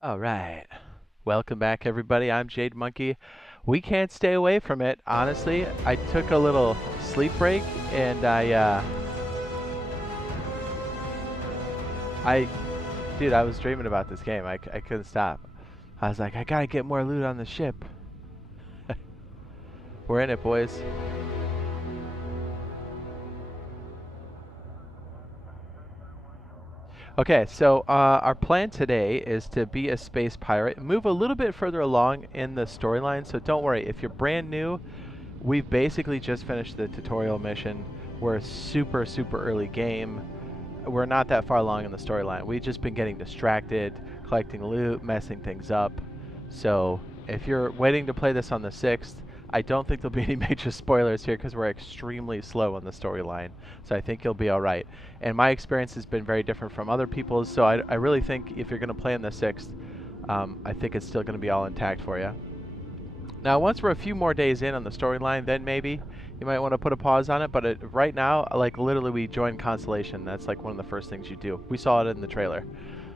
All right. Welcome back, everybody. I'm Jade Monkey. We can't stay away from it, honestly. I took a little sleep break and dude, I was dreaming about this game. I couldn't stop. I was like, I gotta get more loot on the ship. We're in it, boys. Okay, so our plan today is to be a space pirate, move a little bit further along in the storyline. So don't worry, if you're brand new, we've basically just finished the tutorial mission. We're a super early game. We're not that far along in the storyline. We've just been getting distracted, collecting loot, messing things up. So if you're waiting to play this on the 6th, I don't think there'll be any major spoilers here because we're extremely slow on the storyline. So I think you'll be all right. And my experience has been very different from other people's, so I really think if you're going to play on the 6th, I think it's still going to be all intact for you. Now, once we're a few more days in on the storyline, then maybe you might want to put a pause on it. But right now, like literally, we joined Constellation. That's like one of the first things you do. We saw it in the trailer.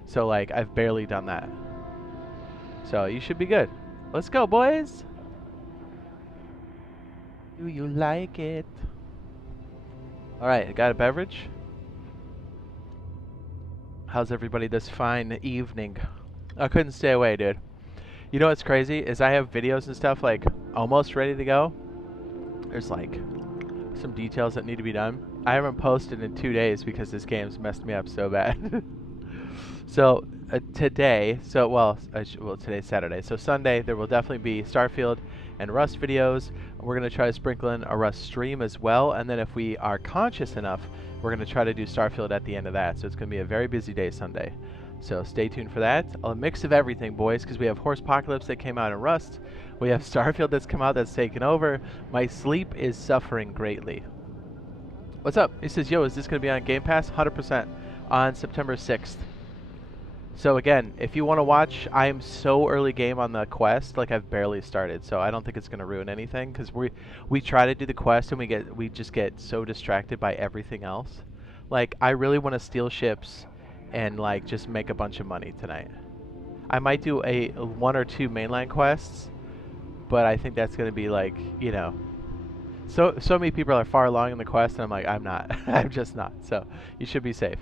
So like, I've barely done that. So you should be good. Let's go, boys. Do you like it? All right, I got a beverage. How's everybody this fine evening? I couldn't stay away, dude. You know what's crazy is I have videos and stuff like almost ready to go. There's like some details that need to be done. I haven't posted in 2 days because this game's messed me up so bad. So today, today's Saturday. So Sunday there will definitely be Starfield and Rust videos. We're gonna try to sprinkle in a Rust stream as well, and then if we are conscious enough, we're gonna try to do Starfield at the end of that. So it's gonna be a very busy day Sunday. So stay tuned for that. A mix of everything, boys, because we have Horsepocalypse that came out in Rust. We have Starfield that's come out that's taken over. My sleep is suffering greatly. What's up? He says, yo, is this going to be on Game Pass? 100% on September 6th. So again, if you want to watch, I am so early game on the quest, like I've barely started, so I don't think it's going to ruin anything, because we try to do the quest and we just get so distracted by everything else. Like, I really want to steal ships and like just make a bunch of money tonight. I might do a 1 or 2 mainline quests, but I think that's going to be like, you know, so many people are far along in the quest, and I'm like, I'm not. I'm just not. So you should be safe.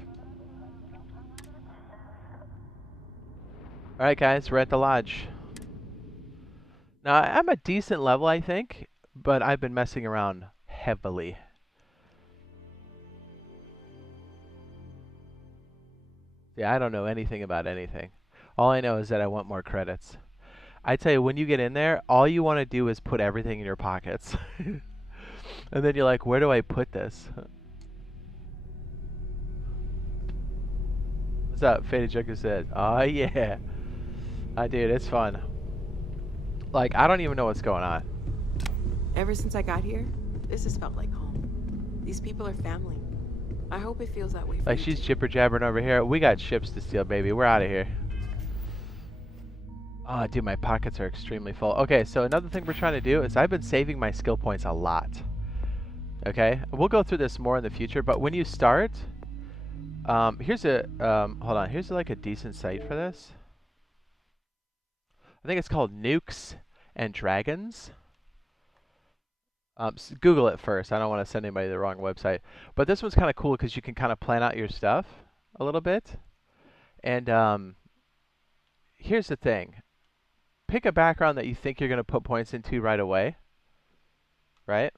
All right, guys, we're at the lodge. Now, I'm a decent level, I think, but I've been messing around heavily. Yeah, I don't know anything about anything. All I know is that I want more credits. I tell you, when you get in there, all you want to do is put everything in your pockets. And then you're like, where do I put this? What's up? Faded Joker said, oh yeah. Dude, it's fun. Like, I don't even know what's going on. Ever since I got here, this has felt like home. These people are family. I hope it feels that way for Like, you she's too. jibber jabbering over here. We got ships to steal, baby. We're out of here. Oh, dude, my pockets are extremely full. Okay, so another thing we're trying to do is I've been saving my skill points a lot. Okay, we'll go through this more in the future, but when you start, here's a, hold on, here's like a decent site for this. I think it's called Nukes and Dragons. Google it first. I don't want to send anybody to the wrong website. But this one's kind of cool because you can kind of plan out your stuff a little bit. And here's the thing. Pick a background that you think you're going to put points into right away. Right?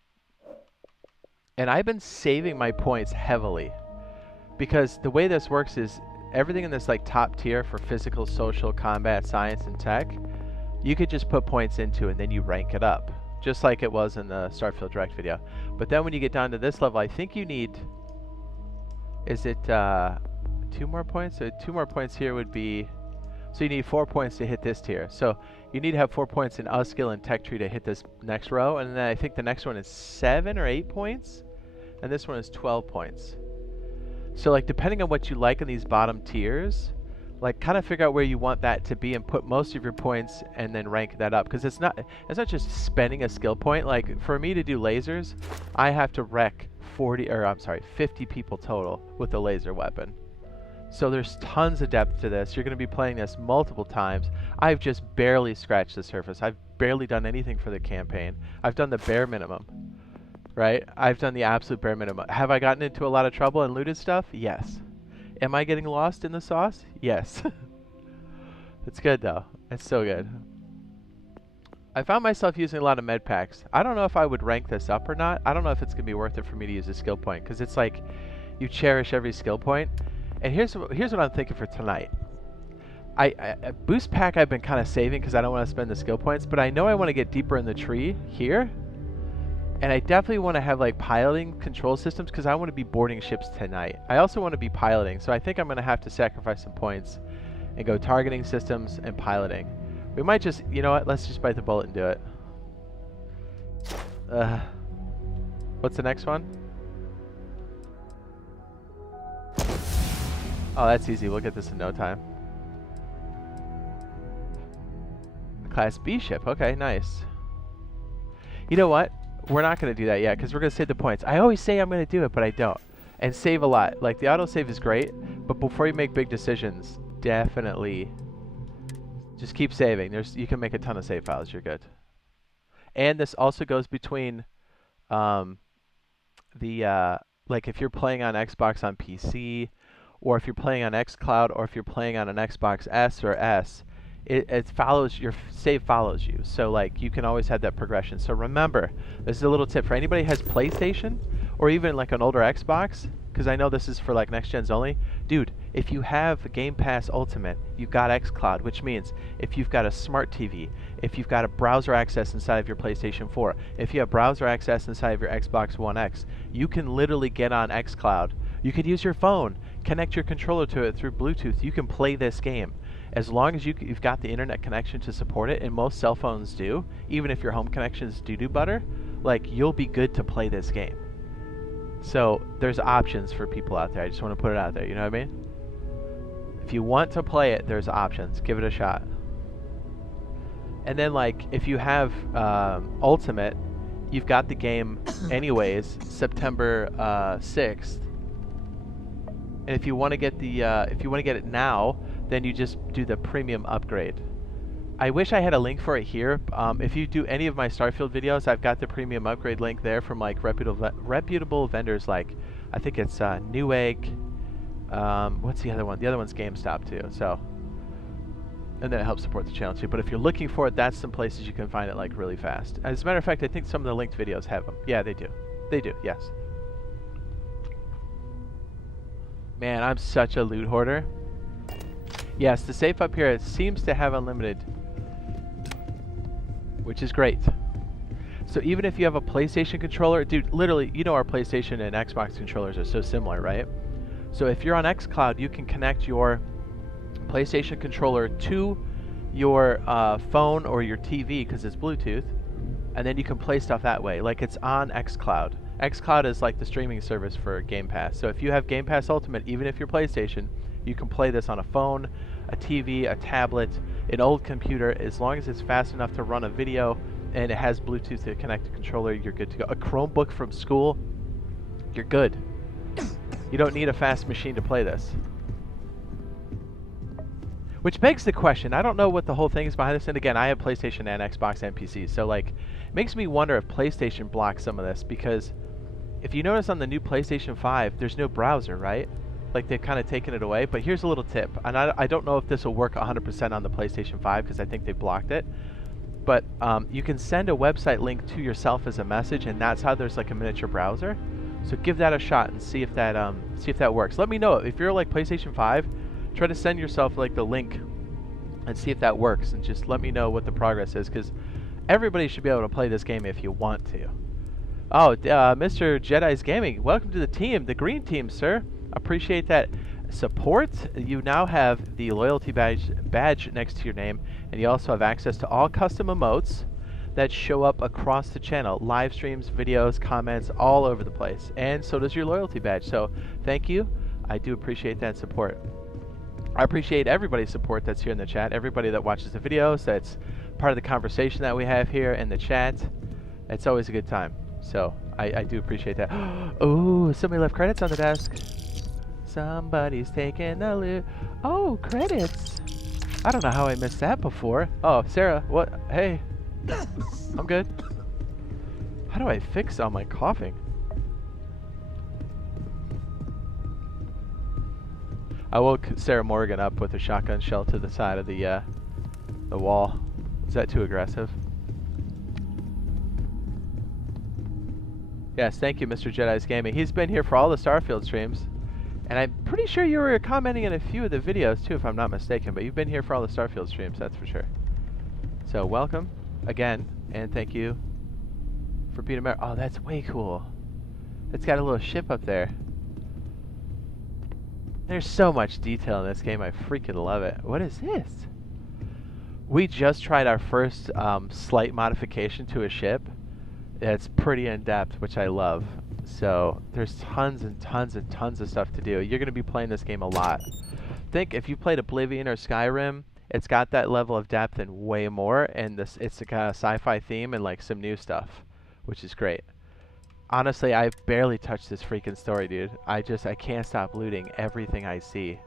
And I've been saving my points heavily. Because the way this works is everything in this like top tier for physical, social, combat, science, and tech, you could just put points into and then you rank it up. Just like it was in the Starfield Direct video. But then when you get down to this level, I think you need, is it 2 more points? So 2 more points here would be, so you need 4 points to hit this tier. So you need to have 4 points in skill and tech tree to hit this next row. And then I think the next one is 7 or 8 points. And this one is 12 points. So like depending on what you like in these bottom tiers, like kind of figure out where you want that to be and put most of your points and then rank that up, because it's not just spending a skill point. Like for me to do lasers, I have to wreck 50 people total with the laser weapon. So there's tons of depth to this. You're going to be playing this multiple times. I've just barely scratched the surface. I've barely done anything for the campaign. I've done the bare minimum, right? I've done the absolute bare minimum. Have I gotten into a lot of trouble and looted stuff? Yes. Am I getting lost in the sauce? Yes. It's good though. It's so good. I found myself using a lot of med packs. I don't know if I would rank this up or not. I don't know if it's going to be worth it for me to use a skill point, because it's like you cherish every skill point. And here's what I'm thinking for tonight. A boost pack I've been kind of saving because I don't want to spend the skill points, but I know I want to get deeper in the tree here. And I definitely want to have like piloting control systems because I want to be boarding ships tonight. I also want to be piloting, so I think I'm going to have to sacrifice some points and go targeting systems and piloting. We might just, you know what, let's just bite the bullet and do it. What's the next one? Oh, that's easy. We'll get this in no time. Class B ship. Okay, nice. You know what? We're not going to do that yet because we're going to save the points. I always say I'm going to do it, but I don't. And save a lot. Like, the autosave is great, but before you make big decisions, definitely just keep saving. You can make a ton of save files. You're good. And this also goes between like if you're playing on Xbox on PC, or if you're playing on xCloud, or if you're playing on an Xbox S or S, it follows, your save follows you. So like you can always have that progression. So remember, this is a little tip for anybody who has PlayStation or even like an older Xbox, because I know this is for like next gens only. Dude, if you have Game Pass Ultimate, you've got xCloud, which means if you've got a smart TV, if you've got a browser access inside of your PlayStation 4, if you have browser access inside of your Xbox One X, you can literally get on xCloud. You could use your phone, connect your controller to it through Bluetooth. You can play this game. As long as you've got the internet connection to support it, and most cell phones do, even if your home connections do butter, like you'll be good to play this game. So there's options for people out there. I just want to put it out there, you know what I mean? If you want to play it, there's options. Give it a shot. And then like if you have Ultimate, you've got the game anyways, September 6th. And if you want to get the it now, then you just do the premium upgrade. I wish I had a link for it here. If you do any of my Starfield videos, I've got the premium upgrade link there from like reputable vendors, like I think it's Newegg. What's the other one? The other one's GameStop too. So, and then it helps support the channel too. But if you're looking for it, that's some places you can find it like really fast. As a matter of fact, I think some of the linked videos have them. Yeah, they do. They do. Yes. Man, I'm such a loot hoarder. Yes, the safe up here, it seems to have unlimited, which is great. So even if you have a PlayStation controller, dude, literally, you know our PlayStation and Xbox controllers are so similar, right? So if you're on xCloud, you can connect your PlayStation controller to your phone or your TV because it's Bluetooth, and then you can play stuff that way. Like it's on xCloud. xCloud is like the streaming service for Game Pass. So if you have Game Pass Ultimate, even if you're PlayStation, you can play this on a phone, a TV, a tablet, an old computer. As long as it's fast enough to run a video and it has Bluetooth to connect to the controller, you're good to go. A Chromebook from school, you're good. You don't need a fast machine to play this. Which begs the question, I don't know what the whole thing is behind this, and again, I have PlayStation and Xbox and PC, so like, it makes me wonder if PlayStation blocks some of this, because if you notice on the new PlayStation 5, there's no browser, right? Like they've kind of taken it away, but here's a little tip, and I don't know if this will work 100% on the PlayStation 5, because I think they blocked it, but you can send a website link to yourself as a message, and that's how there's like a miniature browser. So give that a shot and see if that works. Let me know if you're like PlayStation 5. Try to send yourself like the link and see if that works, and just let me know what the progress is, because everybody should be able to play this game if you want to. Oh, Mr. Jedi's Gaming, welcome to the team, the green team, sir. Appreciate that support. You now have the loyalty badge next to your name, and you also have access to all custom emotes that show up across the channel. Live streams, videos, comments, all over the place. And so does your loyalty badge. So thank you. I do appreciate that support. I appreciate everybody's support that's here in the chat. Everybody that watches the videos, that's part of the conversation that we have here in the chat. It's always a good time. So I do appreciate that. Oh, somebody left credits on the desk. Somebody's taking the loot. Oh, credits. I don't know how I missed that before. Oh, Sarah, what? Hey. I'm good. How do I fix all my coughing? I woke Sarah Morgan up with a shotgun shell to the side of the wall. Is that too aggressive? Yes, thank you, Mr. Jedi's Gaming. He's been here for all the Starfield streams. And I'm pretty sure you were commenting in a few of the videos too, if I'm not mistaken. But you've been here for all the Starfield streams, that's for sure. So welcome again, and thank you for being a member. Oh, that's way cool. It's got a little ship up there. There's so much detail in this game. I freaking love it. What is this? We just tried our first slight modification to a ship. It's pretty in-depth, which I love. So there's tons and tons and tons of stuff to do. You're going to be playing this game a lot. Think if you played Oblivion or Skyrim, it's got that level of depth and way more. And it's a kind of sci-fi theme and like some new stuff, which is great. Honestly, I've barely touched this freaking story, dude. I can't stop looting everything I see.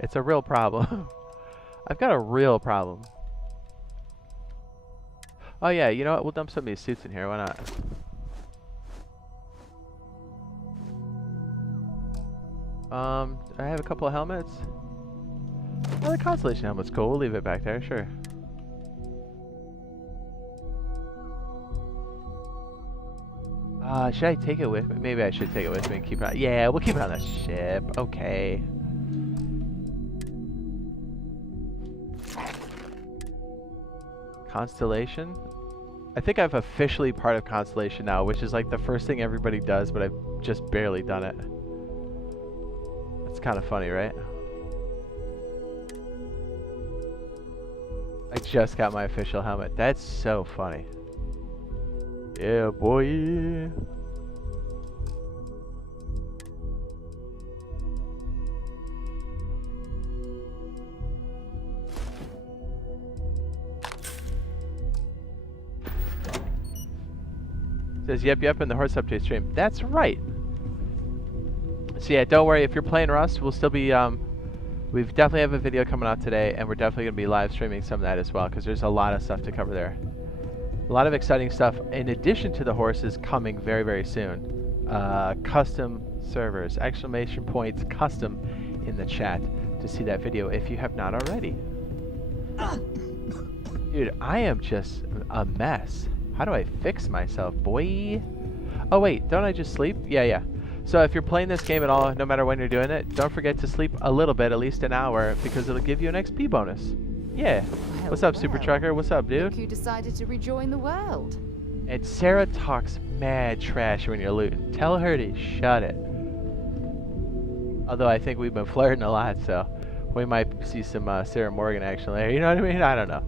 It's a real problem. I've got a real problem. Oh yeah, you know what? We'll dump some of these suits in here. Why not? I have a couple of helmets. Oh, the Constellation helmet's cool. We'll leave it back there, sure. Should I take it with me? Maybe I should take it with me and keep it on. Yeah, we'll keep it on the ship. Okay. Constellation? I think I've officially part of Constellation now, which is like the first thing everybody does, but I've just barely done it. It's kind of funny, right? I just got my official helmet. That's so funny. Yeah, boy. Says, yep, in the horse update stream. That's right. So yeah, don't worry. If you're playing Rust, we'll still be, we definitely have a video coming out today, and we're definitely going to be live streaming some of that as well, because there's a lot of stuff to cover there. A lot of exciting stuff, in addition to the horses, coming very, very soon. Custom servers, exclamation points, custom in the chat to see that video if you have not already. Dude, I am just a mess. How do I fix myself, boy? Oh wait, don't I just sleep? Yeah. So if you're playing this game at all, no matter when you're doing it, don't forget to sleep a little bit, at least an hour, because it'll give you an XP bonus. Yeah. Well, What's up, Super Trucker? What's up, dude? Look, you decided to rejoin the world. And Sarah talks mad trash when you're looting. Tell her to shut it. Although I think we've been flirting a lot, so we might see some Sarah Morgan action later. You know what I mean? I don't know.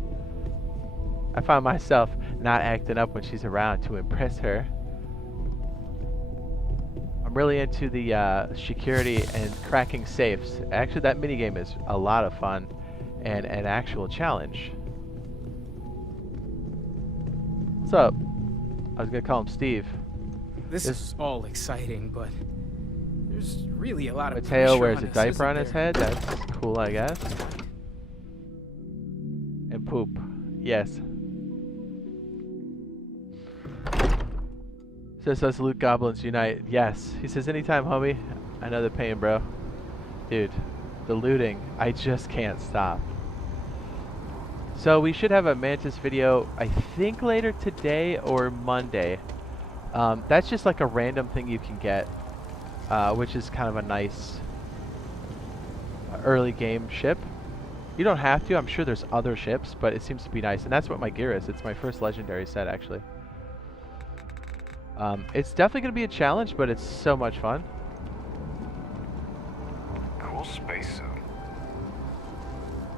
I find myself not acting up when she's around to impress her. I'm really into the security and cracking safes. Actually, that minigame is a lot of fun and an actual challenge. What's up? I was gonna call him Steve. This is all exciting, but there's really a lot of Mateo pressure wears on a us, diaper on isn't his there? head. That's cool, I guess. And poop. Yes. Says us loot goblins unite. Yes. He says anytime, homie. I know the pain, bro. Dude, the looting. I just can't stop. So we should have a Mantis video, I think later today or Monday. That's just like a random thing you can get, which is kind of a nice early game ship. You don't have to. I'm sure there's other ships, but it seems to be nice. And that's what my gear is. It's my first legendary set, actually. It's definitely going to be a challenge, but it's so much fun. Cool spacesuit.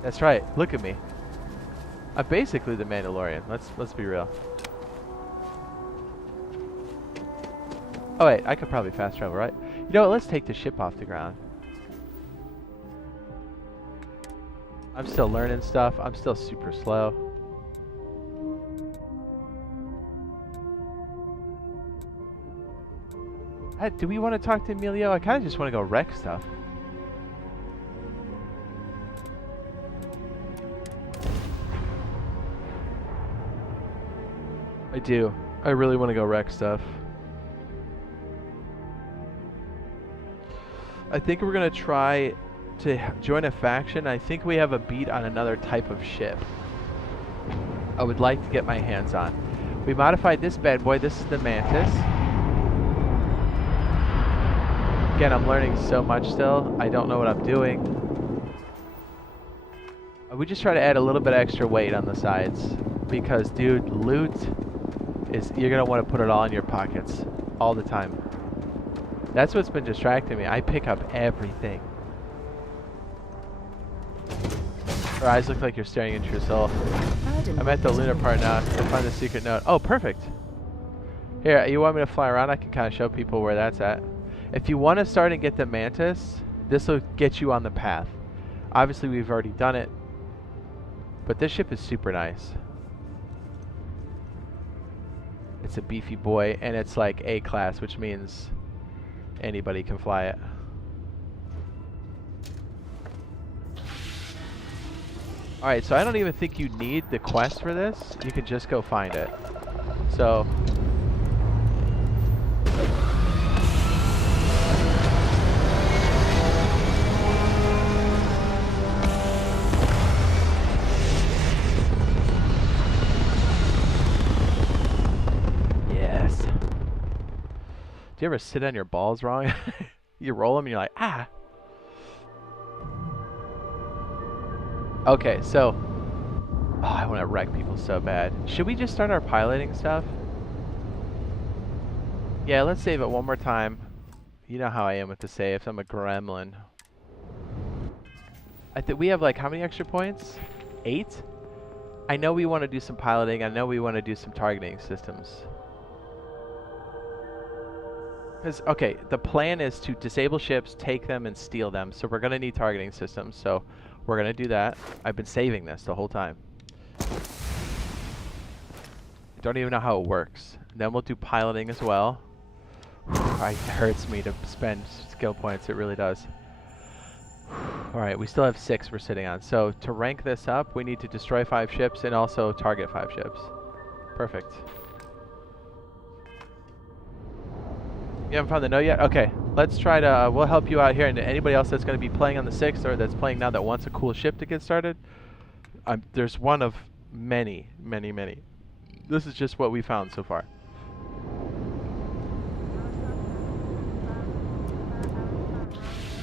That's right. Look at me. I'm basically the Mandalorian. Let's be real. Oh wait, I could probably fast travel, right? You know what? Let's take the ship off the ground. I'm still learning stuff. I'm still super slow. Do we want to talk to Emilio? I kind of just want to go wreck stuff. I do. I really want to go wreck stuff. I think we're going to try to join a faction. I think we have a beat on another type of ship I would like to get my hands on. We modified this bad boy. This is the Mantis. Again, I'm learning so much still. I don't know what I'm doing. We just try to add a little bit extra weight on the sides because, dude, loot is, you're going to want to put it all in your pockets all the time. That's what's been distracting me. I pick up everything. Your eyes look like you're staring into your soul. I'm at the lunar part now to find the secret note. Oh, perfect. Here, you want me to fly around? I can kind of show people where that's at. If you want to start and get the Mantis, this will get you on the path. Obviously, we've already done it. But this ship is super nice. It's a beefy boy, and it's like A class, which means anybody can fly it. Alright, so I don't even think you need the quest for this. You can just go find it. So... yes. Do you ever sit on your balls wrong? You roll them and you're like, ah! Okay, so... oh, I want to wreck people so bad. Should we just start our piloting stuff? Yeah, let's save it one more time. You know how I am with the saves. I'm a gremlin. I think we have like how many extra points? 8? I know we want to do some piloting. I know we want to do some targeting systems. Because, okay, the plan is to disable ships, take them, and steal them. So we're going to need targeting systems. So we're going to do that. I've been saving this the whole time. I don't even know how it works. Then we'll do piloting as well. It hurts me to spend skill points. It really does. Alright, we still have 6 we're sitting on. So to rank this up, we need to destroy 5 ships and also target 5 ships. Perfect. You haven't found the note yet? Okay, let's try to, we'll help you out here. And anybody else that's going to be playing on the 6th or that's playing now that wants a cool ship to get started, there's one of many, many, many. This is just what we found so far.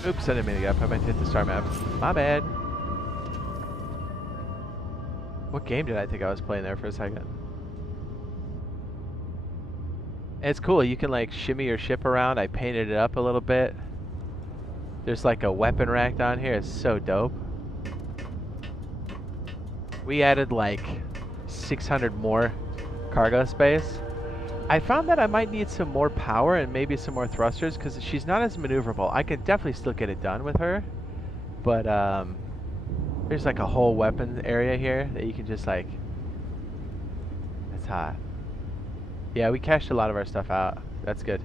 Oops, I didn't mean to get up. I meant to hit the star map. My bad. What game did I think I was playing there for a second? It's cool. You can like shimmy your ship around. I painted it up a little bit. There's like a weapon rack down here. It's so dope. We added like 600 more cargo space. I found that I might need some more power and maybe some more thrusters because she's not as maneuverable. I could definitely still get it done with her. But there's like a whole weapon area here that you can just like... That's hot. Yeah, we cached a lot of our stuff out. That's good.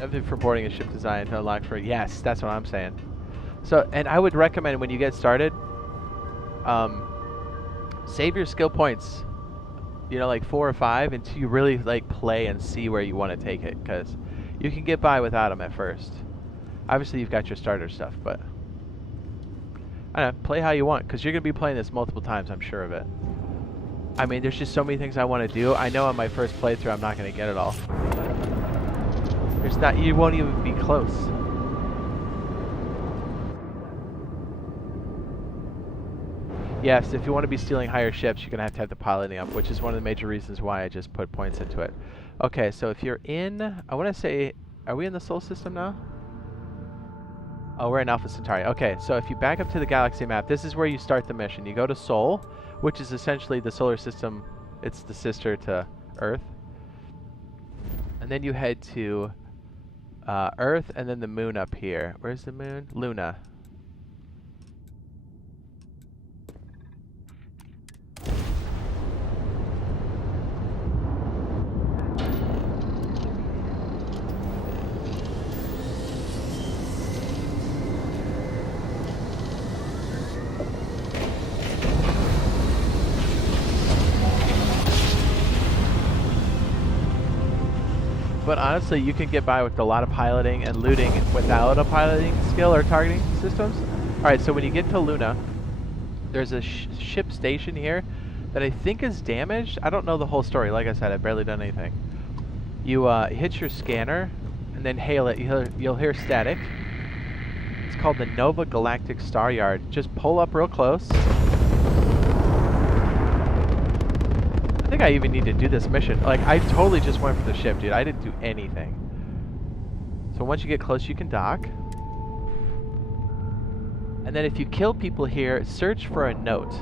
Everything for boarding a ship design to unlock for... Yes, that's what I'm saying. So, and I would recommend when you get started, save your skill points, you know, like 4 or 5 until you really like play and see where you want to take it, because you can get by without them at first. Obviously, you've got your starter stuff, but I don't know, play how you want, because you're going to be playing this multiple times, I'm sure of it. I mean, there's just so many things I want to do. I know on my first playthrough I'm not going to get it all. There's not, you won't even be close. Yes, if you want to be stealing higher ships, you're going to have the piloting up, which is one of the major reasons why I just put points into it. Okay, so if you're in, I want to say, are we in the Sol system now? Oh, we're in Alpha Centauri. Okay, so if you back up to the galaxy map, this is where you start the mission. You go to Sol, which is essentially the solar system. It's the sister to Earth. And then you head to Earth and then the moon up here. Where's the moon? Luna. But honestly, you can get by with a lot of piloting and looting without a piloting skill or targeting systems. Alright, so when you get to Luna, there's a ship station here that I think is damaged. I don't know the whole story. Like I said, I've barely done anything. You hit your scanner and then hail it. You'll hear static. It's called the Nova Galactic Star Yard. Just pull up real close. I think I even need to do this mission. Like, I totally just went for the ship, dude. I didn't do anything. So once you get close, you can dock. And then if you kill people here, search for a note.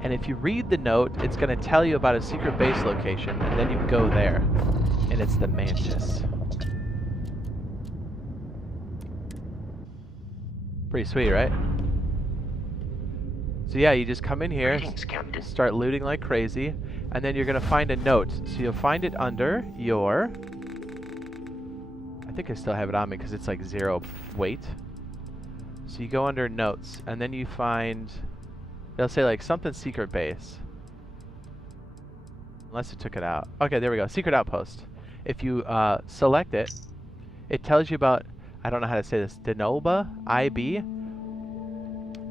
And if you read the note, it's going to tell you about a secret base location, and then you go there. And it's the Mantis. Pretty sweet, right? So yeah, you just come in here, start looting like crazy, and then you're going to find a note. So you'll find it under your... I think I still have it on me because it's like 0 weight. So you go under notes, and then you find... They'll say like something secret base. Unless it took it out. Okay, there we go. Secret outpost. If you select it, it tells you about... I don't know how to say this. Denoba IB.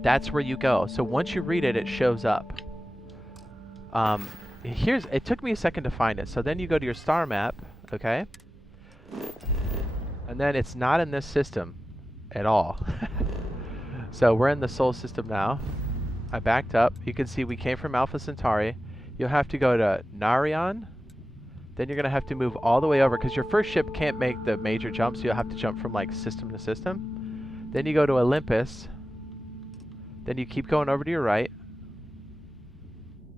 That's where you go. So once you read it, it shows up. It took me a second to find it. So then you go to your star map, okay? And then it's not in this system at all. So we're in the Sol system now. I backed up. You can see we came from Alpha Centauri. You'll have to go to Narion. Then you're going to have to move all the way over because your first ship can't make the major jumps. You'll have to jump from like system to system. Then you go to Olympus. Then you keep going over to your right.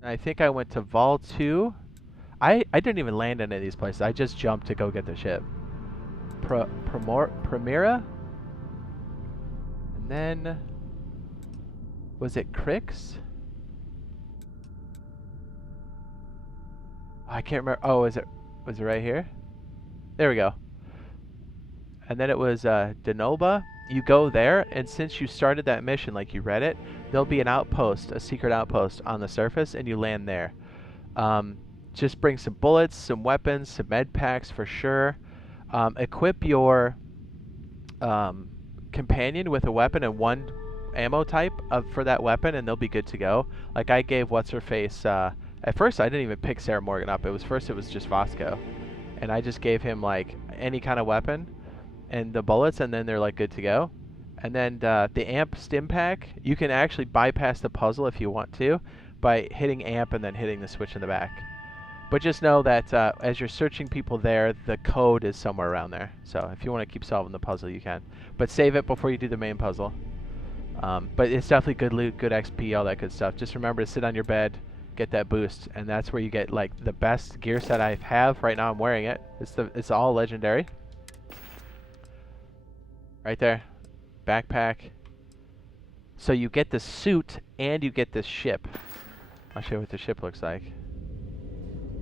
And I think I went to Vol 2. I didn't even land in any of these places. I just jumped to go get the ship. Primera? And then... Was it Crix? I can't remember. Oh, was it right here? There we go. And then it was Denoba. You go there, and since you started that mission, like you read it, there'll be an outpost, a secret outpost on the surface, and you land there. Just bring some bullets, some weapons, some med packs for sure. Equip your companion with a weapon and one ammo type for that weapon, and they'll be good to go. Like I gave what's-her-face... at first, I didn't even pick Sarah Morgan up. It was just Vasco. And I just gave him, like, any kind of weapon and the bullets, and then they're, like, good to go. And then the amp stim pack, you can actually bypass the puzzle if you want to by hitting amp and then hitting the switch in the back. But just know that as you're searching people there, the code is somewhere around there. So if you want to keep solving the puzzle, you can. But save it before you do the main puzzle. But it's definitely good loot, good XP, all that good stuff. Just remember to sit on your bed, get that boost, and that's where you get like the best gear set I have right now. I'm wearing it. It's all legendary. Right there, backpack. So you get the suit and you get this ship. I'll show you what the ship looks like.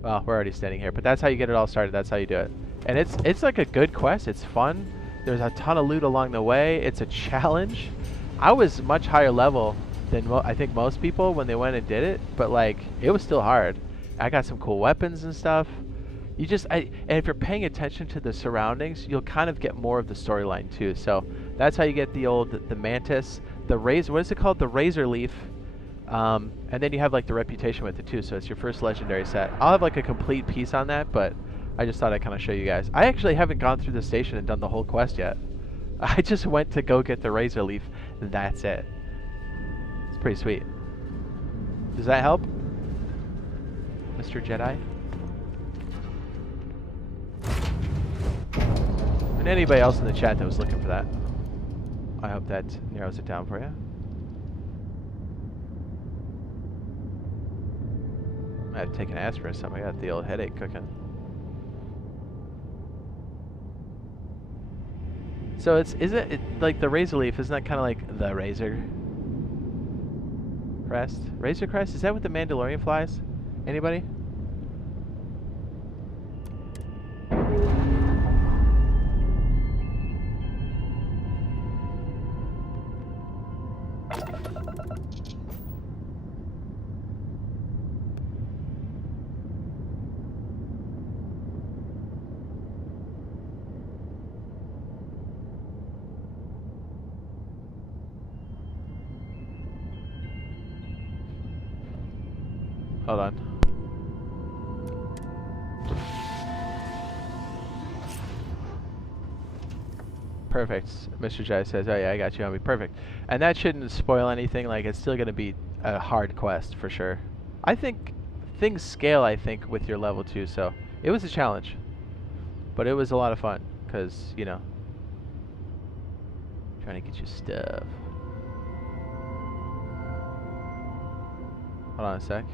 Well, we're already standing here, but that's how you get it all started. That's how you do it, and it's like a good quest. It's fun. There's a ton of loot along the way. It's a challenge. I was much higher level than I think most people when they went and did it, but like it was still hard. I got some cool weapons and stuff. And if you're paying attention to the surroundings, you'll kind of get more of the storyline too. So that's how you get the Mantis, the razor. What is it called? The Razor Leaf. And then you have like the reputation with it too. So it's your first legendary set. I'll have like a complete piece on that, but I just thought I'd kind of show you guys. I actually haven't gone through the station and done the whole quest yet. I just went to go get the Razor Leaf, and that's it. It's pretty sweet. Does that help, Mr. Jedi? And anybody else in the chat that was looking for that. I hope that narrows it down for you. I have to take an aspirin or something. I got the old headache cooking. So isn't it like the Razor Leaf? Isn't that kind of like the Razor Crest? Razor Crest? Is that what the Mandalorian flies? Anybody? Hold on. Perfect. Mr. Jai says, oh yeah, I got you, homie. Perfect. And that shouldn't spoil anything. Like, it's still going to be a hard quest for sure. I think things scale, I think, with your level 2. So it was a challenge. But it was a lot of fun. Because, you know, trying to get you stuff. Hold on a sec.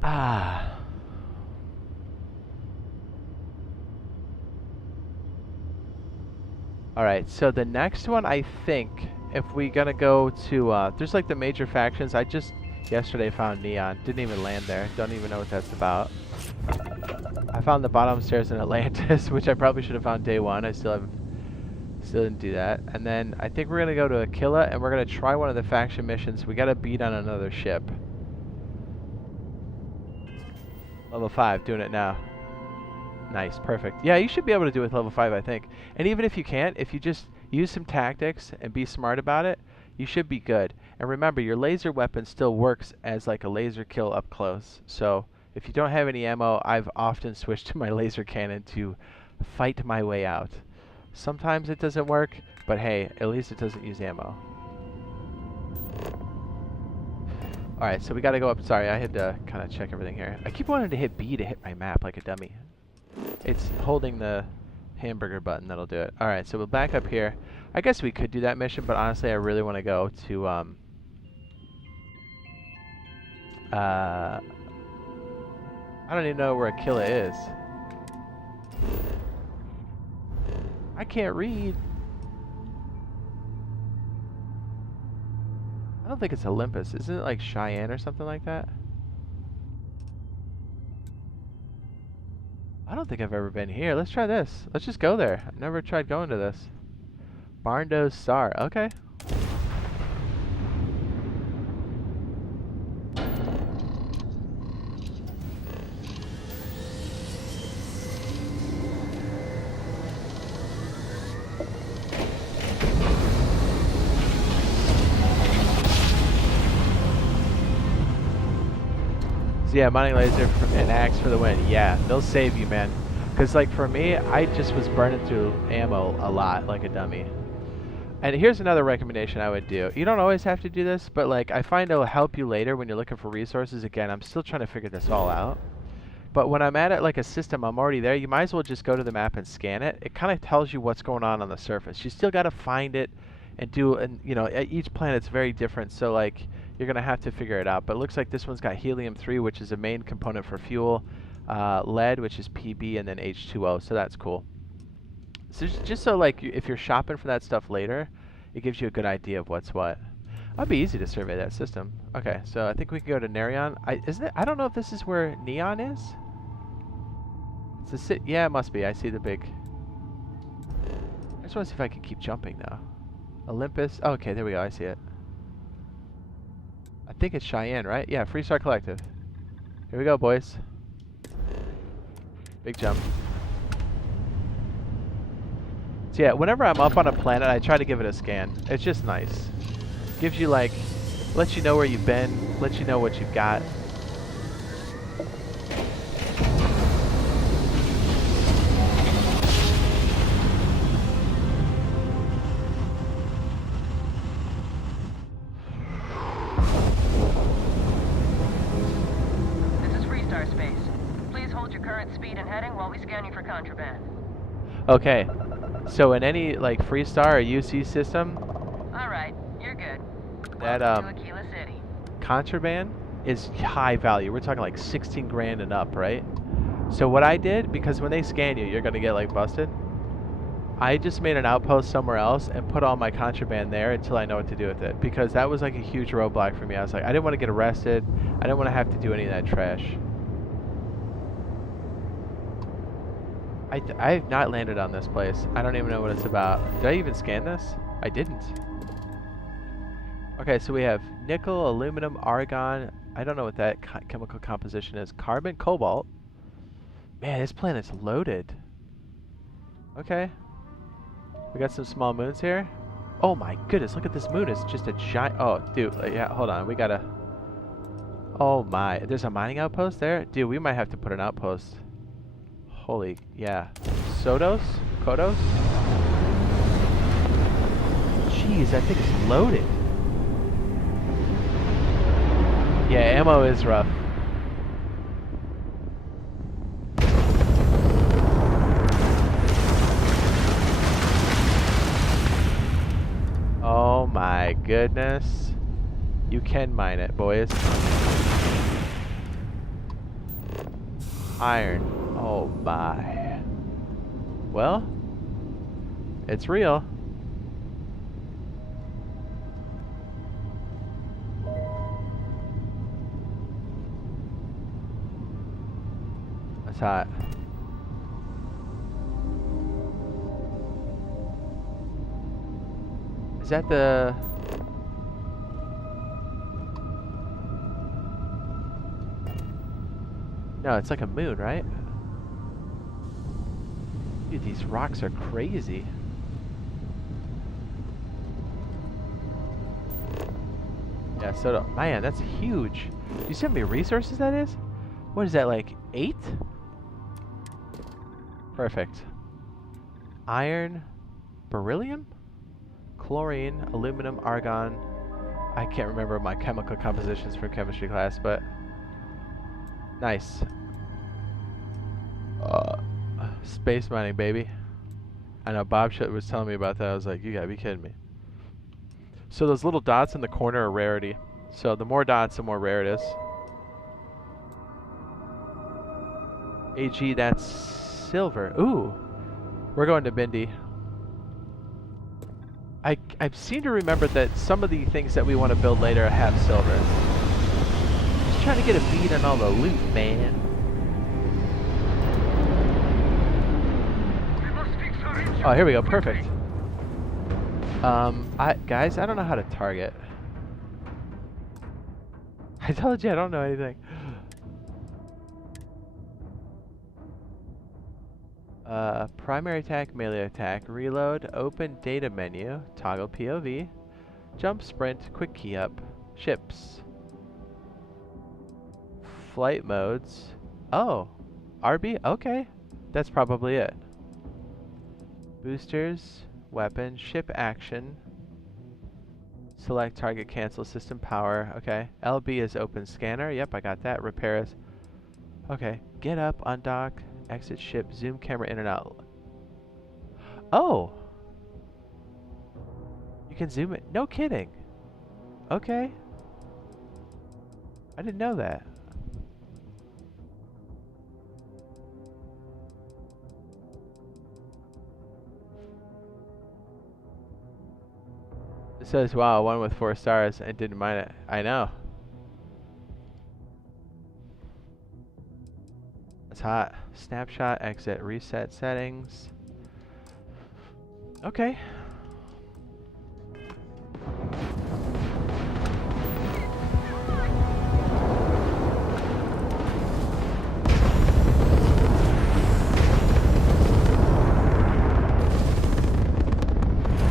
Ah. Alright, so the next one, I think, if we gonna go to, there's like the major factions. I just yesterday found Neon. Didn't even land there. Don't even know what that's about. I found the bottom stairs in Atlantis, which I probably should have found day 1. I still didn't do that. And then I think we're gonna go to Aquila, and we're gonna try one of the faction missions. We gotta beat on another ship. Level 5, doing it now. Nice, perfect. Yeah, you should be able to do it with level 5, I think. And even if you can't, if you just use some tactics and be smart about it, you should be good. And remember, your laser weapon still works as like a laser kill up close. So if you don't have any ammo, I've often switched to my laser cannon to fight my way out. Sometimes it doesn't work, but hey, at least it doesn't use ammo. Alright, so we gotta go up. Sorry, I had to kind of check everything here. I keep wanting to hit B to hit my map like a dummy. It's holding the hamburger button that'll do it. Alright, so we'll back up here. I guess we could do that mission, but honestly I really want to go to, I don't even know where Aquila is. I can't read. I don't think it's Olympus. Isn't it like Cheyenne or something like that? I don't think I've ever been here. Let's try this. Let's just go there. I've never tried going to this. Barndo's Star. Okay. So yeah, mining laser and axe for the win. Yeah, they'll save you, man. Because like for me, I just was burning through ammo a lot like a dummy. And here's another recommendation I would do. You don't always have to do this, but like I find it'll help you later when you're looking for resources. Again, I'm still trying to figure this all out. But when I'm at it like a system, I'm already there. You might as well just go to the map and scan it. It kind of tells you what's going on the surface. You still got to find it and do, and you know, each planet's very different. So like you're gonna have to figure it out. But it looks like this one's got helium-3, which is a main component for fuel, lead, which is PB, and then H2O. So that's cool. So just so like if you're shopping for that stuff later, it gives you a good idea of what's what. That'd be easy to survey that system. Okay, so I think we can go to Nerion. I don't know if this is where Neon is. It's a city. Yeah, it must be. I see the big. I just want to see if I can keep jumping now. Olympus. Oh, okay, there we go. I see it. I think it's Cheyenne, right? Yeah, Freestar Collective. Here we go, boys. Big jump. So yeah, whenever I'm up on a planet, I try to give it a scan. It's just nice. Gives you like, lets you know where you've been, lets you know what you've got. Okay, so in any like Freestar or UC system, alright, you're good. That Aquila City. contraband is high value. We're talking like 16 grand and up, right? So what I did, because when they scan you, you're gonna get like busted. I just made an outpost somewhere else and put all my contraband there until I know what to do with it, because that was like a huge roadblock for me. I was like, I didn't want to get arrested. I didn't want to have to do any of that trash. I have not landed on this place. I don't even know what it's about. Did I even scan this? I didn't. Okay, so we have nickel, aluminum, argon. I don't know what that chemical composition is. Carbon, cobalt. Man, this planet's loaded. Okay. We got some small moons here. Oh my goodness, look at this moon. It's just a giant... Oh, dude, yeah, hold on. We gotta... Oh my, there's a mining outpost there? Dude, we might have to put an outpost. Holy, yeah. Sodos? Kodos? Jeez, that thing is loaded. Yeah, ammo is rough. Oh my goodness. You can mine it, boys. Iron. Oh my. Well, it's real. That's hot. Is that the... No, it's like a moon, right? Dude, these rocks are crazy. Yeah, so man, that's huge. Do you see how many resources that is? What is that, like 8? Perfect. Iron, beryllium, chlorine, aluminum, argon. I can't remember my chemical compositions from chemistry class, but nice. Space mining, baby. I know Bob was telling me about that. I was like, you gotta be kidding me. So those little dots in the corner are rarity. So the more dots, the more rare it is. AG, that's silver. Ooh. We're going to Bindi. I seem to remember that some of the things that we want to build later have silver. Just trying to get a beat on all the loot, man. Oh, here we go. Perfect. Guys, I don't know how to target. I told you I don't know anything. Primary attack, melee attack, reload, open data menu, toggle POV, jump, sprint, quick key up, ships, flight modes. Oh, RB? Okay. That's probably it. Boosters, weapon, ship action, select target, cancel, system power. Okay. LB is open scanner. Yep, I got that. Repair is. Okay. Get up, undock, exit ship, zoom camera in and out. Oh! You can zoom it. No kidding. Okay. I didn't know that. It says, wow, one with 4 stars. I didn't mind it. I know. That's hot. Snapshot, exit, reset settings. Okay.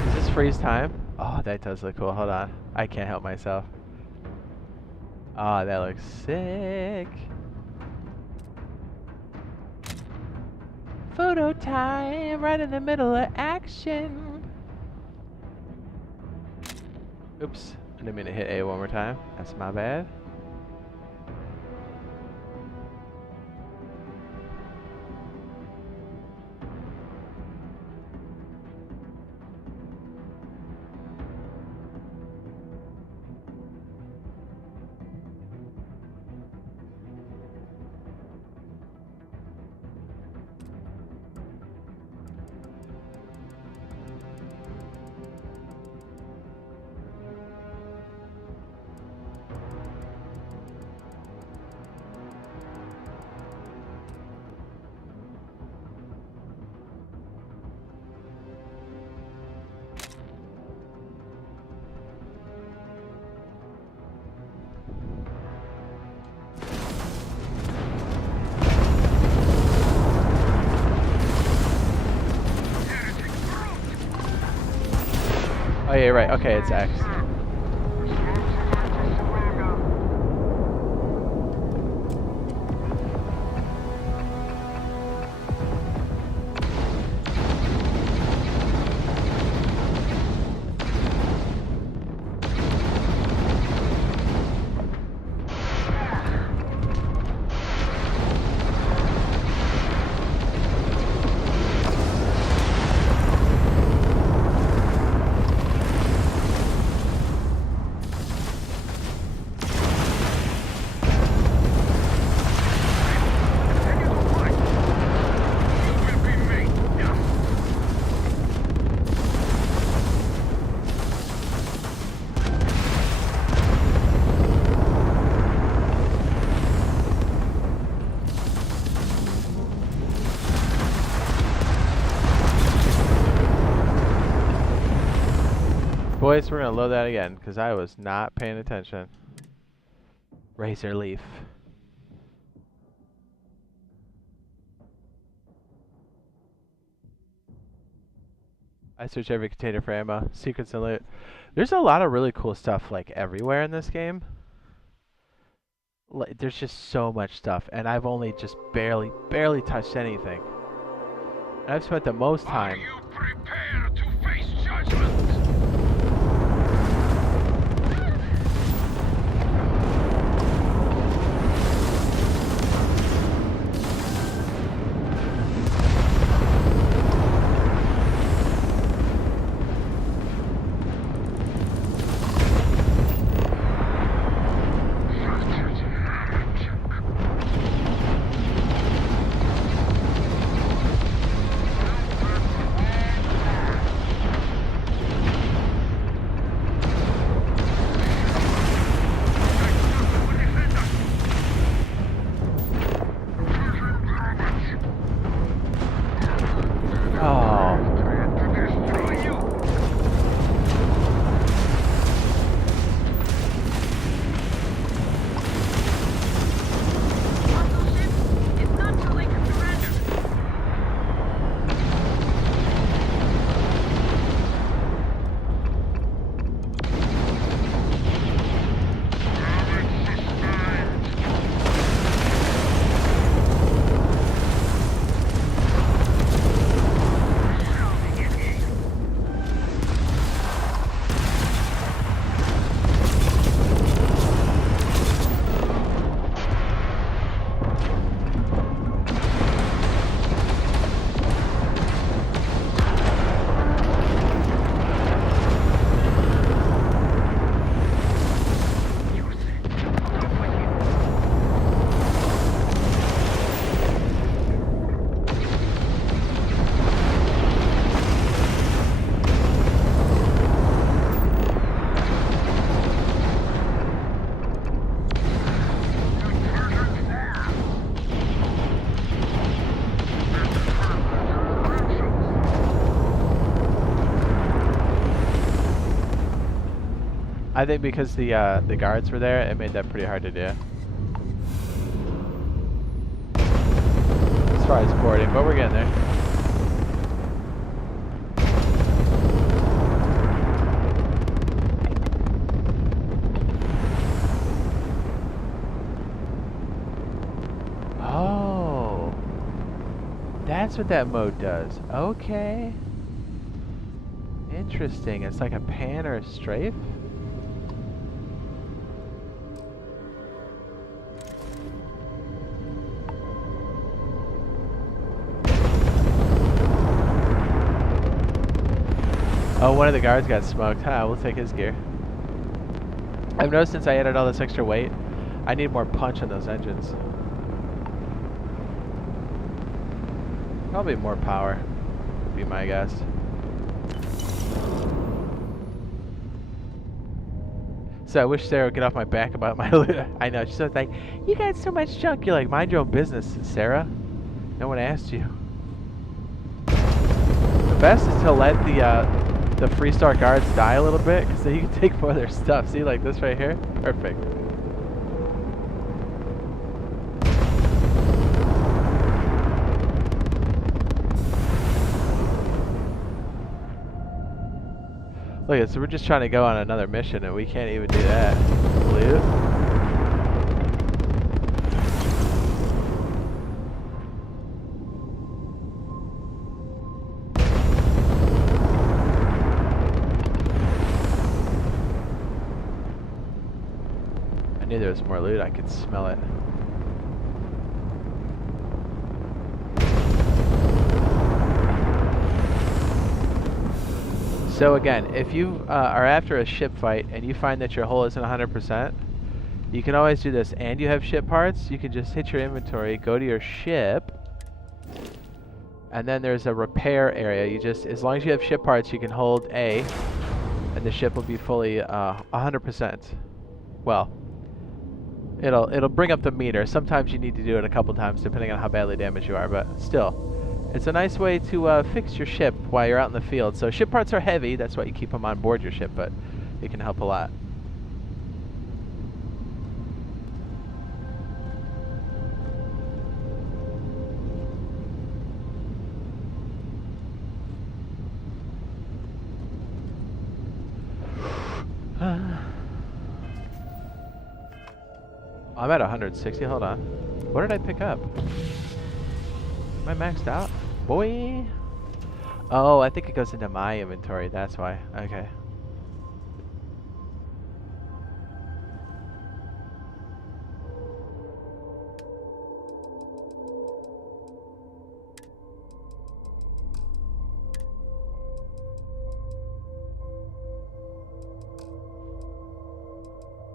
Does this freeze time? Oh, that does look cool. Hold on. I can't help myself. Oh, that looks sick. Photo time, right in the middle of action. Oops, I didn't mean to hit A one more time. That's my bad. yeah, right. Okay, it's X. Boys, we're gonna load that again because I was not paying attention. Razor leaf. I search every container for ammo, secrets and loot. There's a lot of really cool stuff like everywhere in this game. Like, there's just so much stuff, and I've only just barely touched anything. And I've spent the most time. Are you prepared to face judgment? I think because the guards were there, it made that pretty hard to do. As far as boarding, but we're getting there. Oh, that's what that mode does. Okay. Interesting. It's like a pan or a strafe. Oh, one of the guards got smoked. We'll take his gear. I've noticed since I added all this extra weight, I need more punch on those engines. Probably more power, would be my guess. So I wish Sarah would get off my back about my loot. I know, she's like, you got so much junk. You're like, mind your own business, Sarah. No one asked you. The best is to let the freestar guards die a little bit, because then you can take more of their stuff. See, like this right here? Perfect. Look, so we're just trying to go on another mission and we can't even do that. Loot. I knew there was more loot. I could smell it. So again, if you are after a ship fight and you find that your hull isn't 100%, you can always do this. And you have ship parts, you can just hit your inventory, go to your ship, and then there's a repair area. You just, as long as you have ship parts, you can hold A, and the ship will be fully 100%. Well, it'll bring up the meter. Sometimes you need to do it a couple times depending on how badly damaged you are, but still. It's a nice way to fix your ship while you're out in the field. So ship parts are heavy, that's why you keep them on board your ship, but it can help a lot. I'm at 160, hold on. What did I pick up? Am I maxed out? Boy! Oh, I think it goes into my inventory, that's why. Okay.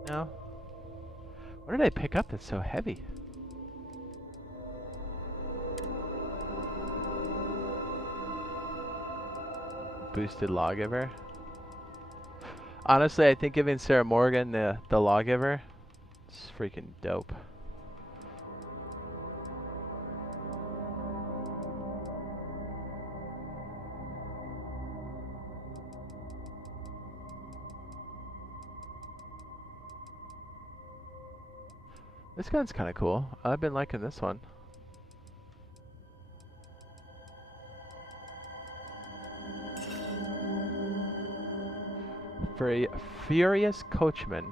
No. What did I pick up that's so heavy? Boosted lawgiver. Honestly, I think giving Sarah Morgan the lawgiver is freaking dope. This gun's kind of cool. I've been liking this one. Furious Coachman.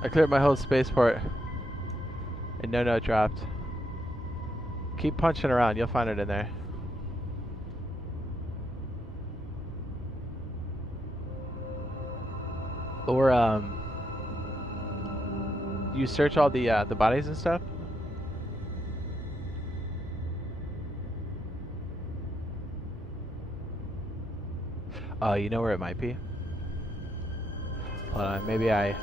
I cleared my whole spaceport and no note dropped. Keep punching around, you'll find it in there. Or you search all the bodies and stuff? You know where it might be? Hold on, maybe I...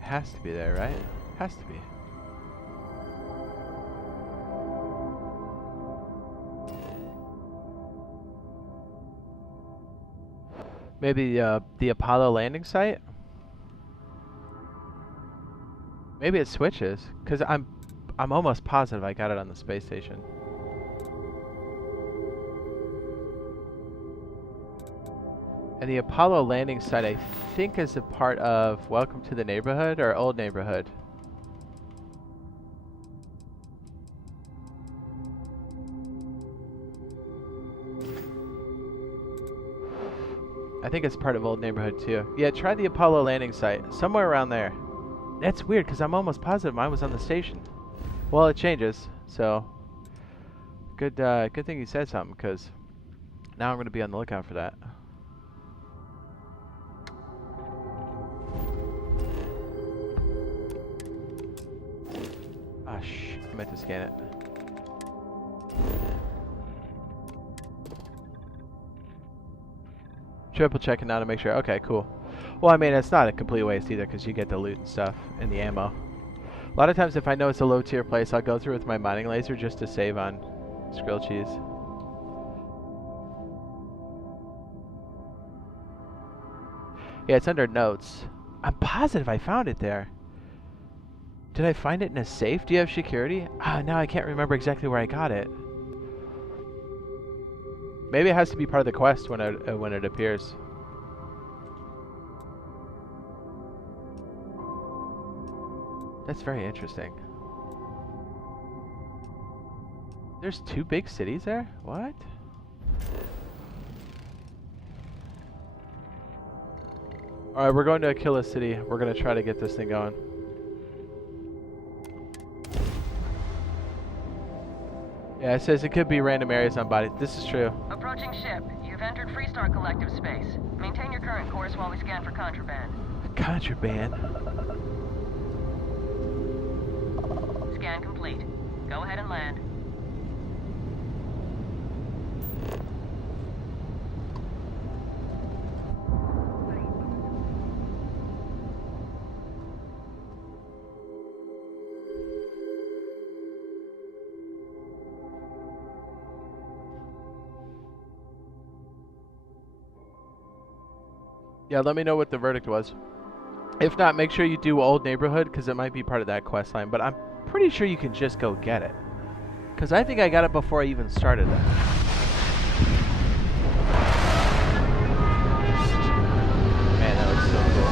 Has to be there, right? Has to be. Maybe the Apollo landing site? Maybe it switches, cause I'm almost positive I got it on the space station. And the Apollo landing site, I think, is a part of Welcome to the Neighborhood or Old Neighborhood. I think it's part of Old Neighborhood too. Yeah, try the Apollo landing site. Somewhere around there. That's weird because I'm almost positive mine was on the station. Well, it changes, so good thing you said something because now I'm going to be on the lookout for that. Ah, I meant to scan it. Triple checking now to make sure. Okay, cool. Well, I mean, it's not a complete waste either because you get the loot and stuff and the ammo. A lot of times if I know it's a low tier place, I'll go through with my mining laser just to save on skrill cheese. Yeah, it's under notes. I'm positive I found it there. Did I find it in a safe? Do you have security? Ah, now I can't remember exactly where I got it. Maybe it has to be part of the quest when it appears. That's very interesting. There's 2 big cities there? What? Alright, we're going to kill a city. We're going to try to get this thing going. Yeah, it says it could be random areas on body. This is true. Approaching ship. You've entered Freestar Collective space. Maintain your current course while we scan for contraband. Contraband? Scan complete. Go ahead and land. Yeah, let me know what the verdict was. If not, make sure you do Old Neighborhood because it might be part of that quest line. But I'm pretty sure you can just go get it. Because I think I got it before I even started it. Man, that looks so cool.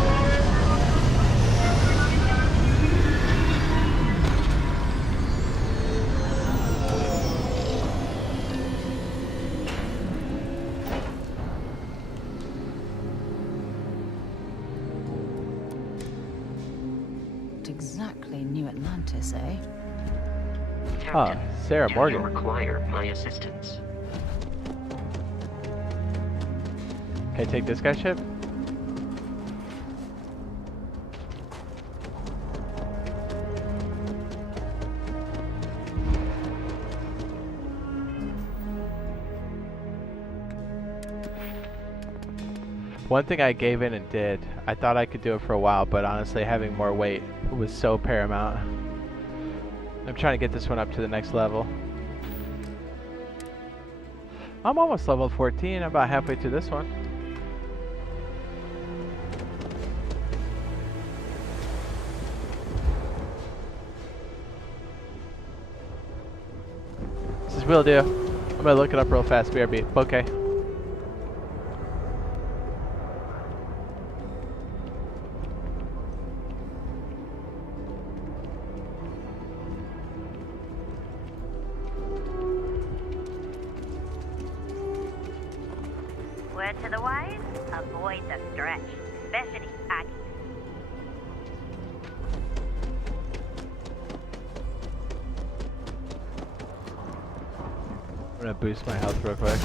Exactly New Atlantis, eh? Ah, Sarah Do Morgan. you require my assistance? Can I take this guy's ship? One thing I gave in and did, I thought I could do it for a while, but honestly having more weight was so paramount. I'm trying to get this one up to the next level. I'm almost level 14, I'm about halfway through this one. This is Will Do. I'm gonna look it up real fast, BRB. Okay. Word to the wise, avoid the stretch, especially Aggie. I'm gonna boost my health real quick.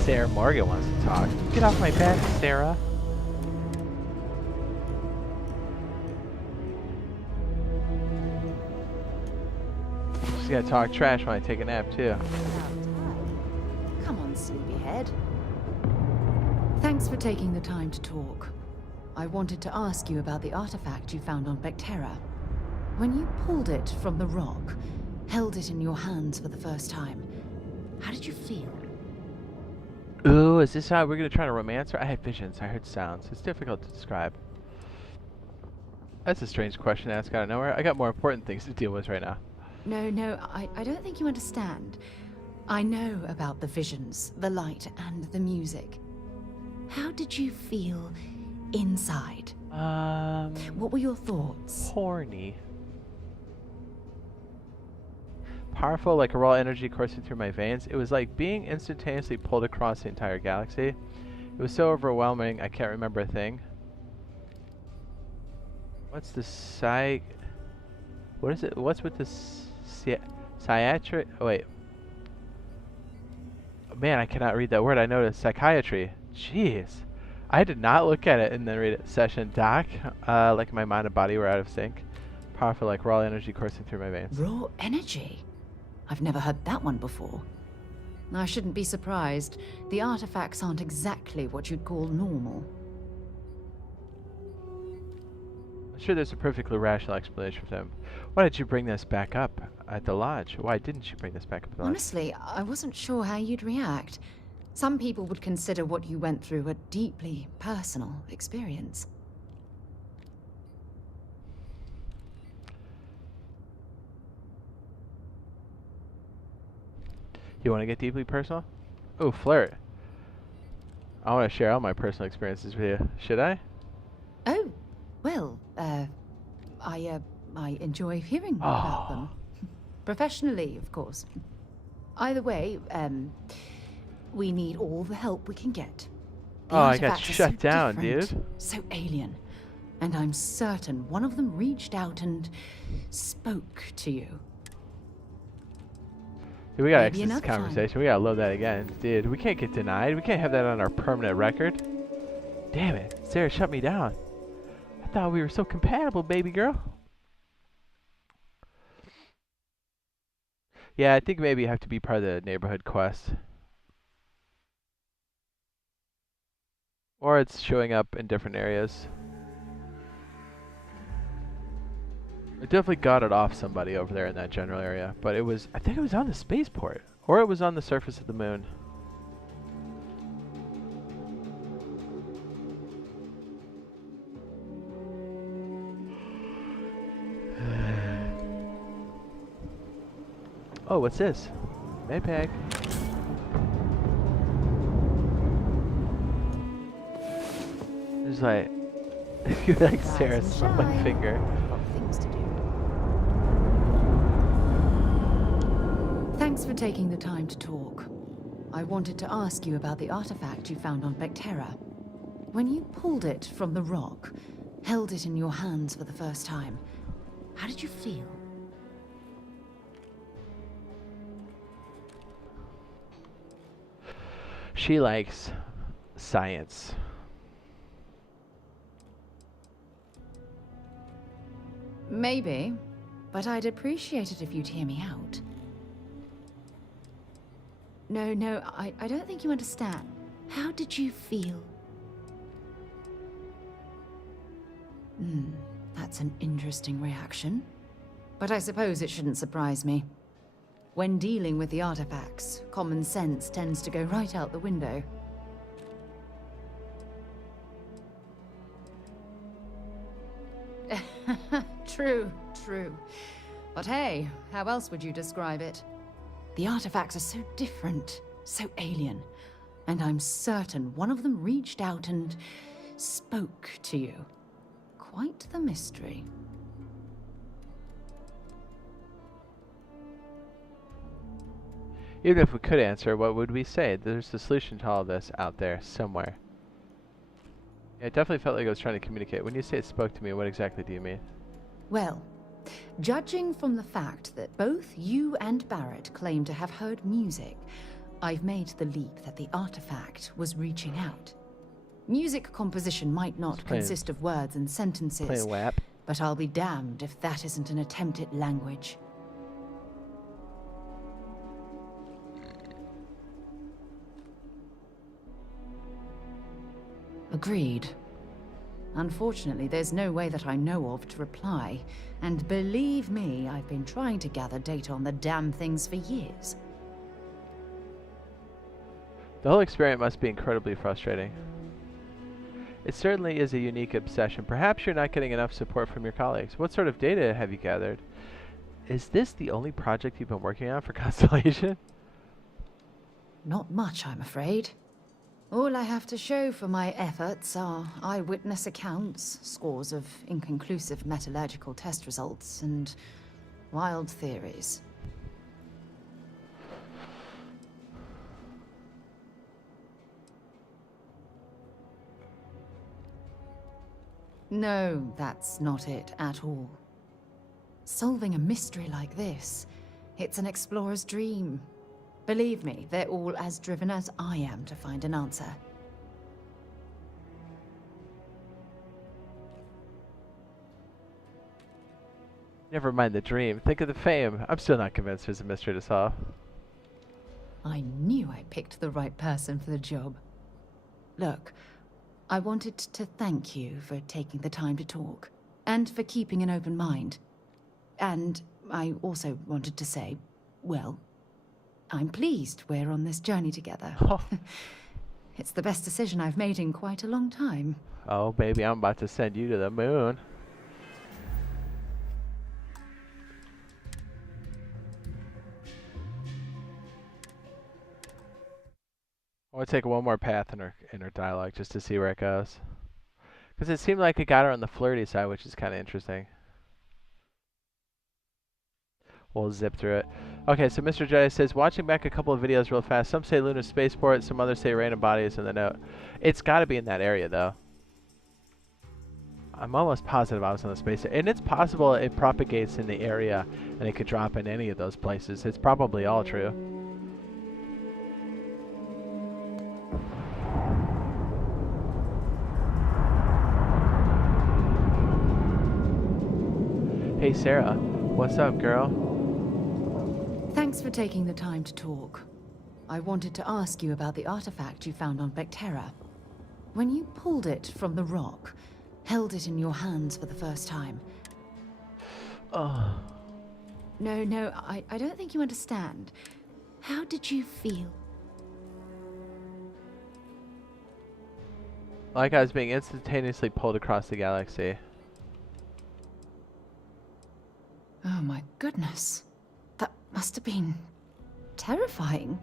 Sarah Morgan wants to talk. Get off my back, Sarah. She's gonna talk trash when I take a nap too. Come on, sleepyhead. Thanks for taking the time to talk. I wanted to ask you about the artifact you found on Bactera. When you pulled it from the rock, held it in your hands for the first time, how did you feel? Ooh, is this how we're gonna try to romance her? I had visions, I heard sounds. It's difficult to describe. That's a strange question to ask out of nowhere. I got more important things to deal with right now. No, I don't think you understand. I know about the visions, the light, and the music. How did you feel inside? What were your thoughts? Horny. Powerful, like a raw energy coursing through my veins. It was like being instantaneously pulled across the entire galaxy. It was so overwhelming, I can't remember a thing. What's the what is it? What's with this psychiatry? Oh, wait. Man, I cannot read that word. I noticed psychiatry. Jeez. I did not look at it and then read it. Session doc. Like my mind and body were out of sync. Powerful, like raw energy coursing through my veins. Raw energy? I've never heard that one before. I shouldn't be surprised. The artifacts aren't exactly what you'd call normal. I'm sure there's a perfectly rational explanation for them. Why did you bring this back up at the lodge? Why didn't you bring this back up at the lodge? Honestly, I wasn't sure how you'd react. Some people would consider what you went through a deeply personal experience. You want to get deeply personal? Oh, flirt. I want to share all my personal experiences with you. Should I? Oh, well, I enjoy hearing about them. Professionally, of course. Either way, we need all the help we can get. The I got artifacts are shut so down, different, dude. So alien. And I'm certain one of them reached out and spoke to you. Dude, we gotta Maybe exit this another time. conversation. We gotta load that again. Dude, we can't get denied. We can't have that on our permanent record. Damn it. Sarah shut me down. I thought we were so compatible, baby girl. Yeah, I think maybe you have to be part of the neighborhood quest. Or it's showing up in different areas. I definitely got it off somebody over there in that general area, but it was, I think it was on the spaceport, or it was on the surface of the moon. Oh, what's this? Maypeg. There's like, if you like Sarah Rise and smelled my shine. finger. Got things to do. Thanks for taking the time to talk. I wanted to ask you about the artifact you found on Vectera. When you pulled it from the rock, held it in your hands for the first time, how did you feel? She likes science. Maybe, but I'd appreciate it if you'd hear me out. No, I don't think you understand. How did you feel? That's an interesting reaction. But I suppose it shouldn't surprise me. When dealing with the artifacts, common sense tends to go right out the window. True. But hey, how else would you describe it? The artifacts are so different, so alien. And I'm certain one of them reached out and spoke to you. Quite the mystery. Even if we could answer, what would we say? There's the solution to all this out there somewhere. Yeah, it definitely felt like I was trying to communicate. When you say it spoke to me, what exactly do you mean? Well, judging from the fact that both you and Barrett claim to have heard music, I've made the leap that the artifact was reaching out. Music composition might not consist of words and sentences, Plain WAP. but I'll be damned if that isn't an attempt at language. Agreed. Unfortunately, there's no way that I know of to reply. And believe me, I've been trying to gather data on the damn things for years. The whole experiment must be incredibly frustrating. It certainly is a unique obsession. Perhaps you're not getting enough support from your colleagues. What sort of data have you gathered? Is this the only project you've been working on for Constellation? Not much, I'm afraid. All I have to show for my efforts are eyewitness accounts, scores of inconclusive metallurgical test results, and wild theories. No, that's not it at all. Solving a mystery like this, it's an explorer's dream. Believe me, they're all as driven as I am to find an answer. Never mind the dream. Think of the fame. I'm still not convinced there's a mystery to solve. I knew I picked the right person for the job. Look, I wanted to thank you for taking the time to talk, and for keeping an open mind. And I also wanted to say, well, I'm pleased we're on this journey together. It's the best decision I've made in quite a long time. Oh, baby, I'm about to send you to the moon. I want to take one more path in her dialogue just to see where it goes. Because it seemed like it got her on the flirty side, which is kind of interesting. We'll zip through it. Okay, so Mr. Jedi says, watching back a couple of videos real fast. Some say lunar spaceport, some others say random bodies in the note. It's got to be in that area, though. I'm almost positive I was on the space. And it's possible it propagates in the area, and it could drop in any of those places. It's probably all true. Hey, Sarah. What's up, girl? Thanks for taking the time to talk. I wanted to ask you about the artifact you found on Bactera. When you pulled it from the rock, held it in your hands for the first time. Oh. No, I don't think you understand. How did you feel? Like I was being instantaneously pulled across the galaxy. Oh my goodness. That must have been terrifying.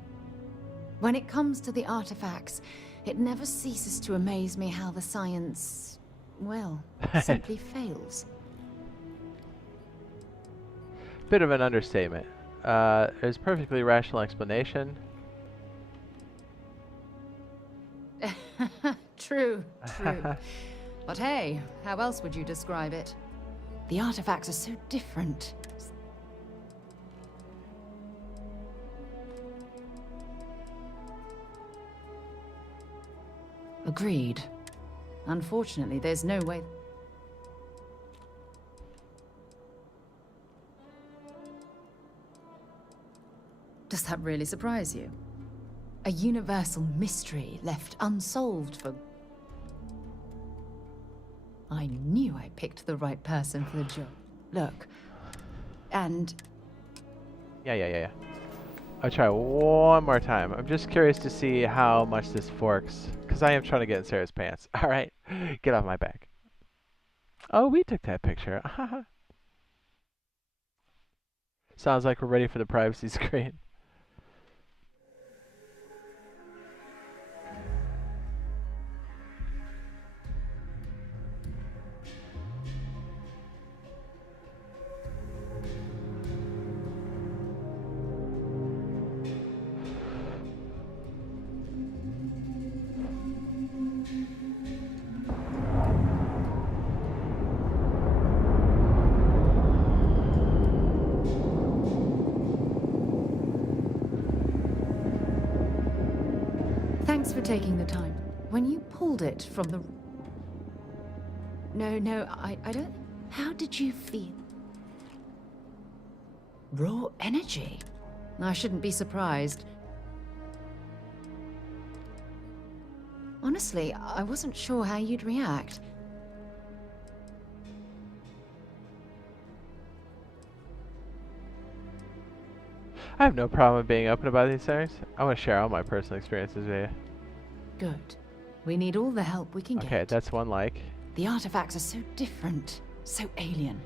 When it comes to the artifacts, it never ceases to amaze me how the science, well, simply fails. Bit of an understatement. There's a perfectly rational explanation. True. But hey, how else would you describe it? The artifacts are so different. Agreed. Unfortunately, there's no way... Does that really surprise you? A universal mystery left unsolved for... I knew I picked the right person for the job. Look, and... Yeah. I'll try one more time. I'm just curious to see how much this forks, because I am trying to get in Sarah's pants. All right, get off my back. Oh, we took that picture. Sounds like we're ready for the privacy screen. Thanks for taking the time. When you pulled it from the... No, I don't... How did you feel? Raw energy? I shouldn't be surprised. Honestly, I wasn't sure how you'd react. I have no problem being open about these things. I want to share all my personal experiences with you. Good. We need all the help we can get. Okay, that's one like. The artifacts are so different, so alien.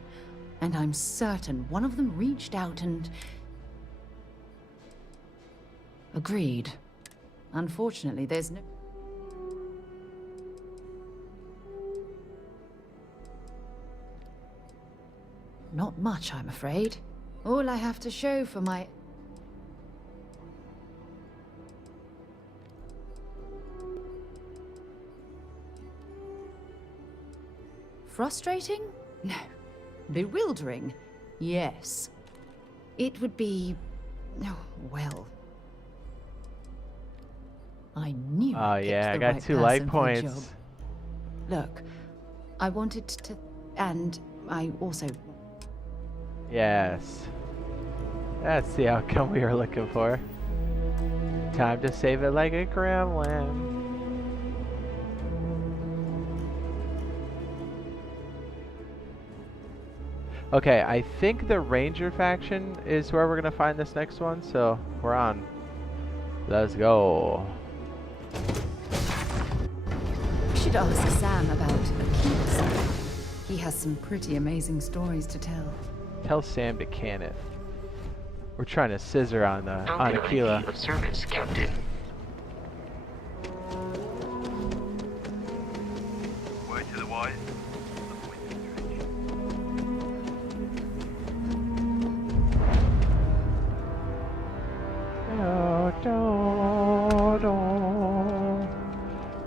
And I'm certain one of them reached out and... Agreed. Unfortunately, there's no... Not much, I'm afraid. All I have to show for my... Frustrating? No. Bewildering? Yes. It would be... Oh, well... I knew Oh I picked yeah, I the got right 2 light person for the job. points. Look, I wanted to... And I also... Yes. That's the outcome we were looking for. Time to save it like a gremlin. Okay, I think the Ranger faction is where we're gonna find this next one, so we're on. Let's go. We should ask Sam about Akita. He has some pretty amazing stories to tell. Tell Sam to can it. We're trying to scissor on Falcon Aquila. ID of service, Captain. Word to the wise.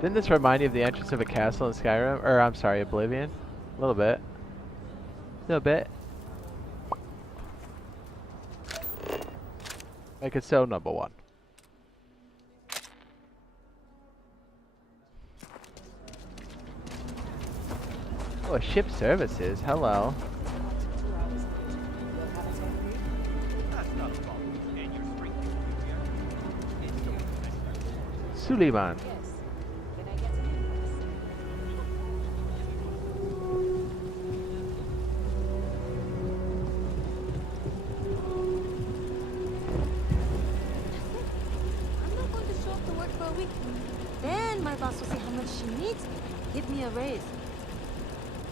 Didn't this remind you of the entrance of a castle in Skyrim? Or, I'm sorry, Oblivion? A little bit. A little bit. Make it so, number one. Oh, ship services. Hello. Suleiman. Then my boss will see how much she needs me. Give me a raise.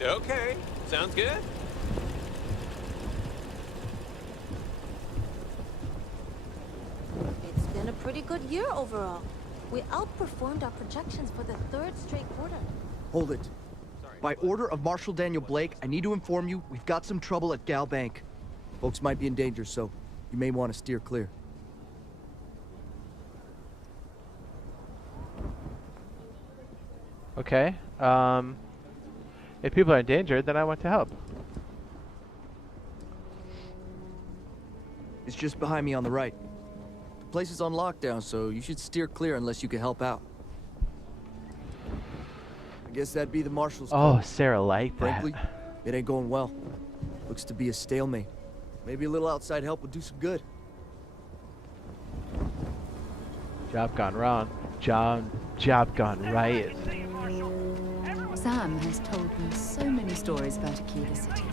Okay, sounds good. It's been a pretty good year overall. We outperformed our projections for the 3rd straight quarter. Hold it. By order of Marshal Daniel Blake, I need to inform you we've got some trouble at Gal Bank. Folks might be in danger, so you may want to steer clear. Okay. If people are in danger, then I want to help. It's just behind me on the right. The place is on lockdown, so you should steer clear unless you can help out. I guess that'd be the Marshal's call. Oh, Sarah liked that. Frankly, it ain't going well. Looks to be a stalemate. Maybe a little outside help would do some good. Job gone wrong. Job gone right. Sam has told me so many stories about Akita City.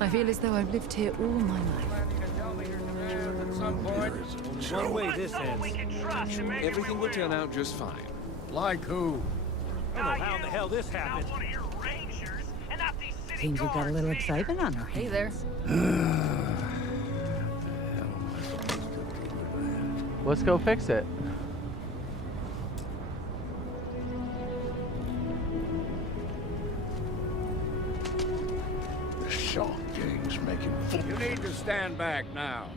I feel as though I've lived here all my life. At some point, only one way this ends. Everything will turn out just fine. Like who? I don't know how the hell this happened. Seems you've got a little excitement on her hands. Hey there. Let's go fix it. The Shaw gang's making fools. You need to stand back now.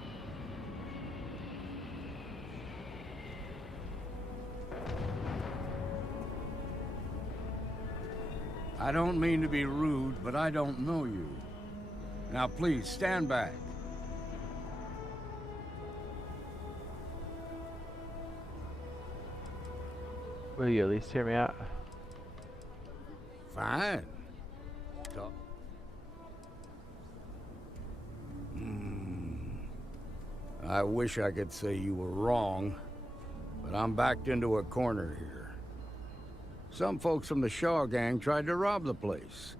I don't mean to be rude, but I don't know you. Now please, stand back. Will you at least hear me out? Fine. I wish I could say you were wrong, but I'm backed into a corner here. Some folks from the Shaw gang tried to rob the place,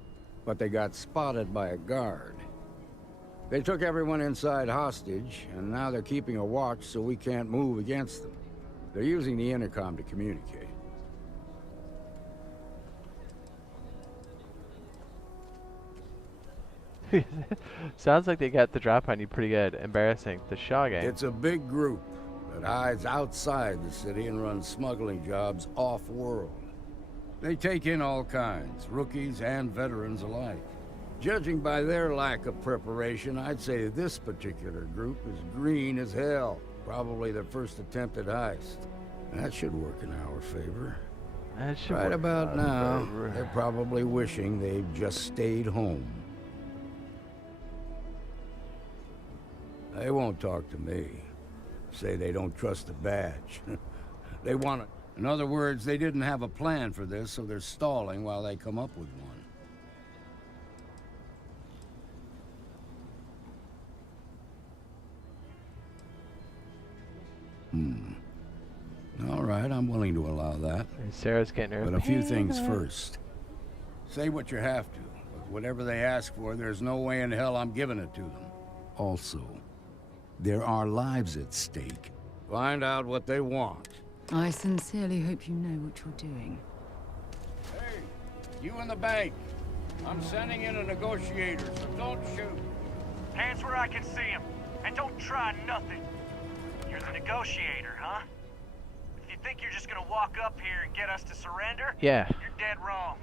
but they got spotted by a guard. They took everyone inside hostage, and now they're keeping a watch so we can't move against them. They're using the intercom to communicate. Sounds like they got the drop on you pretty good. Embarrassing. The Shaw gang. It's a big group that hides outside the city and runs smuggling jobs off-world. They take in all kinds, rookies and veterans alike. Judging by their lack of preparation, I'd say this particular group is green as hell. Probably their first attempt at heist. That should work in our favor. That should Right work about out now, favor. they're probably wishing they'd just stayed home. They won't talk to me. Say they don't trust the badge. They want it. In other words, they didn't have a plan for this, so they're stalling while they come up with one. All right, I'm willing to allow that. And Sarah's getting her. But a few things first. Say what you have to, but whatever they ask for, there's no way in hell I'm giving it to them. Also, there are lives at stake. Find out what they want. I sincerely hope you know what you're doing. Hey, you in the bank. I'm sending in a negotiator, so don't shoot. Hands where I can see him, and don't try nothing. You're the negotiator, huh? If you think you're just gonna walk up here and get us to surrender, Yeah. you're dead wrong.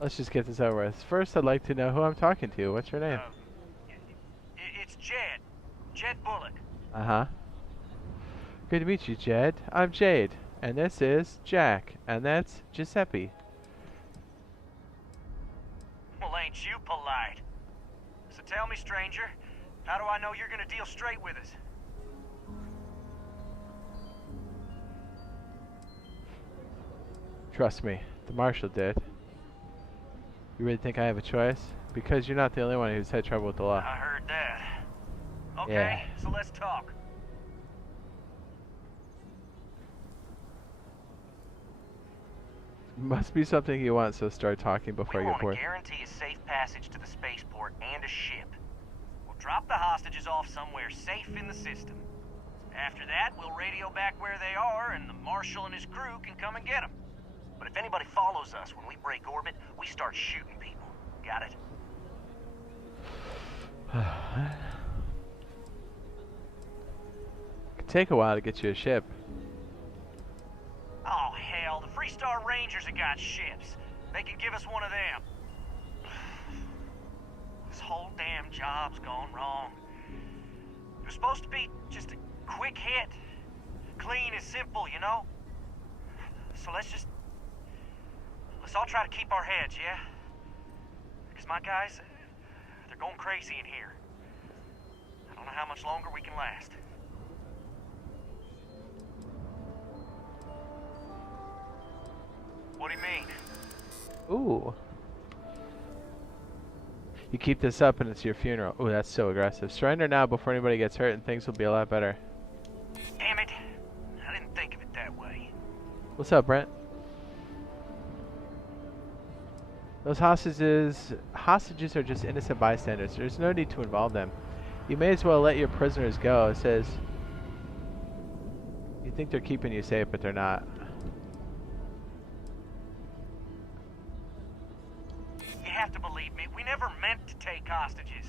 Let's just get this over with. First, I'd like to know who I'm talking to. What's your name? It's Jed. Jed Bullock. Uh-huh. Good to meet you, Jed. I'm Jade. And this is Jack. And that's Giuseppe. Well, ain't you polite? So tell me, stranger, how do I know you're gonna deal straight with us? Trust me, the Marshal did. You really think I have a choice? Because you're not the only one who's had trouble with the law. I heard that. Okay, Yeah. so let's talk. Must be something you want, so start talking before We you want get bored. to guarantee a safe passage to the spaceport and a ship. We'll drop the hostages off somewhere safe in the system. After that, we'll radio back where they are, and the Marshal and his crew can come and get them. But if anybody follows us when we break orbit, we start shooting people. Got it? Could take a while to get you a ship. Oh, hell, the Freestar Rangers have got ships. They can give us one of them. This whole damn job's gone wrong. It was supposed to be just a quick hit. Clean and simple, you know? So let's all try to keep our heads, yeah? Because my guys, they're going crazy in here. I don't know how much longer we can last. What do you mean? Ooh. You keep this up and it's your funeral. Ooh, that's so aggressive. Surrender now before anybody gets hurt and things will be a lot better. Damn it. I didn't think of it that way. What's up, Brent? Those hostages are just innocent bystanders. There's no need to involve them. You may as well let your prisoners go. It says you think they're keeping you safe, but they're not. You have to believe me. We never meant to take hostages.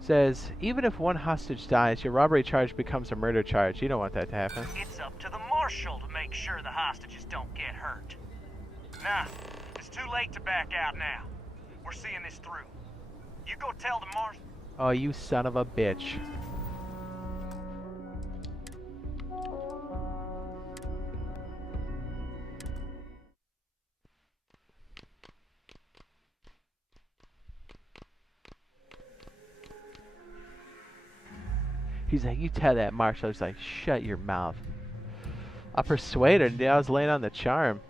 Says even if one hostage dies, your robbery charge becomes a murder charge. You don't want that to happen. It's up to the Marshal to make sure the hostages don't get hurt. Nah, it's too late to back out now. We're seeing this through. You go tell the Marshal. Oh, you son of a bitch. He's like, you tell that Marshal. He's like, shut your mouth. I persuaded him, dude. I was laying on the charm.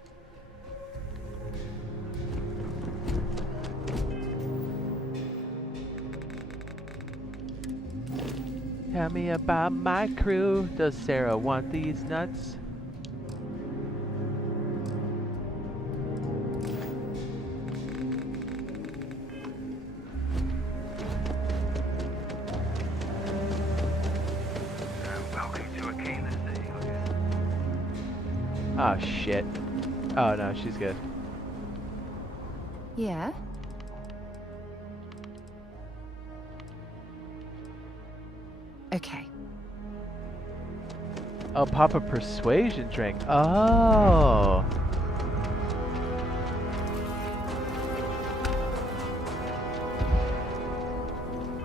Tell me about my crew. Does Sarah want these nuts? Welcome to a Canaan city. Oh shit. Oh no, she's good. Yeah? Okay. Oh, pop a persuasion drink. Oh.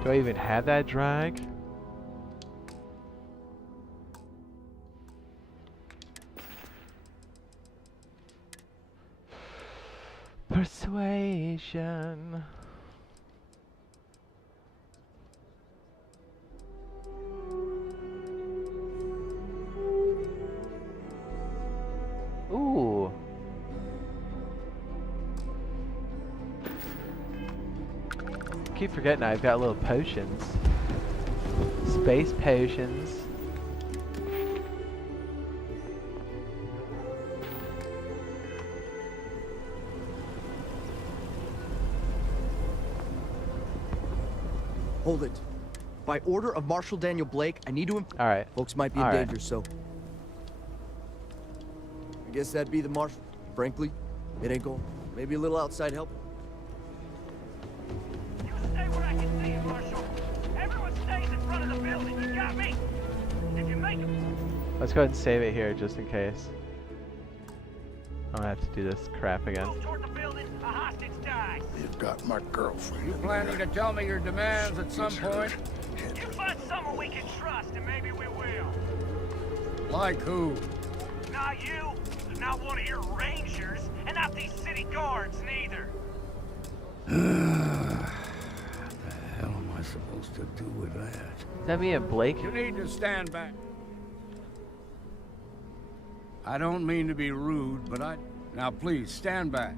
Do I even have that drag? Persuasion. Ooh. Keep forgetting I've got little potions. Space potions. Hold it. By order of Marshal Daniel Blake, I need to All right. Folks might be in danger, so... I guess that'd be the Marshal. Frankly, it ain't going. Maybe a little outside help. You stay where I can see you, Marshal. Everyone stays in front of the building. You got me? If you make them... Let's go ahead and save it here just in case. I don't have to do this crap again. Toward the building, a hostage dies. You've got my girlfriend. You planning to tell me your demands at some point? You find someone we can trust, and maybe we will. Like who? Not you, not one of your rangers, and not these city guards, neither. What the hell am I supposed to do with that? Is that me and Blake? You need to stand back. I don't mean to be rude, but Now please, stand back.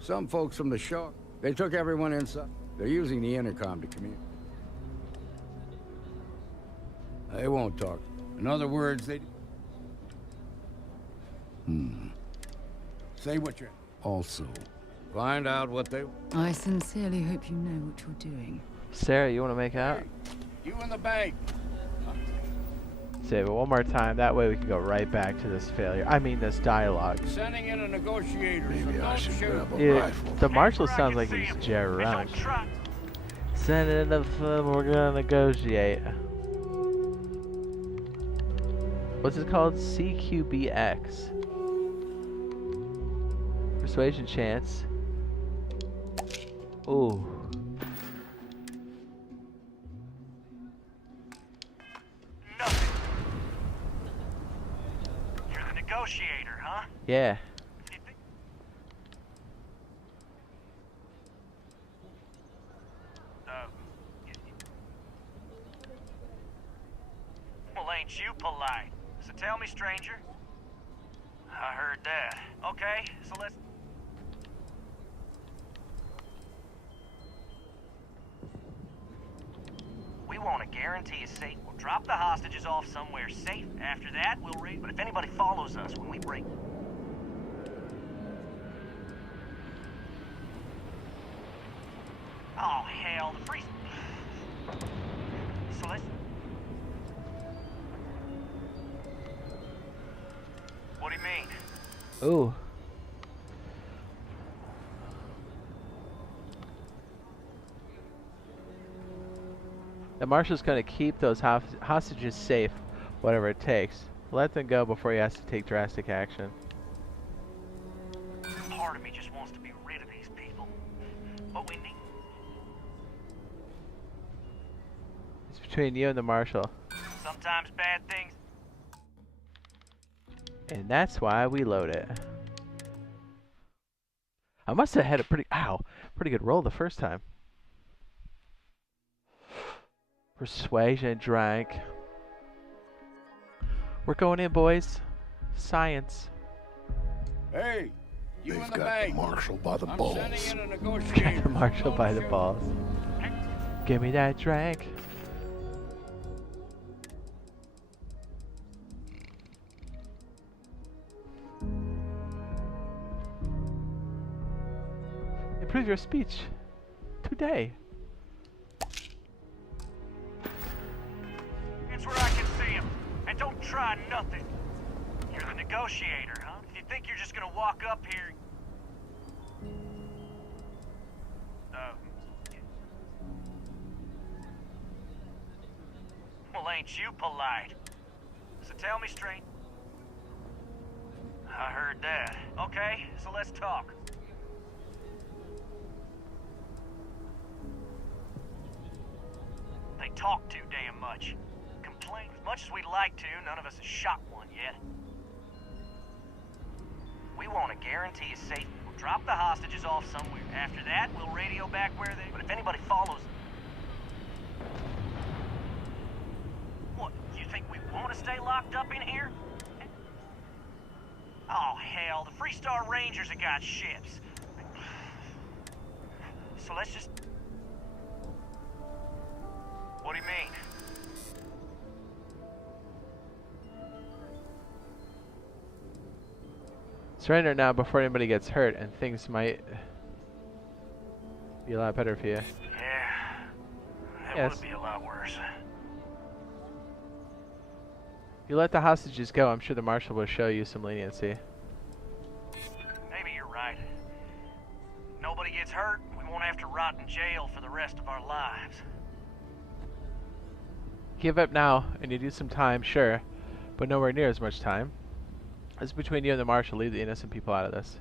Some folks from the show, they took everyone inside. They're using the intercom to communicate. They won't talk. In other words, they... Say what you're... Also, find out what they... I sincerely hope you know what you're doing. Sarah, you want to make out? You in the bank. Save it one more time. That way we can go right back to this failure. I mean, this dialogue. Sending in a negotiator. Maybe I should grab a Yeah, rifle. the marshal sounds like he's drunk. Send it in the film. We're gonna negotiate. What's it called? CQBX. Persuasion chance. Ooh. Negotiator, huh? Yeah. Well, ain't you polite? So tell me, stranger. I heard that. Okay, so let's... We want to guarantee a safe. We'll drop the hostages off somewhere safe. After that, we'll raid. But if anybody follows us when we break... Oh, hell, the free... So let's... What do you mean? Ooh. The marshal's gonna keep those hostages safe, whatever it takes. Let them go before he has to take drastic action. Part of me just wants to be rid of these people. But we need... It's between you and the marshal. Sometimes bad things... And that's why we load it. I must have had a pretty good roll the first time. Persuasion drank. We're going in, boys. Science. Hey, you They've in the got bank. the marshal by the balls. I'm sending in a negotiator. The marshal by the balls. Give me that drink. Improve your speech today. It's where I can see him. And don't try nothing. You're the negotiator, huh? If you think you're just gonna walk up here... ain't you polite? So tell me straight. I heard that. Okay, so let's talk. They talk too damn much. Complain as much as we'd like to, none of us has shot one yet. We want to guarantee a safe. We'll drop the hostages off somewhere. After that, we'll radio back where they... But if anybody follows... What, you think we want to stay locked up in here? Oh, hell, the Freestar Rangers have got ships. So let's just... What do you mean? Surrender now before anybody gets hurt, and things might be a lot better for you. Yeah, that Yes. would be a lot worse. If you let the hostages go, I'm sure the marshal will show you some leniency. Maybe you're right. Nobody gets hurt, we won't have to rot in jail for the rest of our lives. Give up now, and you do some time, sure, but nowhere near as much time. It's between you and the marshal. Leave the innocent people out of this.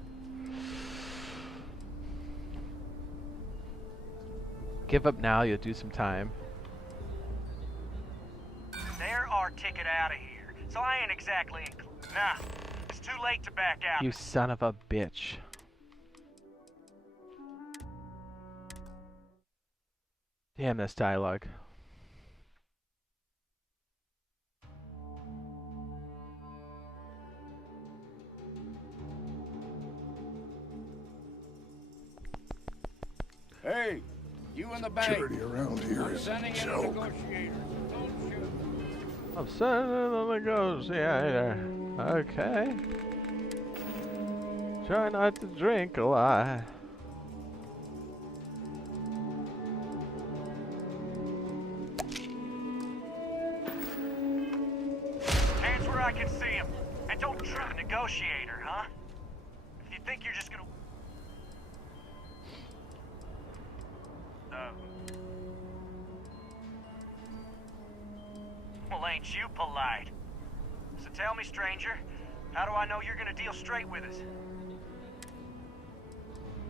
Give up now, you'll do some time. They're our ticket out of here, so I ain't exactly Nah, it's too late to back out. You son of a bitch. Damn, this dialogue. Hey, you in the bank. Security around here is a joke. I'm sending a negotiator. Okay. Try not to drink a lot. Hands where I can see him. And don't try to negotiator, huh? If you think you're just gonna... Well, ain't you polite? So tell me, stranger, how do I know you're gonna deal straight with us?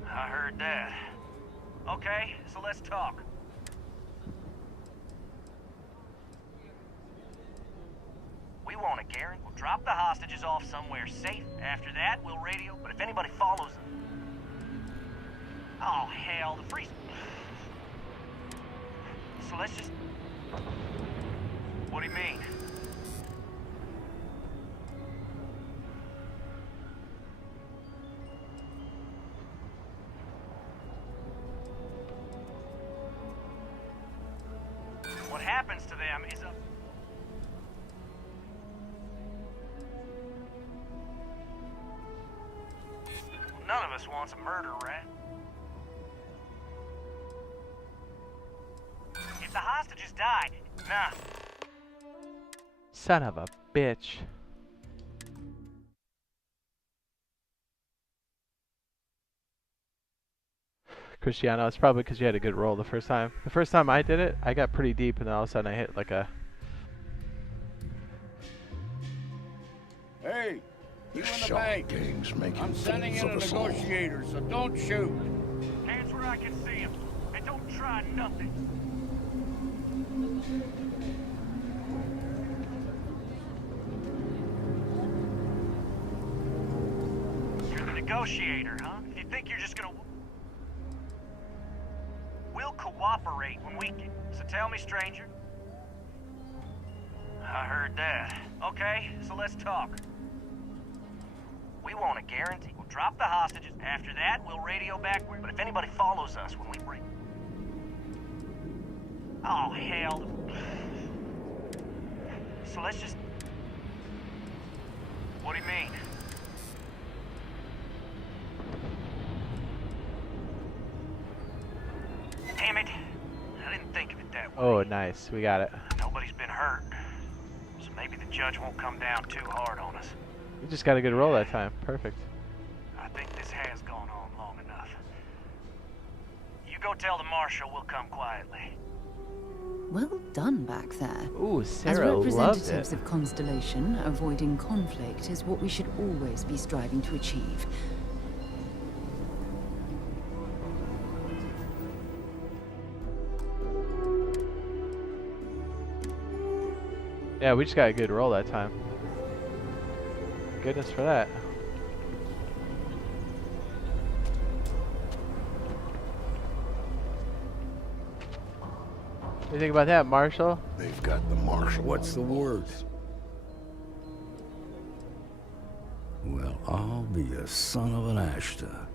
I heard that. Okay, so let's talk. We want a guarantee. We'll drop the hostages off somewhere safe. After that, we'll radio. But if anybody follows them... Oh, hell, the free... So let's just... What do you mean? What happens to them is a... None of us wants a murder rat. If the hostages die, nah. Son of a bitch. Cristiano, it's probably because you had a good roll the first time. The first time I did it, I got pretty deep, and then all of a sudden I hit like a... Hey, you in the Shaw bank. gang's making I'm sending in a fools of us all. negotiator, so don't shoot. Hands where I can see him, and don't try nothing. You're the negotiator, huh? If you think you're just gonna... We'll cooperate when we can. So tell me, stranger. I heard that. Okay, so let's talk. We want a guarantee. We'll drop the hostages. After that, we'll radio back where... But if anybody follows us when we bring... Oh, hell. So let's just... What do you mean? Damn it. I didn't think of it that way. Oh, nice. We got it. Nobody's been hurt. So maybe the judge won't come down too hard on us. You just got a good roll that time. Perfect. I think this has gone on long enough. You go tell the marshal we'll come quietly. Well done back there. Ooh, As Sarah loved representatives it. of Constellation, avoiding conflict is what we should always be striving to achieve. Yeah, we just got a good roll that time. Goodness for that. What do you think about that, Marshall? They've got the Marshal. What's the word? Well, I'll be a son of an Ashta.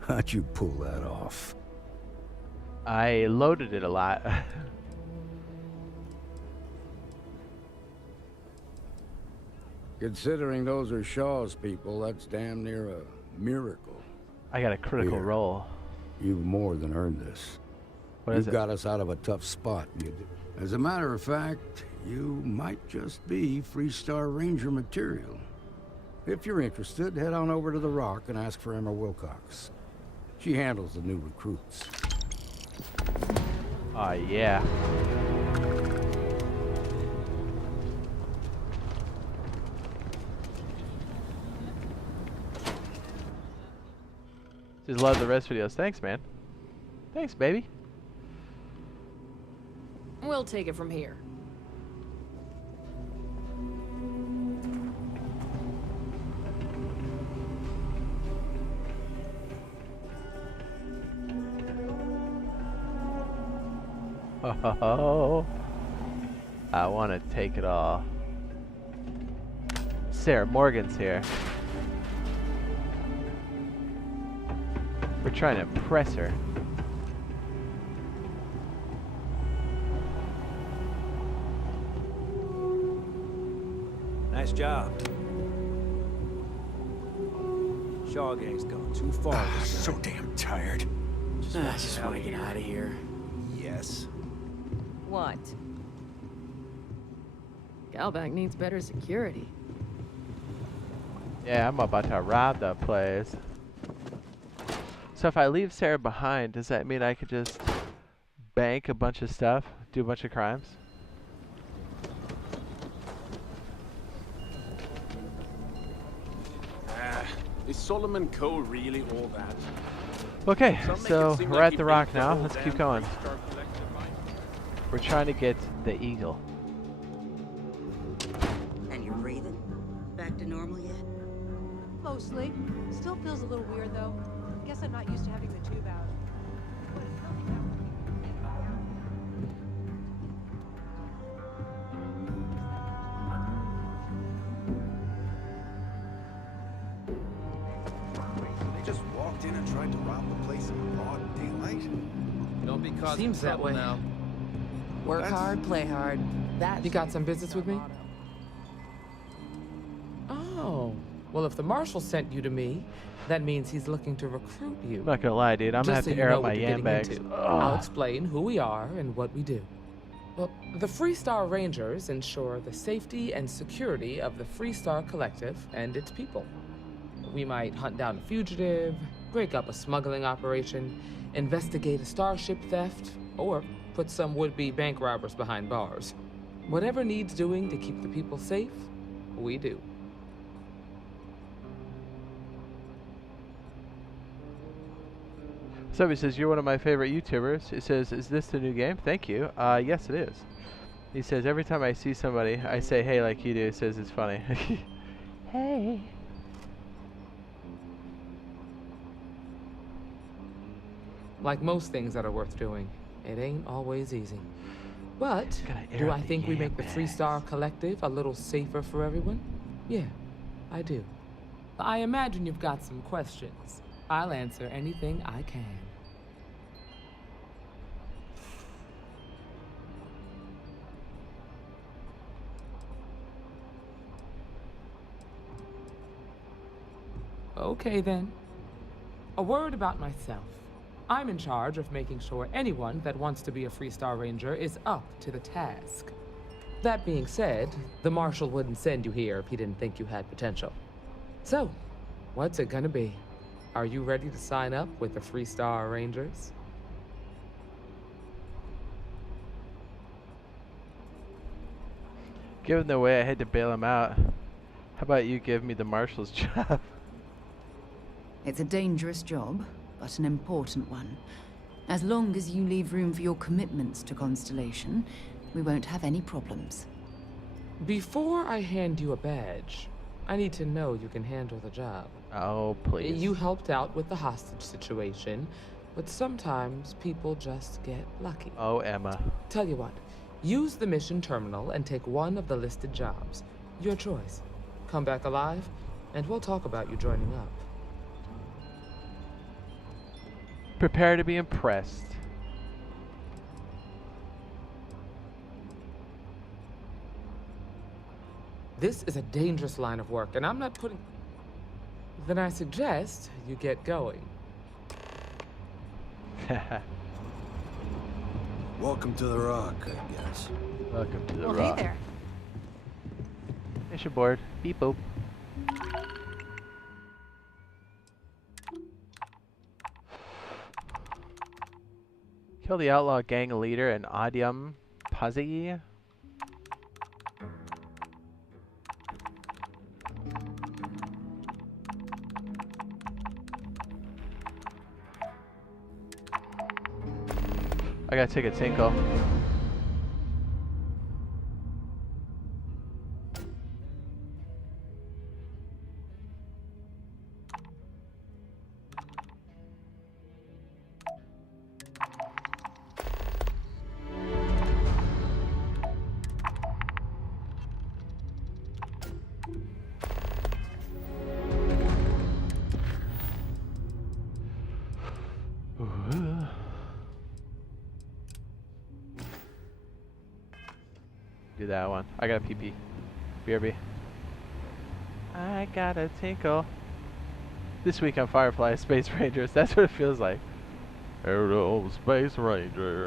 How'd you pull that off? I loaded it a lot. Considering those are Shaw's people, that's damn near a miracle. I got a critical Here. roll. You've more than earned this. What is You've it? got us out of a tough spot. As a matter of fact, you might just be Freestar Ranger material. If you're interested, head on over to the Rock and ask for Emma Wilcox. She handles the new recruits. Oh, yeah. Just love the rest videos. Thanks, man. Thanks, baby. We'll take it from here. Oh, I want to take it all. Sarah Morgan's here. We're trying to impress her. Nice job. Shaw gang's gone too far. So damn tired. I just want to get out of here. Yes. What? Galbank needs better security. Yeah, I'm about to rob that place. So if I leave Sarah behind, does that mean I could just bank a bunch of stuff, do a bunch of crimes? Is Solomon Cole really all that? Okay, Some make so it seem we're like at he the built Rock the now. whole Let's keep damn going. Freestar Collective, right? We're trying to get the Eagle. And you're breathing? Back to normal yet? Mostly. Still feels a little weird though. Guess I'm not used to having the tube out. They just walked in and tried to rob the place in broad daylight. Don't be causing Seems that trouble way. now. Work hard, play hard. That You got some business with me? Oh. Well, if the Marshal sent you to me, that means he's looking to recruit you. I'm not gonna lie, dude. I'm gonna have Just so to you air know out my what you're yam getting bags. into. I'll explain who we are and what we do. Well, the Freestar Rangers ensure the safety and security of the Freestar Collective and its people. We might hunt down a fugitive, break up a smuggling operation, investigate a starship theft, or put some would-be bank robbers behind bars. Whatever needs doing to keep the people safe, we do. Somebody says, you're one of my favorite YouTubers. He says, is this the new game? Thank you. Yes, it is. He says, every time I see somebody, I say, hey, like you do. He says, it's funny. Hey. Like most things that are worth doing, it ain't always easy. But do I think we make the Freestar Collective a little safer for everyone? Yeah, I do. I imagine you've got some questions. I'll answer anything I can. Okay then. A word about myself. I'm in charge of making sure anyone that wants to be a Freestar Ranger is up to the task. That being said, the Marshal wouldn't send you here if he didn't think you had potential. So, what's it gonna be? Are you ready to sign up with the Freestar Rangers? Given the way I had to bail him out, how about you give me the marshal's job? It's a dangerous job, but an important one. As long as you leave room for your commitments to Constellation, we won't have any problems. Before I hand you a badge, I need to know you can handle the job. Oh, please. You helped out with the hostage situation, but sometimes people just get lucky. Oh, Emma. Tell you what, use the mission terminal and take one of the listed jobs. Your choice. Come back alive, and we'll talk about you joining up. Prepare to be impressed. This is a dangerous line of work, and I'm not putting... Then I suggest you get going. Welcome to the Rock, I guess. Welcome to the Well, Rock. hey there. Mission board. Beep boop. Kill the outlaw gang leader and Adium Pazzi. I gotta take a tinkle. Do that one. I got a PP. BRB. I got a tinkle. This week on Firefly Space Rangers. That's what it feels like. Hello, Space Ranger.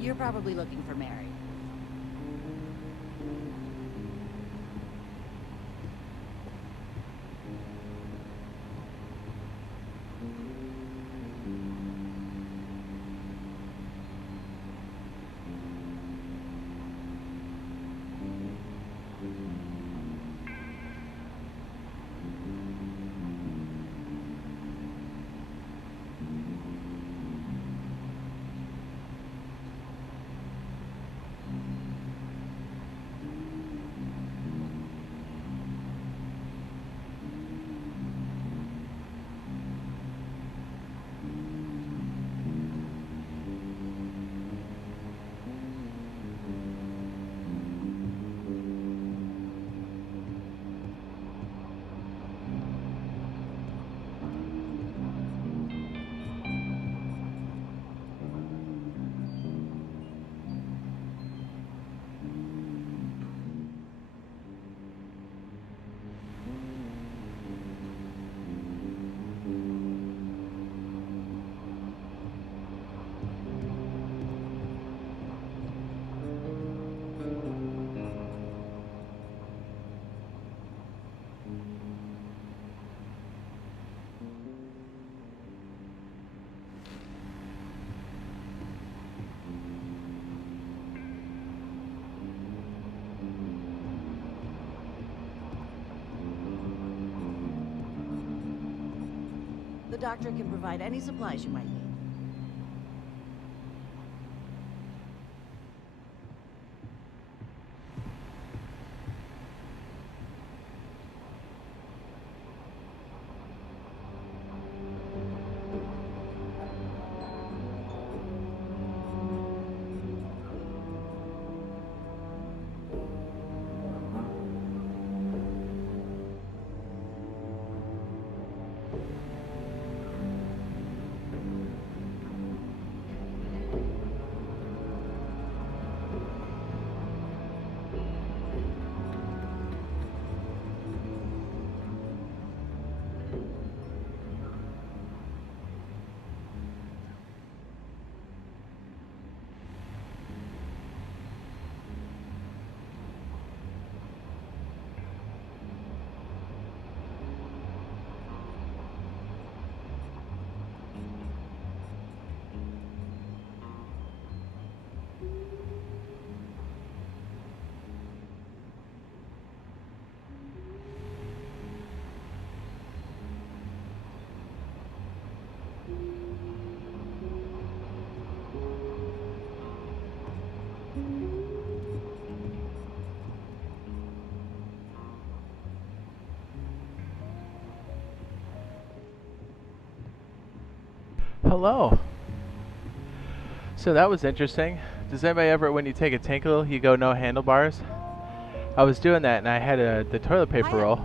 You're probably looking for Mary. The doctor can provide any supplies you might need. Hello. So that was interesting. Does anybody ever, when you take a tinkle, you go no handlebars? I was doing that and I had the toilet paper roll.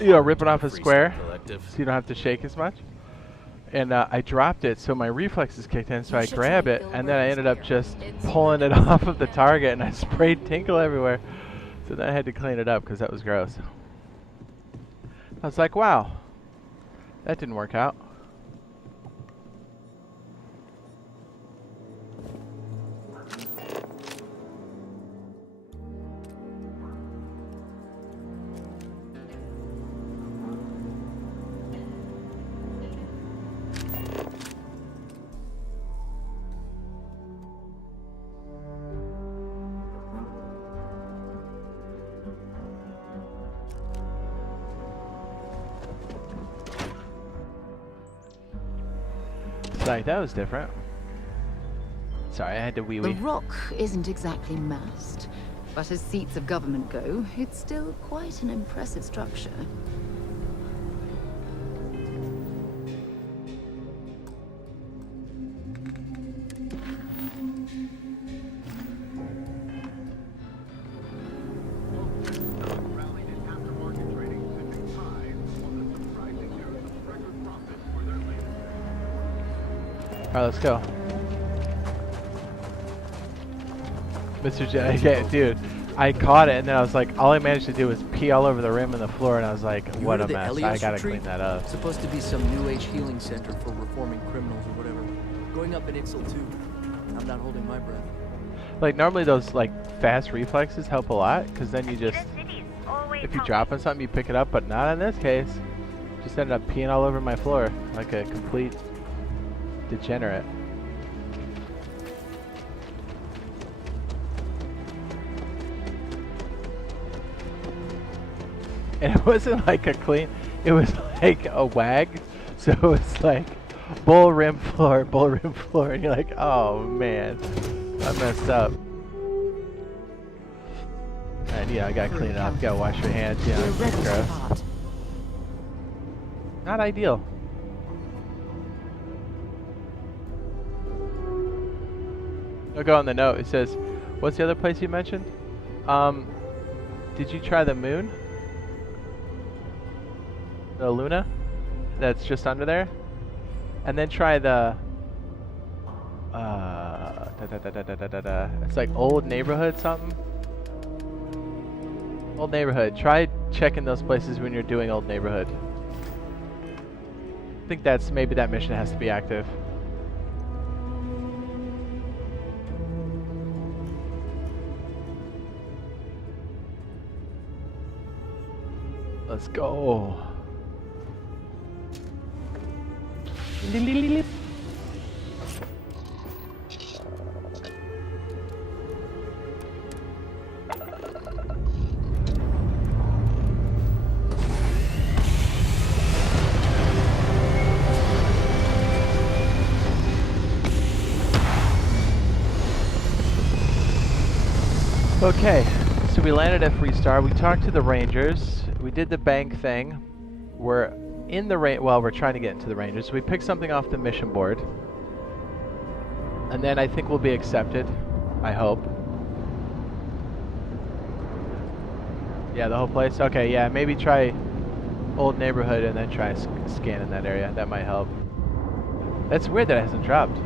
You know, rip it off a square so you don't have to shake as much. And I dropped it, so my reflexes kicked in, so I grab it, and then I ended up just pulling it off of the target, and I sprayed tinkle everywhere. So then I had to clean it up because that was gross. I was like, wow, that didn't work out. Like, that was different. Sorry, I had to wee-wee. The rock isn't exactly massed, but as seats of government go, it's still quite an impressive structure. Alright, let's go. Mr. J, dude, I caught it and then I was like, all I managed to do was pee all over the rim and the floor, and I was like, what a mess. I gotta clean that up. It's supposed to be some new age healing center for reforming criminals or whatever. Going up in Ixel too. I'm not holding my breath. Like, normally those like fast reflexes help a lot, because then you just, if you drop on something, you pick it up, but not in this case. Just ended up peeing all over my floor like a complete degenerate. And it wasn't like a clean, it was like a wag. So it was like bull rim floor, and you're like, oh man, I messed up. And yeah, I gotta clean it up, gotta wash your hands, yeah, it's gross. Not ideal. I'll go on the note. It says, what's the other place you mentioned? Did you try the moon? The Luna? That's just under there? And then try the... It's like Old Neighborhood something? Old Neighborhood. Try checking those places when you're doing Old Neighborhood. I think that's, maybe that mission has to be active. Let's go. Okay, so we landed at Freestar. We talked to the Rangers. We did the bank thing. We're in the well, we're trying to get into the Rangers. So we picked something off the mission board. And then I think we'll be accepted. I hope. Yeah, the whole place? Okay, yeah, maybe try Old Neighborhood and then try scanning that area. That might help. That's weird that it hasn't dropped.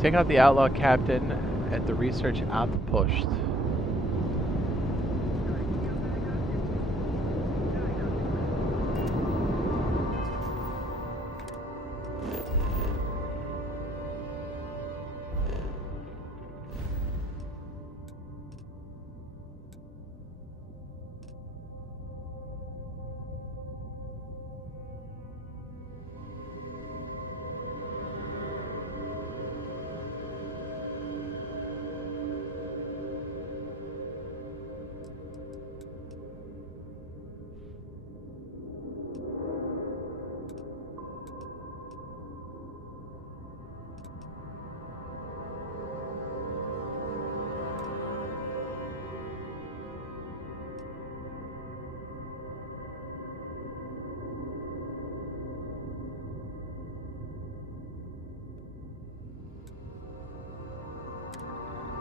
Take out the outlaw captain at the research outpost.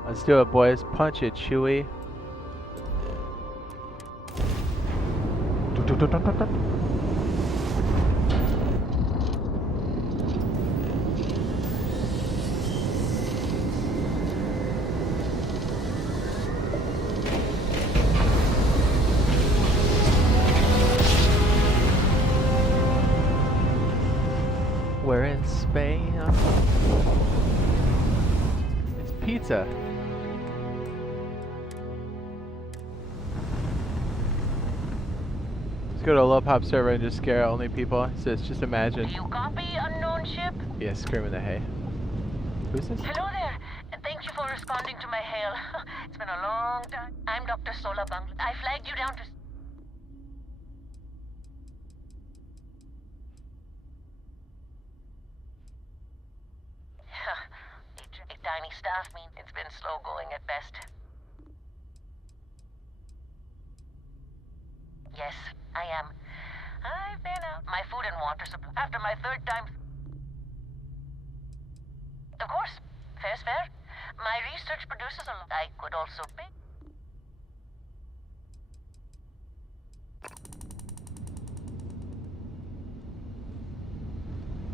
Let's do it, boys. Punch it, Chewie. We're in Spain. It's pizza. Let's go to a low-pop server and just scare only people. It says, just imagine. Do you copy, unknown ship? Yeah, screaming the hay. Who's this? Hello there. Thank you for responding to my hail. It's been a long time. I'm Dr. Sola Bangla. I flagged you down to... A tiny staff mean it's been slow going at best. Yes, I am. I've been out. My food and water supply. After my third time... Of course. Fair's fair. My research produces a lot. I could also pay.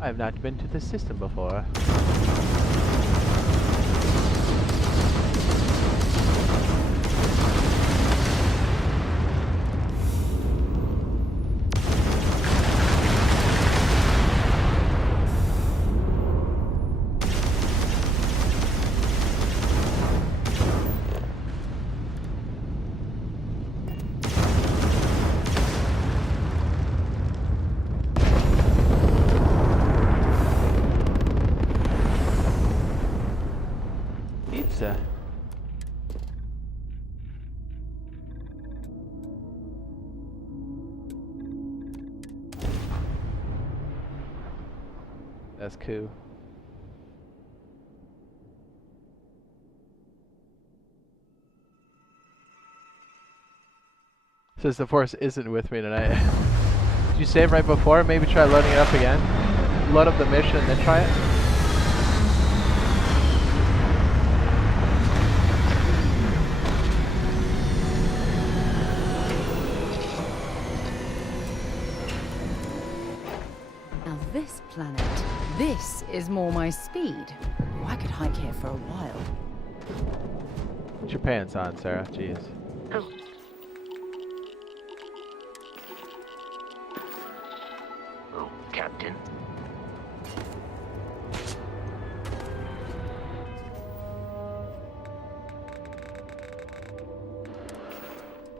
I have not been to this system before. Pizza. That's cool. Says the force isn't with me tonight. Did you save right before? Maybe try loading it up again. Load up the mission and then try it. This planet, this is more my speed. Oh, I could hike here for a while. Put your pants on, Sarah. Jeez. Oh. Oh, Captain.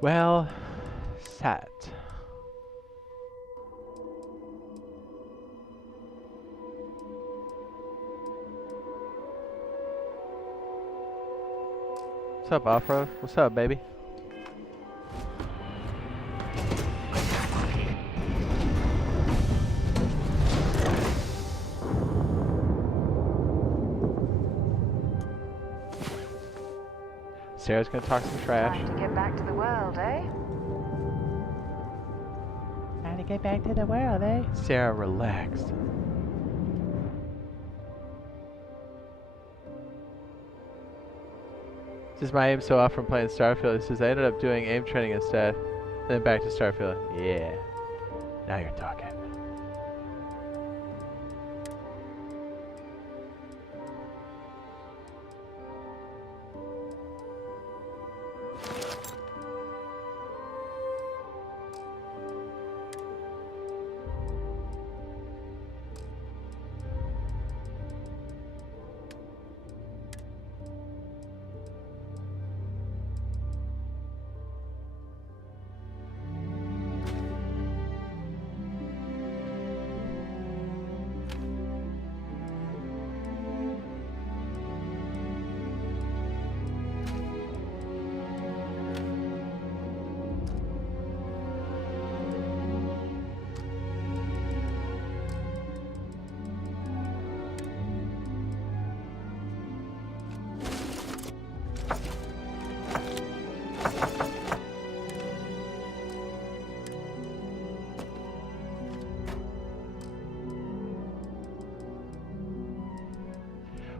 Well, sat. What's up, Off-Road? What's up, baby? Sarah's gonna talk some trash. Time to get back to the world, eh? Time to get back to the world, eh? Sarah, relaxed. This is my aim so off from playing Starfield. It says I ended up doing aim training instead. Then back to Starfield. Yeah. Now you're talking.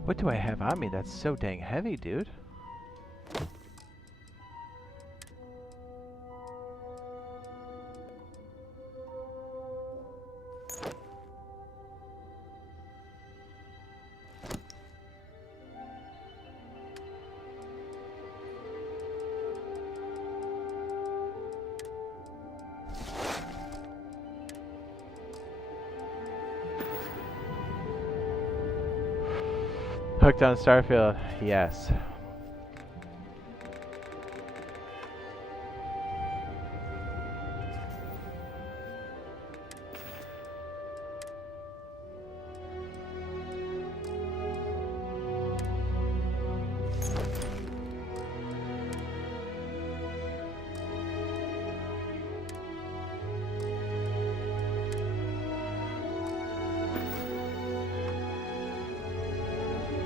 What do I have on me that's so dang heavy, dude? Hooked on Starfield, yes.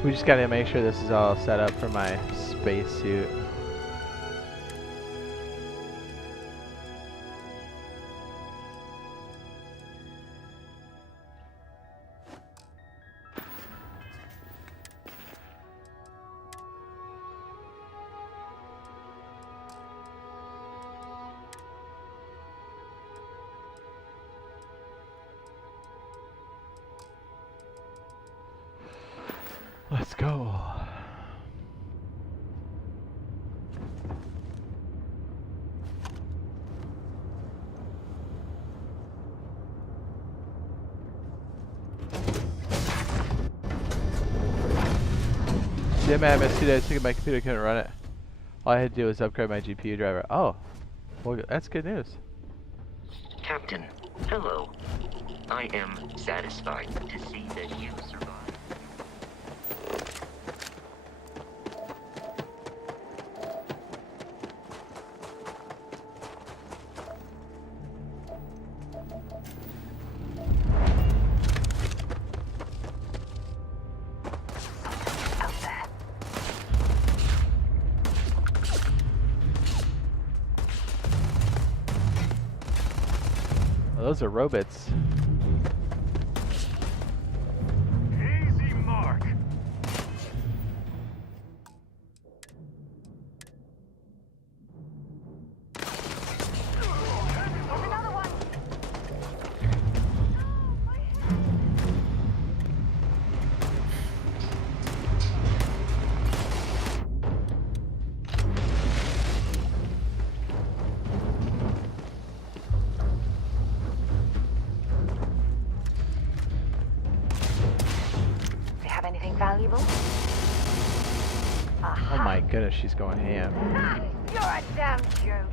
We just gotta make sure this is all set up for my spacesuit. Let's go. Yeah, man, I missed 2 days thinking my computer couldn't run it. All I had to do was upgrade my GPU driver. Oh, well, that's good news. Captain, hello. I am satisfied to see that you survived. Oh, those are robots. Easy mark. Valuable? Oh my goodness, she's going ham. You're a damn joke.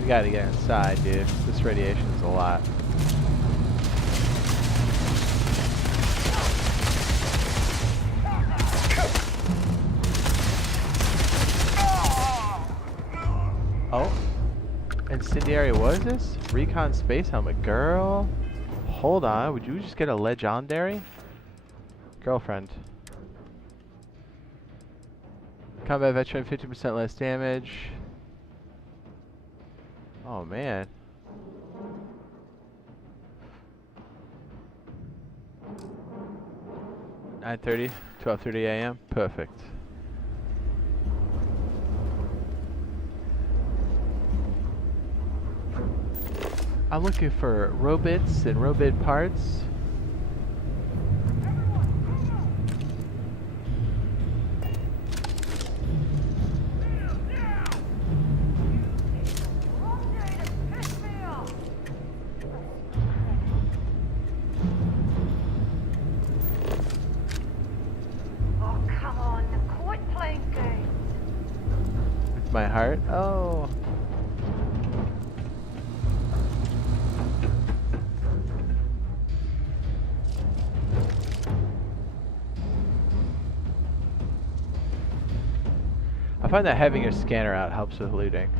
We gotta get inside, dude. This radiation is a lot. Oh, incendiary. What is this? Recon space helmet, girl. Hold on. Would you just get a legendary? Girlfriend. Combat veteran, 50% less damage. Oh man. (9:30, 12:30 a.m.) Perfect. I'm looking for robots and robot parts. My heart. Oh. I find that having your scanner out helps with looting.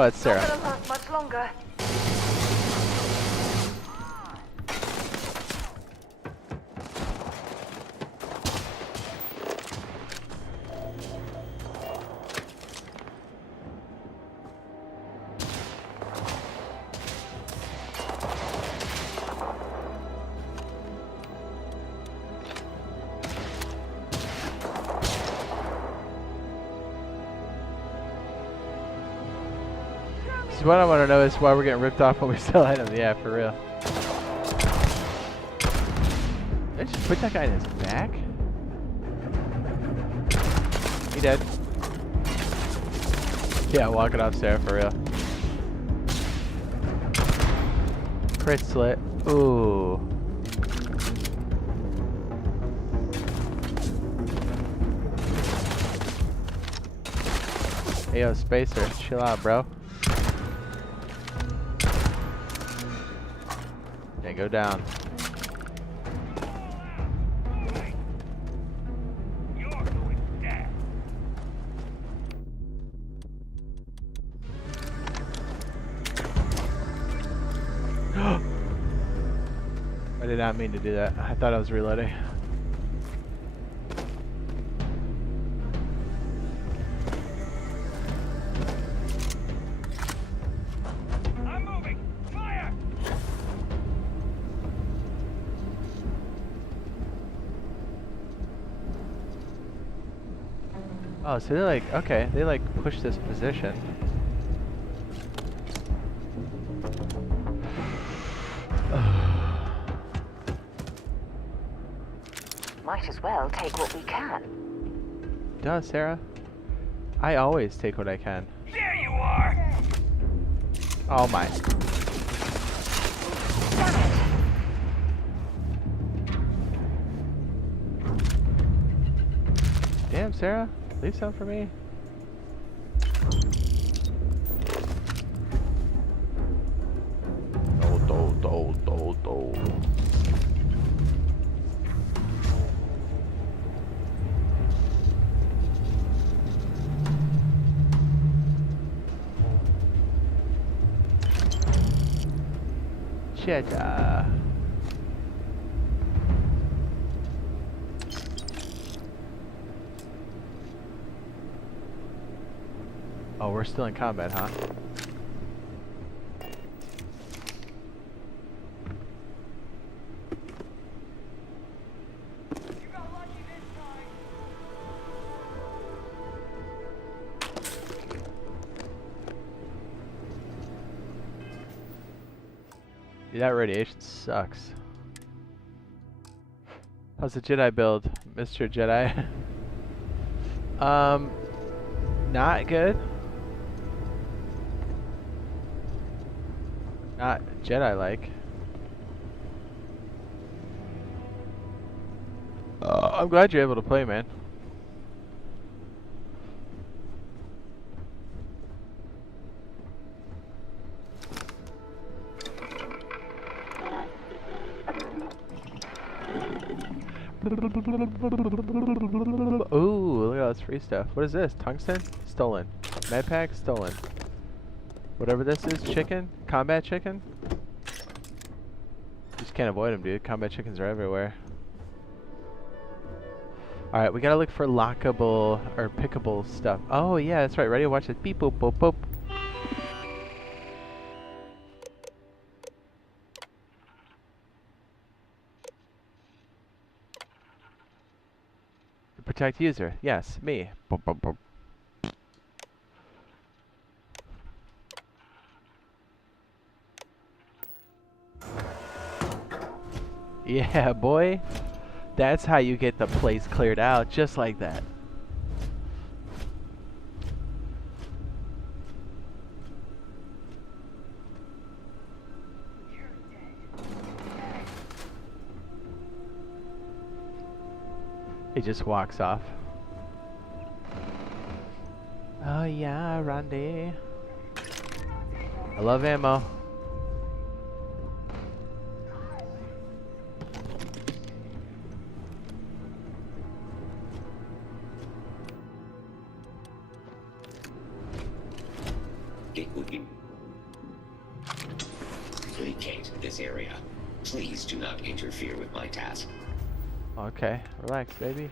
Oh, it's Sarah. Not gonna last much longer. So what I want to know is why we're getting ripped off when we sell items. Yeah, for real. Did I just put that guy in his back? He dead. Yeah, walking off Sarah for real. Crit slit. Ooh. Hey yo, Spacer, chill out, bro. Okay, go down. I did not mean to do that. I thought I was reloading. I'm moving. Fire! Oh, so they're like, okay, they like push this position. Might as well take what we can. Duh, Sarah. I always take what I can. There you are! Oh my. Damn, Sarah. Leave some for me. Do. Cheddar. Oh, we're still in combat, huh? Dude, that radiation sucks. How's the Jedi build, Mr. Jedi? Not good. Not Jedi-like. I'm glad you're able to play, man. Ooh, look at all this free stuff. What is this? Tungsten? Stolen. Medpack? Stolen. Whatever this is, chicken? Combat chicken? You just can't avoid them, dude. Combat chickens are everywhere. Alright, we gotta look for lockable or pickable stuff. Oh, yeah, that's right. Ready? Watch this. Beep, boop, boop, boop. Protect user. Yes, me. Boop, boop, boop. Yeah, boy. That's how you get the place cleared out, just like that. He just walks off. Oh yeah, Randy. I love ammo. protect this area. Please do not interfere with my task. Okay, relax, baby.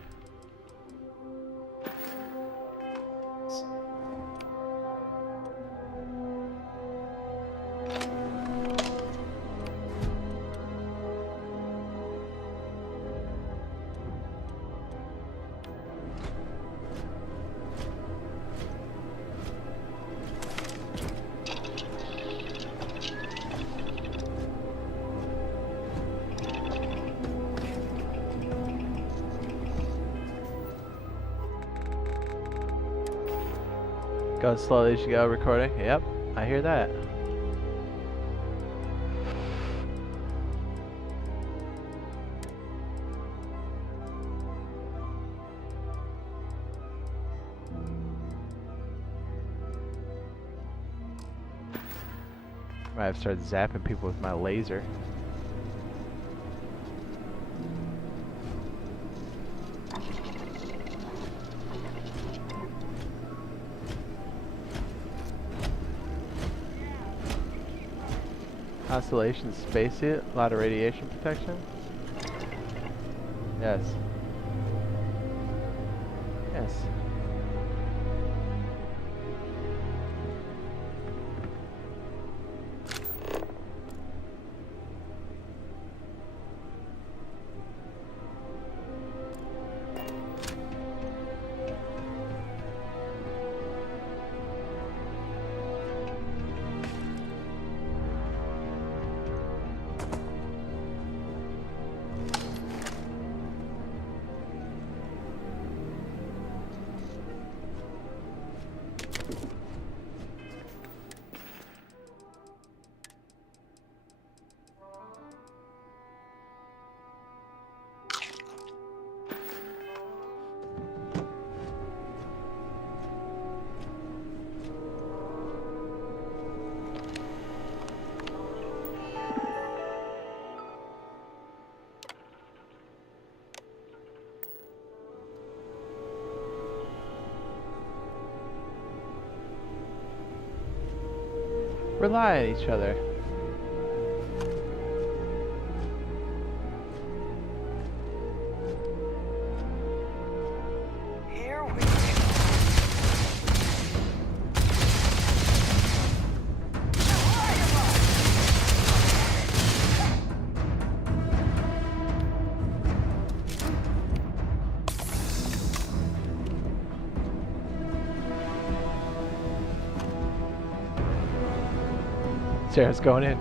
Go slowly as you go, recording. Yep, I hear that. Might have started zapping people with my laser. Constellation spacesuit, a lot of radiation protection. Yes. Yes. Rely on each other. Here we Sarah's going in.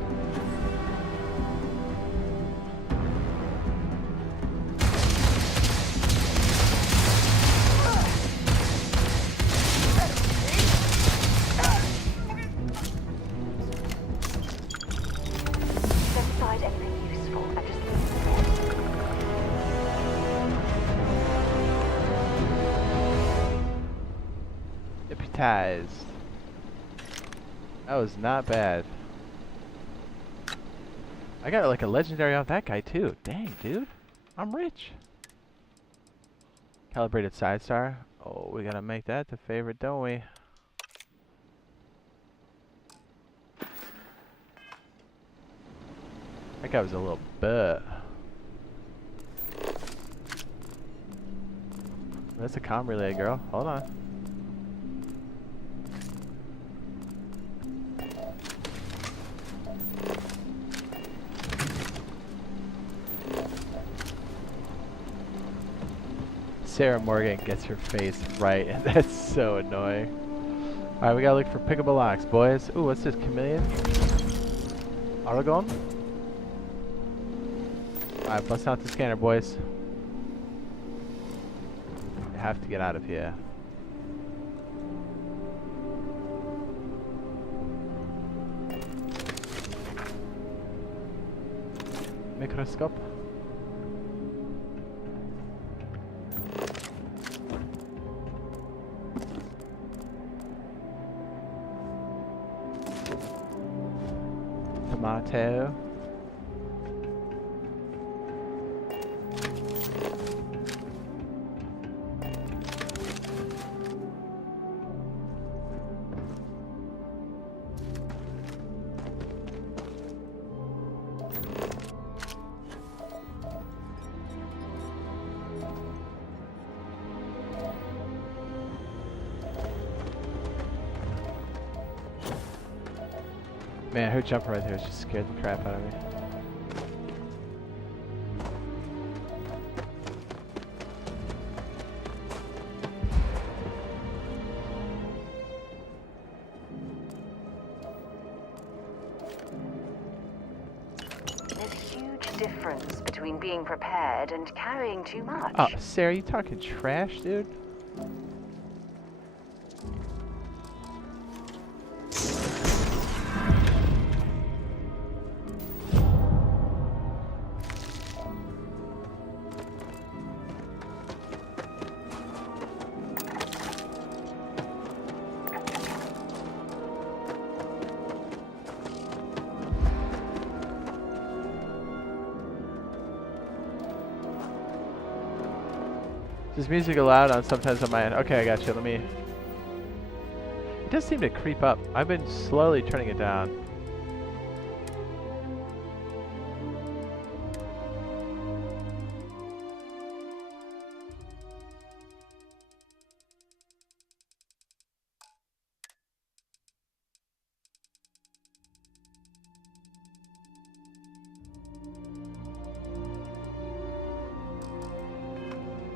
Identified anything useful and just Deputized. That was not bad. I got like a legendary off that guy too. Dang, dude. I'm rich. Calibrated side star. Oh, we gotta make that the favorite, don't we? That guy was a little butt. That's a comm relay, girl. Hold on. Sarah Morgan gets her face right, and that's so annoying. Alright, we gotta look for pickable locks, boys. Ooh, what's this? Chameleon? Aragon? Alright, bust out the scanner, boys. You have to get out of here. Microscope. Tomato. Man, her jumper right there just scared the crap out of me. There's a huge difference between being prepared and carrying too much. Oh, Sarah, you talking trash, dude? Is music allowed on sometimes on my end? Okay, I got you. Let me... It does seem to creep up. I've been slowly turning it down.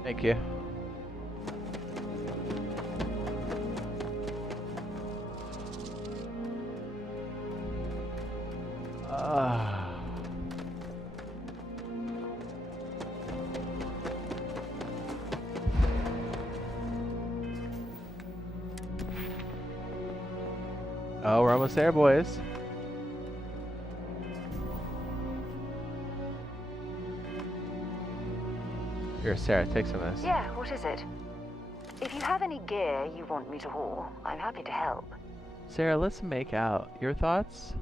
Thank you. Oh, we're almost there, boys. Here, Sarah, take some of this. Yeah, what is it? If you have any gear you want me to haul, I'm happy to help. Sarah, let's make out. Your thoughts?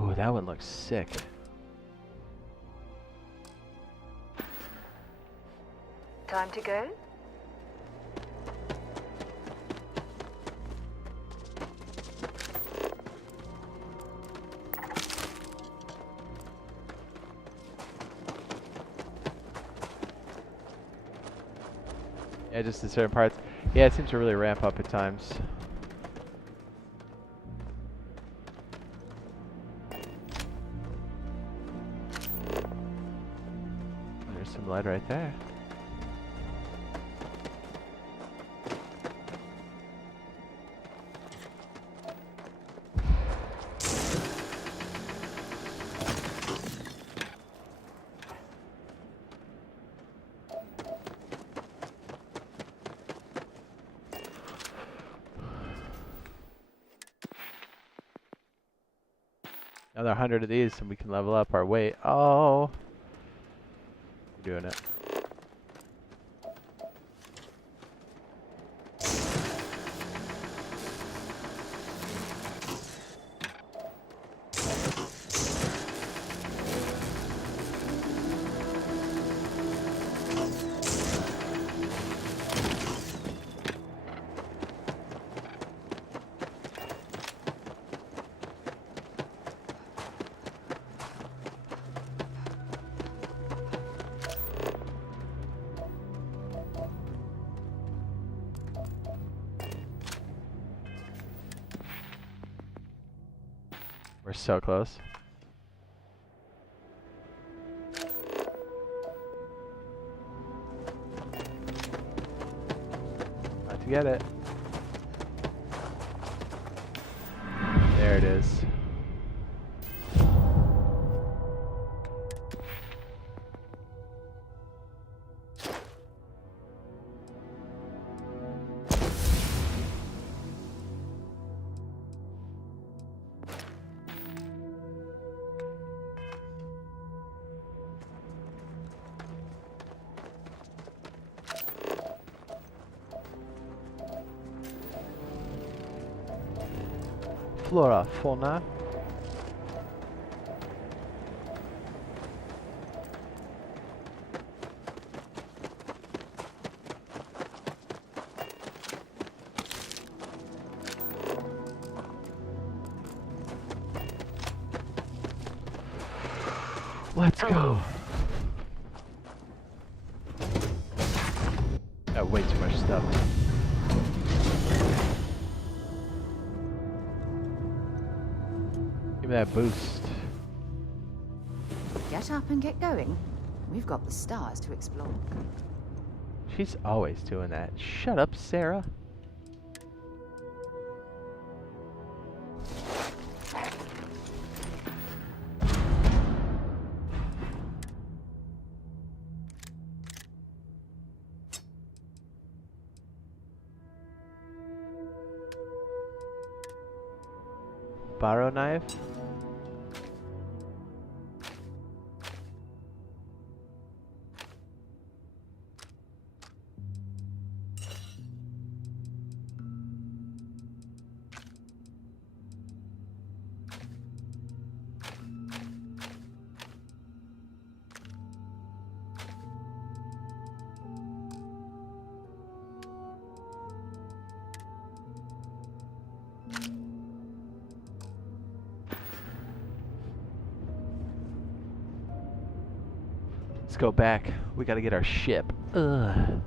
Ooh, that one looks sick. Time to go? Yeah, just in certain parts. Yeah, it seems to really ramp up at times. There's some lead right there. Another 100 of these and we can level up our weight. Oh. We're doing it. We're so close. About to get it. There it is. Flora, fauna. Let's go. Give me that boost. Get up and get going. We've got the stars to explore. She's always doing that. Shut up, Sarah. Borrow knife? Let's go back. We gotta get our ship. Ugh.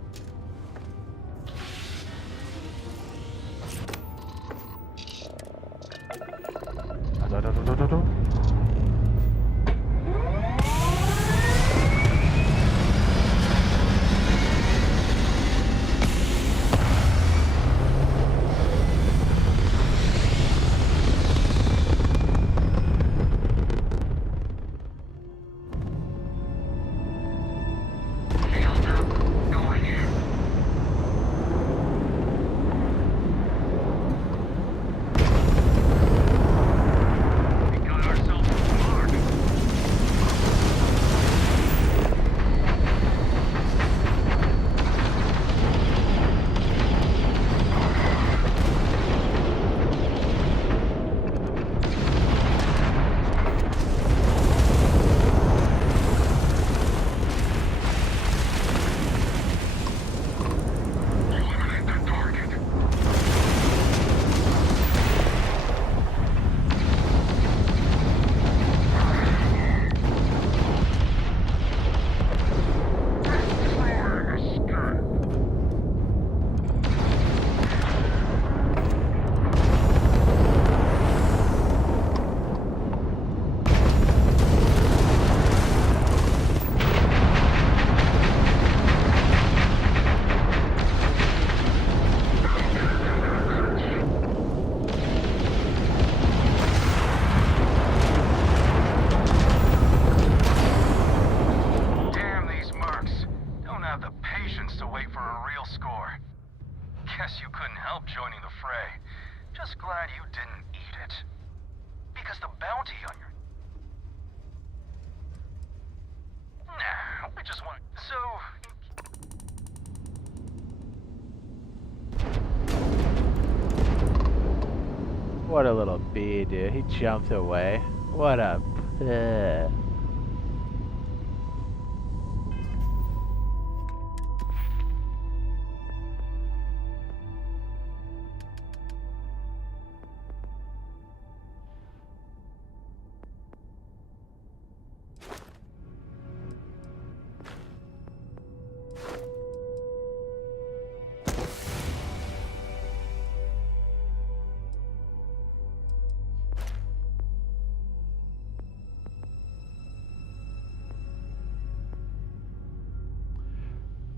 What a little bee, dude. He jumped away. What a...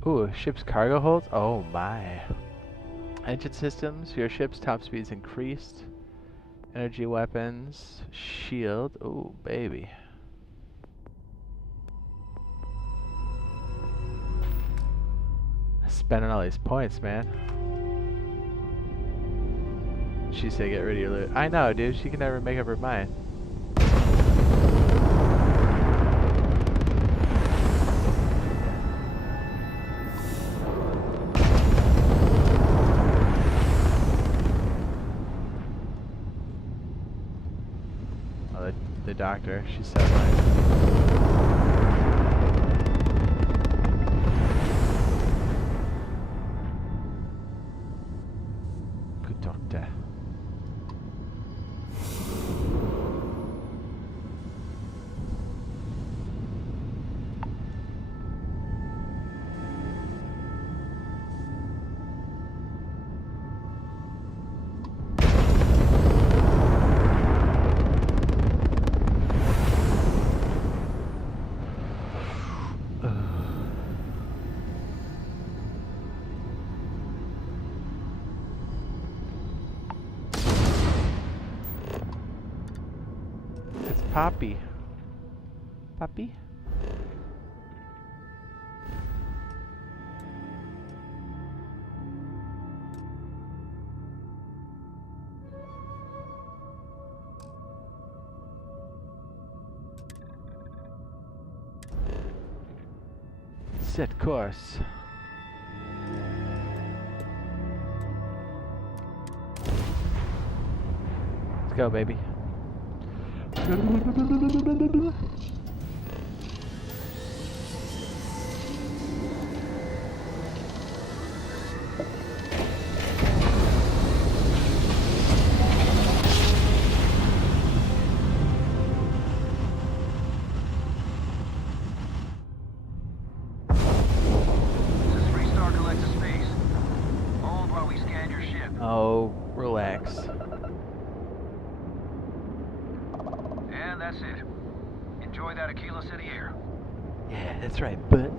Ooh, ship's cargo holds? Oh my. Engine systems, your ship's top speed's increased. Energy weapons, shield. Ooh, baby. Spending all these points, man. She said get rid of your loot. I know, dude. She can never make up her mind. The doctor, she said right. Good doctor. Poppy. Poppy? Set course. Let's go, baby. Oh, relax. And that's it. Enjoy that Aquila City air. Yeah, that's right, but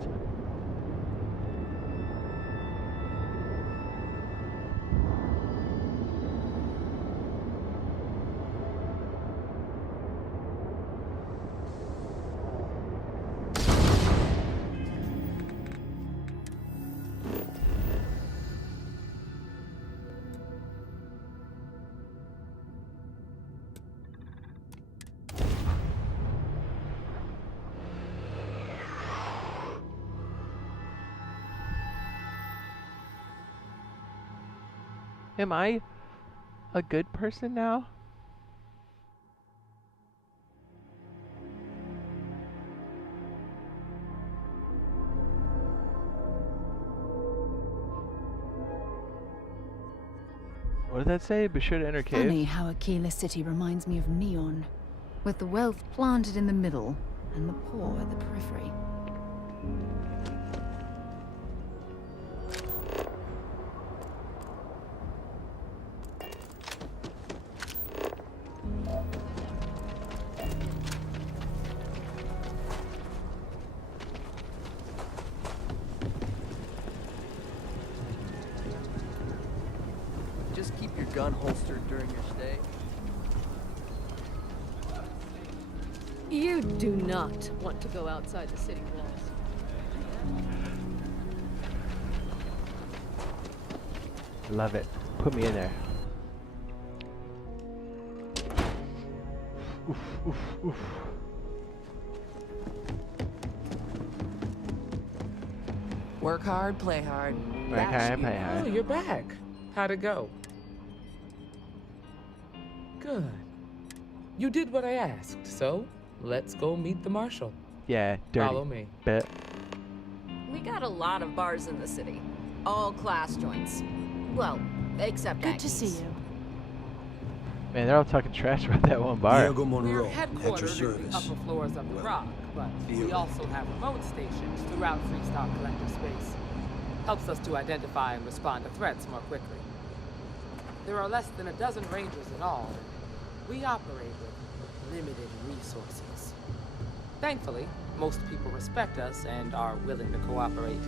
am I a good person now? What did that say? Be sure to enter cave. Funny how Aquila City reminds me of Neon, with the wealth planted in the middle and the poor at the periphery. Just keep your gun holstered during your stay. You do not want to go outside the city walls. Love it. Put me in there. Oof, oof, oof. Work hard, play hard. Work hard, play Oh, hard. you're back. How'd it go? Good. You did what I asked, so let's go meet the marshal. Yeah, dirty. Follow me. Bet. We got a lot of bars in the city. All class joints. Well, except Good to see you. Man, they're all talking trash about that one bar. Diego We're Monroe, at your headquartered in the service. upper floors of the Rock, but we also have remote stations throughout Freestar Collective space. Helps us to identify and respond to threats more quickly. There are less than a dozen rangers in all, and we operate with limited resources. Thankfully, most people respect us and are willing to cooperate.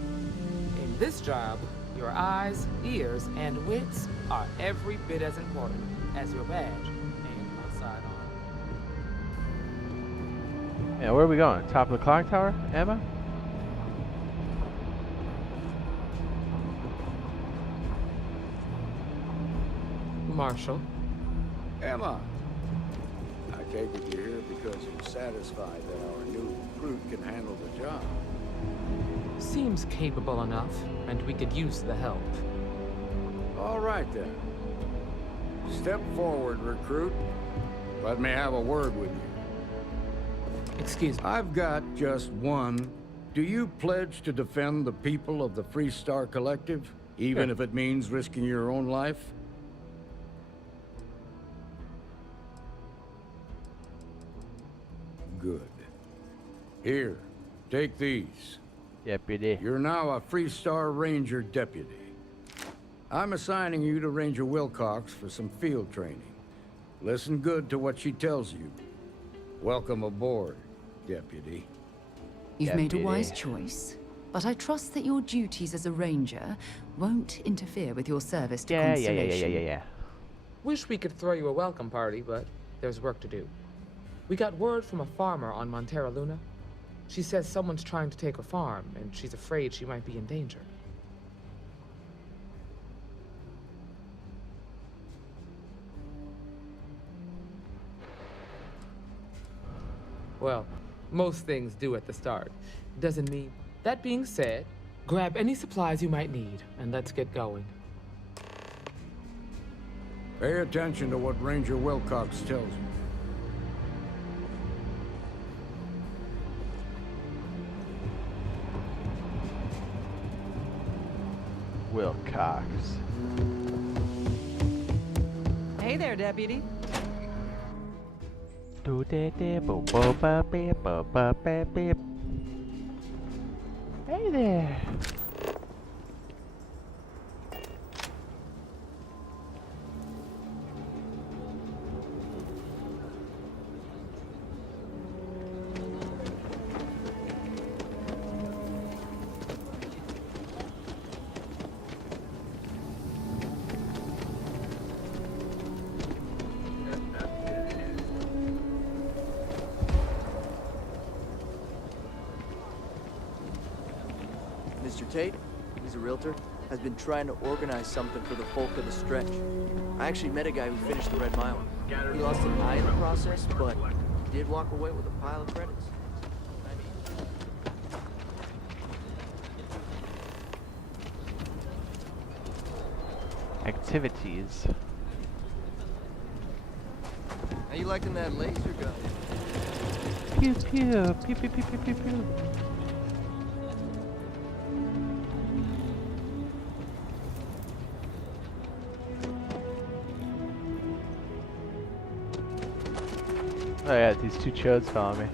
In this job, your eyes, ears, and wits are every bit as important as your badge and your sidearm. Yeah, where are we going? Top of the clock tower, Emma? Marshal? Emma! I take it you're here because you're satisfied that our new recruit can handle the job. Seems capable enough, and we could use the help. All right, then. Step forward, recruit. Let me have a word with you. Excuse me. I've got just one. Do you pledge to defend the people of the Freestar Collective, even if it means risking your own life? Good. Here, take these. Deputy. You're now a Freestar Ranger deputy. I'm assigning you to Ranger Wilcox for some field training. Listen good to what she tells you. Welcome aboard, deputy. You've made a wise choice, but I trust that your duties as a ranger won't interfere with your service to Constellation. Yeah. Wish we could throw you a welcome party, but there's work to do. We got word from a farmer on Montera Luna. She says someone's trying to take her farm, and she's afraid she might be in danger. Well, most things do at the start. Doesn't mean. That being said, grab any supplies you might need, and let's get going. Pay attention to what Ranger Wilcox tells you. Wilcox. Hey there, Deputy. Hey there. Mr. Tate, he's a realtor, has been trying to organize something for the folk of the stretch. I actually met a guy who finished the Red Mile. He lost an eye in the process, but he did walk away with a pile of credits. Activities. How you liking that laser gun? Pew pew pew pew pew pew pew pew. Oh yeah, these two chodes follow me.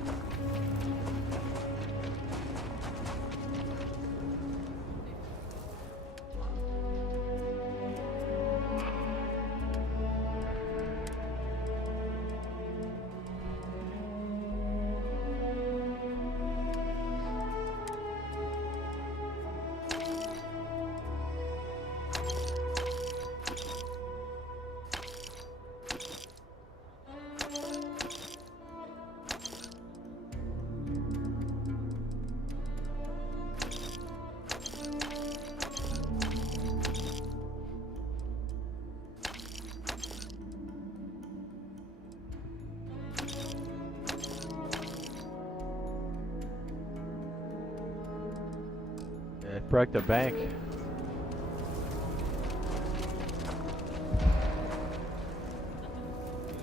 It broke the bank.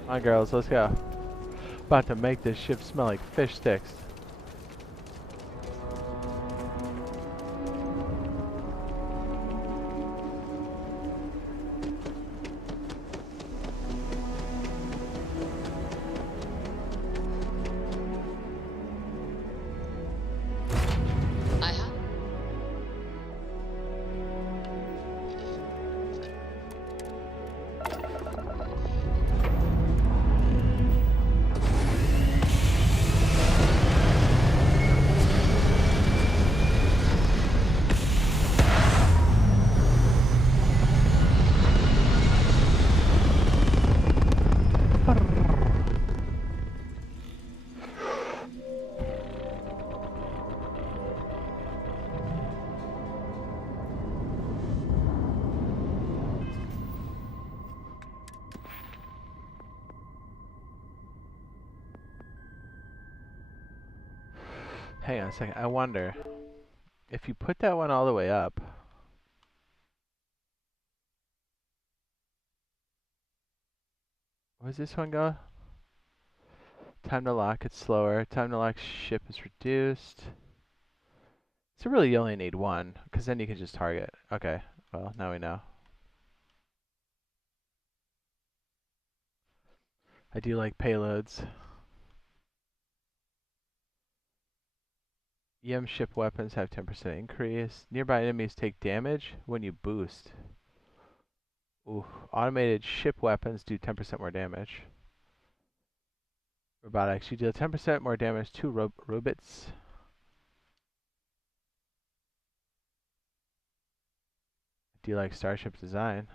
Come on, girls, let's go. About to make this ship smell like fish sticks. Hang on a second. I wonder if you put that one all the way up. Where's this one go? Time to lock it's slower. Time to lock ship is reduced. So really you only need one, because then you can just target. Okay, well now we know. I do like payloads. EM ship weapons have 10% increase. Nearby enemies take damage when you boost. Ooh, automated ship weapons do 10% more damage. Robotics, you deal 10% more damage to robots. Do you like Starship design?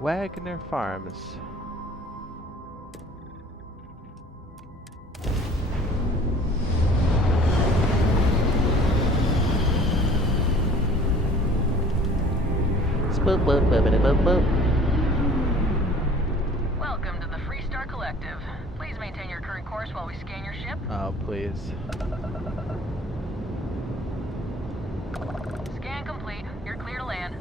Wagner Farms. Welcome to the Freestar Collective. Please maintain your current course while we scan your ship. Oh, please. Scan complete. You're clear to land.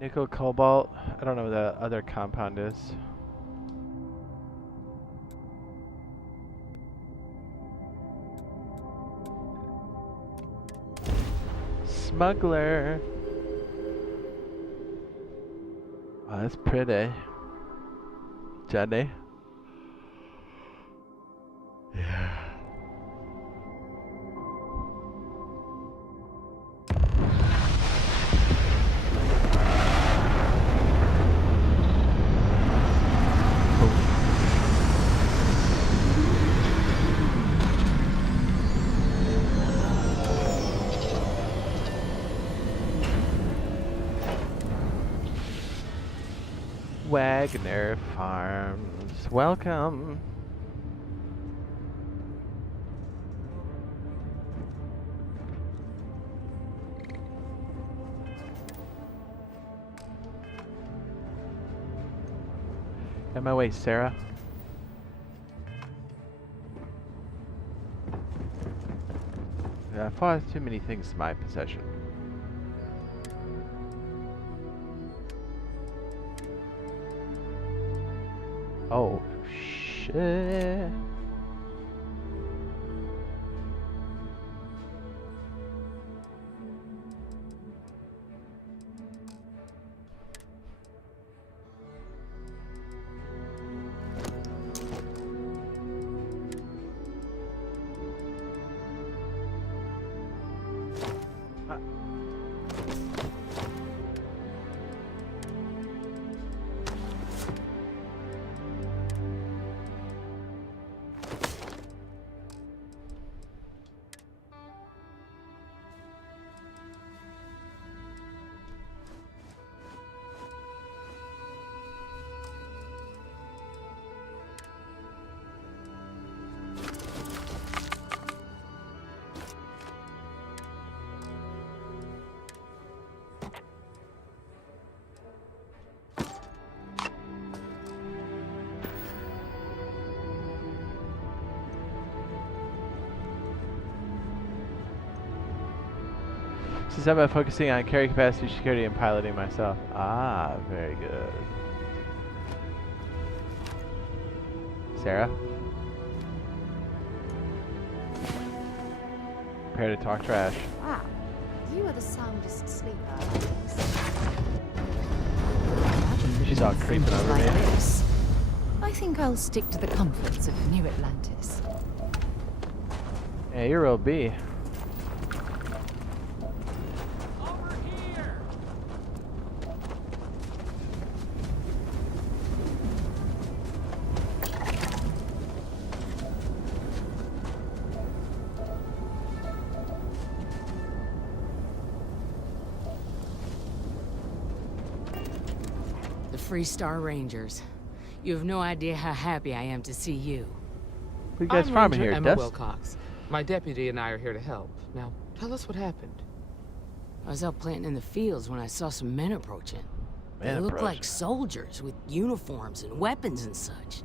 Nickel, cobalt. I don't know what the other compound is. Smuggler. Oh, that's pretty. Jenny. Yeah. Wagner Farms. Welcome. On my way, Sarah. Far too many things in my possession. Oh, shit. Since I'm focusing on carry capacity, security, and piloting myself. Ah, very good. Sarah? Prepare to talk trash. Wow, you are the soundest sleeper. She's all creeping over like me. this. I think I'll stick to the comforts of New Atlantis. Yeah, you're real B. Freestar Rangers. You have no idea how happy I am to see you. What are you guys farming here, Emma Dust? Wilcox. My deputy and I are here to help. Now, tell us what happened. I was out planting in the fields when I saw some men approaching. They looked like soldiers with uniforms and weapons and such.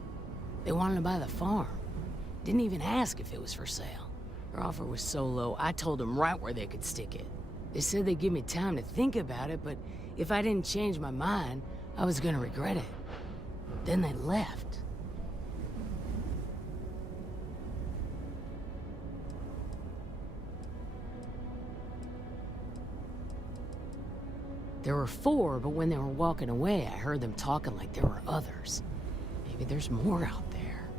They wanted to buy the farm. Didn't even ask if it was for sale. Their offer was so low, I told them right where they could stick it. They said they'd give me time to think about it, but if I didn't change my mind, I was gonna regret it. Then they left. There were 4, but when they were walking away, I heard them talking like there were others. Maybe there's more out there.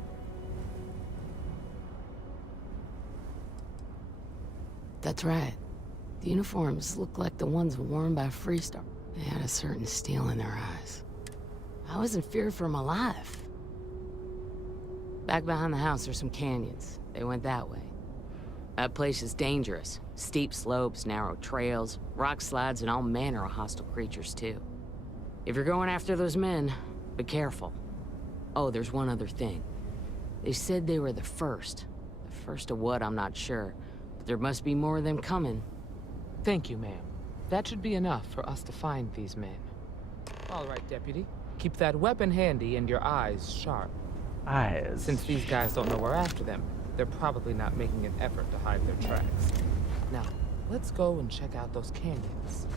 That's right. The uniforms look like the ones worn by Freestar. They had a certain steel in their eyes. I was in fear for my life. Back behind the house are some canyons. They went that way. That place is dangerous. Steep slopes, narrow trails, rock slides, and all manner of hostile creatures, too. If you're going after those men, be careful. Oh, there's one other thing. They said they were the first. The first of what, I'm not sure. But there must be more of them coming. Thank you, ma'am. That should be enough for us to find these men. All right, Deputy. Keep that weapon handy and your eyes sharp. Eyes. Since these guys don't know we're after them, they're probably not making an effort to hide their tracks. Now, let's go and check out those canyons.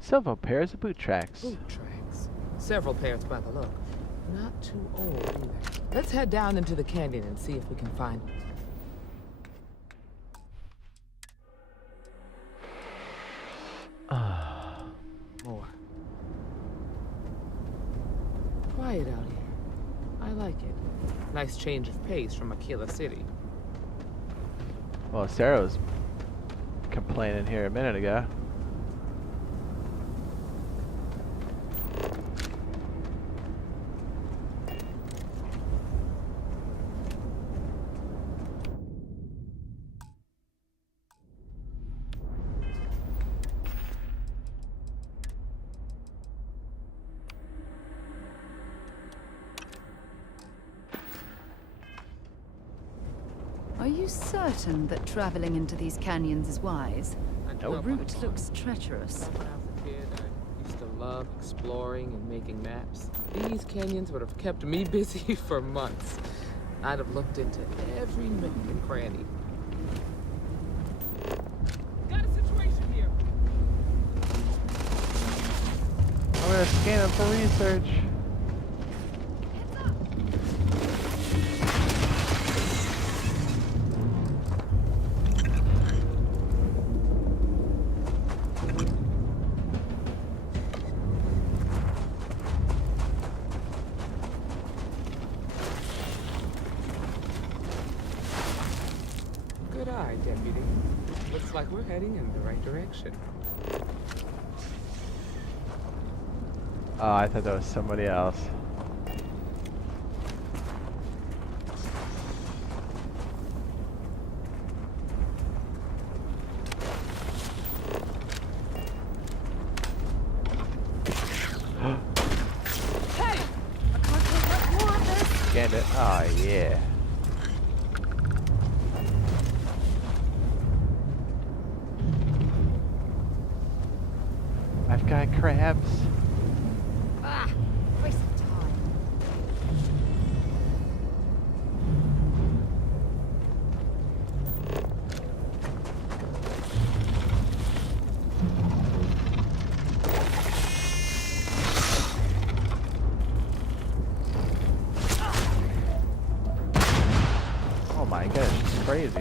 Several pairs of boot tracks. Boot tracks. Several pairs by the look. Not too old either. Let's head down into the canyon and see if we can find them. More. Quiet out here. I like it. Nice change of pace from Aquila City. Well, Sarah was complaining here a minute ago. Are you certain that traveling into these canyons is wise? The route looks treacherous. When I was a kid, I used to love exploring and making maps. These canyons would have kept me busy for months. I'd have looked into every nook and cranny. Got a situation here. I'm gonna scan them for research. Good eye, Deputy. Looks like we're heading in the right direction. Oh, I thought that was somebody else. Hey! I can't take much more of this! Scanned it. Oh, yeah. I've got crabs. Ah! Waste of time. Oh my gosh, it's crazy.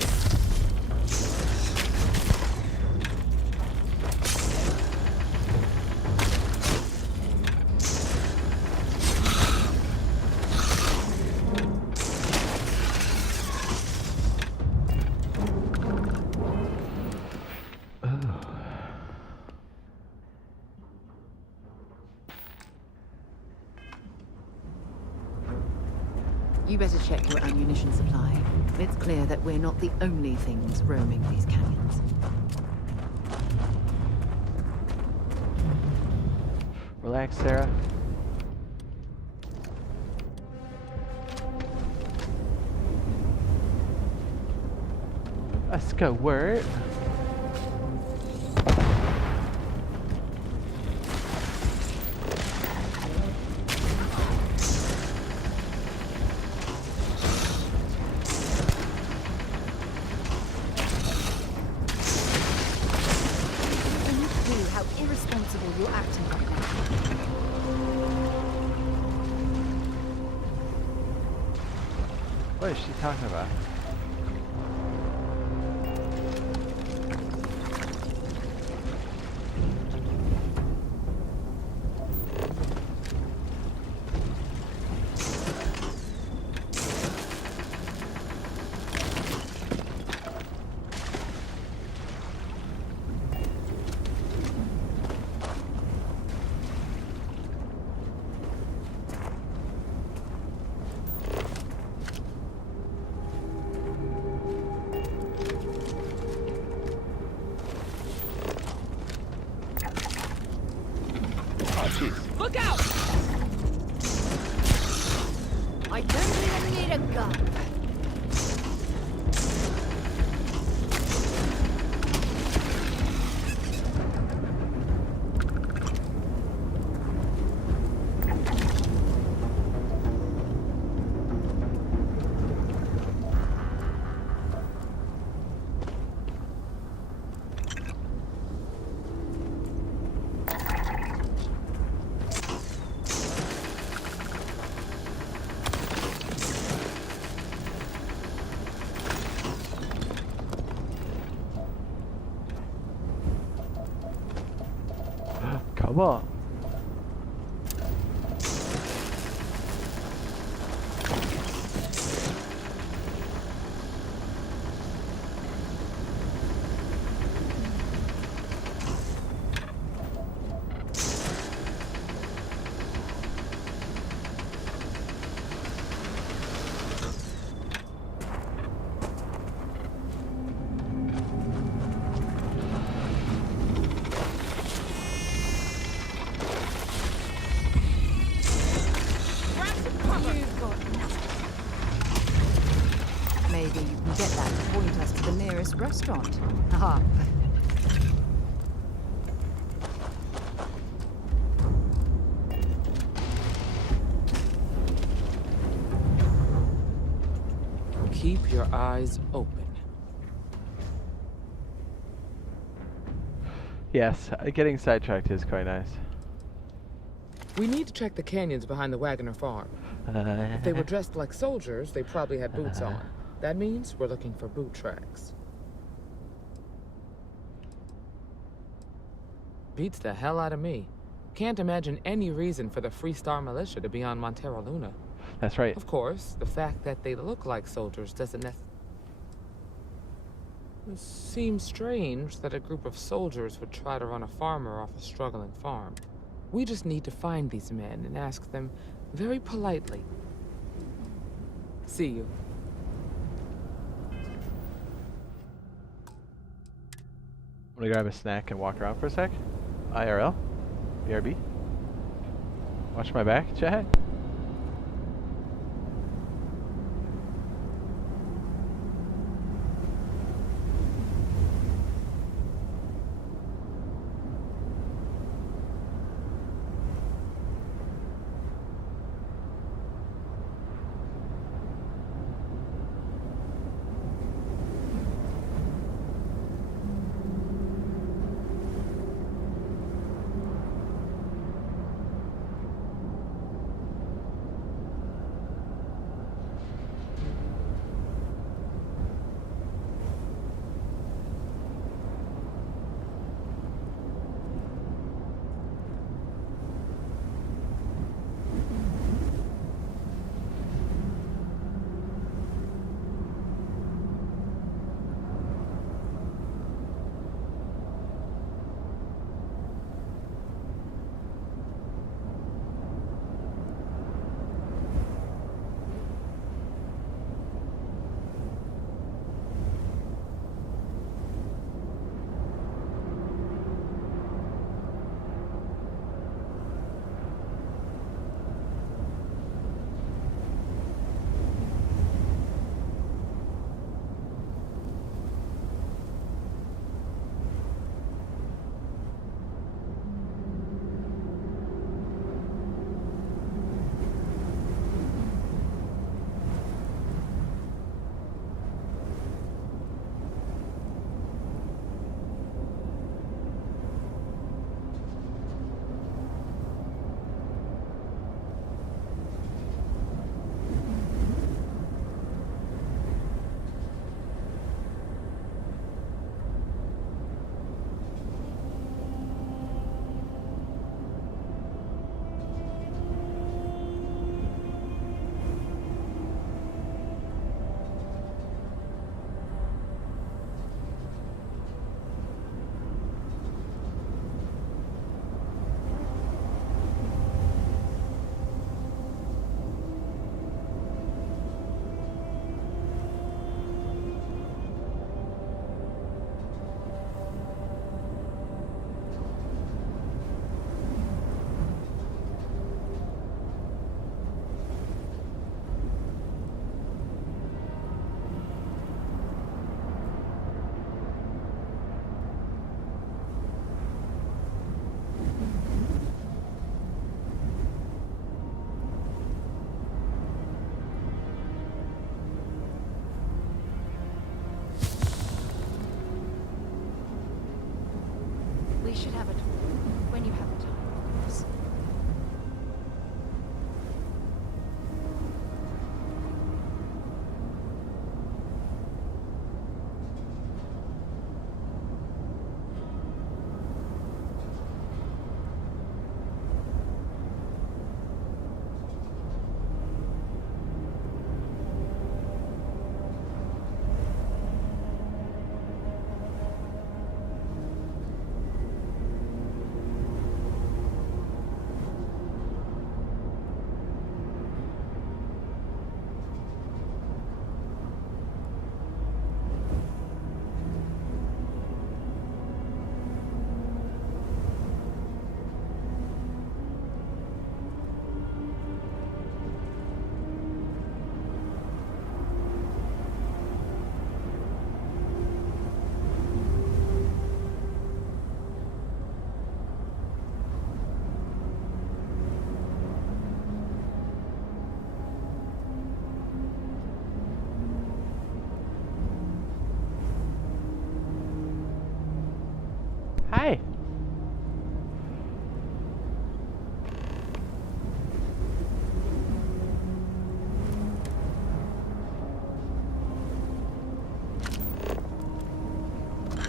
You better check your ammunition supply. It's clear that we're not the only things roaming these canyons. Relax, Sarah. Let's go work. How irresponsible you're acting right now. What is she talking about? Oh, jeez. Look out! I don't even need a gun. Come on. Maybe you can get that to point us to the nearest restaurant. Aha. Keep your eyes open. Yes, getting sidetracked is quite nice. We need to check the canyons behind the Wagoner farm. If they were dressed like soldiers, they probably had boots on. That means we're looking for boot tracks. Beats the hell out of me. Can't imagine any reason for the Free Star Militia to be on Montero Luna. That's right. Of course, the fact that they look like soldiers doesn't It seems strange that a group of soldiers would try to run a farmer off a struggling farm. We just need to find these men and ask them very politely. See you. I'm gonna grab a snack and walk around for a sec. IRL. BRB. Watch my back, chat.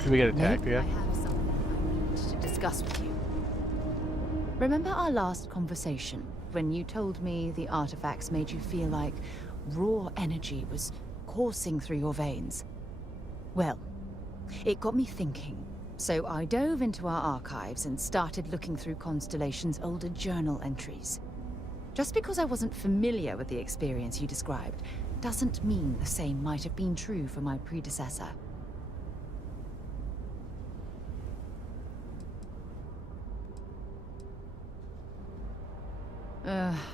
Did we get attacked Maybe I again? have something I need to discuss with you. Remember our last conversation when you told me the artifacts made you feel like raw energy was coursing through your veins? Well, it got me thinking. So I dove into our archives and started looking through Constellation's older journal entries. Just because I wasn't familiar with the experience you described doesn't mean the same might have been true for my predecessor.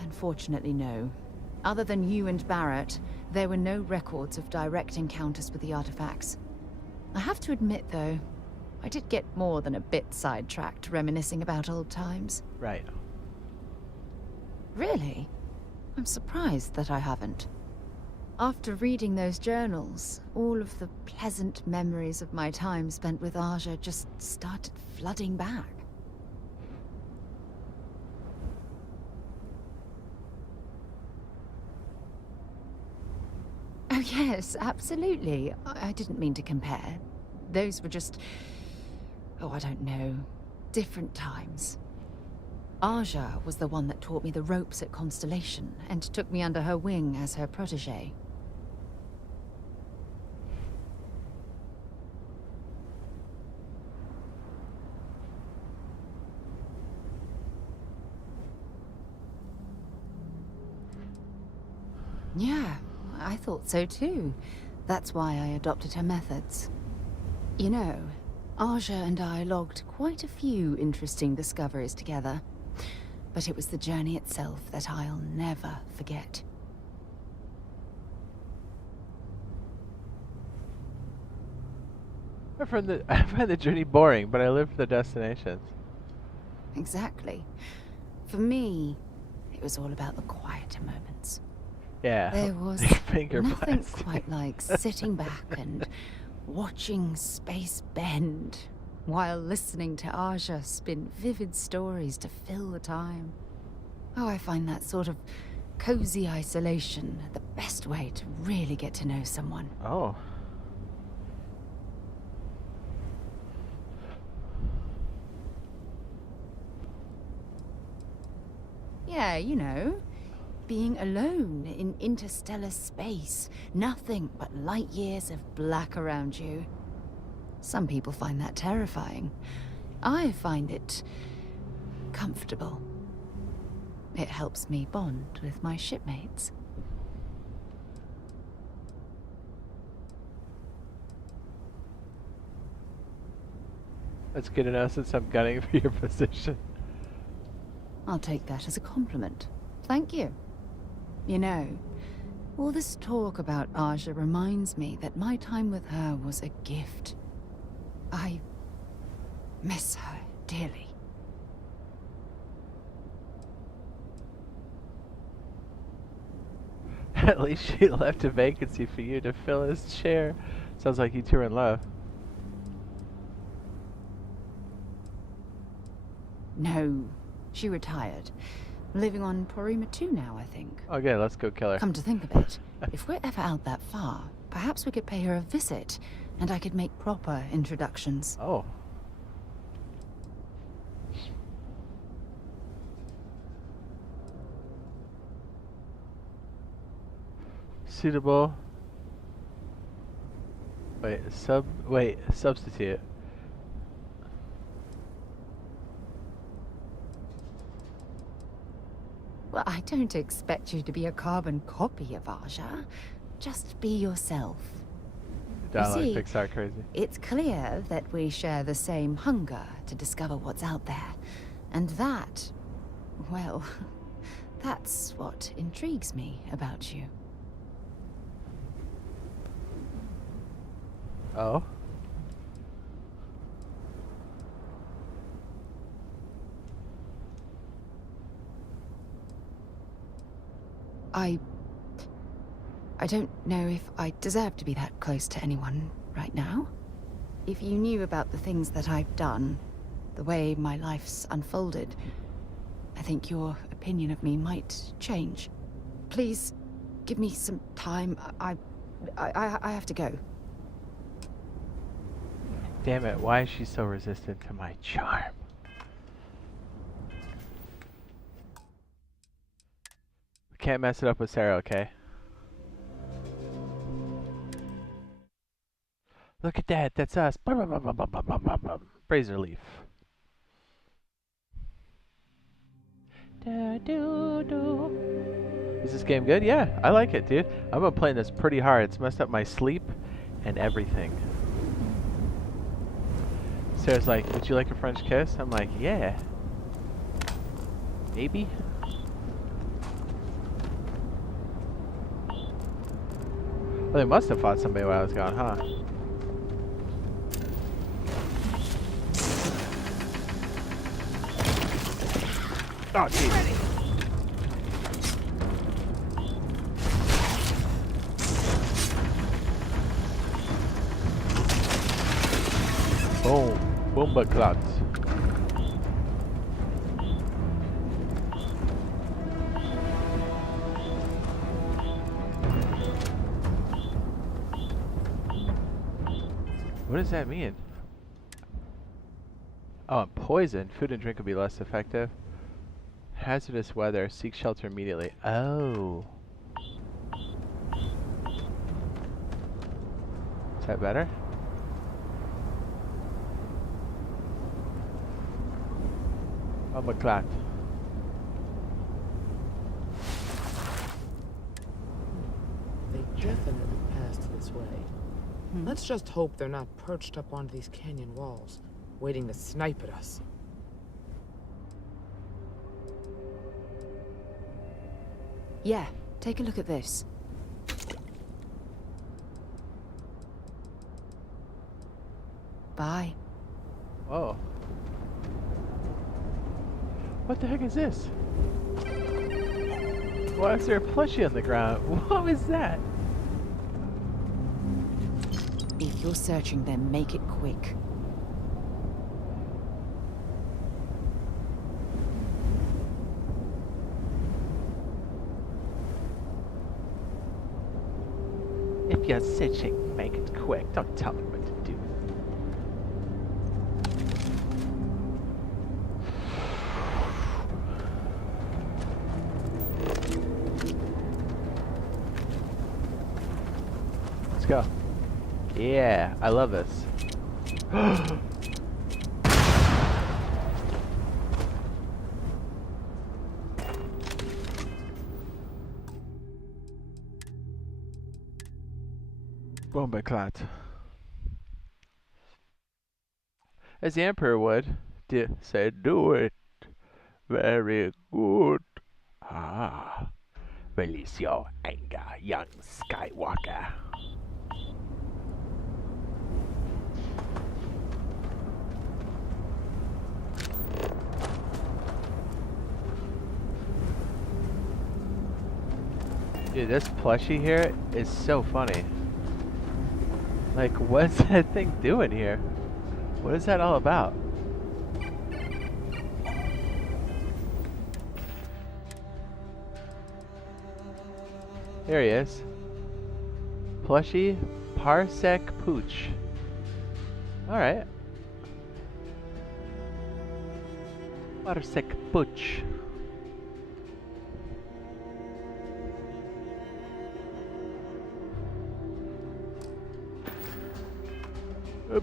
Unfortunately, no. Other than you and Barrett, there were no records of direct encounters with the artifacts. I have to admit, though, I did get more than a bit sidetracked reminiscing about old times. Right. Really? I'm surprised that I haven't. After reading those journals, all of the pleasant memories of my time spent with Aja just started flooding back. Oh yes, absolutely. I didn't mean to compare. Those were just... oh, I don't know. Different times. Aja was the one that taught me the ropes at Constellation and took me under her wing as her protege. Yeah, I thought so too. That's why I adopted her methods. You know, Aja and I logged quite a few interesting discoveries together. But it was the journey itself that I'll never forget. I find the journey boring, but I live for the destinations. Exactly. For me, it was all about the quieter moments. Yeah. There was Finger nothing blasting. quite like sitting back and watching space bend while listening to Aja spin vivid stories to fill the time. Oh, I find that sort of cozy isolation the best way to really get to know someone. Oh. Yeah, you know, being alone in interstellar space, nothing but light years of black around you. Some people find that terrifying. I find it comfortable. It helps me bond with my shipmates. That's good to know since I'm gunning for your position. I'll take that as a compliment. Thank you. You know, all this talk about Aja reminds me that my time with her was a gift. I miss her dearly. At least she left a vacancy for you to fill his chair. Sounds like you two are in love. No, she retired. Living on Porima 2 now, I think. Okay, let's go kill her. Come to think of it, if we're ever out that far, perhaps we could pay her a visit, and I could make proper introductions. Oh. Suitable. Substitute. Well, I don't expect you to be a carbon copy of Aja. Just be yourself. Dialogue You see, Pixar crazy. it's clear that we share the same hunger to discover what's out there. And that, well, that's what intrigues me about you. Oh. I don't know if I deserve to be that close to anyone right now. If you knew about the things that I've done, the way my life's unfolded, I think your opinion of me might change. Please, give me some time. I have to go. Damn it, why is she so resistant to my charm? Can't mess it up with Sarah, okay? Look at that, that's us. Brazier leaf. Is this game good? Yeah, I like it, dude. I've been playing this pretty hard. It's messed up my sleep and everything. Sarah's like, would you like a French kiss? I'm like, yeah. Maybe? Well, they must have fought somebody while I was gone, huh? Oh, jeez. Boom. Boomba clots. What does that mean? Oh, poison. Food and drink would be less effective. Hazardous weather. Seek shelter immediately. Oh. Is that better? Oh my god. They definitely passed this way. Let's just hope they're not perched up on these canyon walls, waiting to snipe at us. Yeah, take a look at this. Bye. Whoa. What the heck is this? Why is there a plushie on the ground? What was that? If you're searching them, make it quick. If you're searching, make it quick. Don't tell me what to do. Let's go. Yeah, I love this. Bomba clat. As the Emperor would say, do it. Very good. Ah. Release your anger, young Skywalker. Dude, this plushie here is so funny. Like, what's that thing doing here? What is that all about? There he is. Plushie Parsec Pooch. Alright. Parsec Pooch.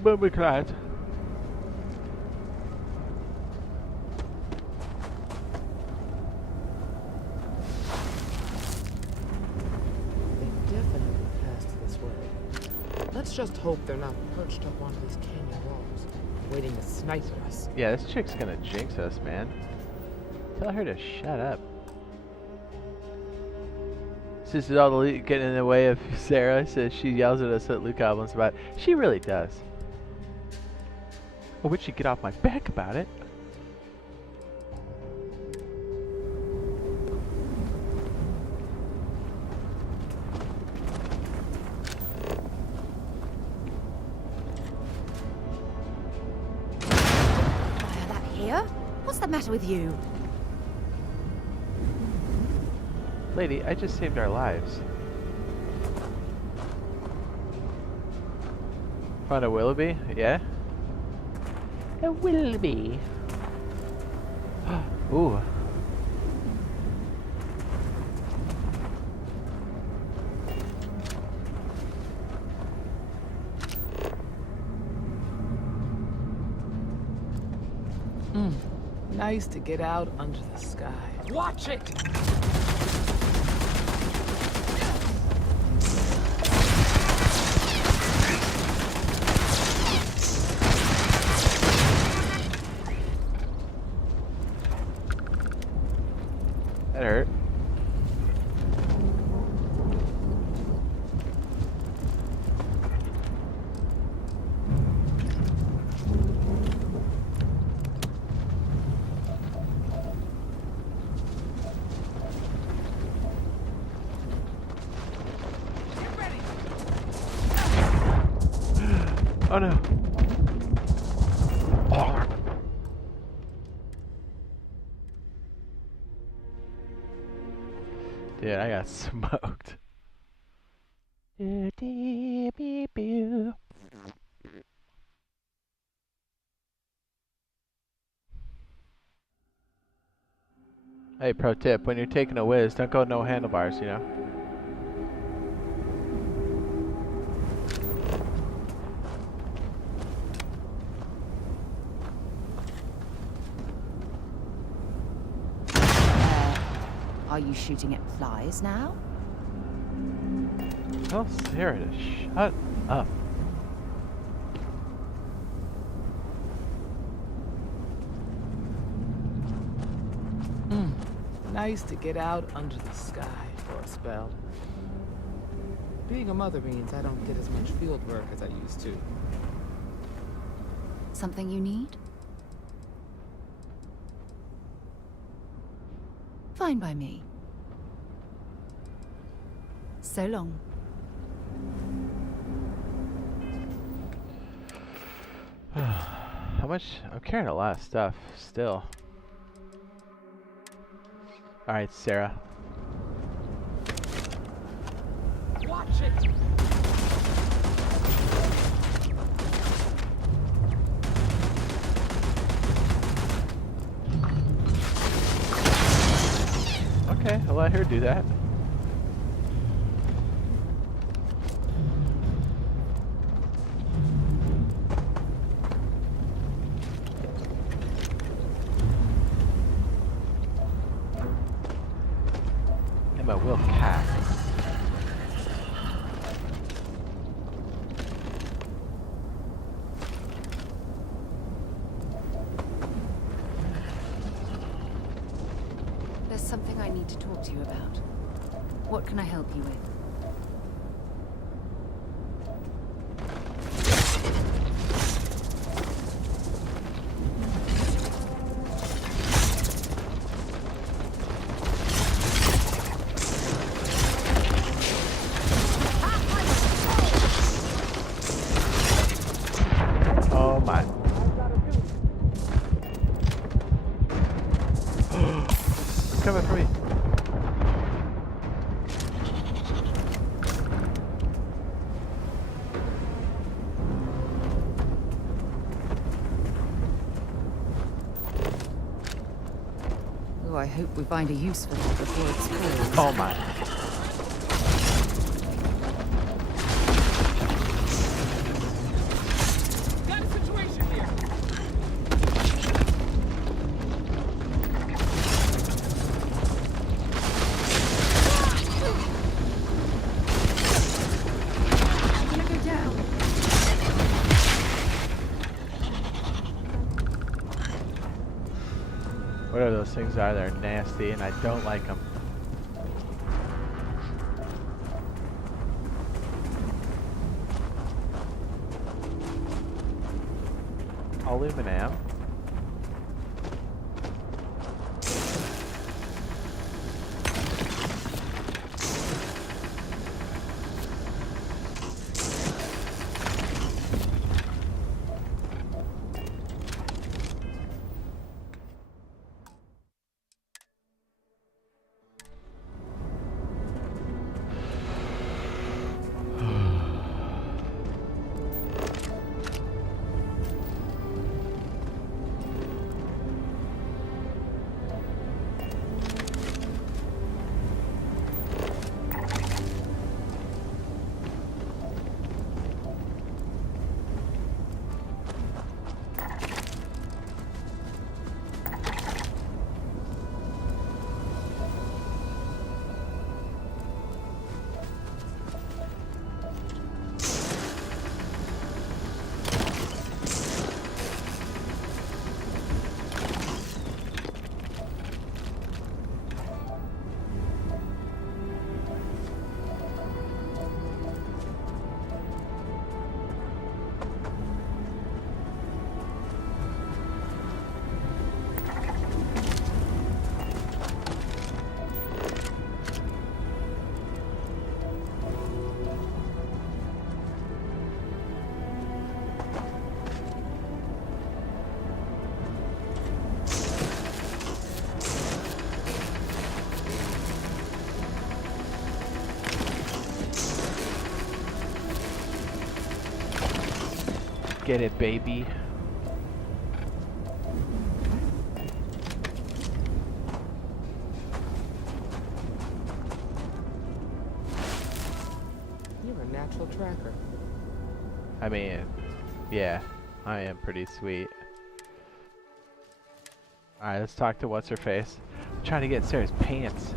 Bumby clat. Let's just hope they're not perched up on these canyon walls, waiting to snipe at us. Yeah, this chick's gonna jinx us, man. Tell her to shut up. This is all the getting in the way of Sarah, so she yells at us at Luke Goblins about it. She really does. Or would she get off my back about it? What's the matter with you? Lady, I just saved our lives. Found a Willoughby? Yeah? It will be. Ooh. Nice to get out under the sky. Watch it! That hurt. Oh no. Oh. Dude, I got smoked. Hey, pro tip, when you're taking a whiz, don't go no handlebars, you know? Are you shooting at flies now? Tell Sarah to shut up. Nice to get out under the sky for a spell. Being a mother means I don't get as much field work as I used to. Something you need? Fine by me. So long. How much? I'm carrying a lot of stuff still. Alright, Sarah. Watch it! Okay, I'll let her do that. And my will cast. There's something I need to talk to you about. What can I help you with? Oh my. It's coming for me. Oh, I hope we find a use for that before it's cold. Oh my. Got a situation here. I'm gonna go down. Whatever those things are, they're nasty and I don't like them. Aluminum. get it, baby. You're a natural tracker. I mean, yeah, I am pretty sweet. Alright, let's talk to what's-her-face. I'm trying to get Sarah's pants.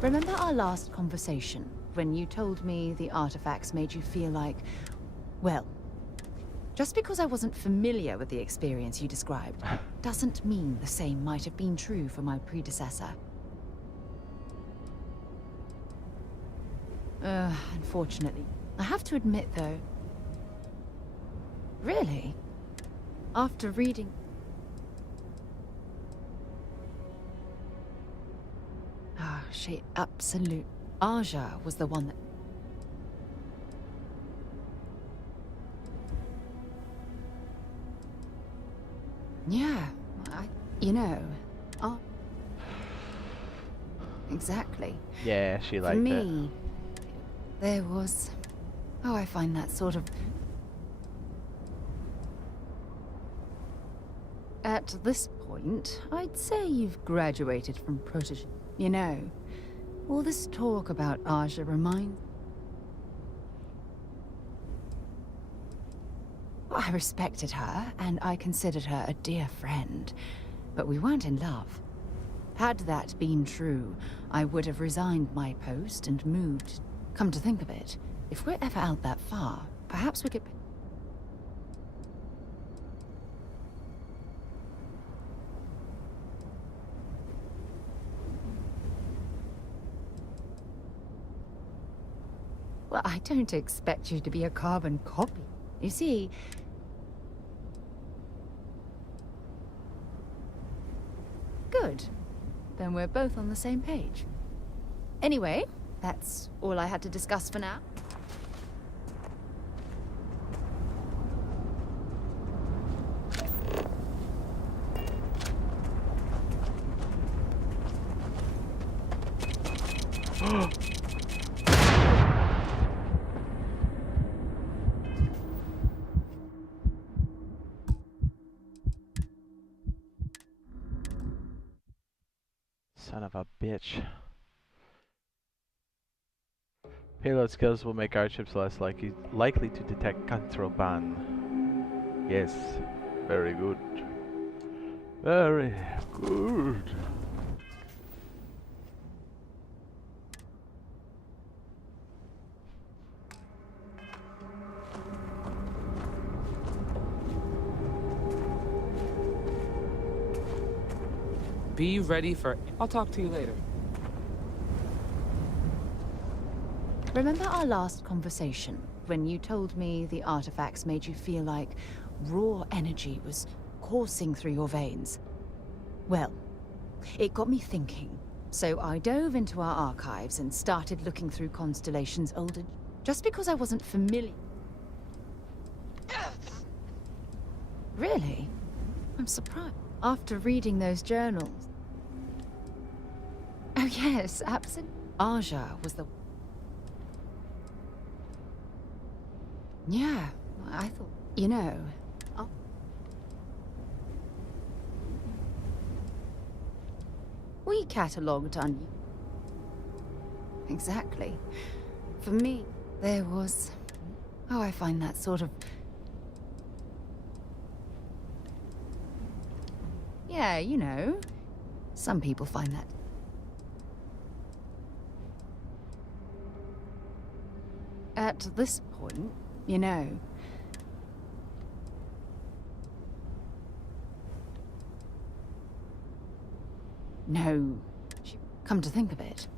Remember our last conversation when you told me the artifacts made you feel like, well, just because I wasn't familiar with the experience you described doesn't mean the same might have been true for my predecessor. Unfortunately. I have to admit though. Really? After reading... she absolute... Aja was the one that... Yeah, you know... Exactly. Yeah, she liked it. For me, there was... Oh, I find that sort of... At this point, I'd say you've graduated from protege. You know, all this talk about Aja reminds... I respected her, and I considered her a dear friend, but we weren't in love. Had that been true, I would have resigned my post and moved. Come to think of it, if we're ever out that far, perhaps we could... Well, I don't expect you to be a carbon copy. You see... Good. Then we're both on the same page. Anyway, that's all I had to discuss for now. Son of a bitch. Payload skills will make our ships less likely to detect contraband. Yes, very good. Very good. Be ready for... I'll talk to you later. Remember our last conversation when you told me the artifacts made you feel like raw energy was coursing through your veins? Well, it got me thinking. So I dove into our archives and started looking through Constellation's older... Just because I wasn't familiar... Really? I'm surprised. After reading those journals... Oh yes, absolutely. Aja was the... Yeah, I thought... You know... We catalogued on... Exactly. For me, there was... Oh, I find that sort of... Yeah, you know. Some people find that... At this point, you know... No. Come to think of it.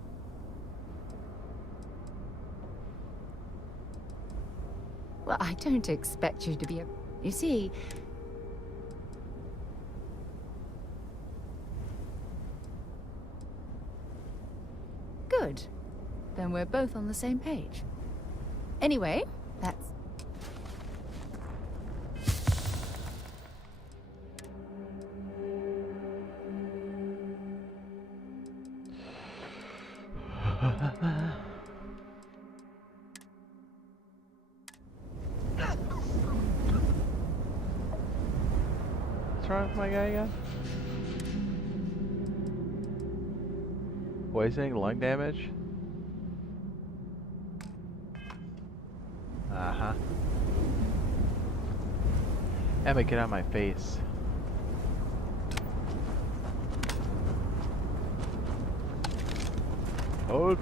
Well, I don't expect you to be a... You see... Good. Then we're both on the same page. Anyway, that's... What's wrong with my guy again? Poisoning, lung damage? Uh-huh. Emma, get out of my face. Hold.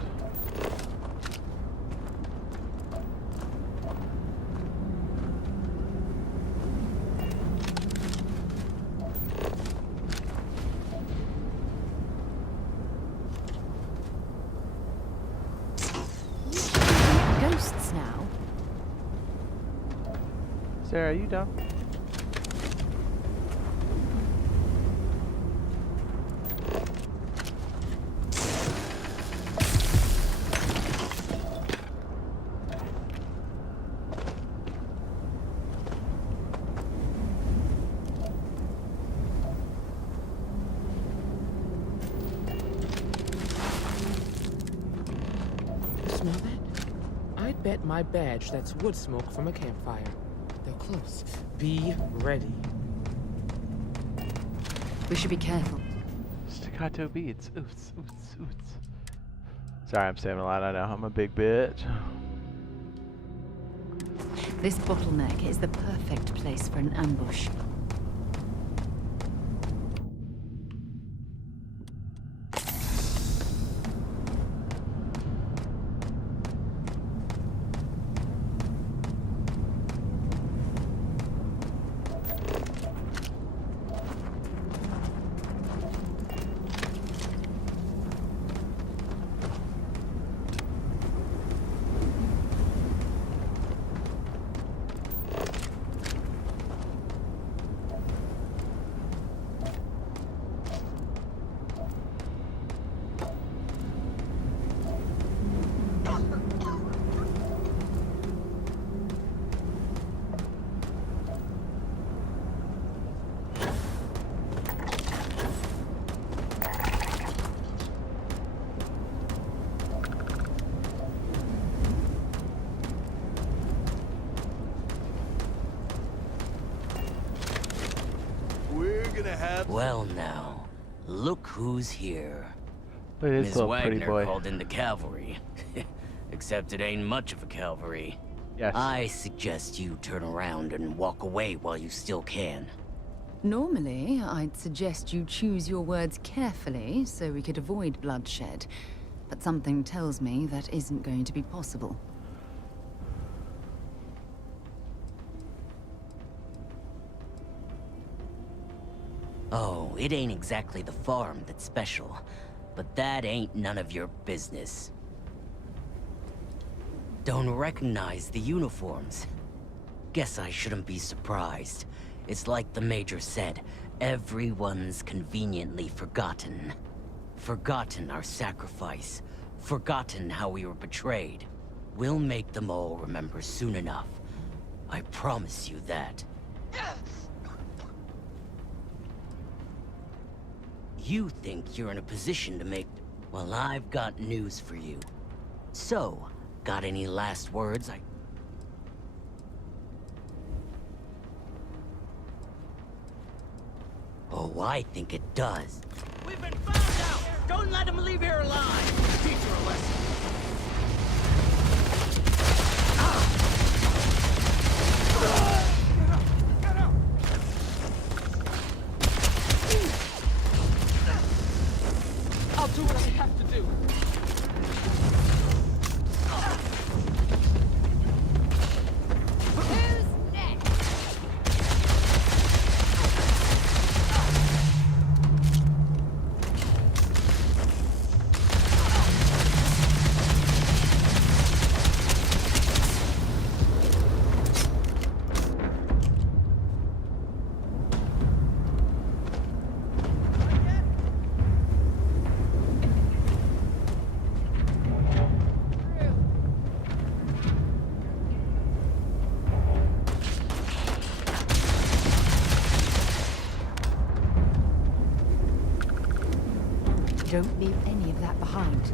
Ghosts now. Sarah, are you done? Smell that? I'd bet my badge that's wood smoke from a campfire. They're close. Be ready. We should be careful. Staccato beats. Oots, oots, oots. Sorry, I'm saying a lot. I know I'm a big bitch. This bottleneck is the perfect place for an ambush. Well now, look who's here. Look at this Ms. little pretty Wagner boy. called in the cavalry. Except it ain't much of a cavalry. Yes. I suggest you turn around and walk away while you still can. Normally, I'd suggest you choose your words carefully so we could avoid bloodshed. But something tells me that isn't going to be possible. Oh, it ain't exactly the farm that's special, but that ain't none of your business. Don't recognize the uniforms? Guess I shouldn't be surprised. It's like the Major said, everyone's conveniently forgotten. Forgotten our sacrifice. Forgotten how we were betrayed. We'll make them all remember soon enough. I promise you that. You think you're in a position to make... Well, I've got news for you. So, got any last words? Oh, I think it does. We've been found out! Don't let him leave here alive! Teach her a lesson. I'll do what I have to do. Who's next? Don't leave any of that behind.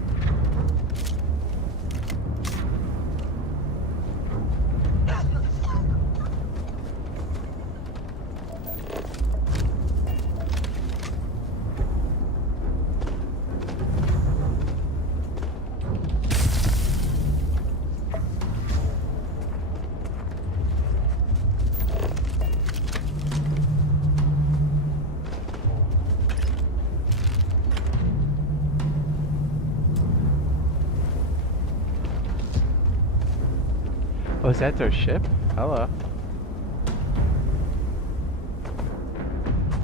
Was that their ship? Hello.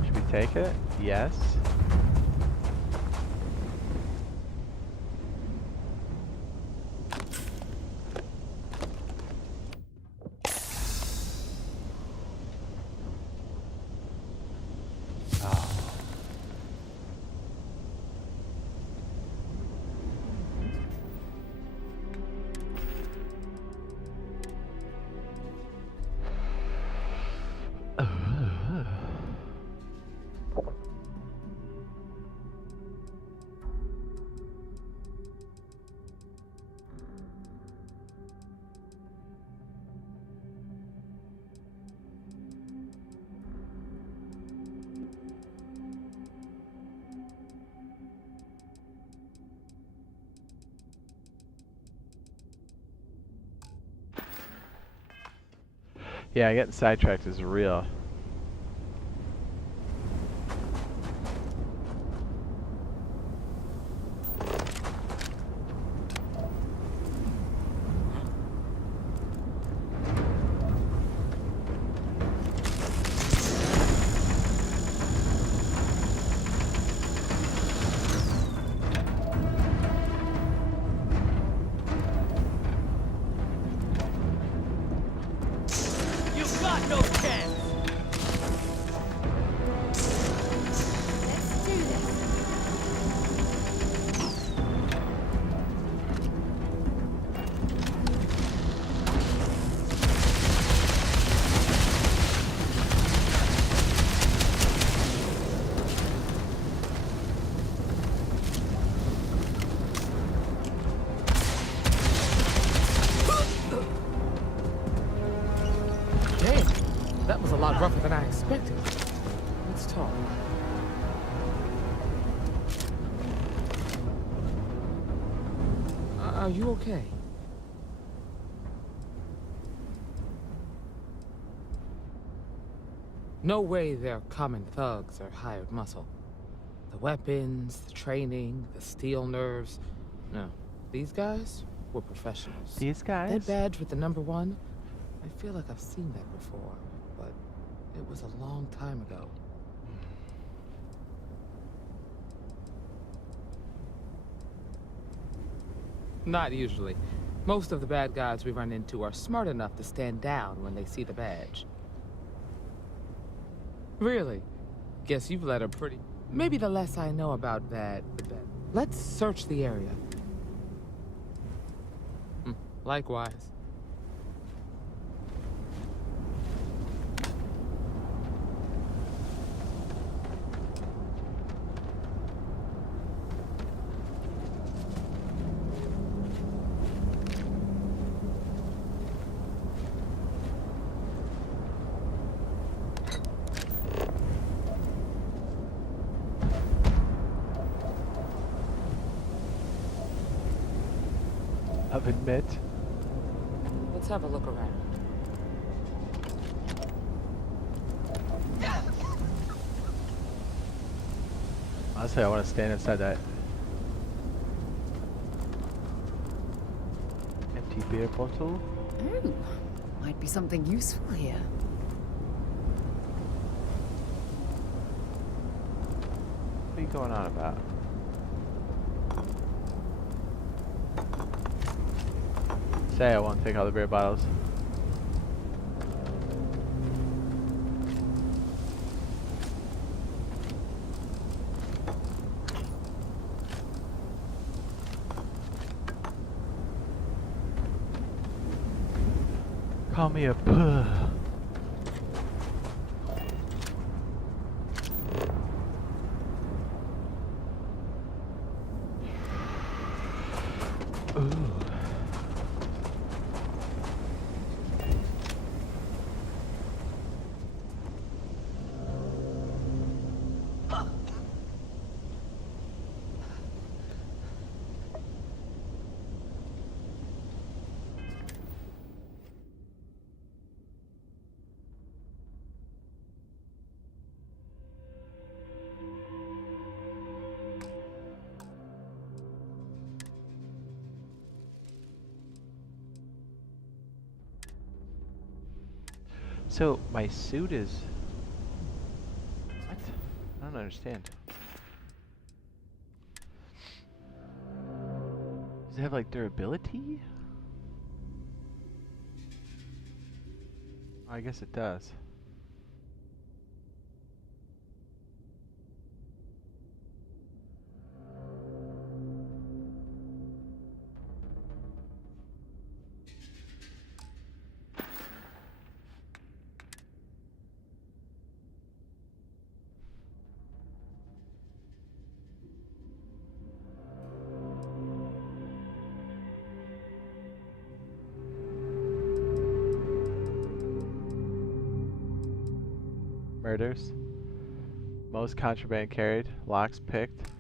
Should we take it? Yes. Yeah, getting sidetracked is real. No chance! Let's do this. That was a lot rougher than I expected. Let's talk. Are you okay? No way they're common thugs or hired muscle. The weapons, the training, the steel nerves. No, these guys were professionals. These guys? That badge with the #1, I feel like I've seen that before, but it was a long time ago. Not usually. Most of the bad guys we run into are smart enough to stand down when they see the badge. Really? Guess you've led a pretty... Maybe the less I know about that, the better. Let's search the area. Likewise. Admit. Let's have a look around. Honestly, I want to stand inside that empty beer bottle. Oh, might be something useful here. What are you going on about? Say I won't take all the beer bottles. Call me a puh. So my suit is... What? I don't understand. Does it have like durability? I guess it does. Murders. Most contraband carried. Locks picked.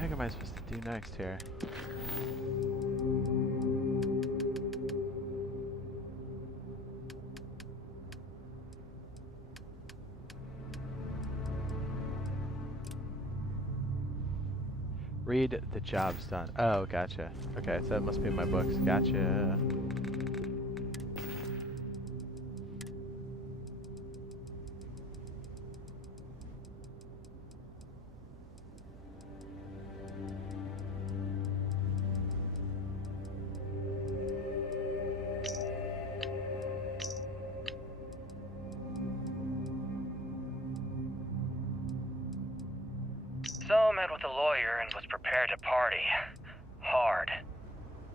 What am I supposed to do next here? Read the job's done. Oh, gotcha. Okay, so that must be in my books. Gotcha. So met with a lawyer and was prepared to party. Hard.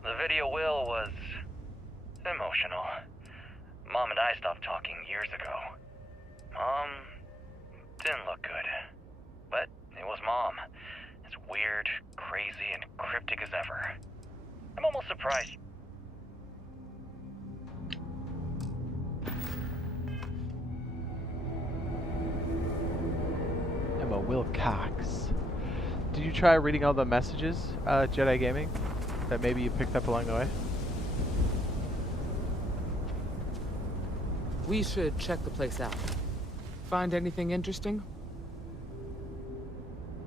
The video will was emotional. Mom and I stopped talking years ago. Mom didn't look good. But it was Mom. As weird, crazy, and cryptic as ever. I'm almost surprised. Emma Wilcox. Did you try reading all the messages, Jedi Gaming, that maybe you picked up along the way? We should check the place out. Find anything interesting?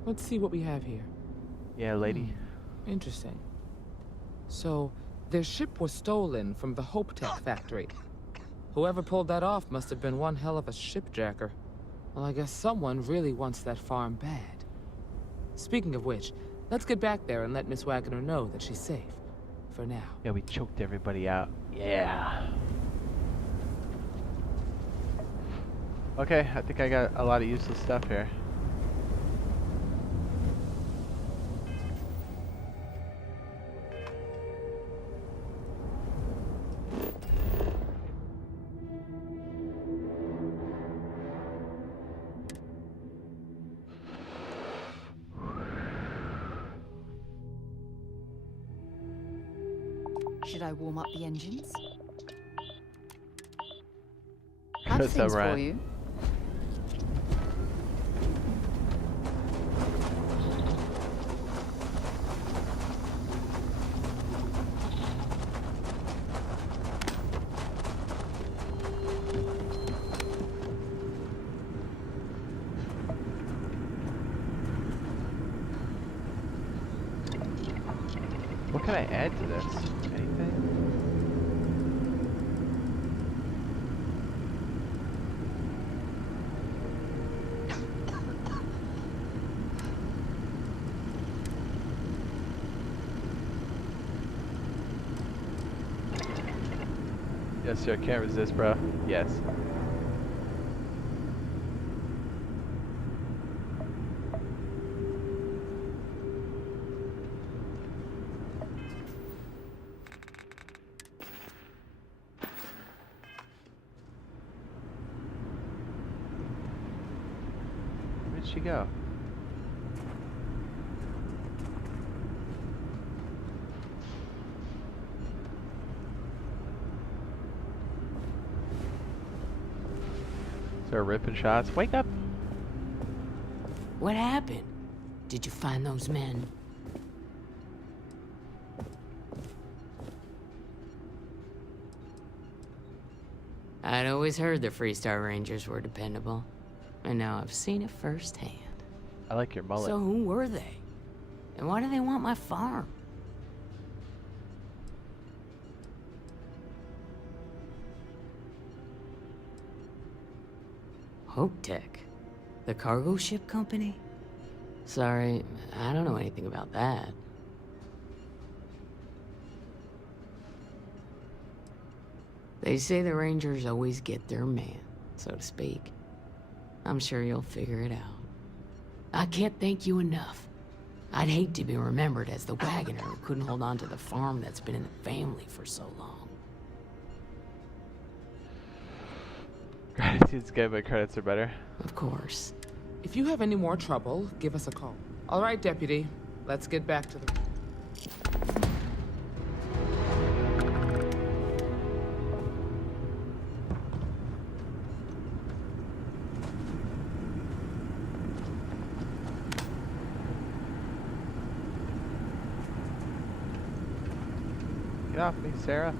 Let's see what we have here. Yeah, lady. Interesting. So, their ship was stolen from the Hope Tech factory. Whoever pulled that off must have been one hell of a shipjacker. Well, I guess someone really wants that farm bad. Speaking of which, let's get back there and let Miss Wagner know that she's safe. For now. Yeah, we choked everybody out. Yeah. Okay, I think I got a lot of useless stuff here. Should I warm up the engines? Have Have things for you. What can I add to this? Anything? Yes, sir. Can't resist, bro. Yes. she go? Start ripping shots. Wake up! What happened? Did you find those men? I'd always heard the Freestar Rangers were dependable, and now I've seen it firsthand. I like your mullet. So who were they? And why do they want my farm? Hope Tech? The cargo ship company? Sorry, I don't know anything about that. They say the Rangers always get their man, so to speak. I'm sure you'll figure it out. I can't thank you enough. I'd hate to be remembered as the wagoner who couldn't hold on to the farm that's been in the family for so long. Gratitude's good, but credits are better. Of course. If you have any more trouble, give us a call. All right, Deputy. Let's get back to the... Get off me, Sarah.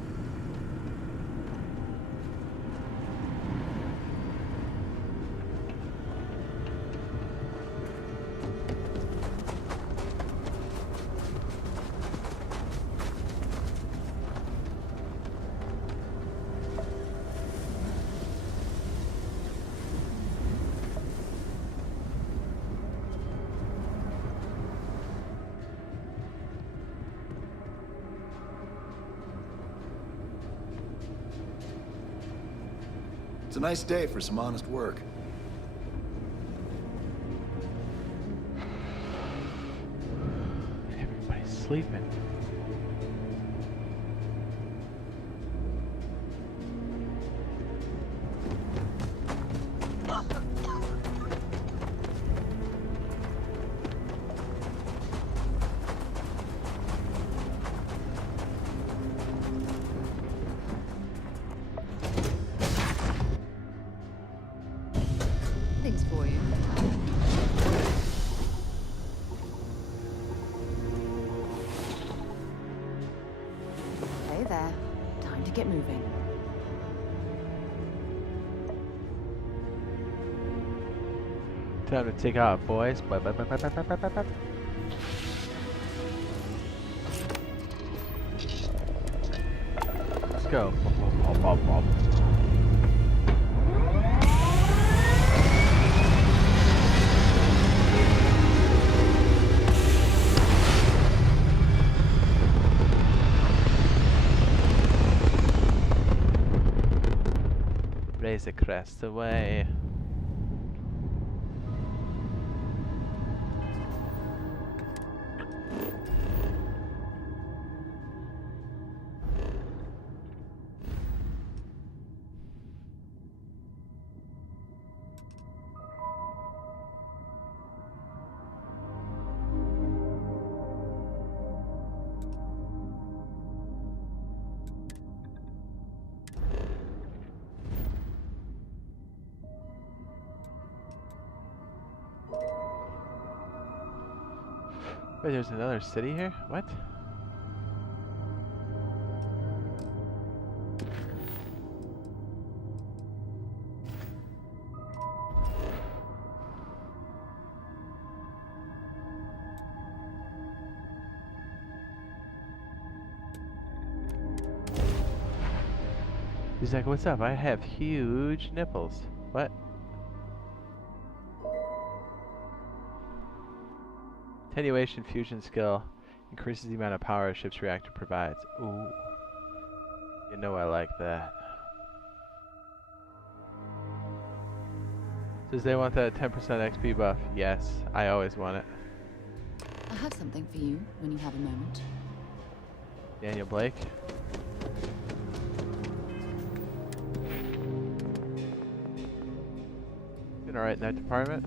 It's a nice day for some honest work. Everybody's sleeping. Things for you. Hey there. Time to get moving. Time to take off, boys. Bye, bye, bye, bye, bye, bye, bye, bye, bye. Let's go. Raise the crest away. Wait, there's another city here? What? He's like, what's up? I have huge nipples. What? Attenuation fusion skill increases the amount of power a ship's reactor provides. Ooh. You know I like that. Says they want that 10% XP buff. Yes, I always want it. I have something for you when you have a moment. Daniel Blake. Doing alright in that department.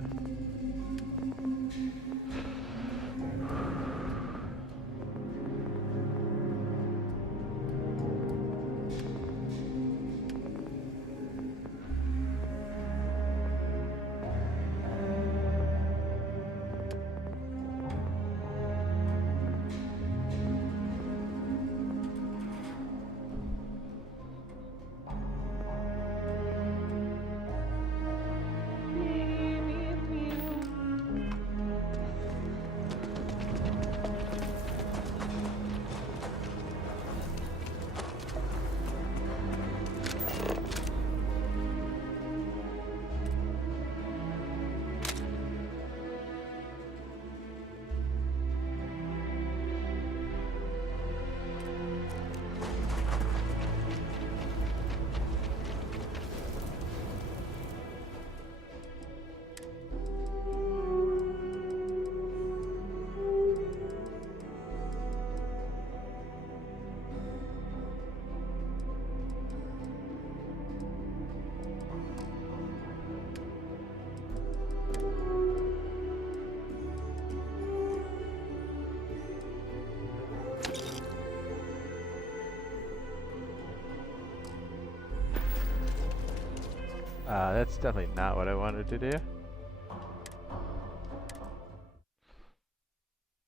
That's definitely not what I wanted to do.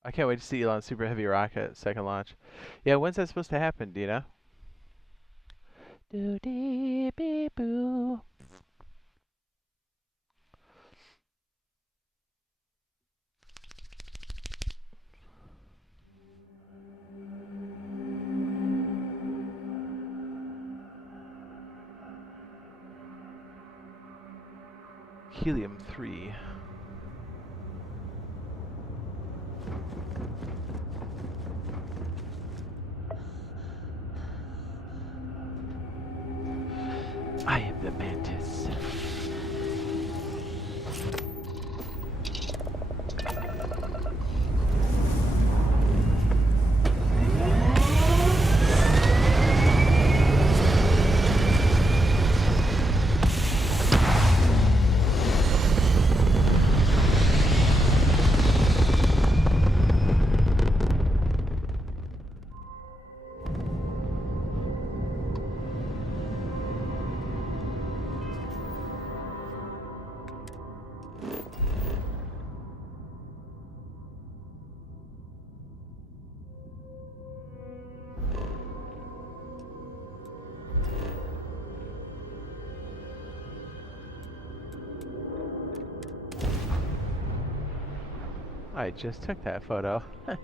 I can't wait to see Elon's super heavy rocket second launch. Yeah, when's that supposed to happen? Do you know? Do dee bee boo. Helium-3. I am the mantis. I just took that photo. I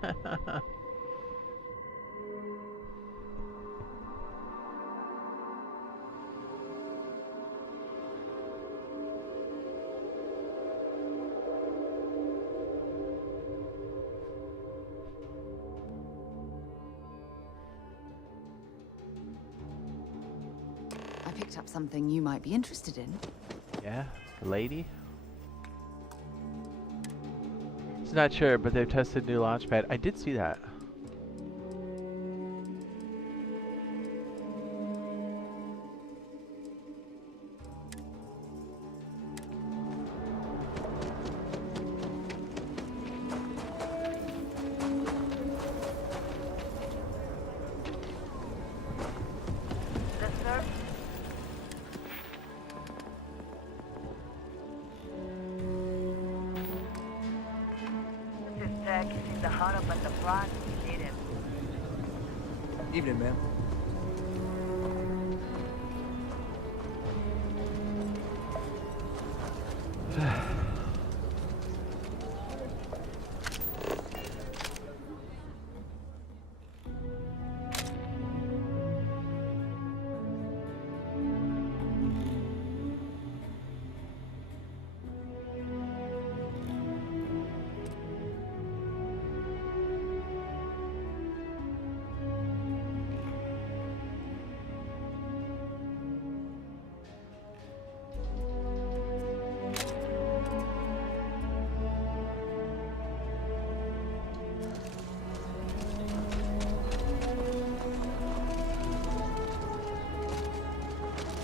picked up something you might be interested in. Yeah, the lady. It's not sure, but they've tested new launchpad. I did see that. Evening, ma'am.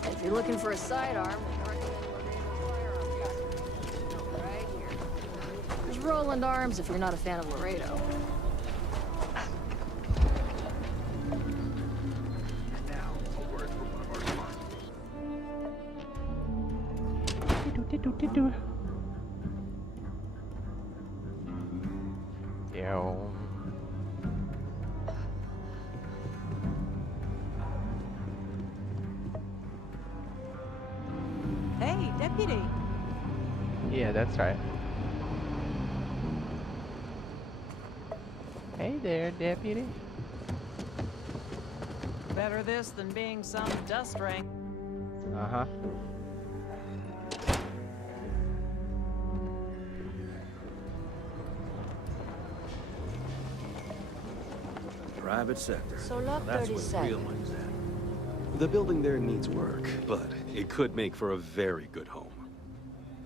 If you're looking for a sidearm, we recommend Laredo firearm guy. Right here. There's Roland Arms if you're not a fan of Laredo. Hey, deputy. Yeah, that's right. Hey there, deputy. Better this than being some dust ring. Uh-huh. Private sector. So Lot That's where the 37. real money's at. The building there needs work, but it could make for a very good home.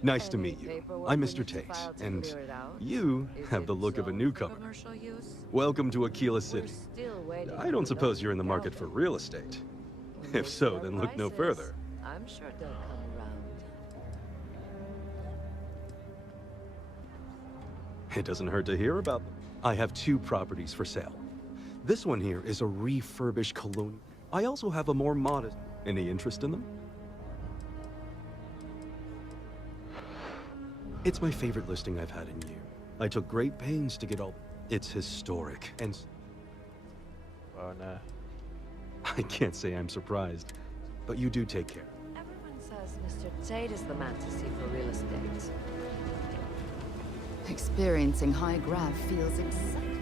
Nice to meet you. I'm Mr. Tate, and you have the look of a newcomer. Welcome to Aquila City. I don't suppose you're in the market for real estate. If so, then look no further. I'm sure they'll come around. It doesn't hurt to hear about them. I have 2 properties for sale. This one here is a refurbished colonial. I also have a more modest. Any interest in them? It's my favorite listing I've had in years. I took great pains to get all... It's historic, and... Oh, no. I can't say I'm surprised, but you do take care. Everyone says Mr. Jade is the man to see for real estate. Experiencing high grav feels exciting.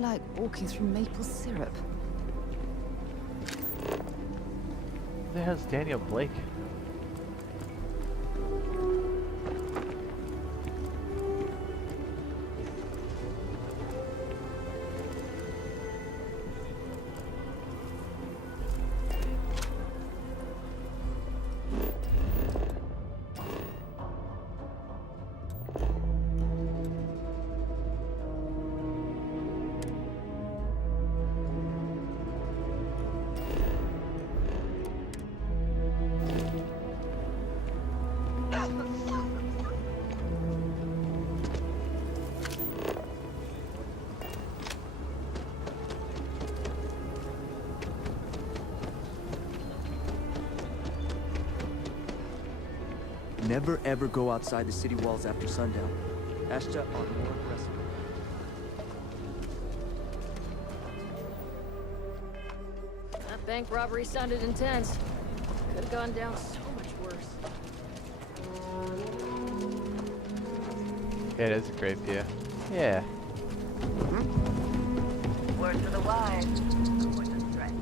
Like walking through maple syrup. There's Daniel Blake. Never ever go outside the city walls after sundown. Ashta are more aggressive. That bank robbery sounded intense. Could have gone down so much worse. Yeah, it is a great view. Yeah. Word to the wise. Avoid the stretch.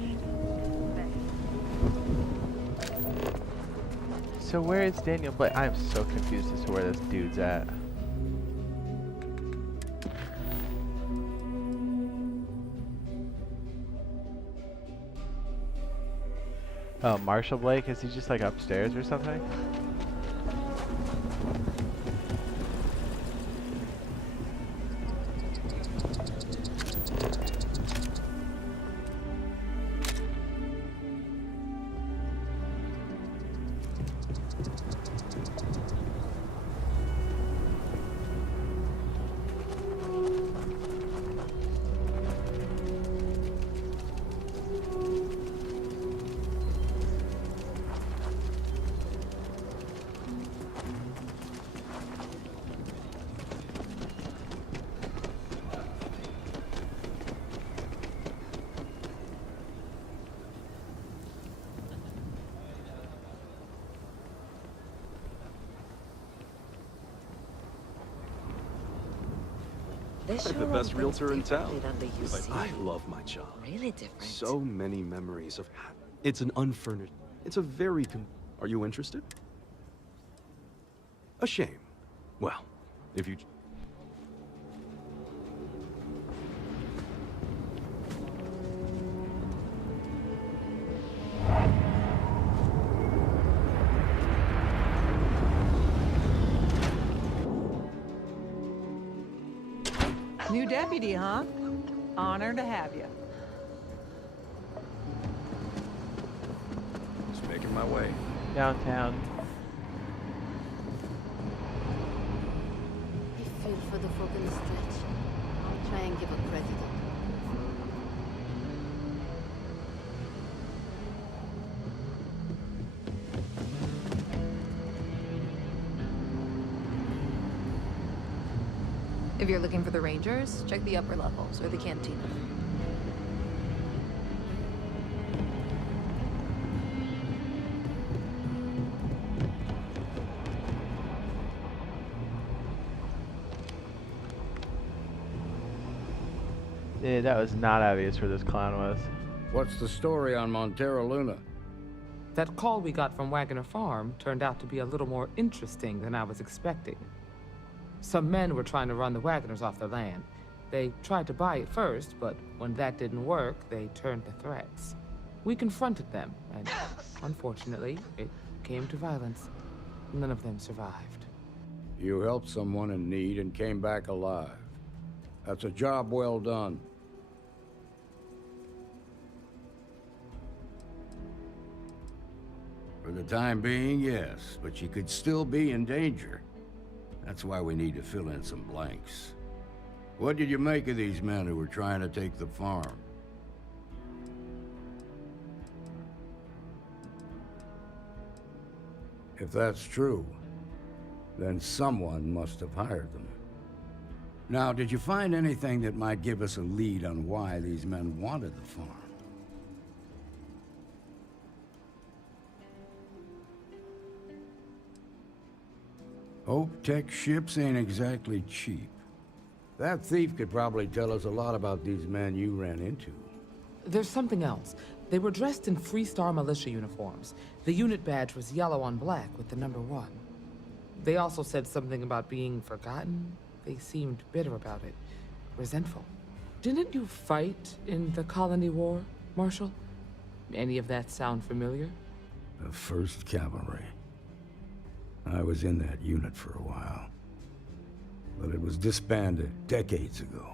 So where is Daniel Blake? I'm so confused as to where this dude's at. Oh, Marshall Blake? Is he just like upstairs or something? I'm the best realtor in town. But I love my job. Really different. So many memories of... It's an unfurnished... It's a very... Are you interested? A shame. Well, if you... New deputy, huh? Honored to have you. Just making my way. Downtown. I feel for the folk in the stretch. I'll try and give a credit. If you're looking for the Rangers, check the upper levels or the cantina. Yeah, that was not obvious where this clown was. What's the story on Montero Luna? That call we got from Wagoner Farm turned out to be a little more interesting than I was expecting. Some men were trying to run the Wagoners off the land. They tried to buy it first, but when that didn't work, they turned to threats. We confronted them, and unfortunately, it came to violence. None of them survived. You helped someone in need and came back alive. That's a job well done. For the time being, yes, but you could still be in danger. That's why we need to fill in some blanks. What did you make of these men who were trying to take the farm? If that's true, then someone must have hired them. Now, did you find anything that might give us a lead on why these men wanted the farm? Hope Tech ships ain't exactly cheap. That thief could probably tell us a lot about these men you ran into. There's something else. They were dressed in Freestar militia uniforms. The unit badge was yellow on black with the number 1. They also said something about being forgotten. They seemed bitter about it, resentful. Didn't you fight in the Colony War, Marshal? Any of that sound familiar? The 1st Cavalry. I was in that unit for a while. But it was disbanded decades ago.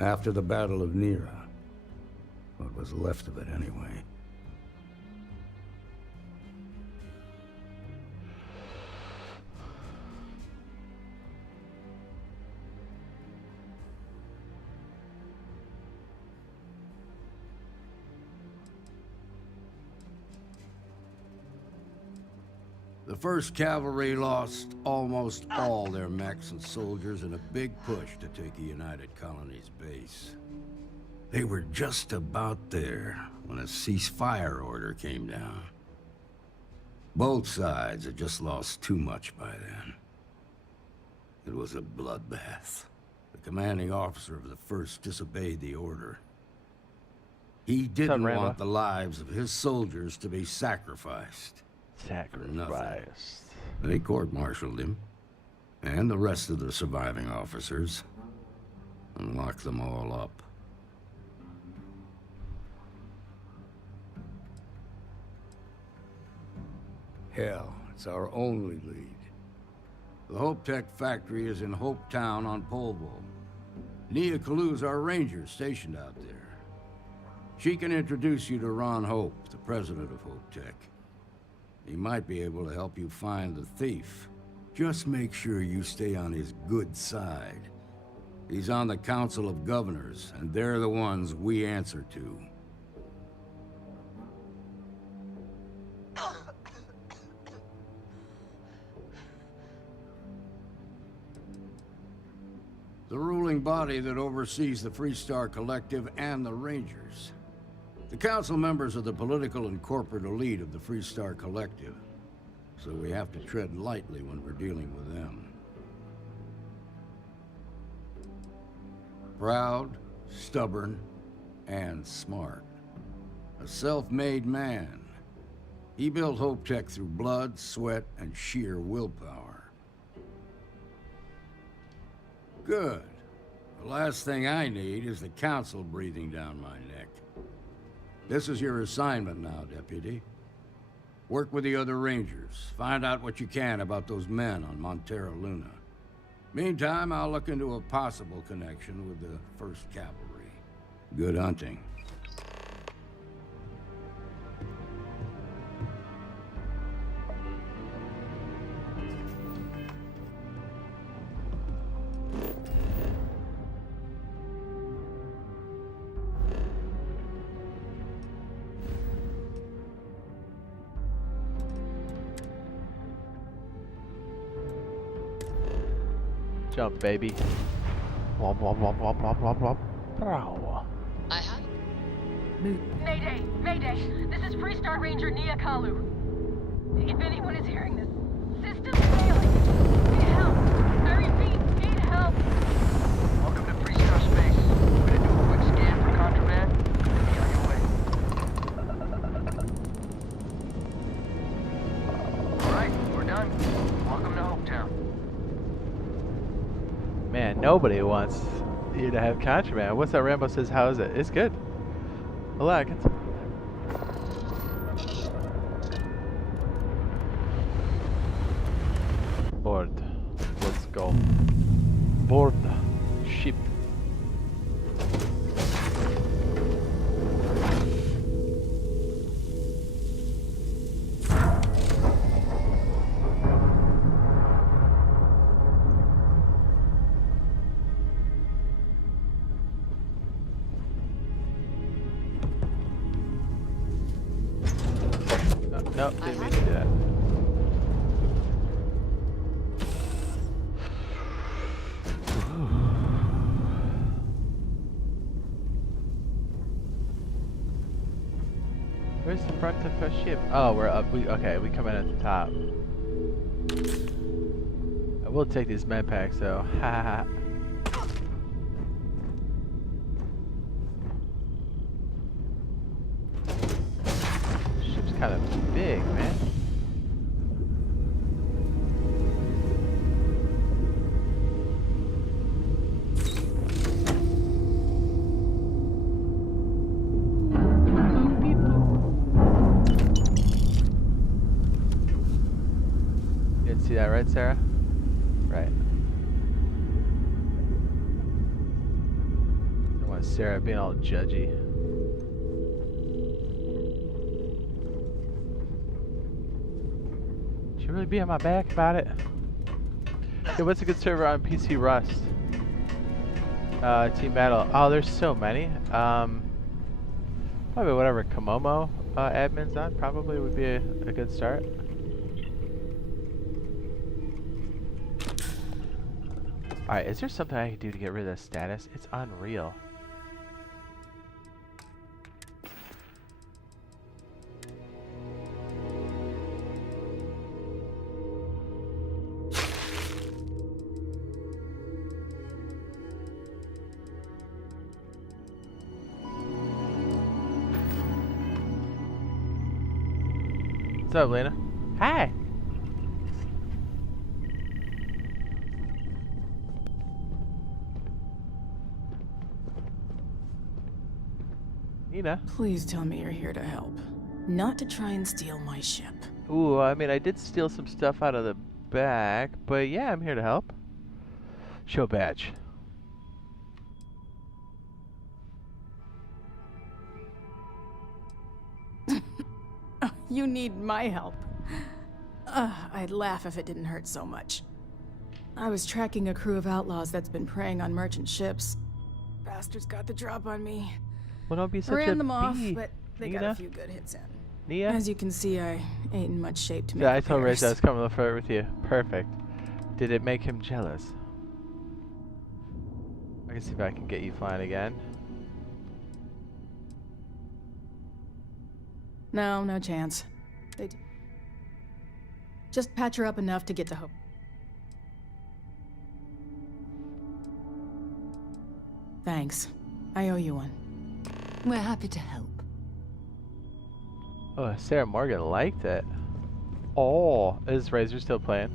After the Battle of Nera. What was left of it, anyway. The 1st Cavalry lost almost all their mechs and soldiers in a big push to take a United Colonies base. They were just about there when a ceasefire order came down. Both sides had just lost too much by then. It was a bloodbath. The commanding officer of the 1st disobeyed the order. He didn't want the lives of his soldiers to be sacrificed. Sacrificed. They court-martialed him, and the rest of the surviving officers, and locked them all up. Hell, it's our only lead. The Hope Tech factory is in Hope Town on Polvo. Nia Kalu's our ranger stationed out there. She can introduce you to Ron Hope, the president of Hope Tech. He might be able to help you find the thief. Just make sure you stay on his good side. He's on the Council of Governors, and they're the ones we answer to. The ruling body that oversees the Freestar Collective and the Rangers. The council members are the political and corporate elite of the Freestar Collective, so we have to tread lightly when we're dealing with them. Proud, stubborn, and smart. A self-made man. He built Hope Tech through blood, sweat, and sheer willpower. Good. The last thing I need is the council breathing down my neck. This is your assignment now, Deputy. Work with the other Rangers. Find out what you can about those men on Montera Luna. Meantime, I'll look into a possible connection with the 1st Cavalry. Good hunting. Jump, baby. Womp, womp, womp, womp, womp, womp, womp. Brow. I have. Mayday! Mayday! This is Freestar Ranger Nia Kalu. If anyone is hearing this, system's failing. Need help. I repeat, need help. Welcome to Freestar Space. We're gonna do a quick scan for contraband. Be on your way. Alright, we're done. Welcome to Hopetown. Man, nobody wants you to have contraband. What's that? Rambo says, how is it? It's good. I like it. Board. Let's go. Board ship. Nope, didn't mean to do that. Where's the front of the ship? Oh, we're up. Okay, we come in at the top. I will take these med packs though. Ha ha. Ship's kind of big, man. See that, right, Sarah? Right. I don't want Sarah being all judgy. Should you really be on my back about it? Hey, what's a good server on PC Rust? Team Battle. Oh, there's so many. Probably whatever Komomo admin's on probably would be a good start. Alright, is there something I can do to get rid of this status? It's unreal. What's up, Lena? Hi! Nina? Please tell me you're here to help. Not to try and steal my ship. Ooh, I mean, I did steal some stuff out of the back, but yeah, I'm here to help. Show badge. You need my help. I'd laugh if it didn't hurt so much. I was tracking a crew of outlaws that's been preying on merchant ships. Bastards got the drop on me. Well, don't be such Ran a them off, bee, but they Nina. got a few good hits in. Nia? As you can see, I ain't in much shape to make Yeah, I told repairs. Rachel I was coming to flirt with you. Perfect. Did it make him jealous? I can see if I can get you flying again. No, no chance. Just patch her up enough to get to Hope. Thanks. I owe you one. We're happy to help. Oh, Sarah Morgan liked it. Oh, is Razor still playing?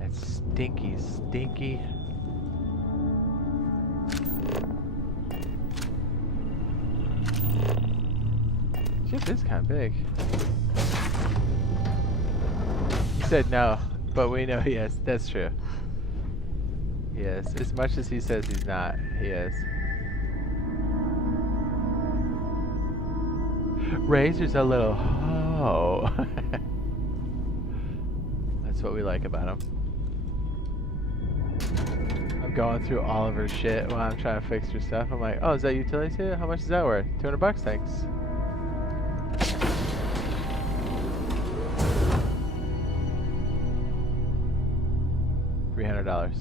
That's stinky, stinky. Ship is kind of big. He said no, but we know yes, that's true. Yes, as much as he says he's not, he is. Razor's a little hoe. That's what we like about him. I'm going through all of her shit while I'm trying to fix her stuff. I'm like, oh, is that utility suit? How much is that worth? $200, thanks. $300.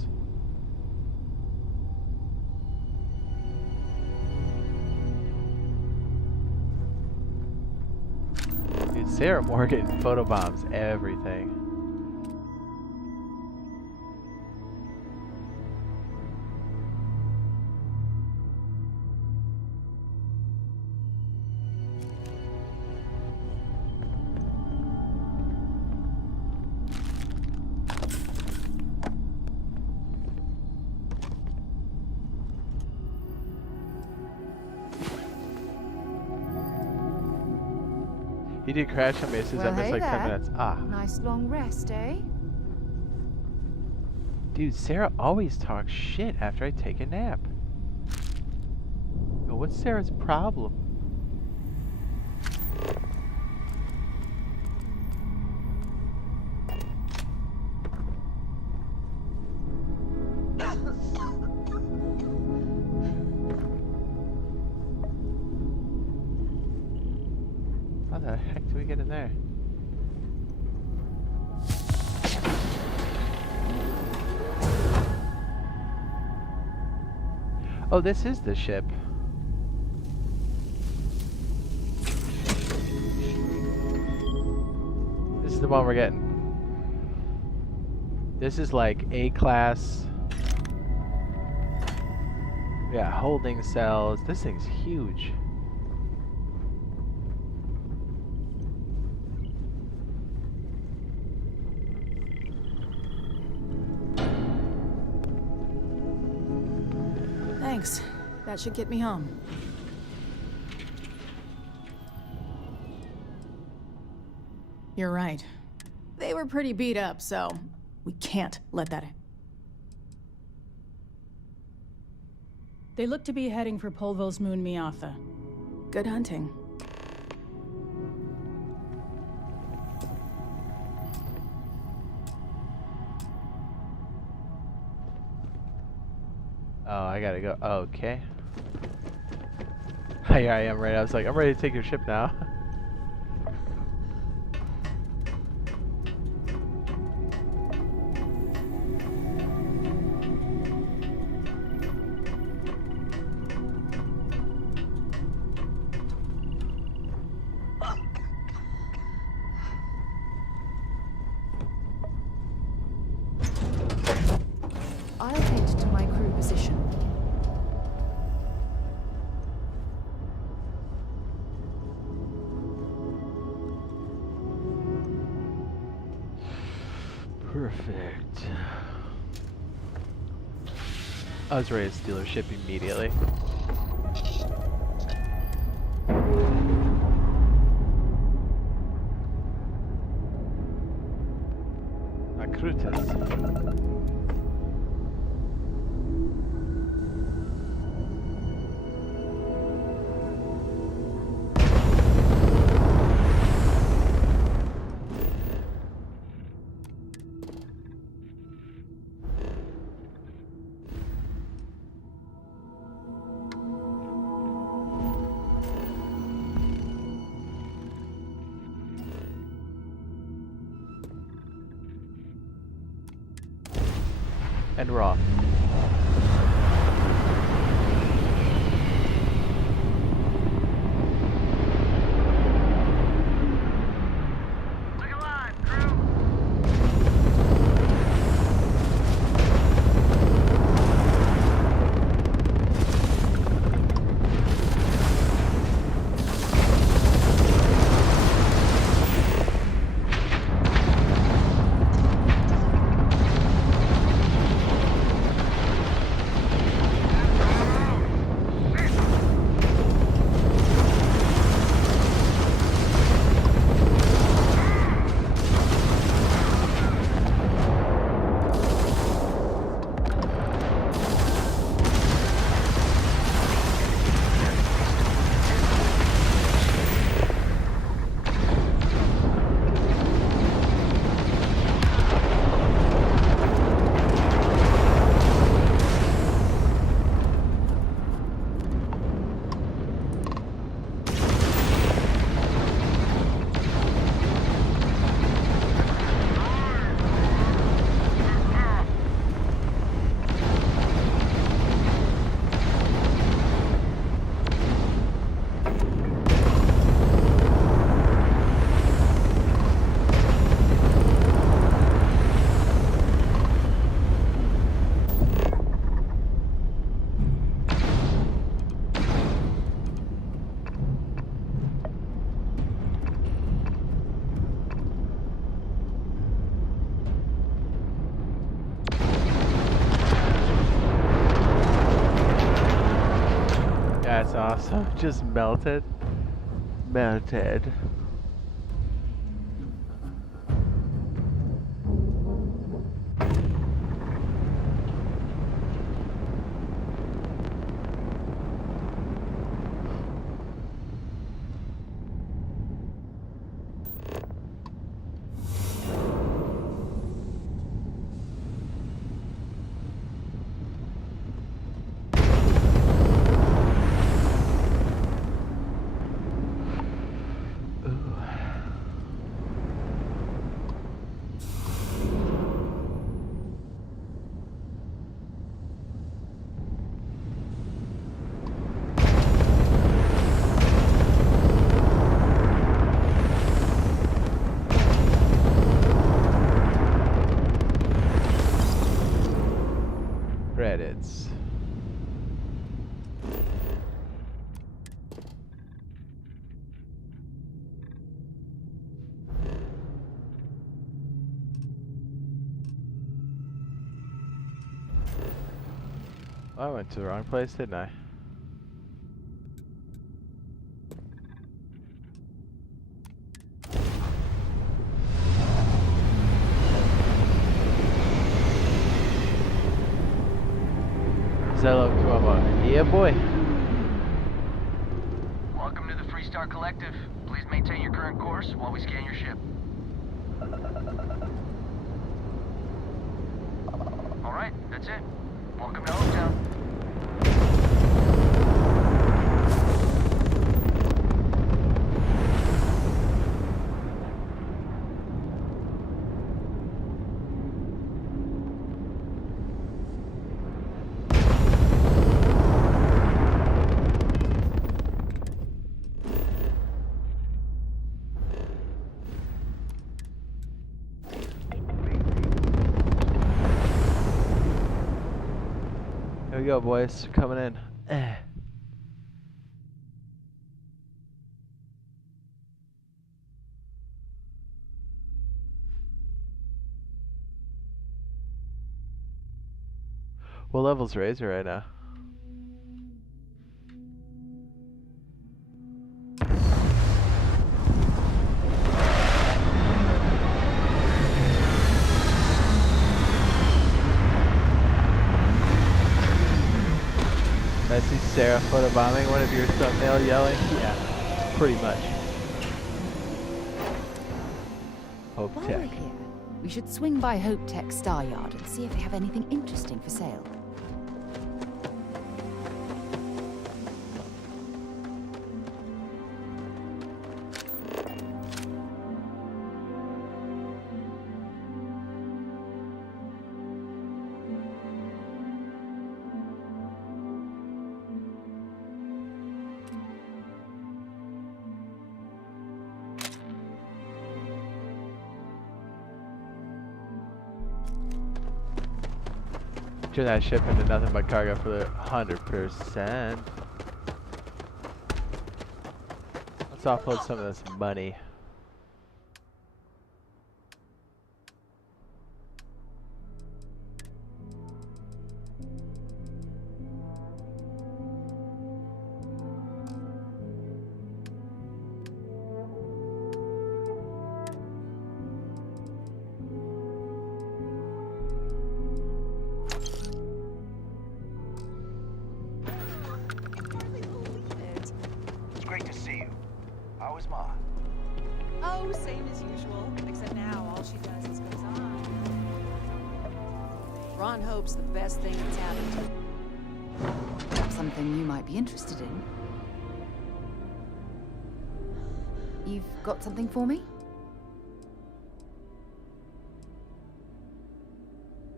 Dude, Sarah Morgan photobombs everything. He did crash on me. It says I missed like 10 minutes. Ah. Nice long rest, eh? Dude, Sarah always talks shit after I take a nap. Yo, what's Sarah's problem? the heck do we get in there? Oh, this is the ship. This is the one we're getting. This is like A-class. Yeah, holding cells. This thing's huge. Thanks. That should get me home. You're right. They were pretty beat up, so we can't let that. They look to be heading for Polvo's moon Miatha. Good hunting. Oh, I gotta go. Okay. Here I am, right? I was like, I'm ready to take your ship now. I'll head to my crew position. Perfect. I was ready to steal her ship immediately. Akrutas. And we're off. That's awesome. Just melted. Melted. I went to the wrong place, didn't I? Zello, come on. Yeah, boy. Welcome to the Freestar Collective. Please maintain your current course while we scan your ship. All right, that's it. Welcome to Hometown. Here we go, boys. Coming in. What level's Razor right now? I see Sarah photobombing one of your thumbnail yelling. Yeah, pretty much. Hope While Tech. we're here, we should swing by Hope Tech Star Yard and see if they have anything interesting for sale. Turn that ship into nothing but cargo for the 100%. Let's offload some of this money. Oh, same as usual. Except now all she does is goes on. Ron hopes the best thing that's happened to him. Something you might be interested in. You've got something for me?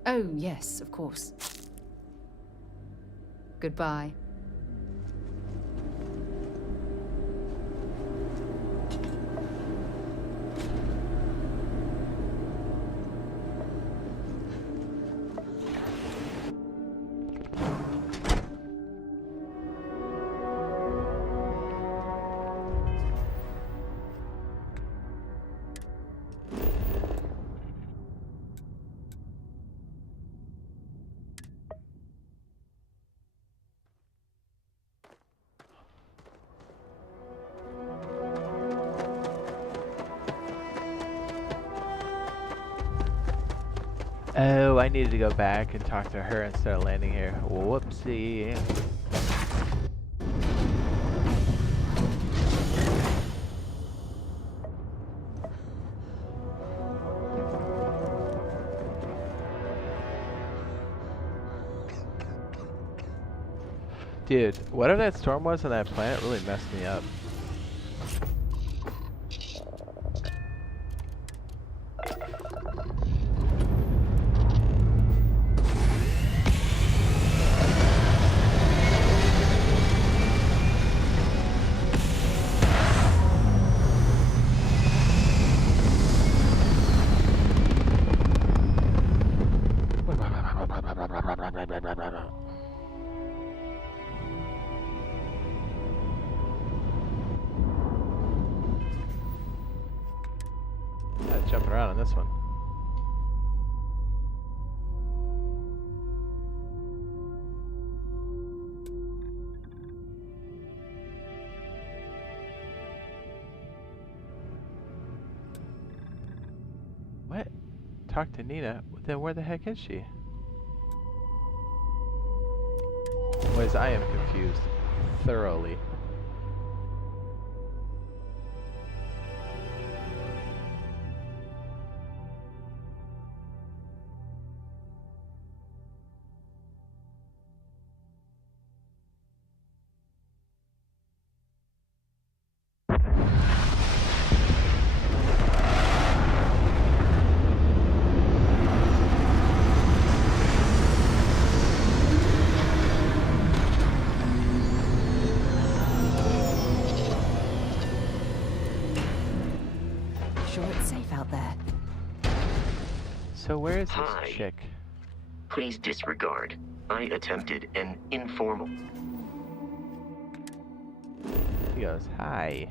Oh, yes, of course. Goodbye. Oh, I needed to go back and talk to her instead of landing here. Whoopsie. Dude, whatever that storm was on that planet really messed me up. Jumping around on this one. talk to Nina, then where the heck is she? Boys, I am confused. Thoroughly. So where is this chick? Please disregard. I attempted an informal. He goes, hi.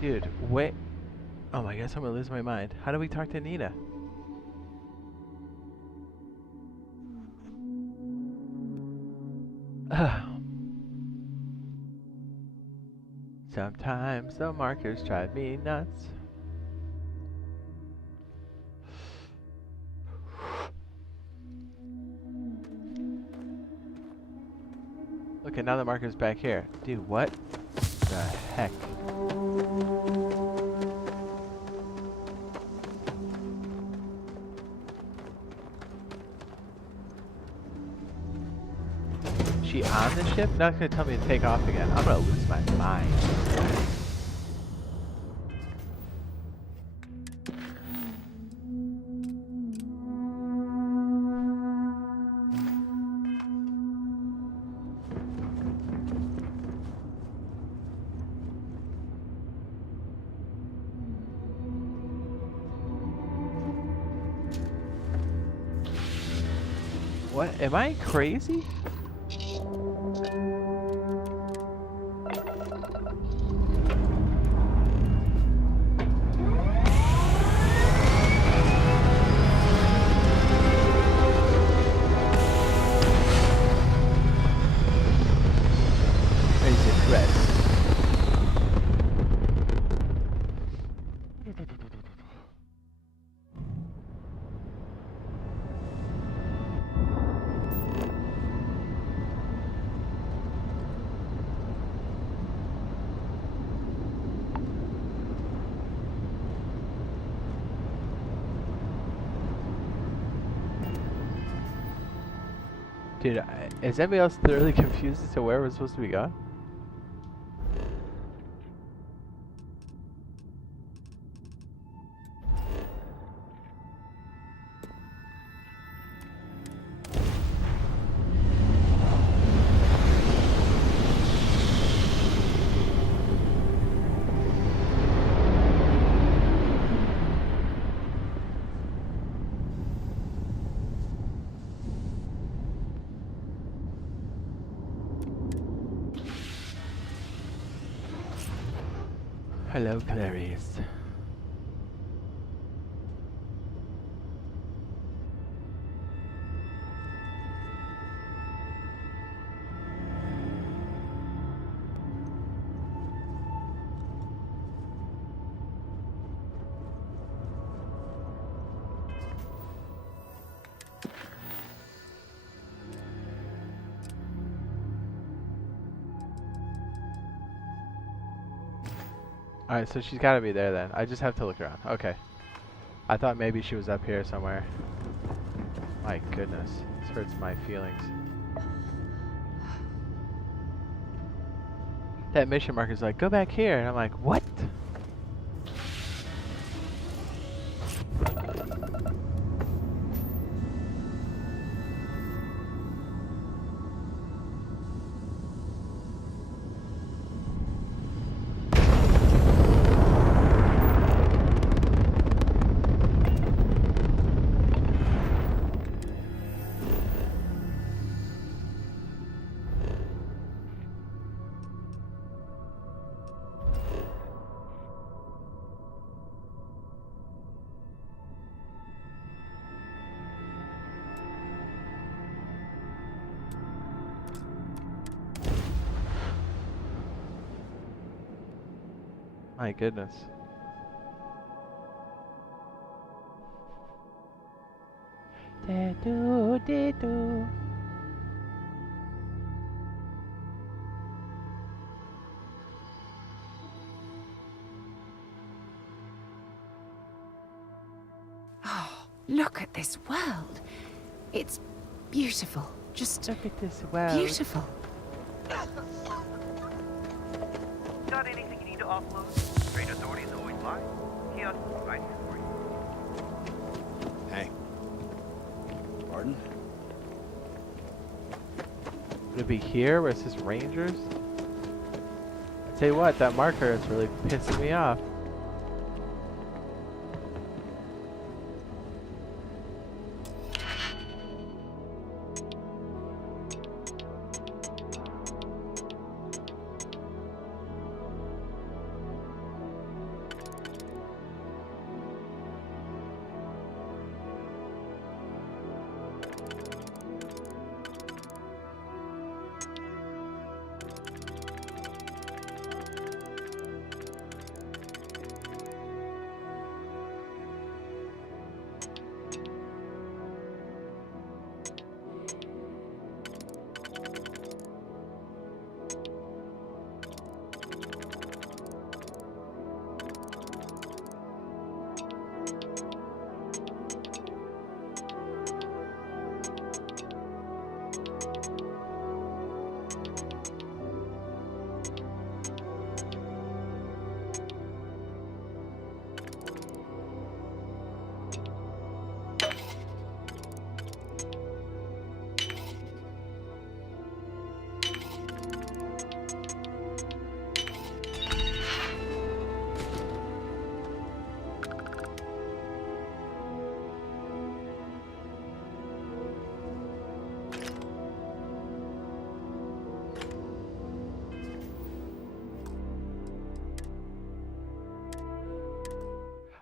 Dude, wait. Oh my gosh, I'm gonna lose my mind. How do we talk to Nina? Sometimes the markers drive me nuts. Okay, now the marker's back here. Dude, what the heck? She on the ship? Not gonna tell me to take off again. I'm gonna lose my mind. What? Am I crazy? Dude, is anybody else thoroughly confused as to where we're supposed to be going? Hello, Clarice. Alright, so she's gotta be there then. I just have to look around. Okay. I thought maybe she was up here somewhere. My goodness. This hurts my feelings. That mission marker's like, go back here. And I'm like, what? My goodness. Oh, look at this world. It's beautiful. Just look at this world. Beautiful. Got anything you need to offload? Trade authorities always lie. Kiosk right here for you. Hey. Pardon? Would it be here where it says Rangers? I tell you what, that marker is really pissing me off.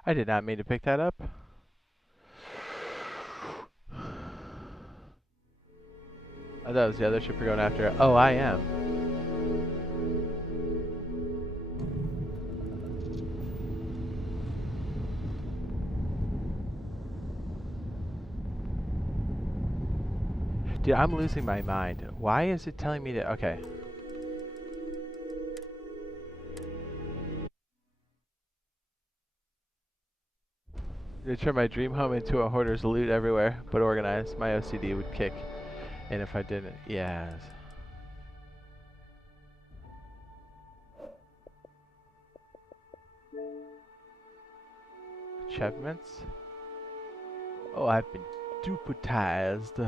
I did not mean to pick that up. I thought it was the other ship you're going after. Oh, I am. Dude, I'm losing my mind. Why is it telling me to... Okay. To turn my dream home into a hoarder's loot everywhere, but organized. My OCD would kick. And if I didn't, yes. Achievements? Oh, I've been deputized.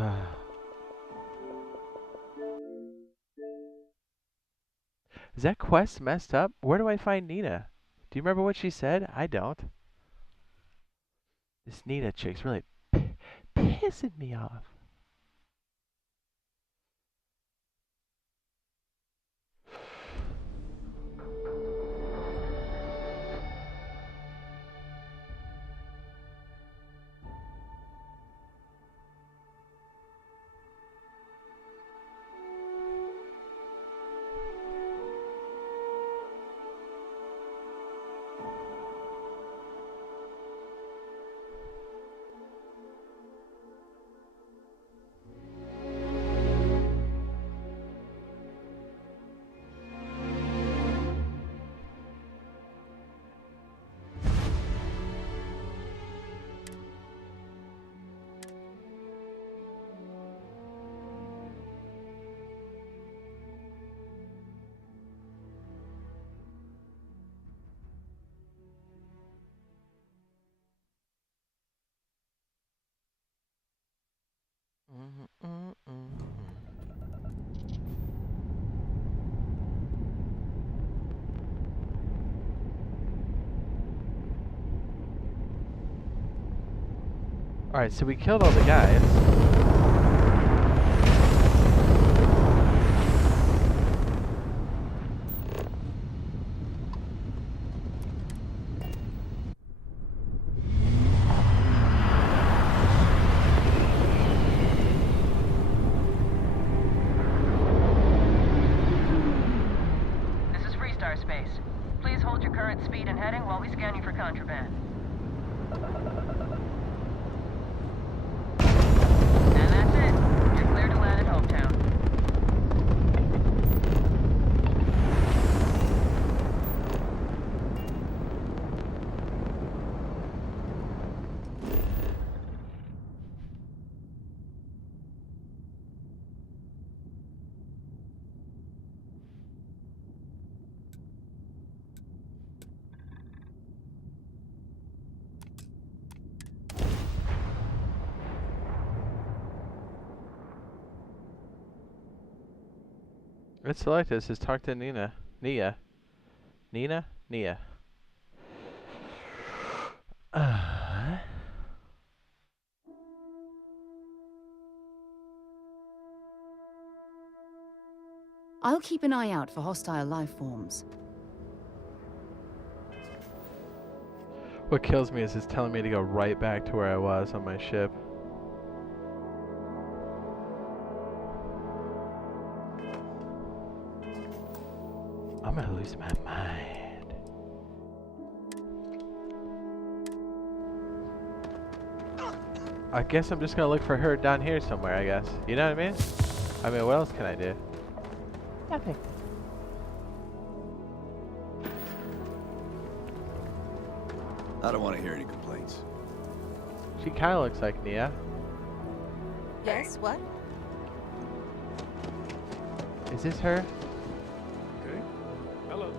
Is that quest messed up? Where do I find Nina? Do you remember what she said? I don't. This Nina chick's really pissing me off. Alright, so we killed all the guys. This is Freestar Space. Please hold your your current speed and heading while we scan you for contraband. And that's it. You're clear to land at Hometown. Let's select this. Is talk to Nia. Nia. I'll keep an eye out for hostile life forms. What kills me is it's telling me to go right back to where I was on my ship. I'm gonna lose my mind. I guess I'm just gonna look for her down here somewhere, I guess. You know what I mean? I mean, what else can I do? Nothing. I don't want to hear any complaints. She kind of looks like Nia. Yes, what? Is this her? Okay. Hello.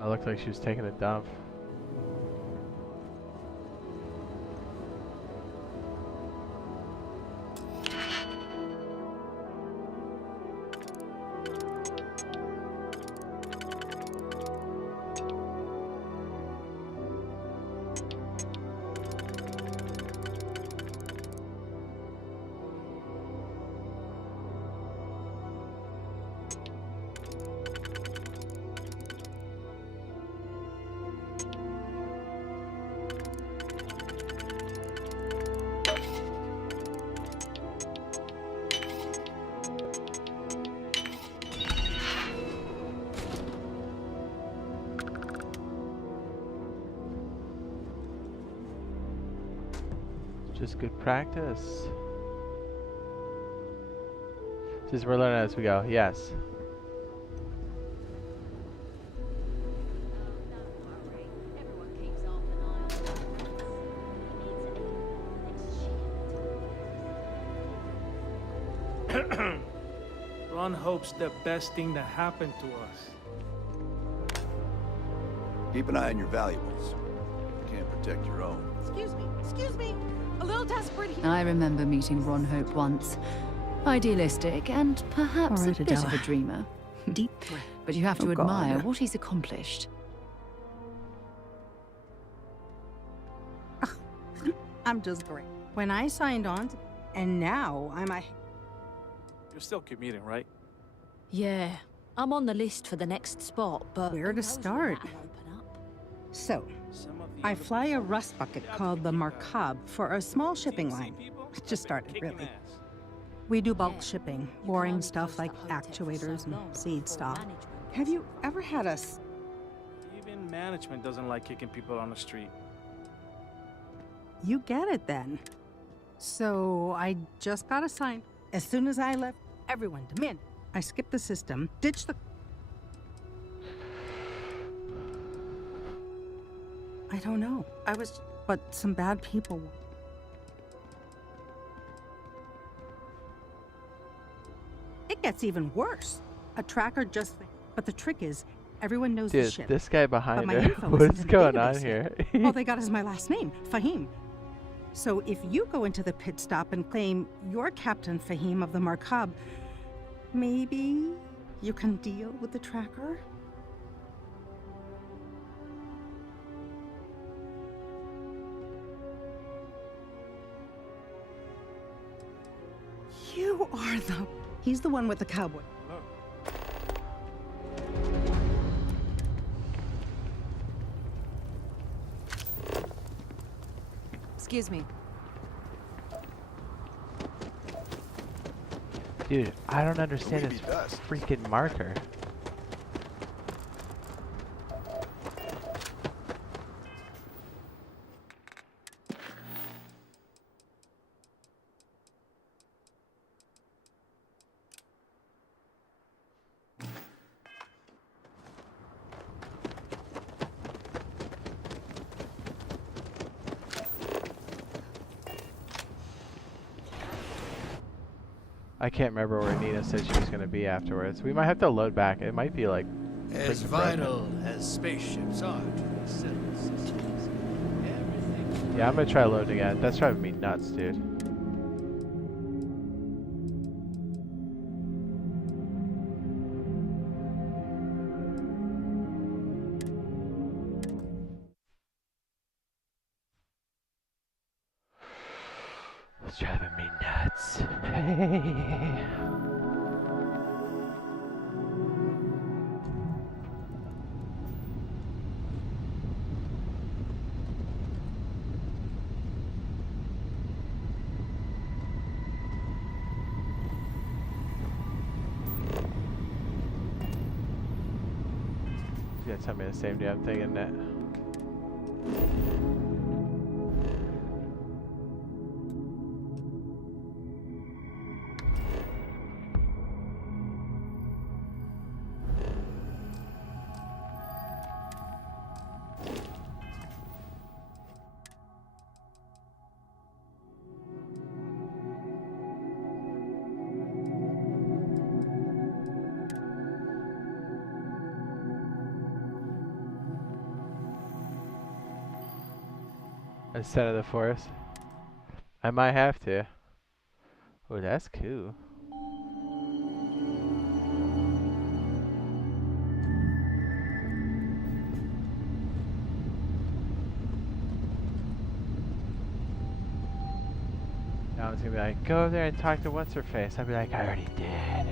I looked like she was taking a dump. Just good practice. Just we're learning as we go. Yes. Ron hopes the best thing that happened to us. Keep an eye on your valuables. You can't protect your own. Excuse me. A little desperate here. I remember meeting Ron Hope once. Idealistic and perhaps a bit of a dreamer. Deep breath. But you have to admire what he's accomplished. I'm just great. When I signed on, and now I'm a... You're still commuting, right? Yeah. I'm on the list for the next spot, but... Where to start? So, I fly a rust bucket called the Markab for a small shipping line. It just started, really. We do bulk shipping, boring stuff like actuators and seed stock. Have you ever had us? Even management doesn't like kicking people on the street. You get it then. So I just got assigned. As soon as I left, everyone demand. I skipped the system, ditched the... I don't know. I was... But some bad people... It gets even worse. A tracker just... But the trick is, everyone knows the ship. This guy behind her. info What's isn't going on database here? yet. All they got is my last name, Fahim. So if you go into the pit stop and claim you're Captain Fahim of the Markab, maybe you can deal with the tracker? You are the... He's the one with the cowboy. Excuse me. Dude, I don't understand this freaking marker. I can't remember where Nina said she was going to be afterwards. We might have to load back. It might be like as vital as spaceships are to the settled systems. Everything. Yeah, I'm going to try loading again. That's driving me nuts, dude. It's driving me nuts. Hey. He's gonna tell me the same damn thing, isn't it? Instead of the forest. I might have to. Oh, that's cool. Now it's gonna be like, go over there and talk to what's her face. I'd be like, I already did.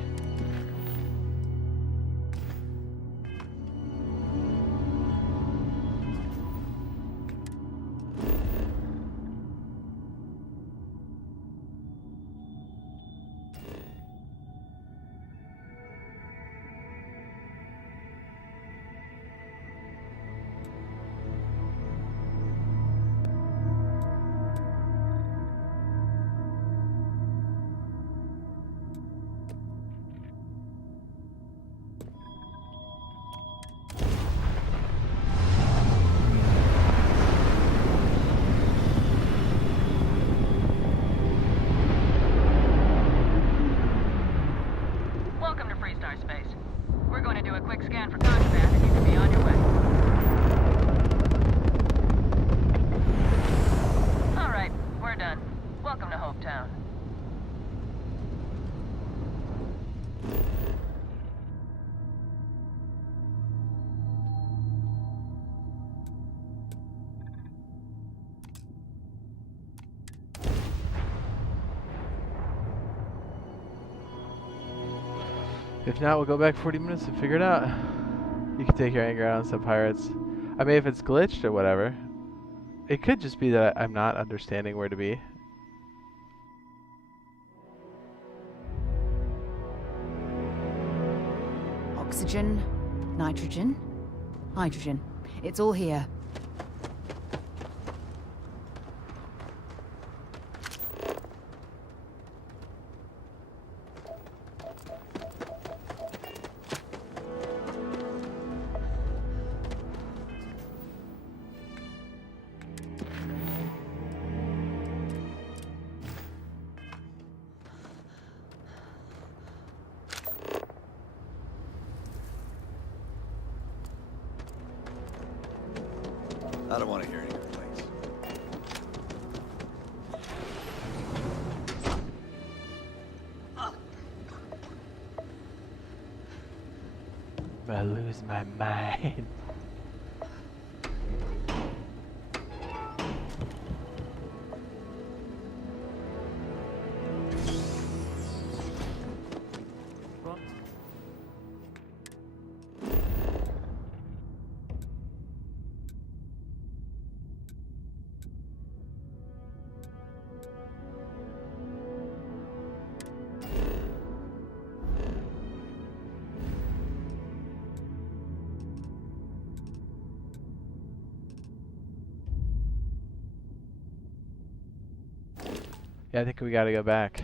If not, we'll go back 40 minutes and figure it out. You can take your anger out on some pirates. I mean, if it's glitched or whatever. It could just be that I'm not understanding where to be. Oxygen, nitrogen, hydrogen. It's all here. I don't want to hear any complaints. I lose my mind. Yeah, I think we gotta go back.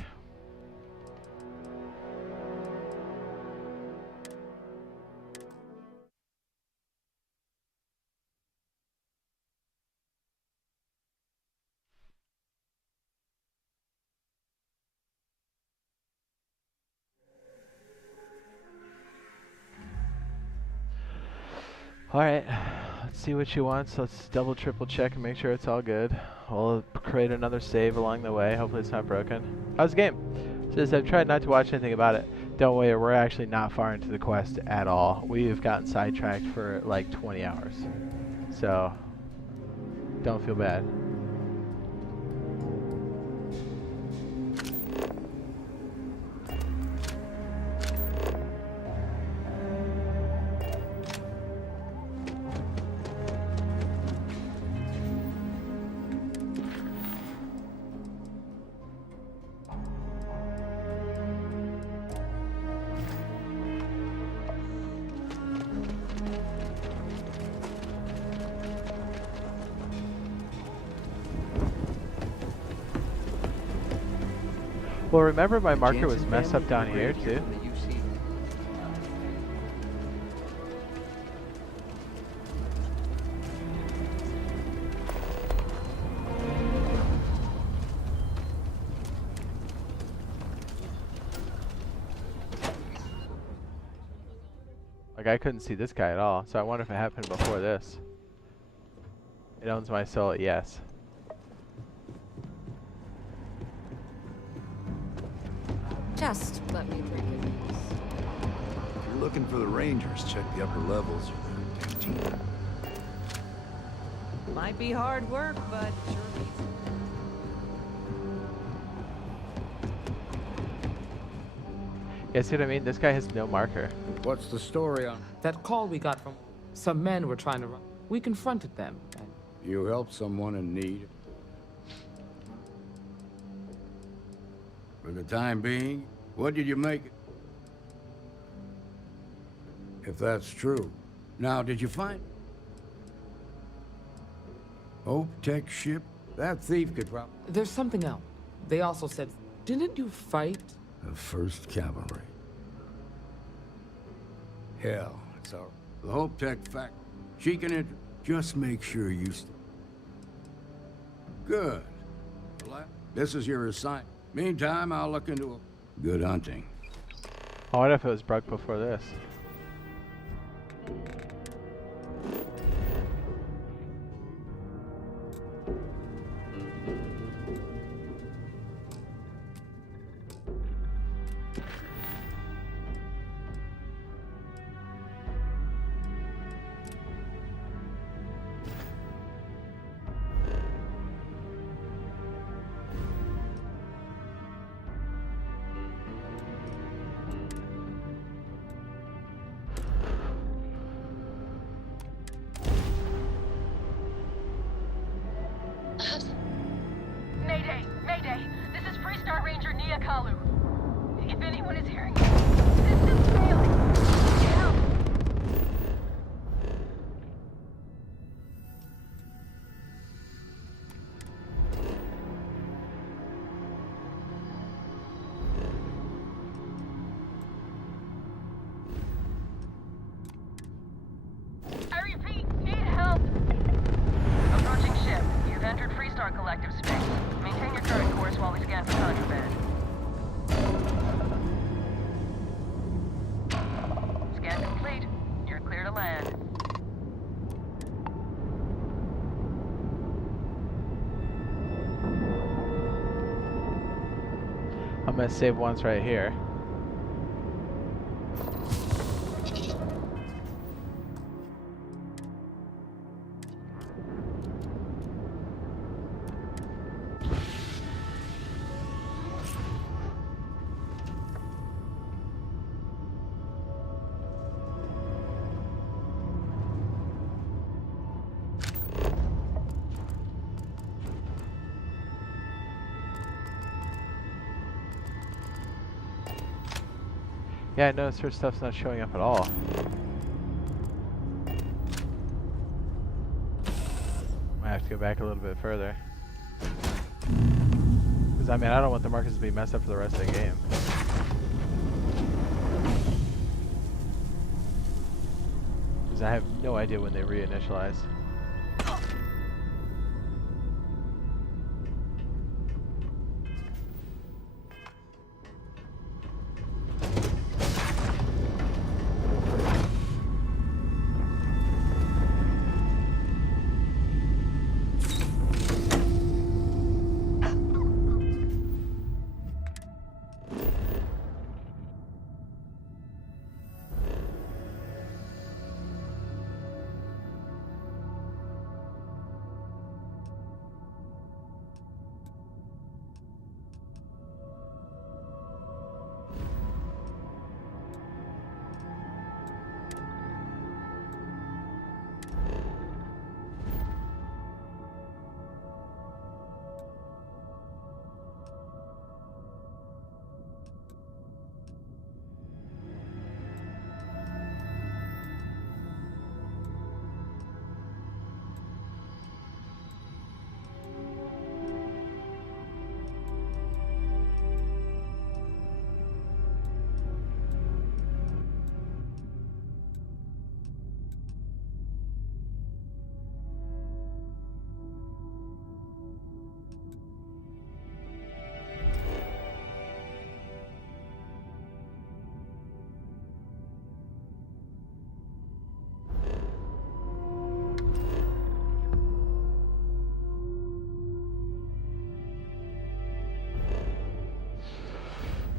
Alright, let's see what she wants. Let's double, triple check and make sure it's all good. We'll create another save along the way. Hopefully it's not broken. How's the game? Says I've tried not to watch anything about it. Don't worry, we're actually not far into the quest at all. We've gotten sidetracked for like 20 hours. So, don't feel bad. Well, remember my marker was messed up down here too. Like I couldn't see this guy at all, so I wonder if it happened before this. It owns my soul, yes. Just let me bring it. If you're looking for the Rangers, check the upper levels or their canteen. Might be hard work, but sure beats. Yeah, see what I mean? This guy has no marker. What's the story on? That call we got from some men were trying to run. We confronted them. You helped someone in need? For the time being, what did you make it? If that's true. Now, did you find Hope Tech ship? That thief could probably... There's something else. They also said, didn't you fight? The 1st Cavalry. Hell, it's our... The Hope Tech fact. She can enter. Just make sure you... Good. Well, this is your assignment. Meantime, I'll look into it. Good hunting. I wonder if it was broke before this. If anyone is hearing this, system's failing. Get help. I repeat, need help. Approaching ship. You've entered Freestar Collective space. Maintain your current course while we scan for contraband. Scan complete. You're clear to land. I'm gonna save once right here. Yeah, I noticed her stuff's not showing up at all. Might have to go back a little bit further. Because, I mean, I don't want the markers to be messed up for the rest of the game. Because I have no idea when they reinitialize.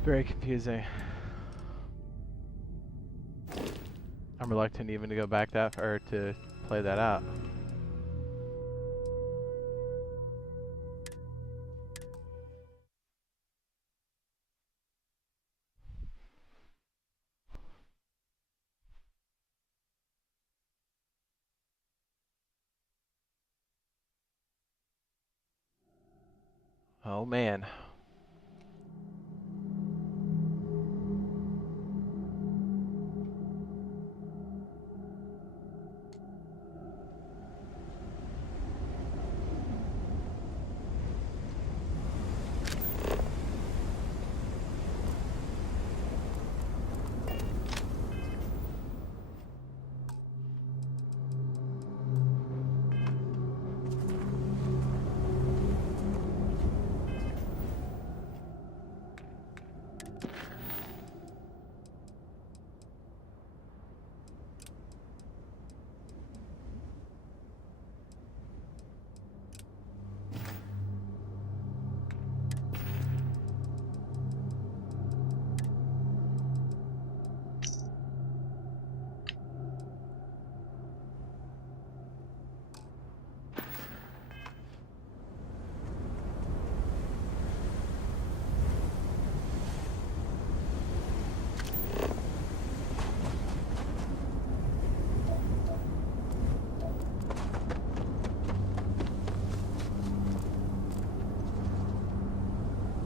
Very confusing. I'm reluctant even to go back that or to play that out. Oh man.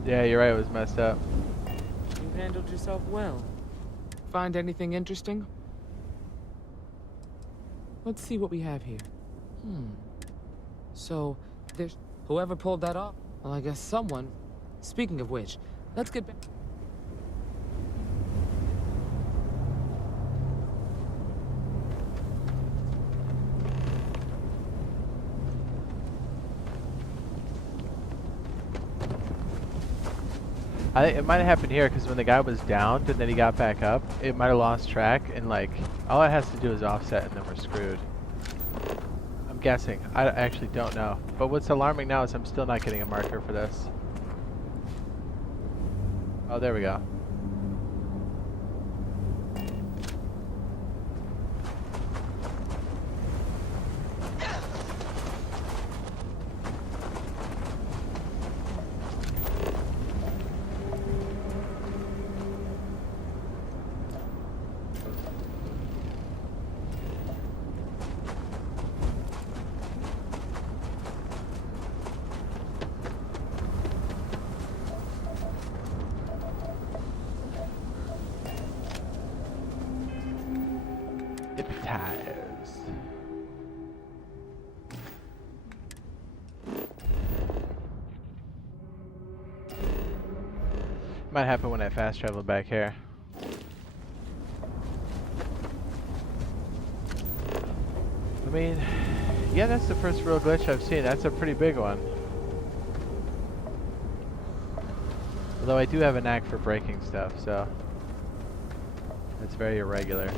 Yeah, you're right, it was messed up. You handled yourself well. Find anything interesting? Let's see what we have here. So, there's... whoever pulled that off? Well, I guess someone... Speaking of which, let's get back... I think it might have happened here because when the guy was downed and then he got back up, it might have lost track and like all it has to do is offset and then we're screwed. I'm guessing. I actually don't know. But what's alarming now is I'm still not getting a marker for this. Oh, there we go. Might happen when I fast travel back here. I mean, yeah, that's the first real glitch I've seen. That's a pretty big one. Although I do have a knack for breaking stuff, so it's very irregular.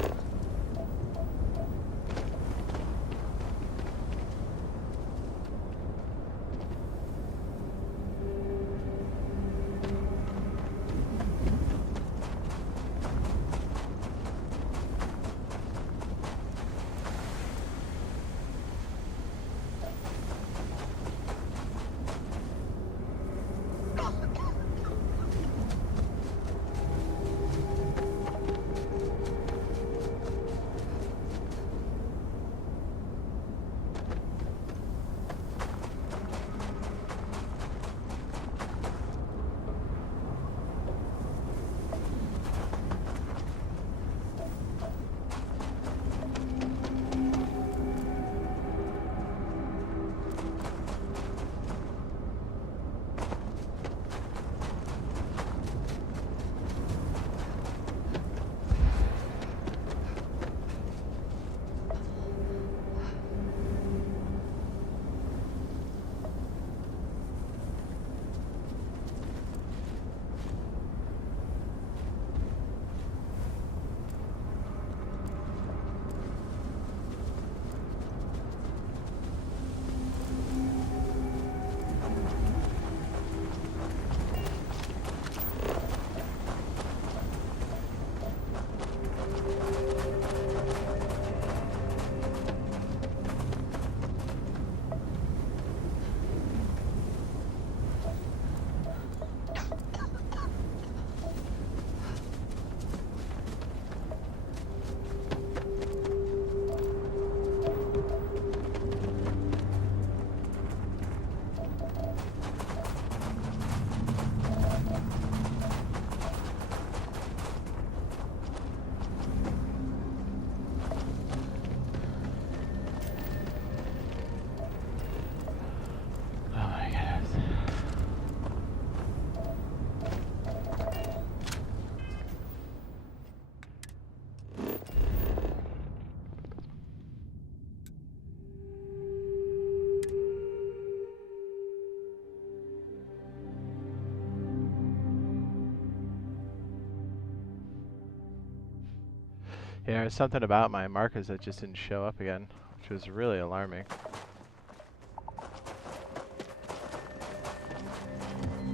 Yeah, there's something about my markers that just didn't show up again, which was really alarming.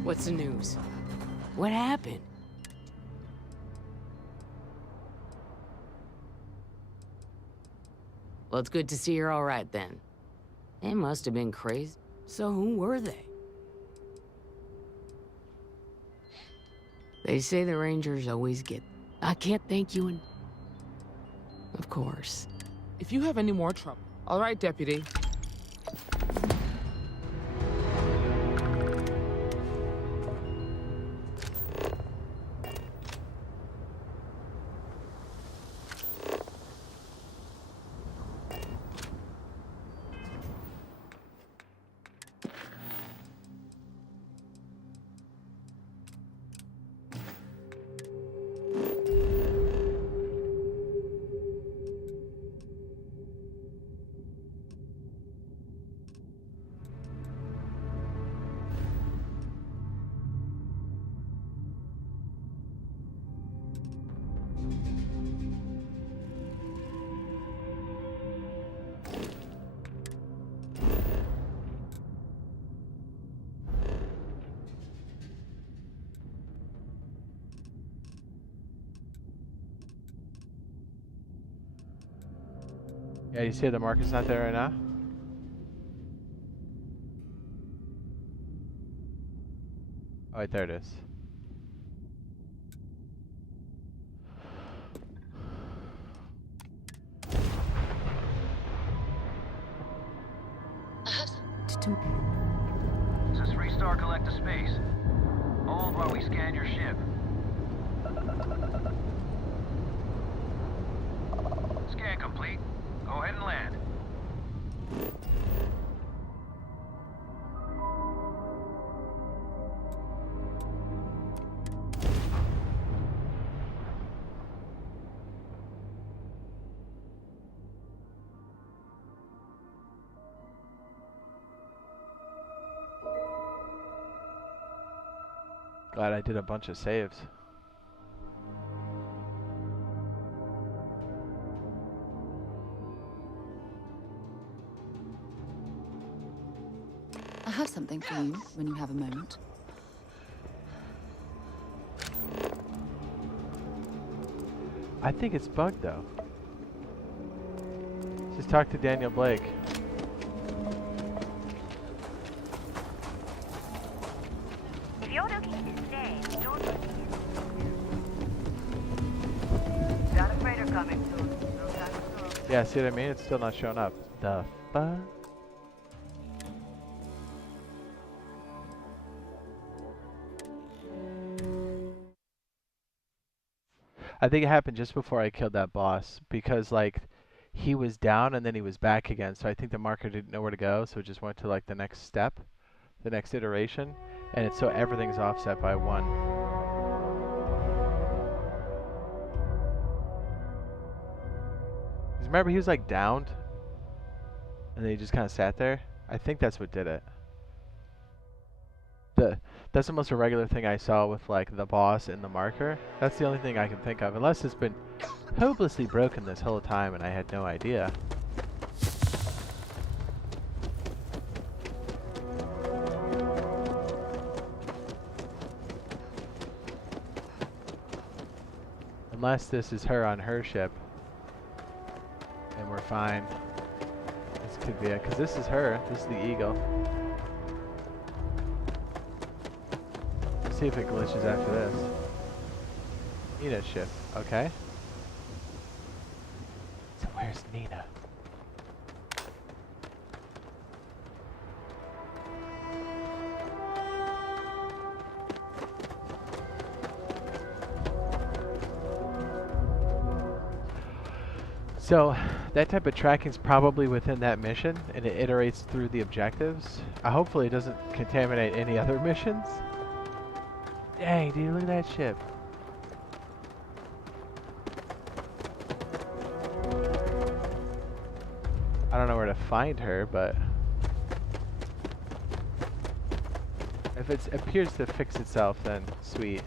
What's the news? What happened? Well, it's good to see you're all right then. It must have been crazy. So who were they? They say the Rangers always get... I can't thank you and... Of course. If you have any more trouble... All right, Deputy. Yeah, you see the marker's not there right now? Oh, wait, there it is. This is Freestar Collective Space. Hold while we scan your ship. Scan complete. Go ahead and land. Glad I did a bunch of saves. I have something for you when you have a moment. I think it's bugged though. Just talk to Daniel Blake. If you're looking to stay, don't look. Got a freighter coming soon. No time to go. Yeah, see what I mean? It's still not showing up. The fuck? I think it happened just before I killed that boss because like he was down and then he was back again. So I think the marker didn't know where to go, so it just went to like the next step, the next iteration, and it's so everything's offset by 1. Remember he was like downed and then he just kind of sat there? I think that's what did it. That's the most irregular thing I saw with like the boss and the marker. That's the only thing I can think of, unless it's been hopelessly broken this whole time and I had no idea. Unless this is her on her ship and we're fine. This could be it, because this is her. This is the Eagle. See if it glitches after this. Nina's ship, okay. So where's Nina? So that type of tracking is probably within that mission and it iterates through the objectives. Hopefully it doesn't contaminate any other missions. Dang, dude, look at that ship. I don't know where to find her, but if it appears to fix itself, then sweet.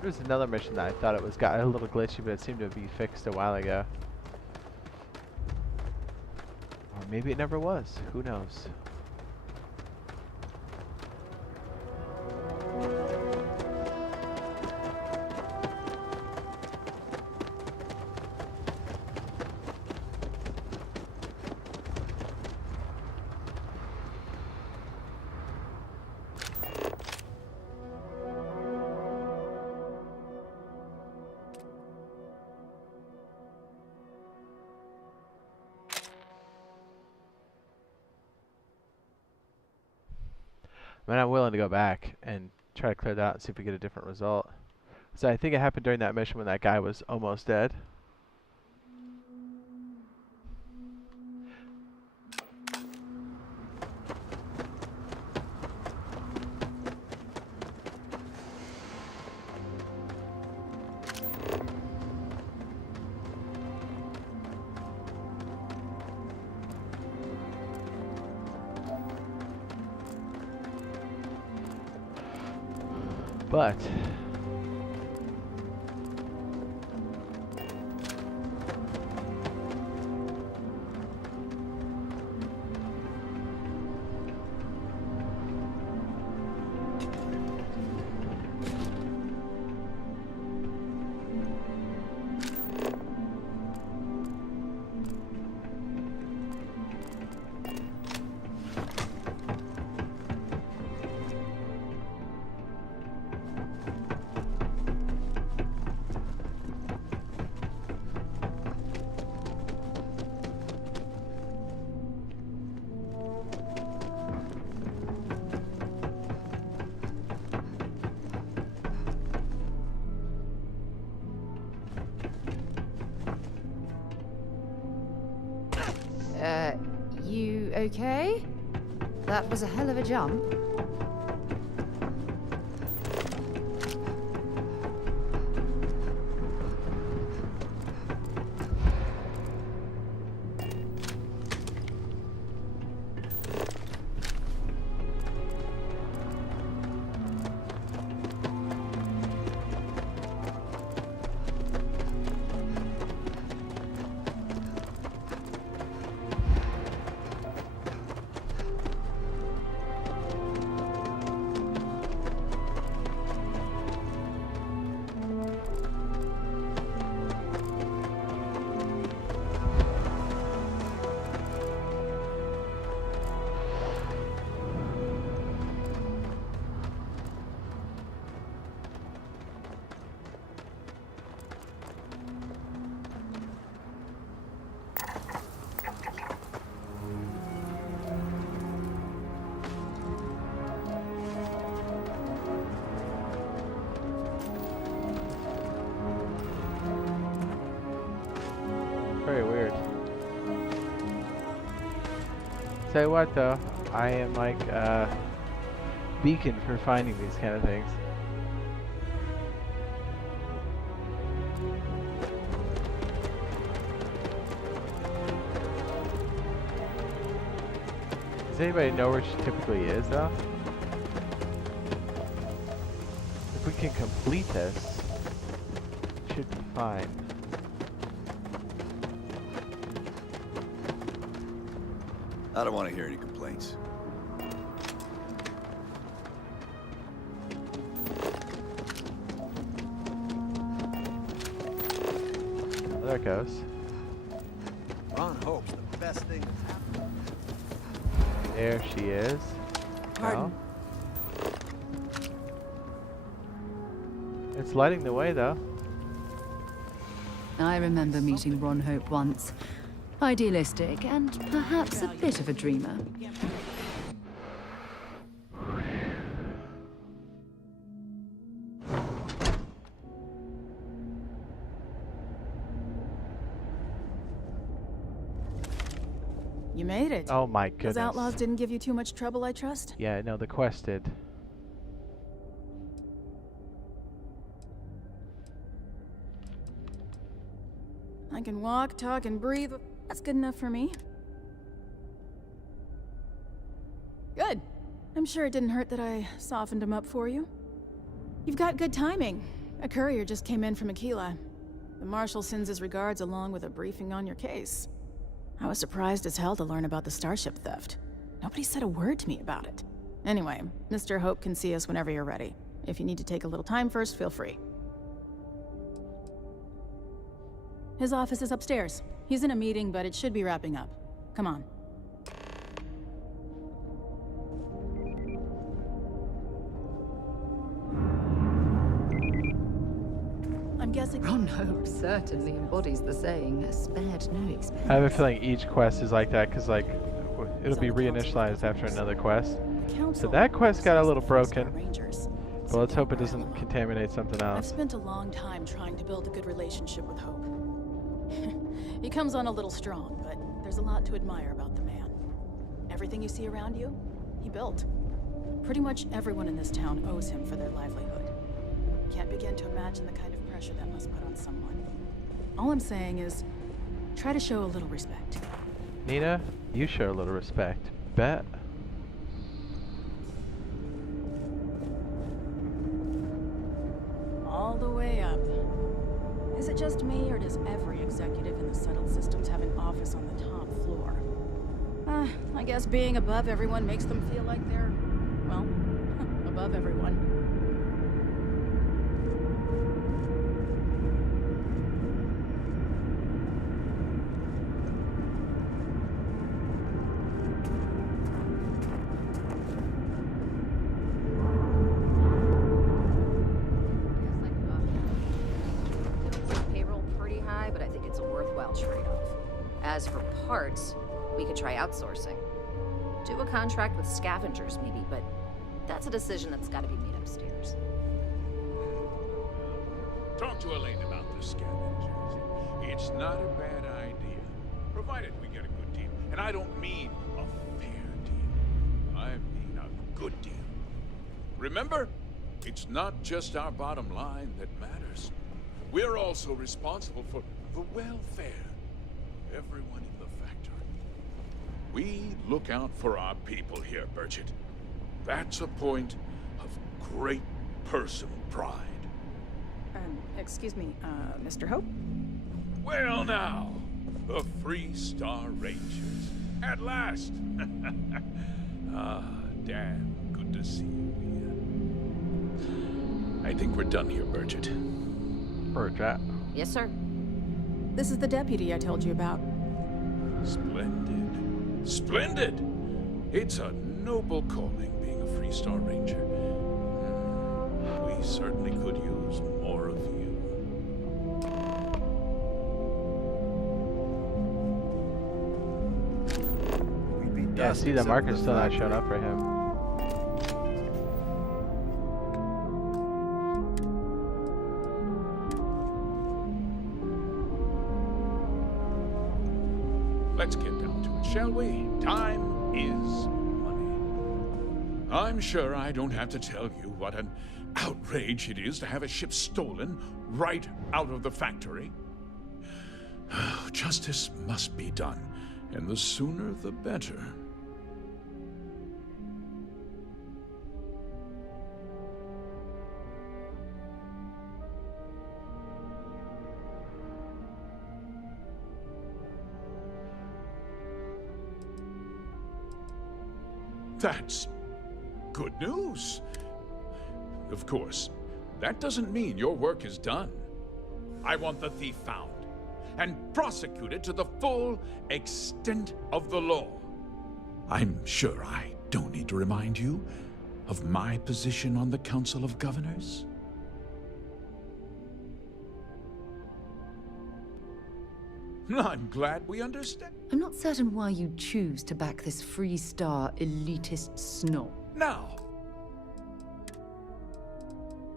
There was another mission that I thought it was got a little glitchy, but it seemed to be fixed a while ago. Maybe it never was. Who knows? I mean, I'm willing to go back and try to clear that out and see if we get a different result. So I think it happened during that mission when that guy was almost dead. But You okay? That was a hell of a jump. very weird. Tell you what though, I am like a beacon for finding these kind of things. Does anybody know where she typically is though? If we can complete this, it should be fine. I don't want to hear any complaints. There it goes. Ron Hope's the best thing that's happened. There she is. Pardon. It's lighting the way though. I remember meeting Ron Hope once. Idealistic and perhaps a bit of a dreamer. You made it. Oh my goodness. Those outlaws didn't give you too much trouble, I trust? Yeah, no, the quest did. I can walk, talk, and breathe. That's good enough for me. Good. I'm sure it didn't hurt that I softened him up for you. You've got good timing. A courier just came in from Aquila. The Marshal sends his regards along with a briefing on your case. I was surprised as hell to learn about the starship theft. Nobody said a word to me about it. Anyway, Mr. Hope can see us whenever you're ready. If you need to take a little time first, feel free. His office is upstairs. He's in a meeting, but it should be wrapping up. Come on. I'm guessing Ron Hope certainly embodies the saying, spared no expense. I have a feeling each quest is like that because like it'll be reinitialized after another quest. So that quest got a little broken. But let's hope it doesn't contaminate something I've else. spent a long time trying to build a good relationship with Hope. He comes on a little strong, but there's a lot to admire about the man. Everything you see around you, he built. Pretty much everyone in this town owes him for their livelihood. Can't begin to imagine the kind of pressure that must put on someone. All I'm saying is, try to show a little respect. Nina, you show a little respect. Bet. All the way up. Is it just me, or does every executive in the settled systems have an office on the top floor? I guess being above everyone makes them feel like they're, well, above everyone. As for parts, we could try outsourcing. Do a contract with scavengers, maybe, but that's a decision that's got to be made upstairs. Talk to Elaine about the scavengers. It's not a bad idea, provided we get a good deal. And I don't mean a fair deal. I mean a good deal. Remember, it's not just our bottom line that matters. We're also responsible for the welfare. Everyone in the factory. We look out for our people here, Bridget. That's a point of great personal pride. Excuse me, Mr. Hope? Well now, the Free Star Rangers. At last! Ah, Dan, good to see you here. I think we're done here, Bridget. Bridget. Yes, sir. This is the deputy I told you about. Splendid. Splendid! It's a noble calling being a Free Star Ranger. We certainly could use more of you. Yeah, see, the marker's still not showing up for him. let's get down to it, shall we? Time is money. I'm sure I don't have to tell you what an outrage it is to have a ship stolen right out of the factory. Justice must be done, and the sooner the better. That's good news. Of course, that doesn't mean your work is done. I want the thief found and prosecuted to the full extent of the law. I'm sure I don't need to remind you of my position on the Council of Governors. I'm glad we understand. I'm not certain why you choose to back this Freestar elitist snob. Now!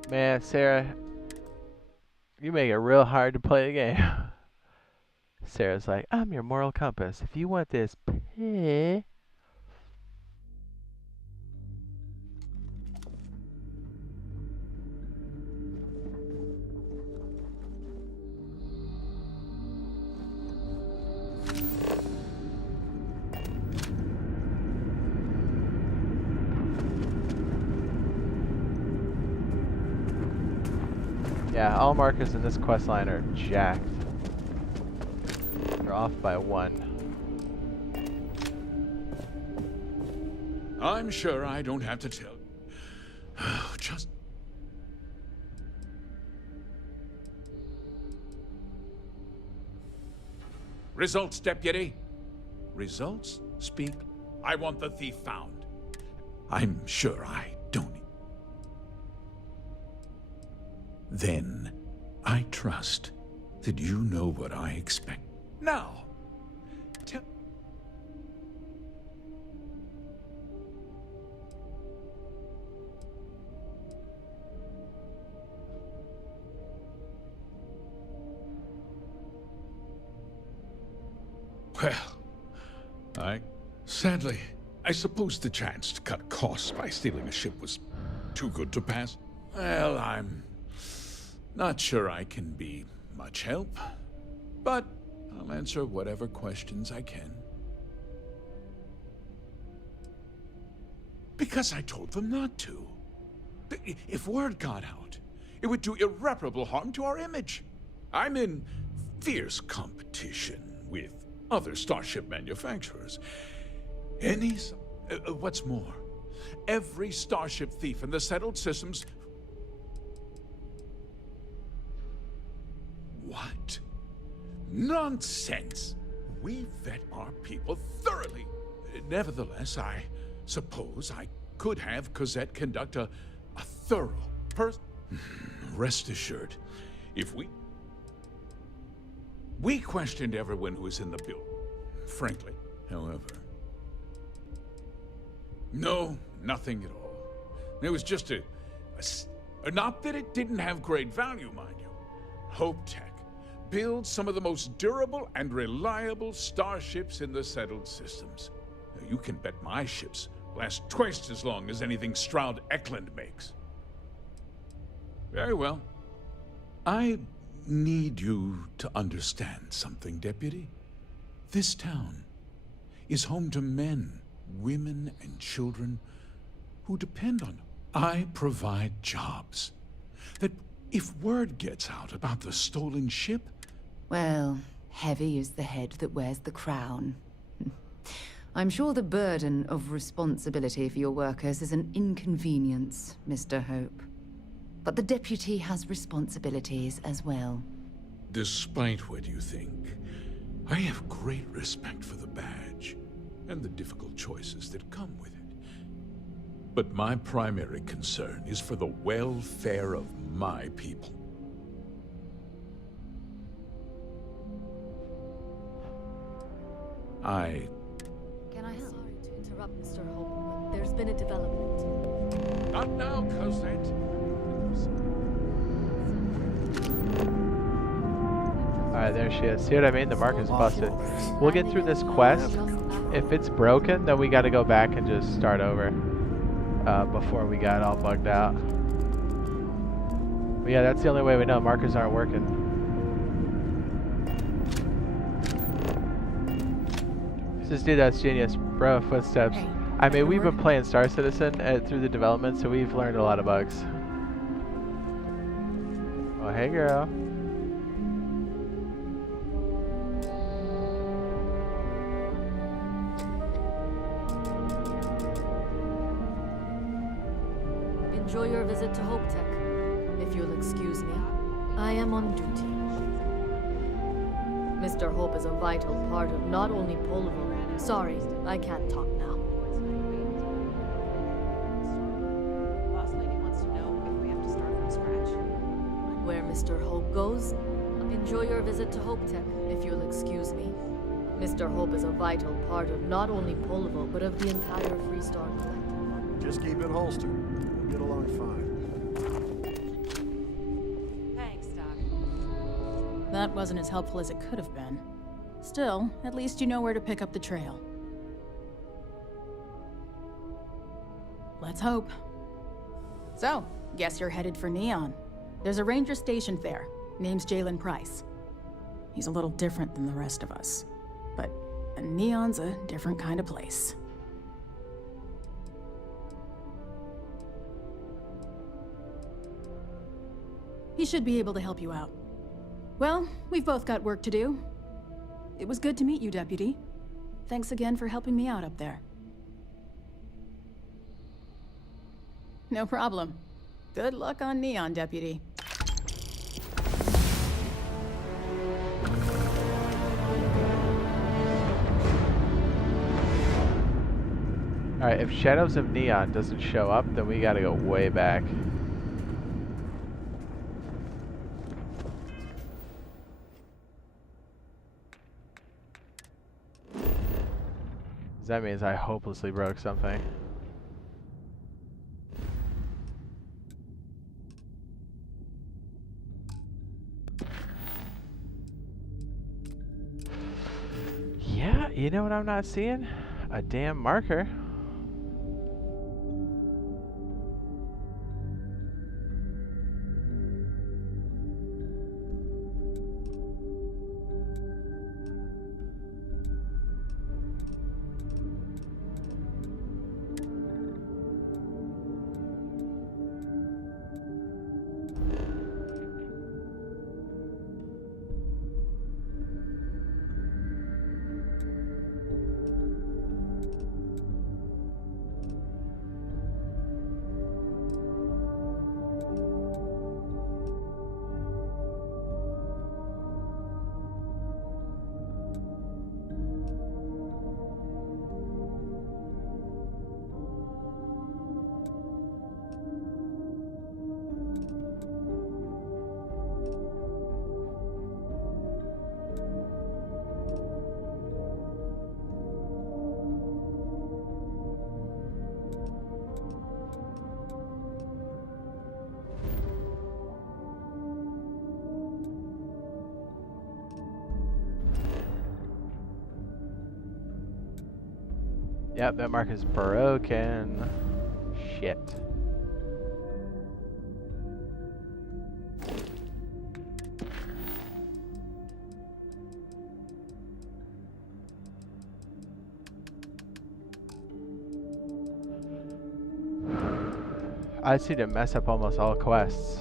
Man, Sarah, you make it real hard to play the game. Sarah's like, I'm your moral compass. If you want this pee. Yeah, all markers in this quest line are jacked. They're off by 1. I'm sure I don't have to tell. Just... Results, Deputy. Results speak. I want the thief found. I'm sure I don't. Then, I trust that you know what I expect. Now, tell... Well, sadly, I suppose the chance to cut costs by stealing a ship was too good to pass. Well, I'm not sure I can be much help, but I'll answer whatever questions I can. Because I told them not to. If word got out, it would do irreparable harm to our image. I'm in fierce competition with other starship manufacturers. What's more, every starship thief in the settled systems... What? Nonsense! We vet our people thoroughly. Nevertheless, I suppose I could have Cosette conduct a thorough Rest assured, if we questioned everyone who was in the building. Frankly, however. No, nothing at all. It was just not that it didn't have great value, mind you. Hope Tech builds some of the most durable and reliable starships in the settled systems. Now, you can bet my ships last twice as long as anything Stroud Eklund makes. Very well. I need you to understand something, Deputy. This town is home to men, women, and children who depend on... I provide jobs. That if word gets out about the stolen ship... Well, heavy is the head that wears the crown. I'm sure the burden of responsibility for your workers is an inconvenience, Mr. Hope. But the deputy has responsibilities as well. Despite what you think, I have great respect for the badge and the difficult choices that come with it. But my primary concern is for the welfare of my people. Can I help? Sorry to interrupt, Mr. Hope, but there's been a development. Not now, Cosette. Alright, Alright, there she is. See what I mean? The mark is busted. We'll get through this quest. If it's broken, then we gotta go back and just start over. Before we got all bugged out. But yeah, that's the only way we know markers aren't working. This dude, that's genius. Bro, footsteps. Hey, I mean, we've been playing Star Citizen through the development, so we've learned a lot of bugs. Oh, hey, girl. Enjoy your visit to Hope Tech. If you'll excuse me, I am on duty. Mr. Hope is a vital part of not only Polvo. Sorry, I can't talk now. Boss lady wants to know if we have to start from scratch. Where Mr. Hope goes, enjoy your visit to Hope Tech, if you'll excuse me. Mr. Hope is a vital part of not only Polvo, but of the entire Freestar Collective. Just keep it holstered. We'll get along fine. Thanks, Doc. That wasn't as helpful as it could have been. Still, at least you know where to pick up the trail. Let's hope. So, guess you're headed for Neon. There's a ranger stationed there. Name's Jalen Price. He's a little different than the rest of us. But Neon's a different kind of place. He should be able to help you out. Well, we've both got work to do. It was good to meet you, Deputy. Thanks again for helping me out up there. No problem. Good luck on Neon, Deputy. Alright, if Shadows of Neon doesn't show up, then we gotta go way back. That means I hopelessly broke something. Yeah, you know what I'm not seeing? A damn marker. Yep, that mark is broken. Shit. I seem to mess up almost all quests,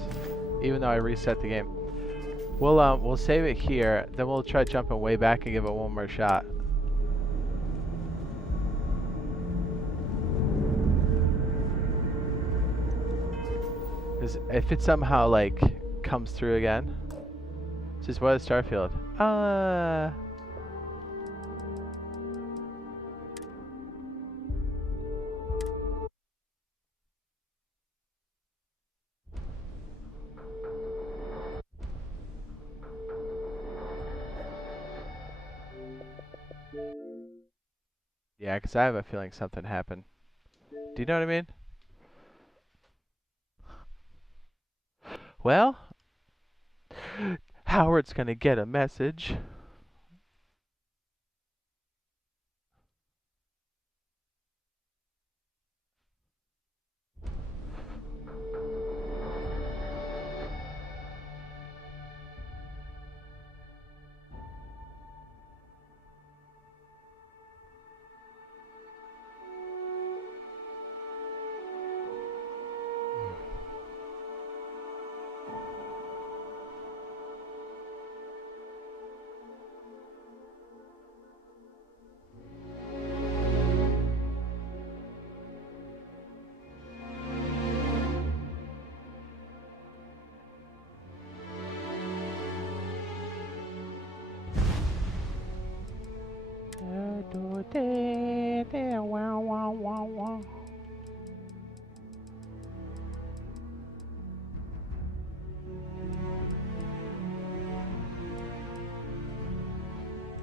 even though I reset the game. We'll save it here, then we'll try jumping way back and give it one more shot. If it somehow like comes through again, just what is Starfield? Yeah, because I have a feeling something happened. Do you know what I mean? Well, Howard's gonna get a message.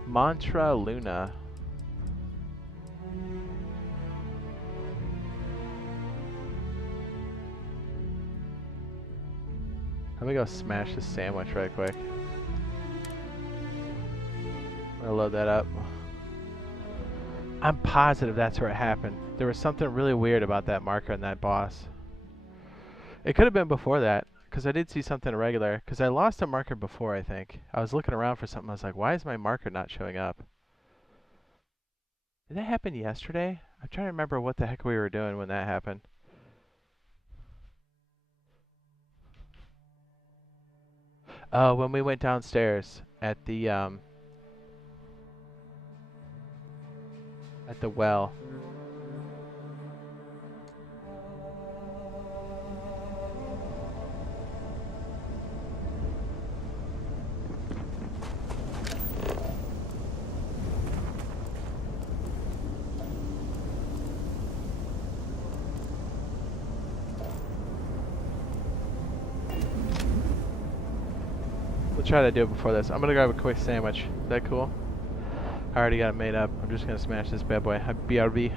Mantra Luna. Let me go smash this sandwich right quick. I'm gonna load that up. I'm positive that's where it happened. There was something really weird about that marker and that boss. It could have been before that, because I did see something irregular. Because I lost a marker before, I think. I was looking around for something. I was like, why is my marker not showing up? Did that happen yesterday? I'm trying to remember what the heck we were doing when that happened. Oh, when we went downstairs at the well. We'll try to do it before this. I'm gonna grab a quick sandwich. Is that cool? I already got it made up. I'm just gonna smash this bad boy. BRB.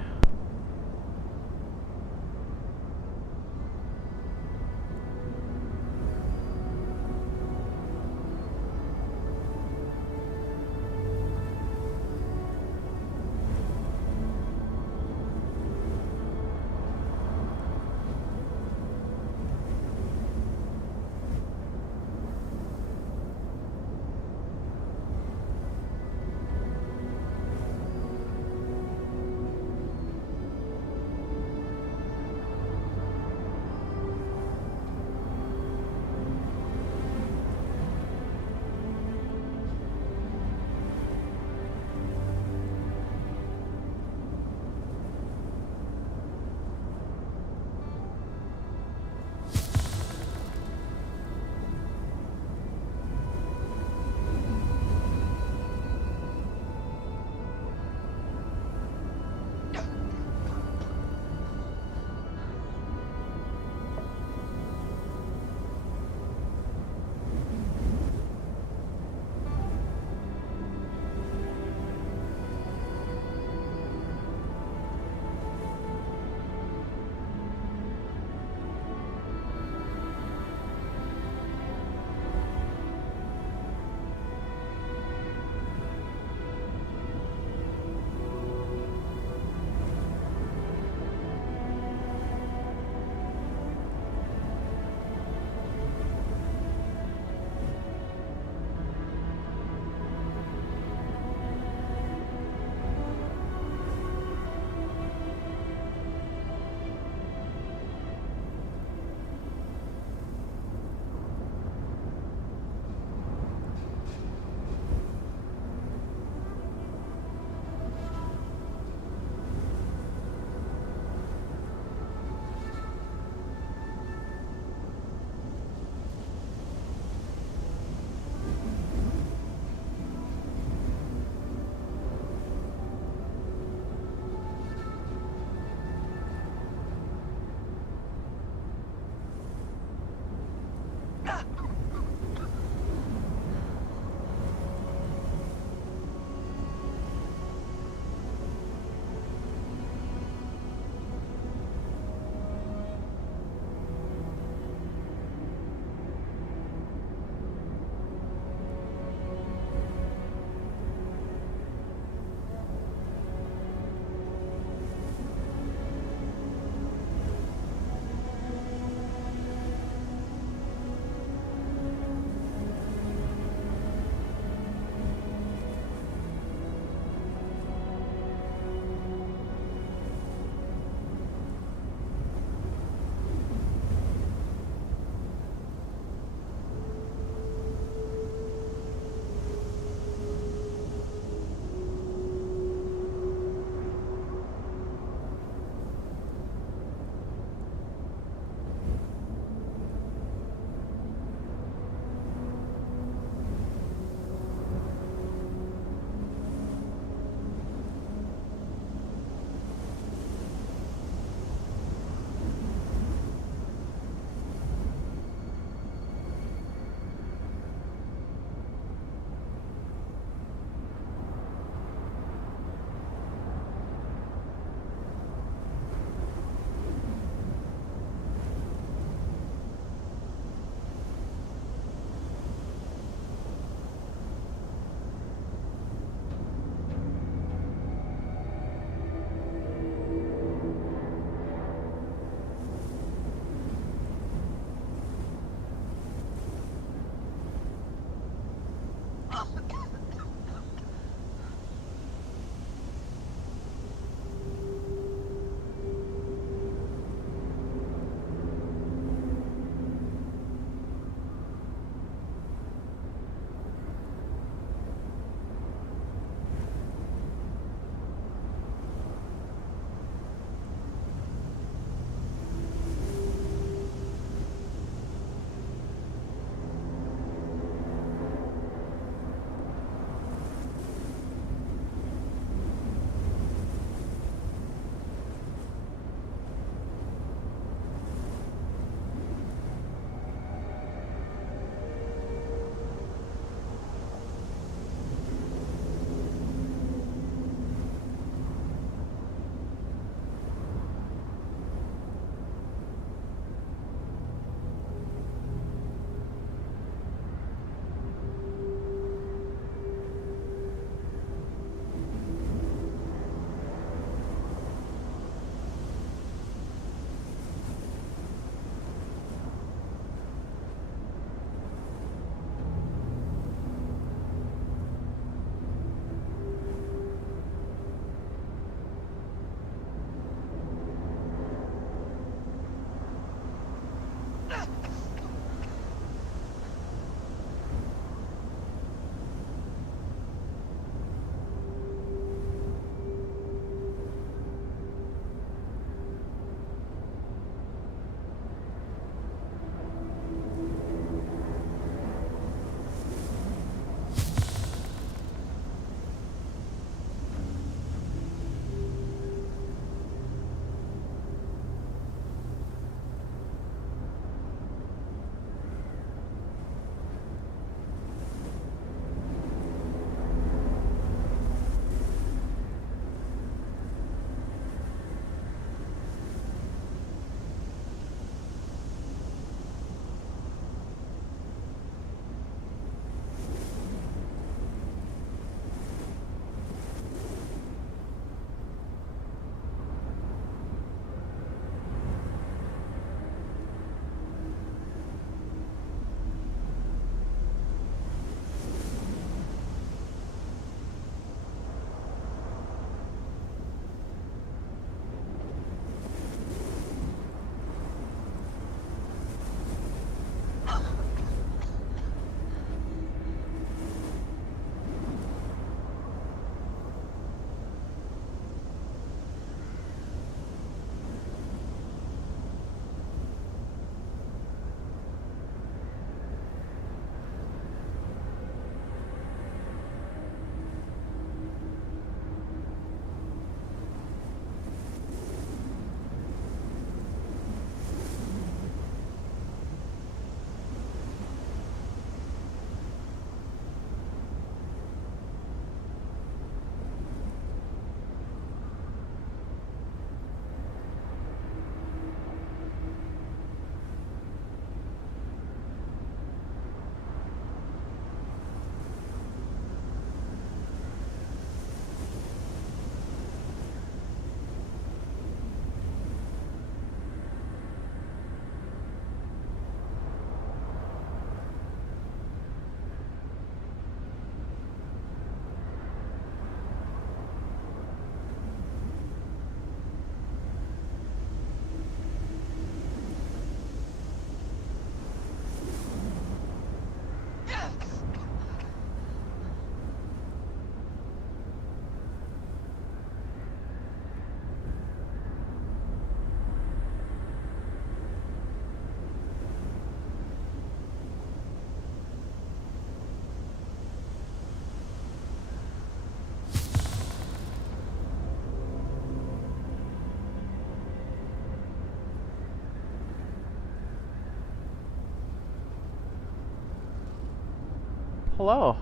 hello.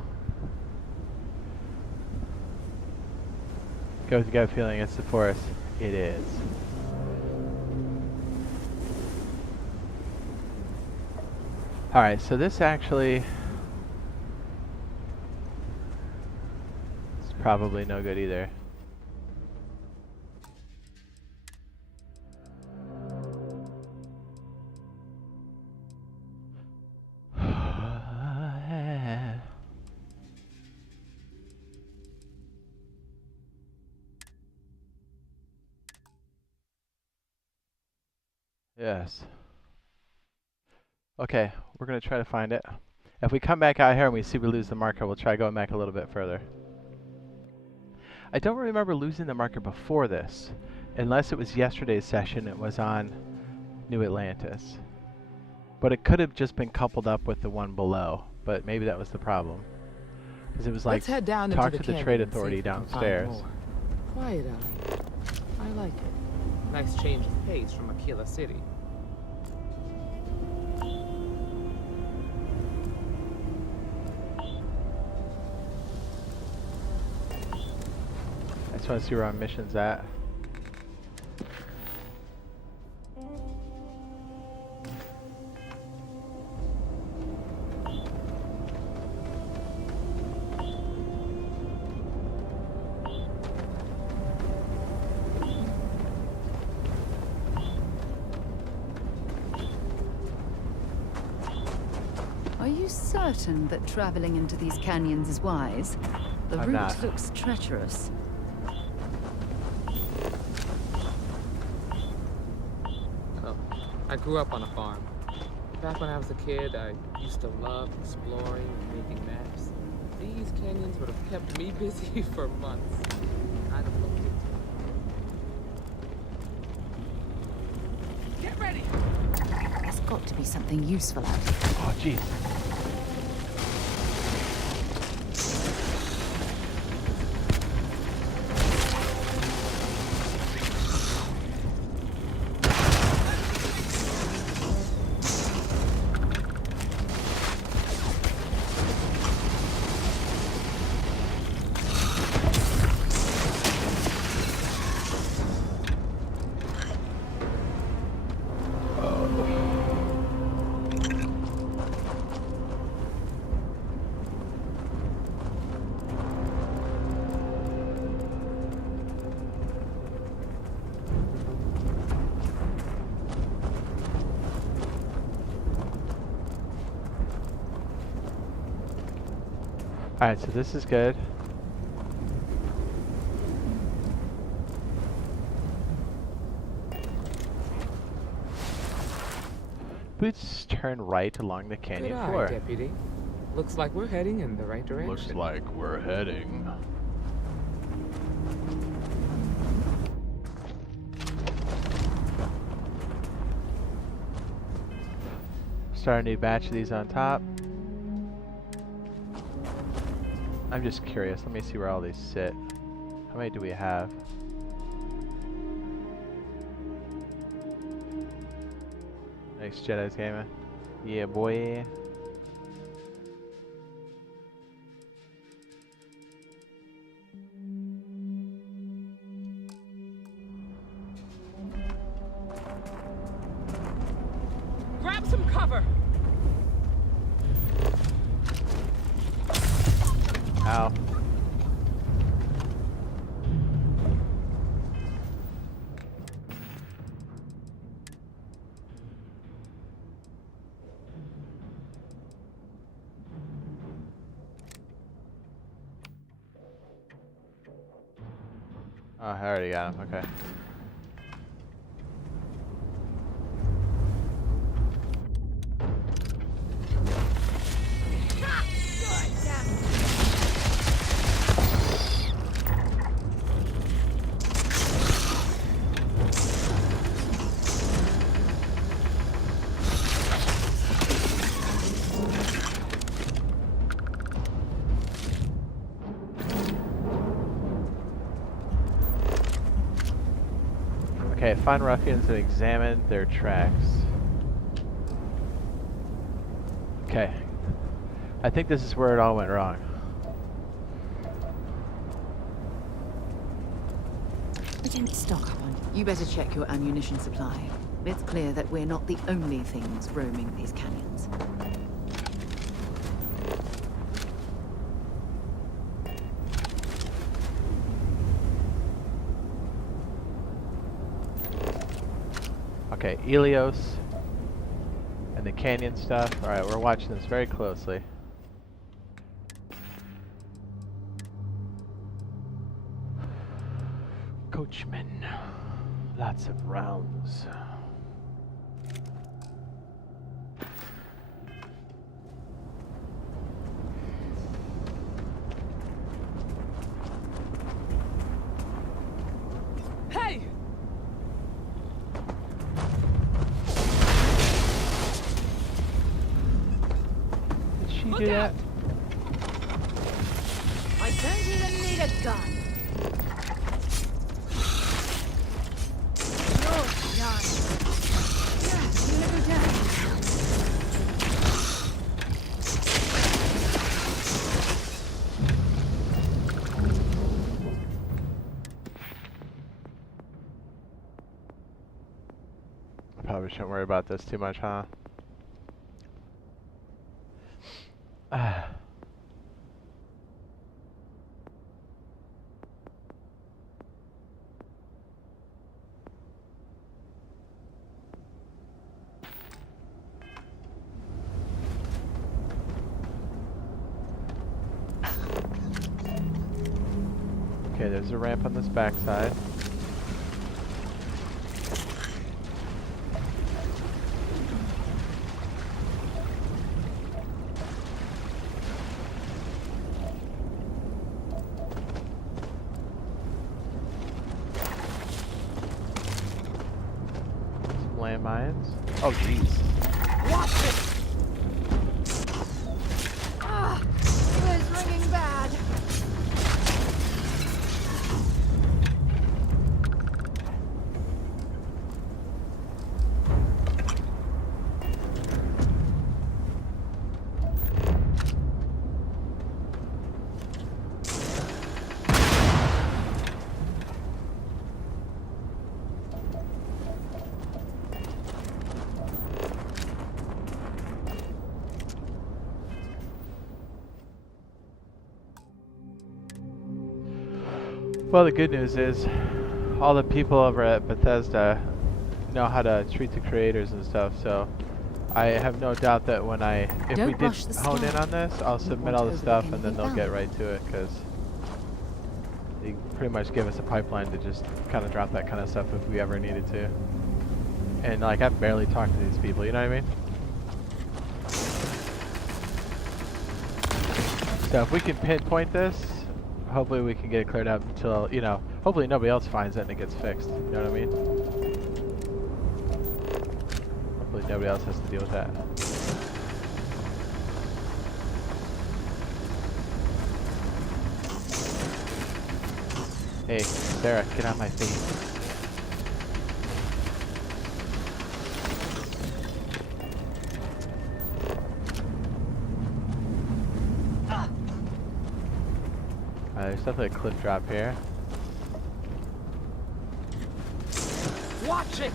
Got a feeling it's the forest. It is. Alright, so this actually is probably no good either. Yes. Okay, we're gonna try to find it. If we come back out here and we see we lose the marker, we'll try going back a little bit further. I don't remember losing the marker before this, unless it was yesterday's session. It was on New Atlantis, but it could have just been coupled up with the one below. But maybe that was the problem, because it was like, let's head down talk into to the the trade canyon and see authority if we can find downstairs. more. Quiet alley. I like it. Nice change of pace from Aquila City. I just want to see where our mission's at. Are you certain that traveling into these canyons is wise? The I'm route not. looks treacherous. Oh, I grew up on a farm. Back when I was a kid, I used to love exploring and making maps. These canyons would have kept me busy for months. I'd have looked into it. Get ready! There's got to be something useful out here. Oh, jeez. Alright, so this is good. We just turn right along the canyon Good eye, floor. Deputy. Looks like we're heading in the right direction. Looks like we're heading. Start a new batch of these on top. I'm just curious. Let me see where all these sit. How many do we have? Nice Jedi's gaming. Yeah, boy. Grab some cover! Ow. Oh, I already got him. Okay. Okay, find ruffians and examine their tracks. Okay. I think this is where it all went wrong. I didn't stock up on. You better check your ammunition supply. It's clear that we're not the only things roaming these canyons. Okay, Elios and the canyon stuff. Alright, we're watching this very closely. Coachman. Lots of rounds. Hey! Did she do that? I don't even need a gun. You're done. Yeah, you never done. Probably shouldn't worry about this too much, huh? Okay, there's a ramp on this backside. Some landmines. Oh, jeez. Watch it! Ah, it is ringing bad. Well, the good news is all the people over at Bethesda know how to treat the creators and stuff, so I have no doubt that when if we did hone in on this, I'll submit all the stuff and then they'll get right to it, because they pretty much give us a pipeline to just kind of drop that kind of stuff if we ever needed to. And like, I've barely talked to these people, you know what I mean? So if we can pinpoint this, hopefully we can get it cleared up until, you know, hopefully nobody else finds it and it gets fixed, you know what I mean? Hopefully nobody else has to deal with that. Hey, Sarah, get out of my face. There's definitely a cliff drop here. Watch it!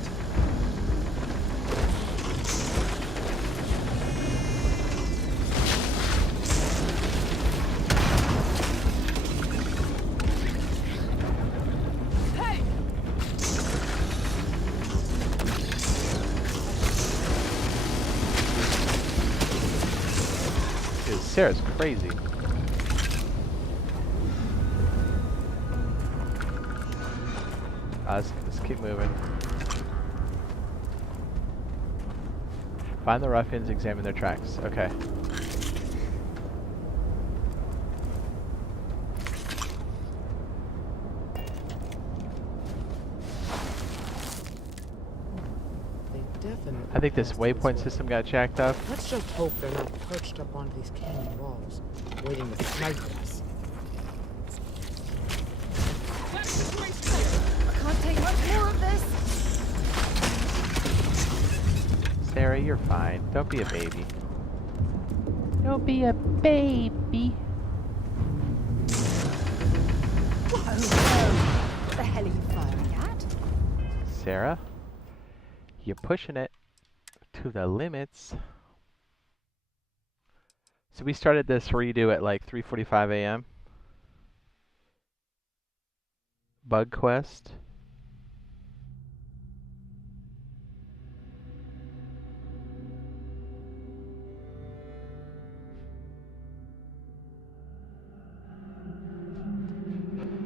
Hey! Dude, Sarah's crazy. Let's keep moving. Find the ruffians, examine their tracks. Okay. I think this waypoint system got jacked up. Let's just hope they're not perched up onto these canyon walls, waiting to snipe us. Can't take much more of this. Sarah, you're fine. Don't be a baby. Don't be a baby. What the hell are you firing at? Sarah, you're pushing it to the limits. So we started this redo at like 3:45 a.m. Bug quest.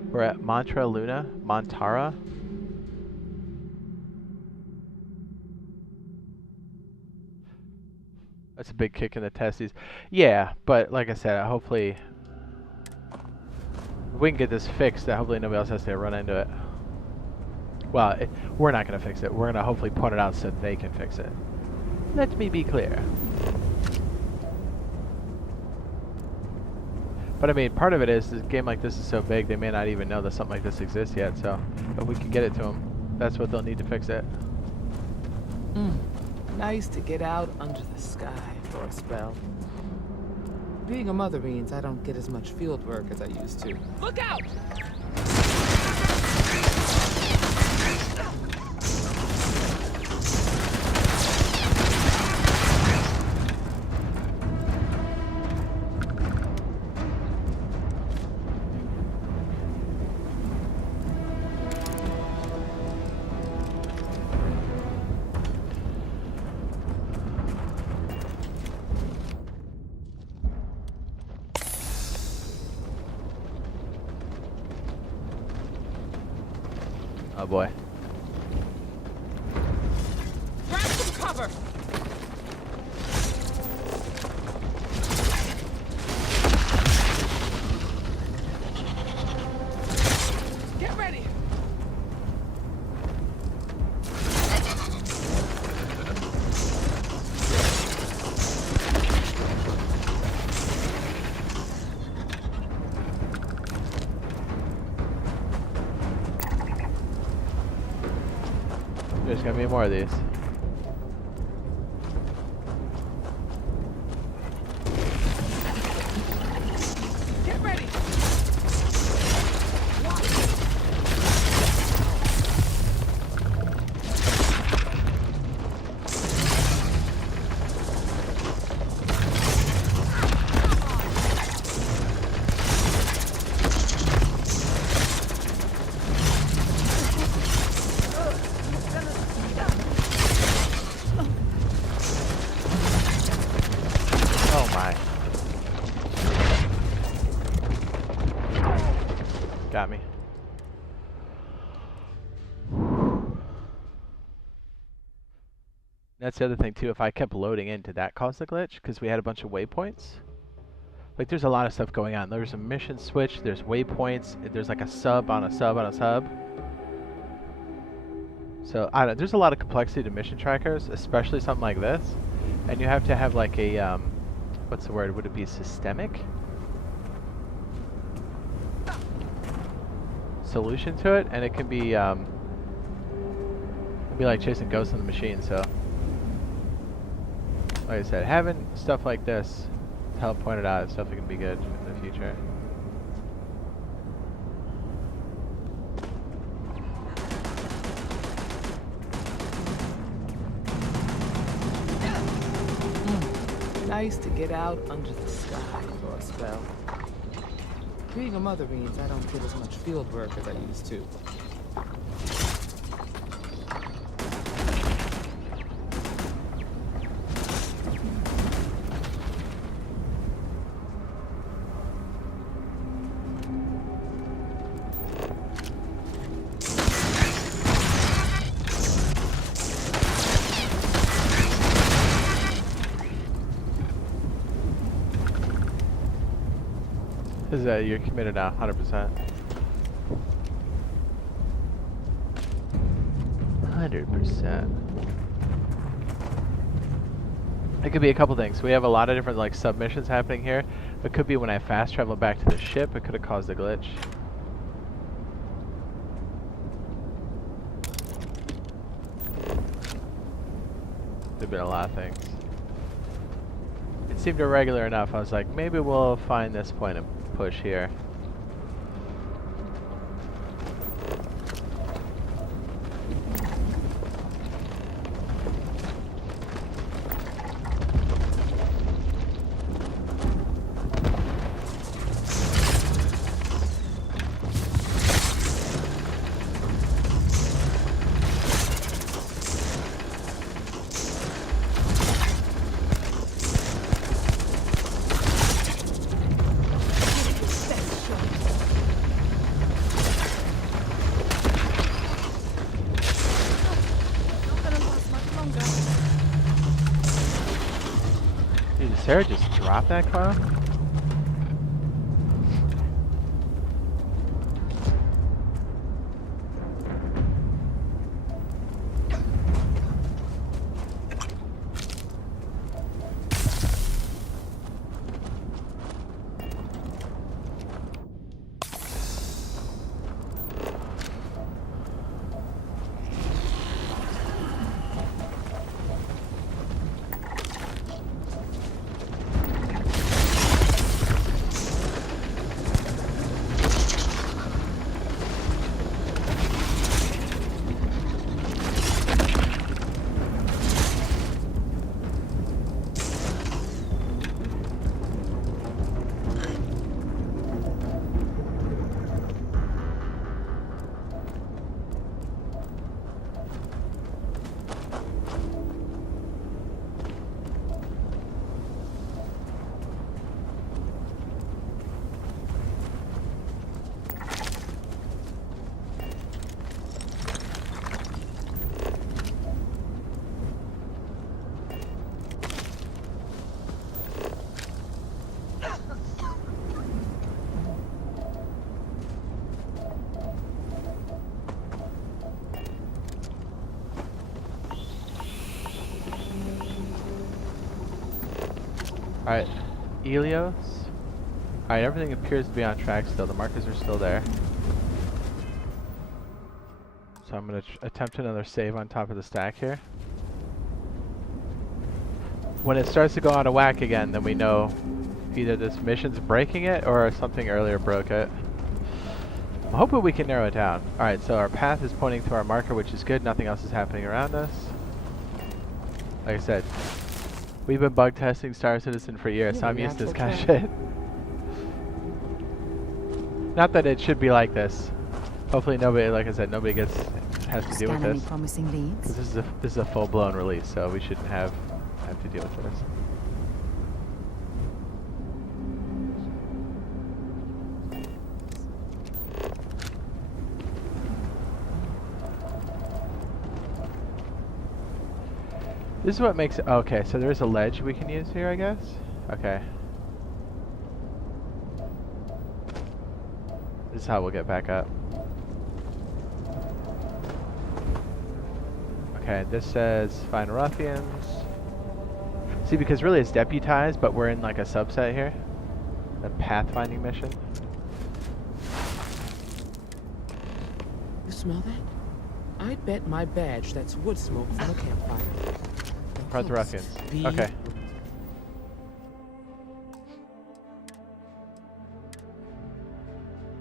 We're at Montara. That's a big kick in the testes. Yeah, but like I said, hopefully if we can get this fixed, hopefully nobody else has to run into it. Well, we're not going to fix it. We're going to hopefully point it out so they can fix it. Let me be clear. But I mean, part of it is this game like this is so big, they may not even know that something like this exists yet. So if we can get it to them, that's what they'll need to fix it. Nice to get out under the sky for a spell. Being a mother means I don't get as much field work as I used to. Look out! Oh boy. Grab some cover! Get ready! There's gonna be more of these. Get ready! Oh my. Got me. That's the other thing too, if I kept loading in, did that cause the glitch? Because we had a bunch of waypoints? Like there's a lot of stuff going on. There's a mission switch, there's waypoints, there's like a sub on a sub on a sub. So I don't, there's a lot of complexity to mission trackers, especially something like this. And you have to have like a, what's the word? Would it be systemic solution to it? And it can be like chasing ghosts in the machine. So like I said, having stuff like this to help point it out is definitely gonna be good in the future. Nice to get out under the sky for a spell. Being a mother means I don't get as much field work as I used to. You're committed now, 100%. 100%. It could be a couple things. We have a lot of different like submissions happening here. It could be when I fast travel back to the ship, it could have caused a glitch. There've been a lot of things. It seemed irregular enough. I was like, maybe we'll find this point and push here. Dude, did Sarah just drop that car? Alright, Elios. Alright, everything appears to be on track still. The markers are still there. So I'm going to attempt another save on top of the stack here. When it starts to go out of whack again, then we know either this mission's breaking it or something earlier broke it. I'm hoping we can narrow it down. Alright, so our path is pointing to our marker, which is good. Nothing else is happening around us. Like I said, we've been bug testing Star Citizen for years, so I'm used to this kind of shit. Not that it should be like this. Hopefully nobody, like I said, nobody has to deal with this. Promising leads? This is a full-blown release, so we shouldn't have to deal with this. This is what makes it, okay, so there's a ledge we can use here, I guess? Okay. This is how we'll get back up. Okay, this says find ruffians. See, because really it's deputized, but we're in like a subset here. A pathfinding mission. You smell that? I'd bet my badge that's wood smoke from a campfire. Part the ruffians. Okay.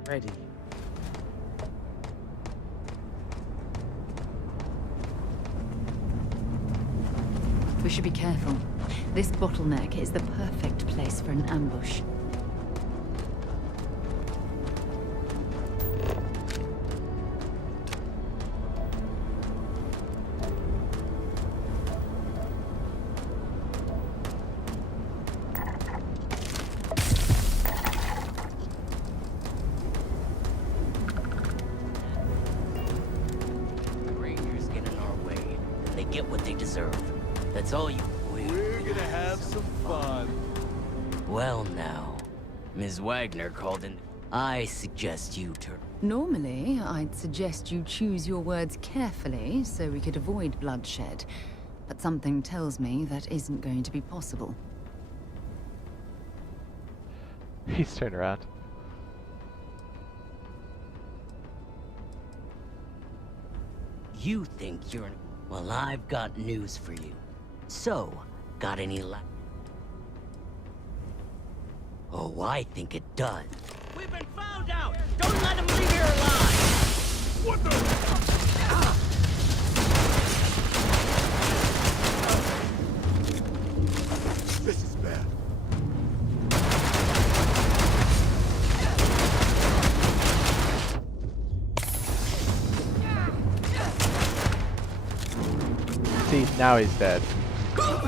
Ready. We should be careful. This bottleneck is the perfect place for an ambush. Rangers get in our way, and they get what they deserve. That's all you... We're gonna have some fun. Well now, Ms. Wagner called in. I suggest you turn. Normally, I'd suggest you choose your words carefully so we could avoid bloodshed. But something tells me that isn't going to be possible. He's turned around. You think you're... Well, I've got news for you. So, got any Oh, I think it does. We've been found out! Don't let him leave here alive! What the? This is bad. See, now he's dead. Don't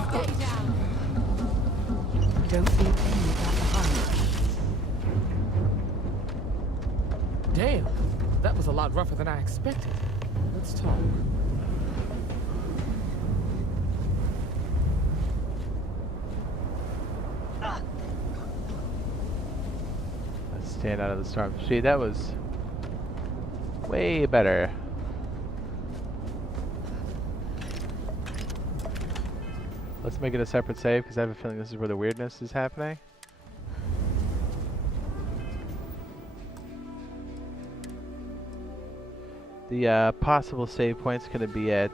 leave any behind. Damn, that was a lot rougher than I expected. Let's talk. Let's stand out of the storm. See, that was way better. Let's make it a separate save because I have a feeling this is where the weirdness is happening. The possible save point's going to be at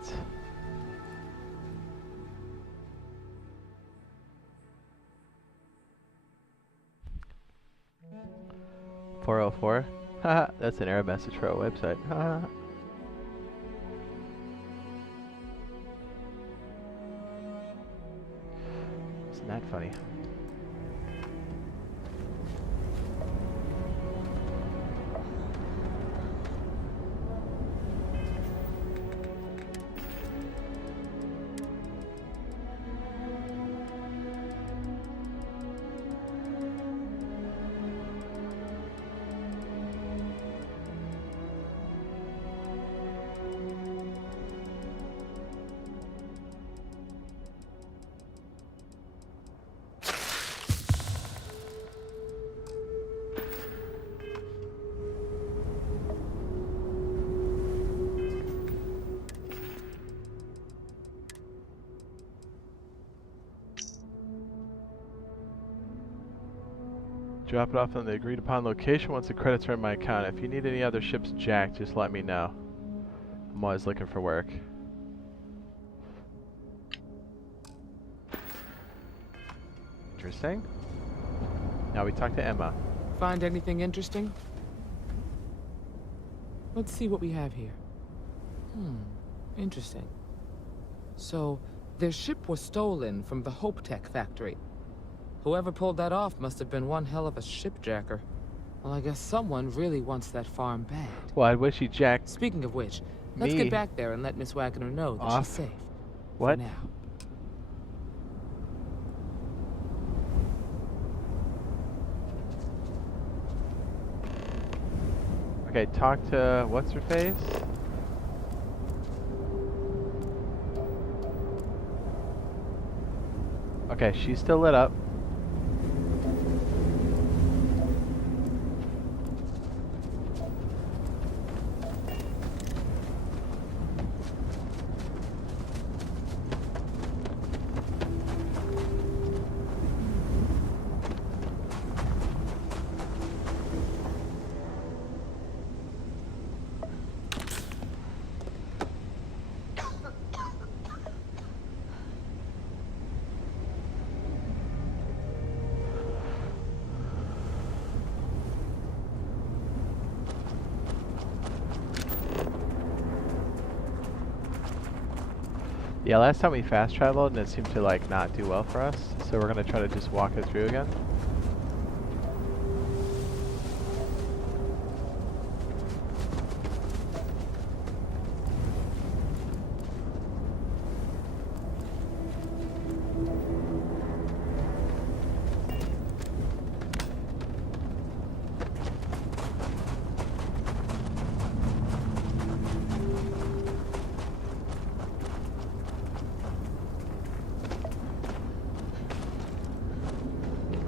404. Haha, that's an error message for our website. Haha. Isn't that funny? Drop it off on the agreed upon location once the credits are in my account. If you need any other ships jacked, just let me know. I'm always looking for work. Interesting. Now we talk to Emma. Find anything interesting? Let's see what we have here. Interesting. So, their ship was stolen from the Hope Tech factory. Whoever pulled that off must have been one hell of a shipjacker. Well, I guess someone really wants that farm bad. Well, I wish he jacked. Speaking of which, let's get back there and let Miss Wagner know that she's safe. What? For now. Okay, talk to what's her face? Okay, she's still lit up. Yeah, last time we fast traveled and it seemed to like not do well for us, so we're gonna try to just walk it through again.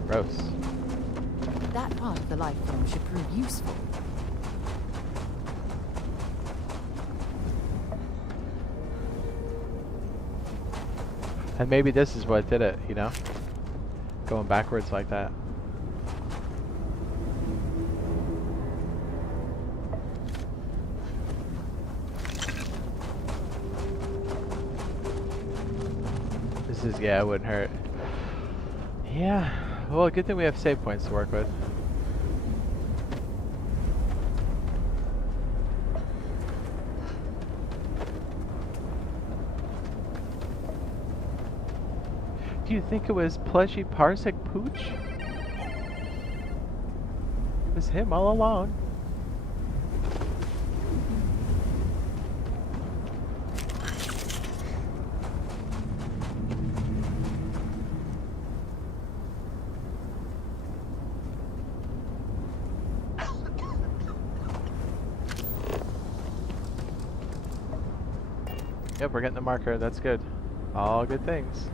Gross. That part of the life form should prove useful. And maybe this is what did it, you know? Going backwards like that. This is, yeah, it wouldn't hurt. Yeah, Well, good thing we have save points to work with. Do you think it was Plushy Parsec Pooch? It was him all along. Yep, we're getting the marker. That's good. All good things.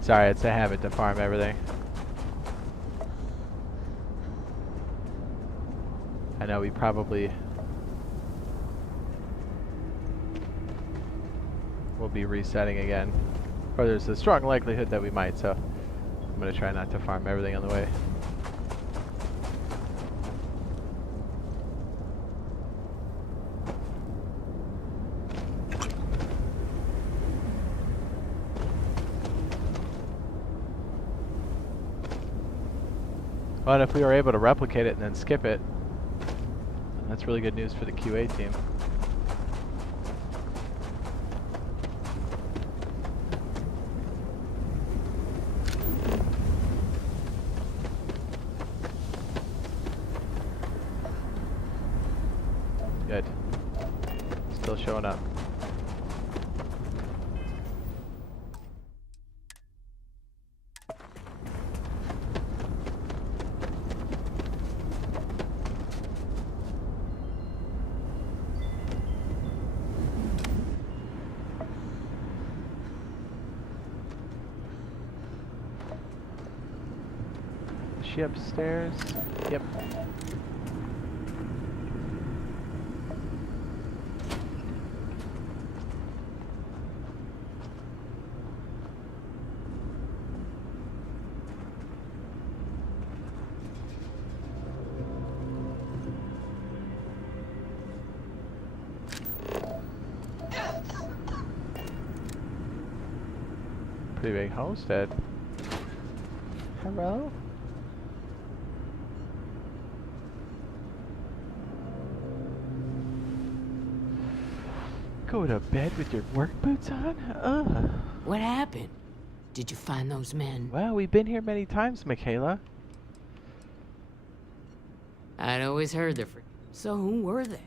Sorry, it's a habit to farm everything. I know we probably will be resetting again. Or there's a strong likelihood that we might, so I'm going to try not to farm everything on the way. Well, and if we were able to replicate it and then skip it, that's really good news for the QA team. Good. Still showing up. Is she upstairs? Yep. Pretty big homestead. Hello? Go to bed with your work boots on? Ugh. What happened? Did you find those men? Well, we've been here many times, Michaela. I'd always heard they're So who were they?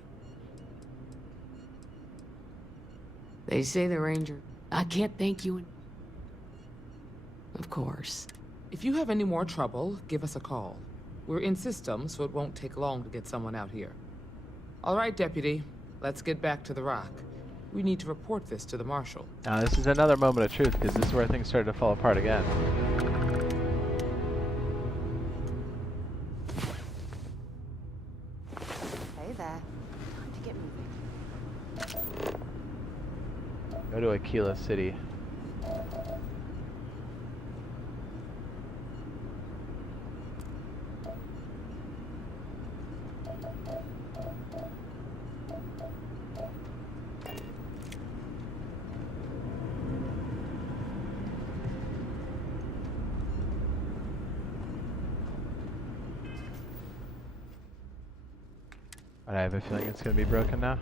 They say the ranger. I can't thank you. Of course. If you have any more trouble, give us a call. We're in system, so it won't take long to get someone out here. All right, Deputy. Let's get back to the rock. We need to report this to the Marshal. Now, this is another moment of truth, because this is where things started to fall apart again. Hey there. Time to get moving. Go to Aquila City. But I have a feeling it's going to be broken now.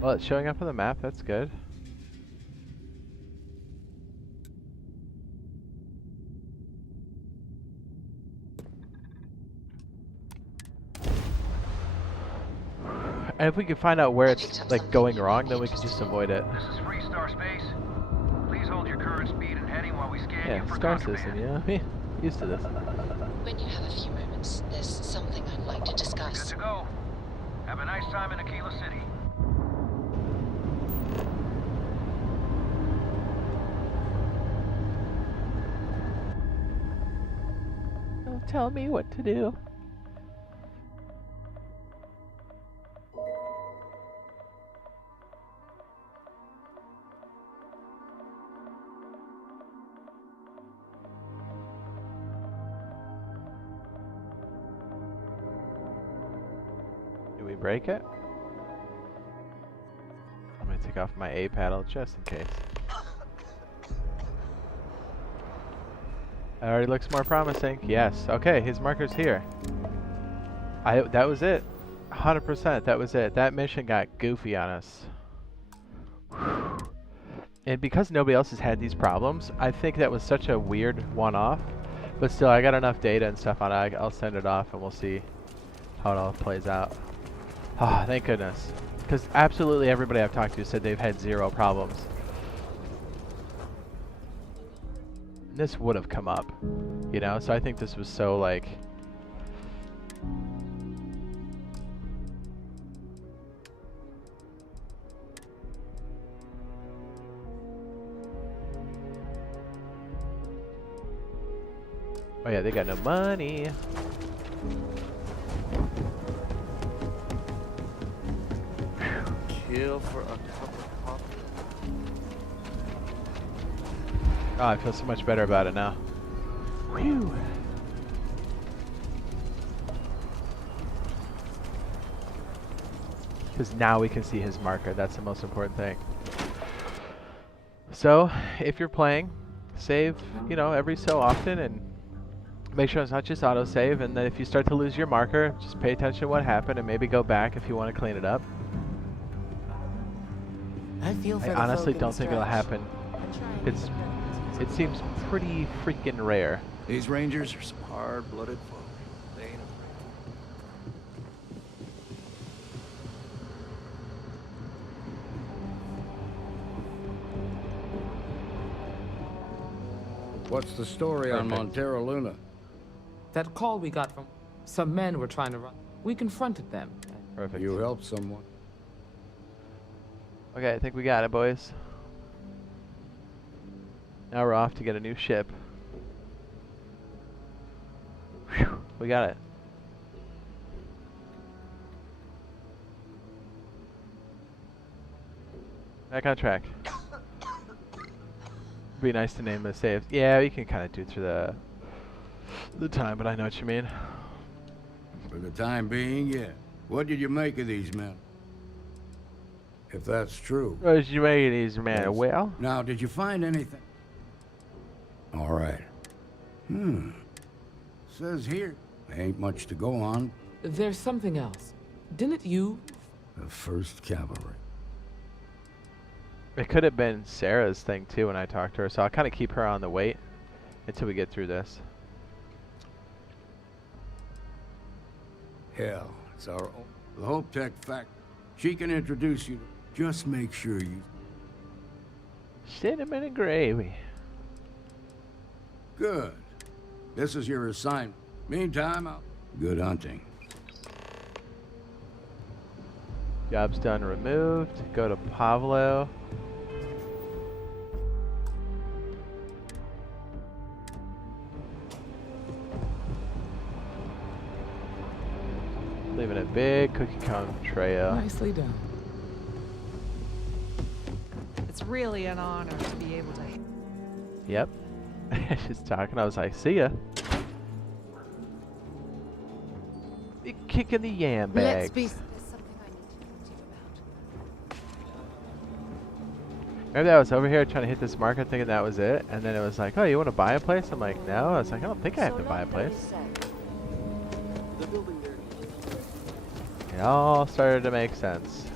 Well, it's showing up on the map. That's good. And if we can find out where it's like going wrong, then we can just avoid it. This is Free Star Space. Please hold your current speed and heading while we scan you Yeah, for Star contraband. System, you know? Used to this. When you have a few moments, there's something I'd like to discuss. Good to go. Have a nice time in Aquila City. Don't tell me what to do. Do we break it? I'm gonna take off my A paddle just in case. That already looks more promising. Yes. Okay, his marker's here. That was it. 100%. That was it. That mission got goofy on us. And because nobody else has had these problems, I think that was such a weird one-off. But still, I got enough data and stuff on it. I'll send it off and we'll see how it all plays out. Ah, thank goodness. Because absolutely everybody I've talked to said they've had 0 problems. This would have come up, you know? So I think this was so, like... Oh yeah, they got no money. Kill for a cup of coffee. Oh, I feel so much better about it now. Whew. Because now we can see his marker. That's the most important thing. So, if you're playing, save, you know, every so often and make sure it's not just autosave. And then if you start to lose your marker, just pay attention to what happened and maybe go back if you want to clean it up. I feel for I the honestly folk in don't the think it'll stretch. happen. It seems pretty freaking rare. These Rangers are some hard-blooded folk. They ain't What's the story on Perfect. Montero Luna? That call we got from some men were trying to run. We confronted them. Perfect. You helped someone. Okay, I think we got it, boys. Now we're off to get a new ship. Whew, we got it. Back on track. Be nice to name the saves. Yeah, we can kind of do it through the time, but I know what you mean. For the time being, yeah. What did you make of these men? If that's true. What did you make of these, man? Yes. Well? Now, did you find anything? All right. Says here, ain't much to go on. There's something else. Didn't you? The 1st Cavalry. It could have been Sarah's thing too when I talked to her, so I'll kind of keep her on the wait until we get through this. Hell, it's our own. The Hope Tech fact. She can introduce you. Just make sure you... Cinnamon and gravy. Good. This is your assignment. Meantime, good hunting. Job's done removed. Go to Pablo. Leaving a big cookie cone trail. Nicely done. It's really an honor to be able to... Yep. She's talking. I was like, see ya. Big kick in the yam bags. Let's be... Maybe I was over here trying to hit this marker thinking that was it, and then it was like, oh, you want to buy a place? I'm like, no. I was like, I don't think I have to buy a place. It all started to make sense.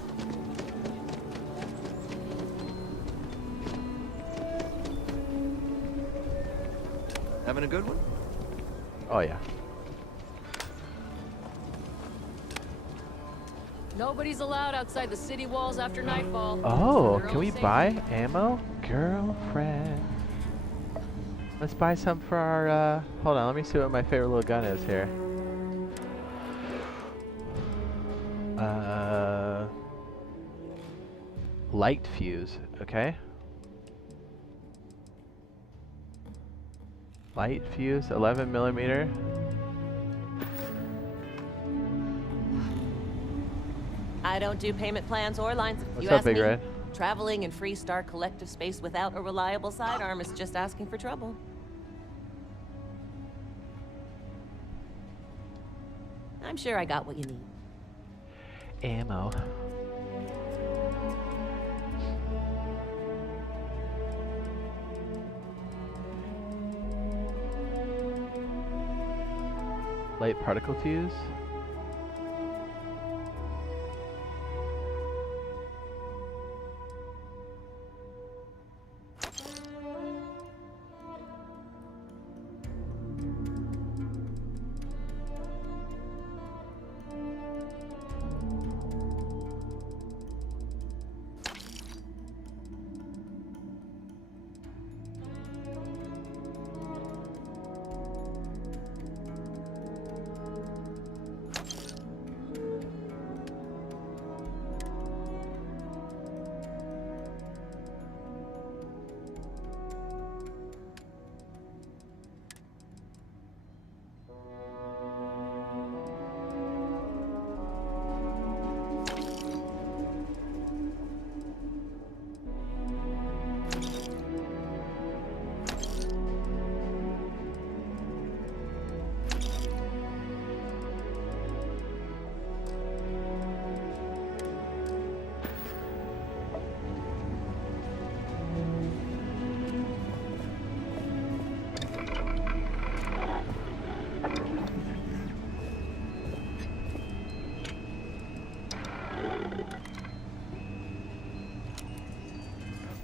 Having a good one? Oh, yeah. Nobody's allowed outside the city walls after nightfall. Oh, For can we their own buy ammo? Girlfriend. Let's buy some for our, hold on, let me see what my favorite little gun is here. Light fuse, okay. Light fuse, 11 millimeter. I don't do payment plans or lines. What's You up, ask Big me, Red? traveling in Freestar collective space without a reliable sidearm is just asking for trouble. I'm sure I got what you need. ammo. Light particle fuse.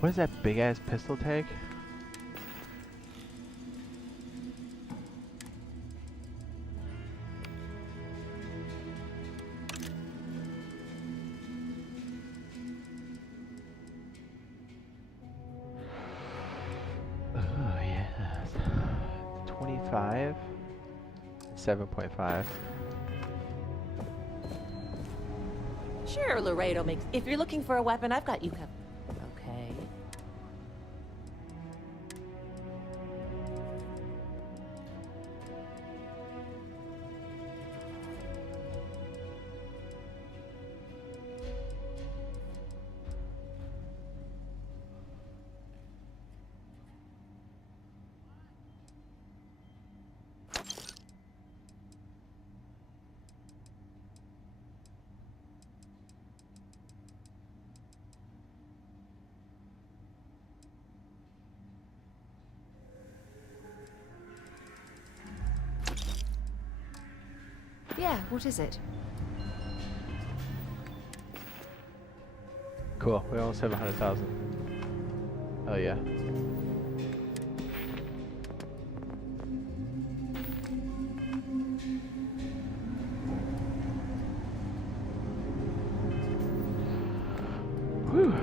What does that big ass pistol take? Oh yeah, 25, 7.5. Sure, Laredo makes. If you're looking for a weapon, I've got you covered. Okay. Yeah, what is it? Cool, we almost have 100,000. Oh yeah. Whew.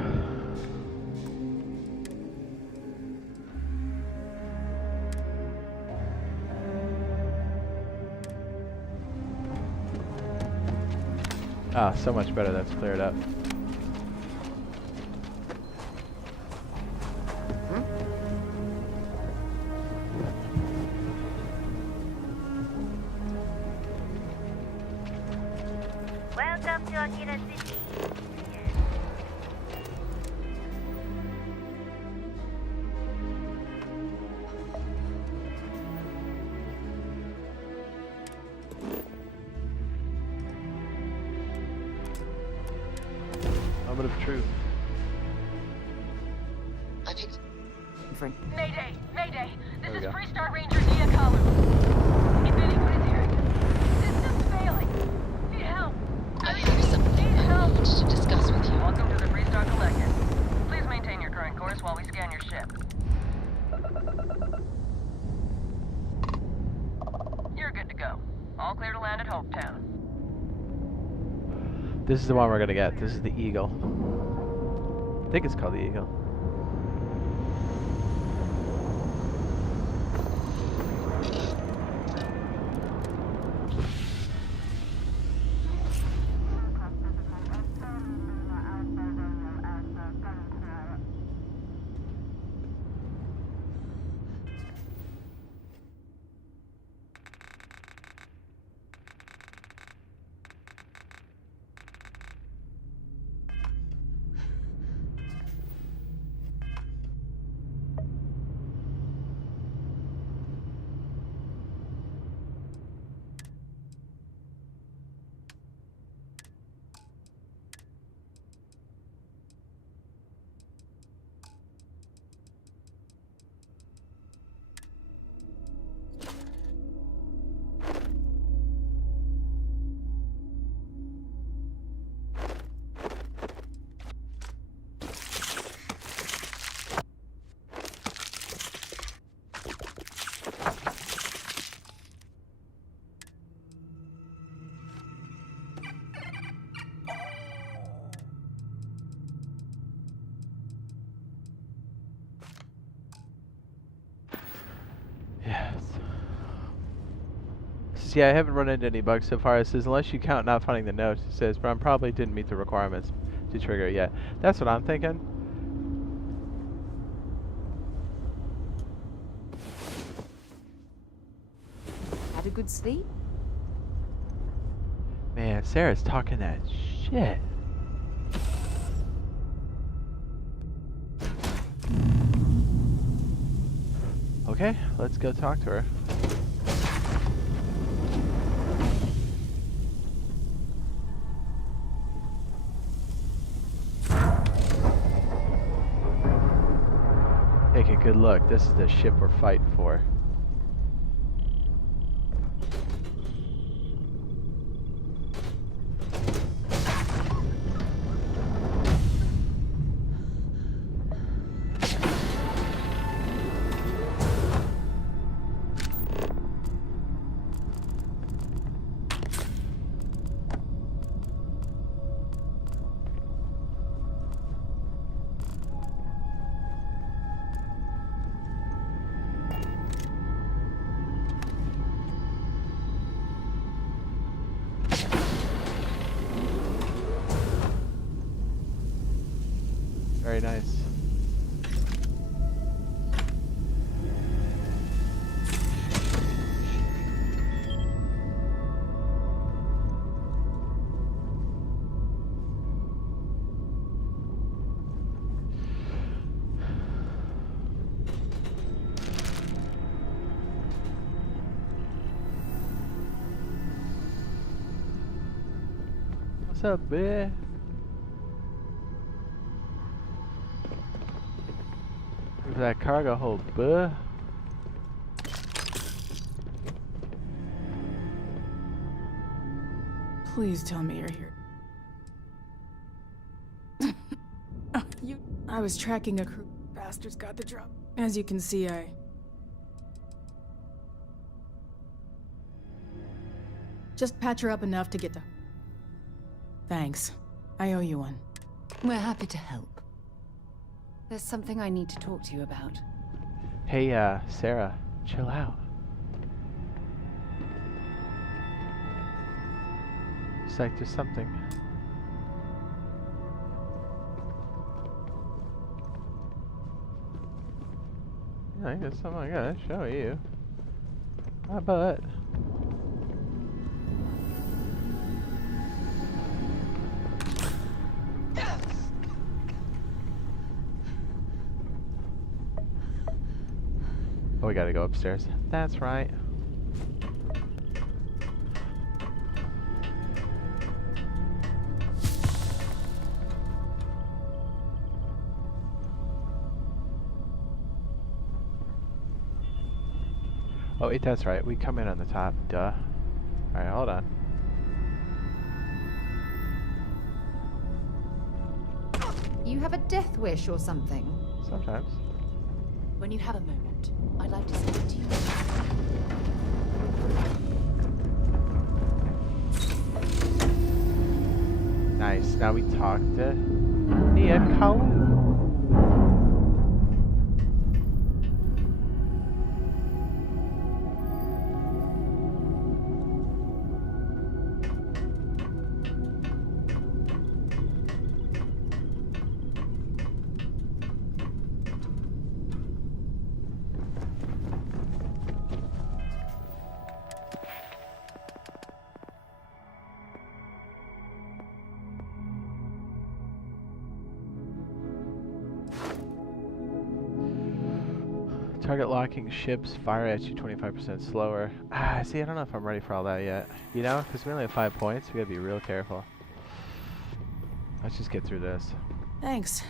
Ah, so much better that's cleared up. Welcome to Akira City. Moment of truth. I picked. Mayday! Mayday! This There we is go. Freestar Ranger Nia Kalu. If anyone is hearing this, system's failing. Need help. I have something I need to discuss with you. Welcome to the Freestar Collective. Please maintain your current course while we scan your ship. You're good to go. All clear to land at Hopetown. This is the one we're gonna get. This is the Eagle. I think it's called the Eagle. says, yeah, I haven't run into any bugs so far. It says, unless you count not finding the notes. It says, but I probably didn't meet the requirements to trigger it yet. That's what I'm thinking. Had a good sleep? Man, Sarah's talking that shit. Okay, let's go talk to her. Take a good look. This is the ship we're fighting for. Very nice. What's up, bitch? That cargo hold, buh. Please tell me you're here. I was tracking a crew. Bastards got the drop. As you can see, I just patch her up enough to get to. Thanks. I owe you one. We're happy to help. There's something I need to talk to you about. Hey, Sarah, chill out. It's like there's something. I guess something I gotta show you. My butt. Oh, we gotta go upstairs. That's right. Oh, wait, that's right. We come in on the top. Duh. Alright, hold on. You have a death wish or something? Sometimes. When you have a moment, I'd like to speak to you. Nice. Now we talk to Nia Kalu. Target locking ships fire at you 25% slower. See, I don't know if I'm ready for all that yet. You know, because we only have 5 points. We gotta be real careful. Let's just get through this. Thanks.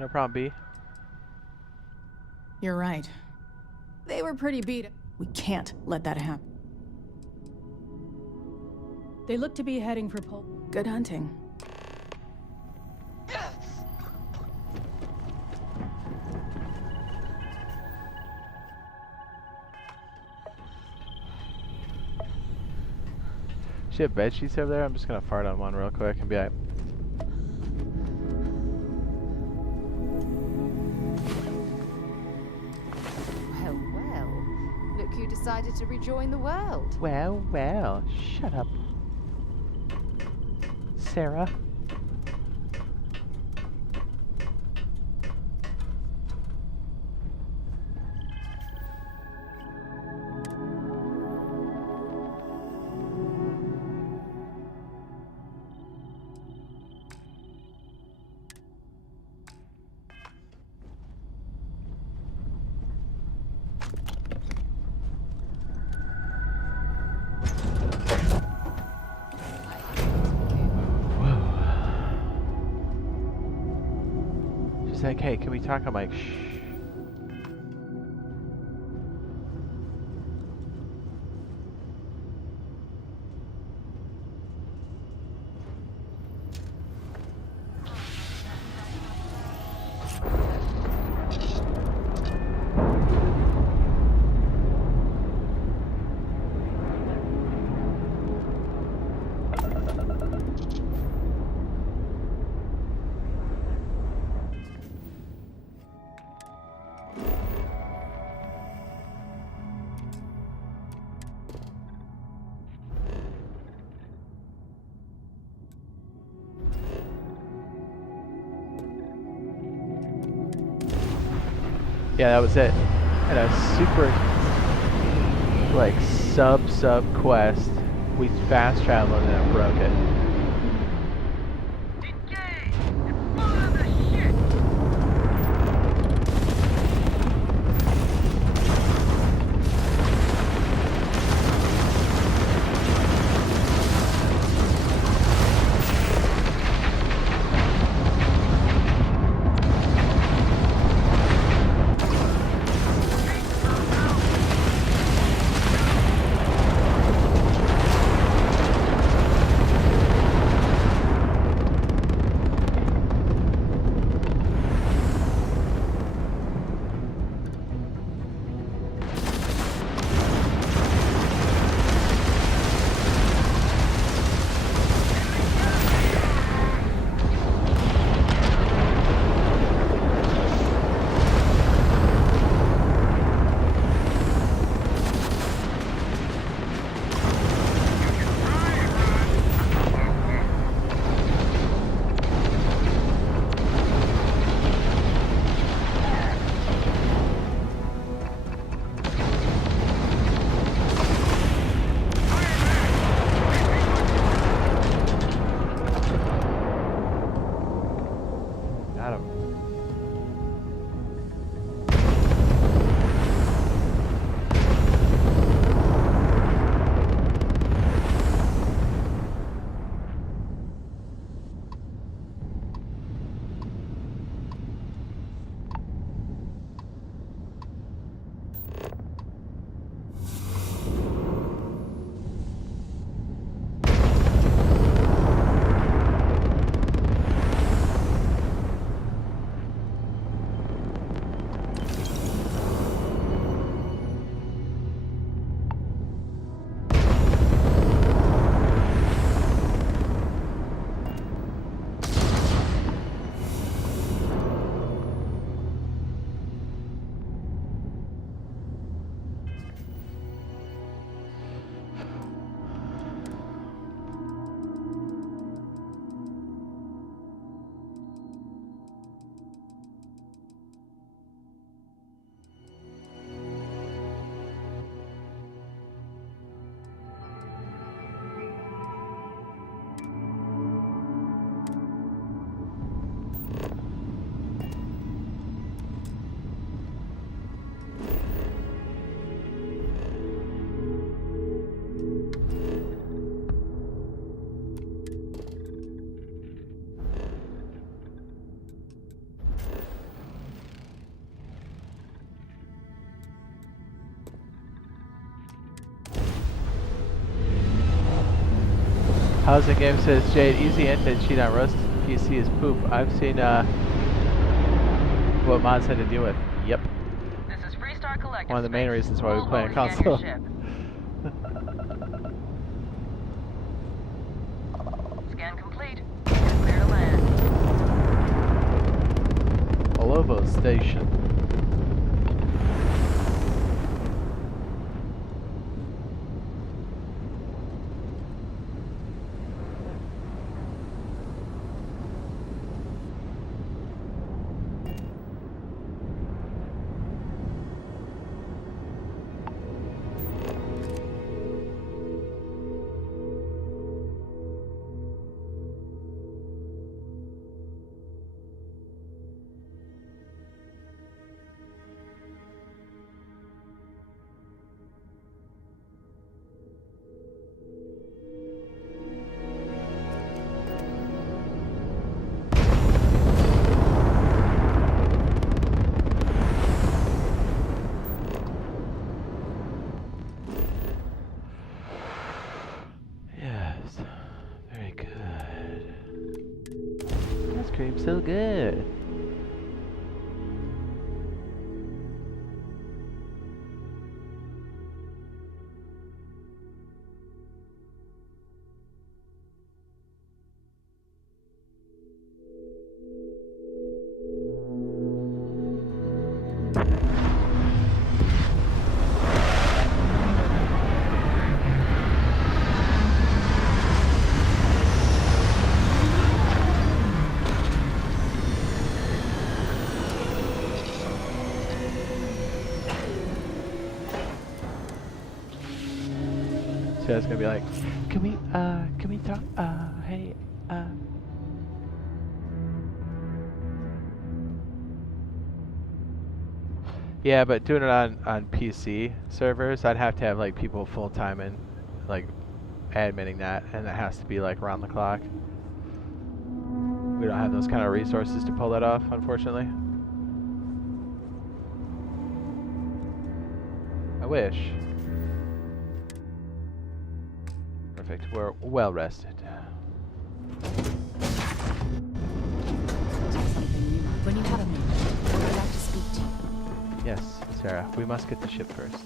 No problem, B. You're right. They were pretty beat. We can't let that happen. They look to be heading for Pole. Good hunting. She have bed sheets over there? I'm just gonna fart on one real quick and be like... Well, well. Look who decided decided to rejoin the world. Well, well, shut up, Sarah. She's like, hey, can we talk? I'm like, shh. Yeah, that was it. And a super, like, sub quest. We fast traveled and then broke it. How's the game? Says Jade. Easy ended. Cheat on Rust. PC is poop. I've seen what mods had to deal with. Yep. This is Freestar Collective. One of the main reasons why we play on Scan your console. ship. Scan complete. Clear to land. Olovo Station. cream so good. So it's gonna be like, can we talk? Hey, Yeah, but doing it on PC servers, I'd have to have like people full time and like adminning that, and that has to be like around the clock. We don't have those kind of resources to pull that off, unfortunately. I wish. Perfect. We're well rested. When you have a minute, I'd like to speak to you. Yes, Sarah. We must get the ship first.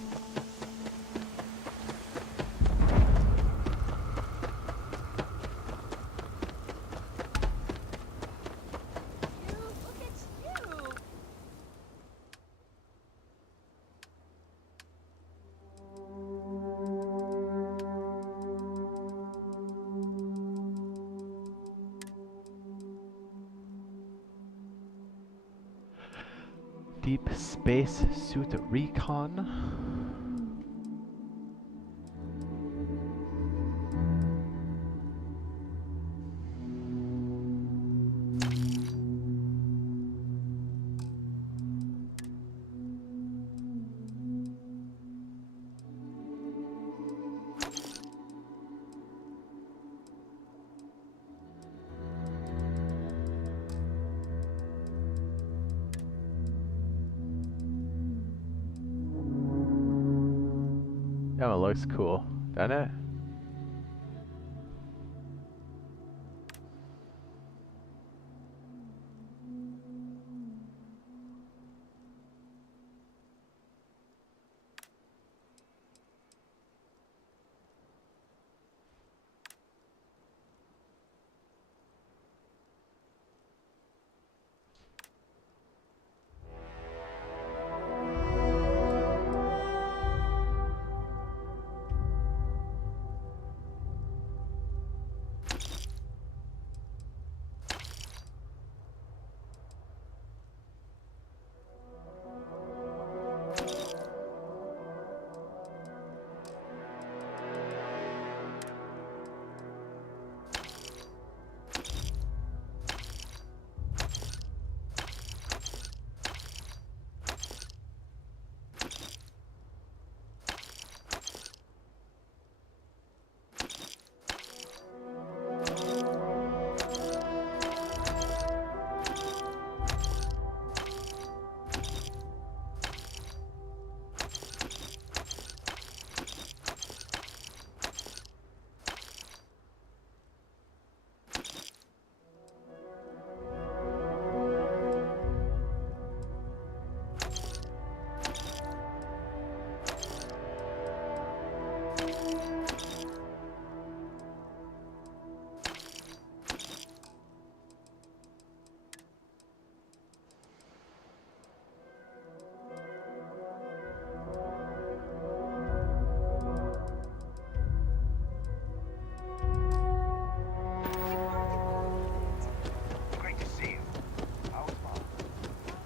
Deep Space Suit Recon. That one looks cool, doesn't it?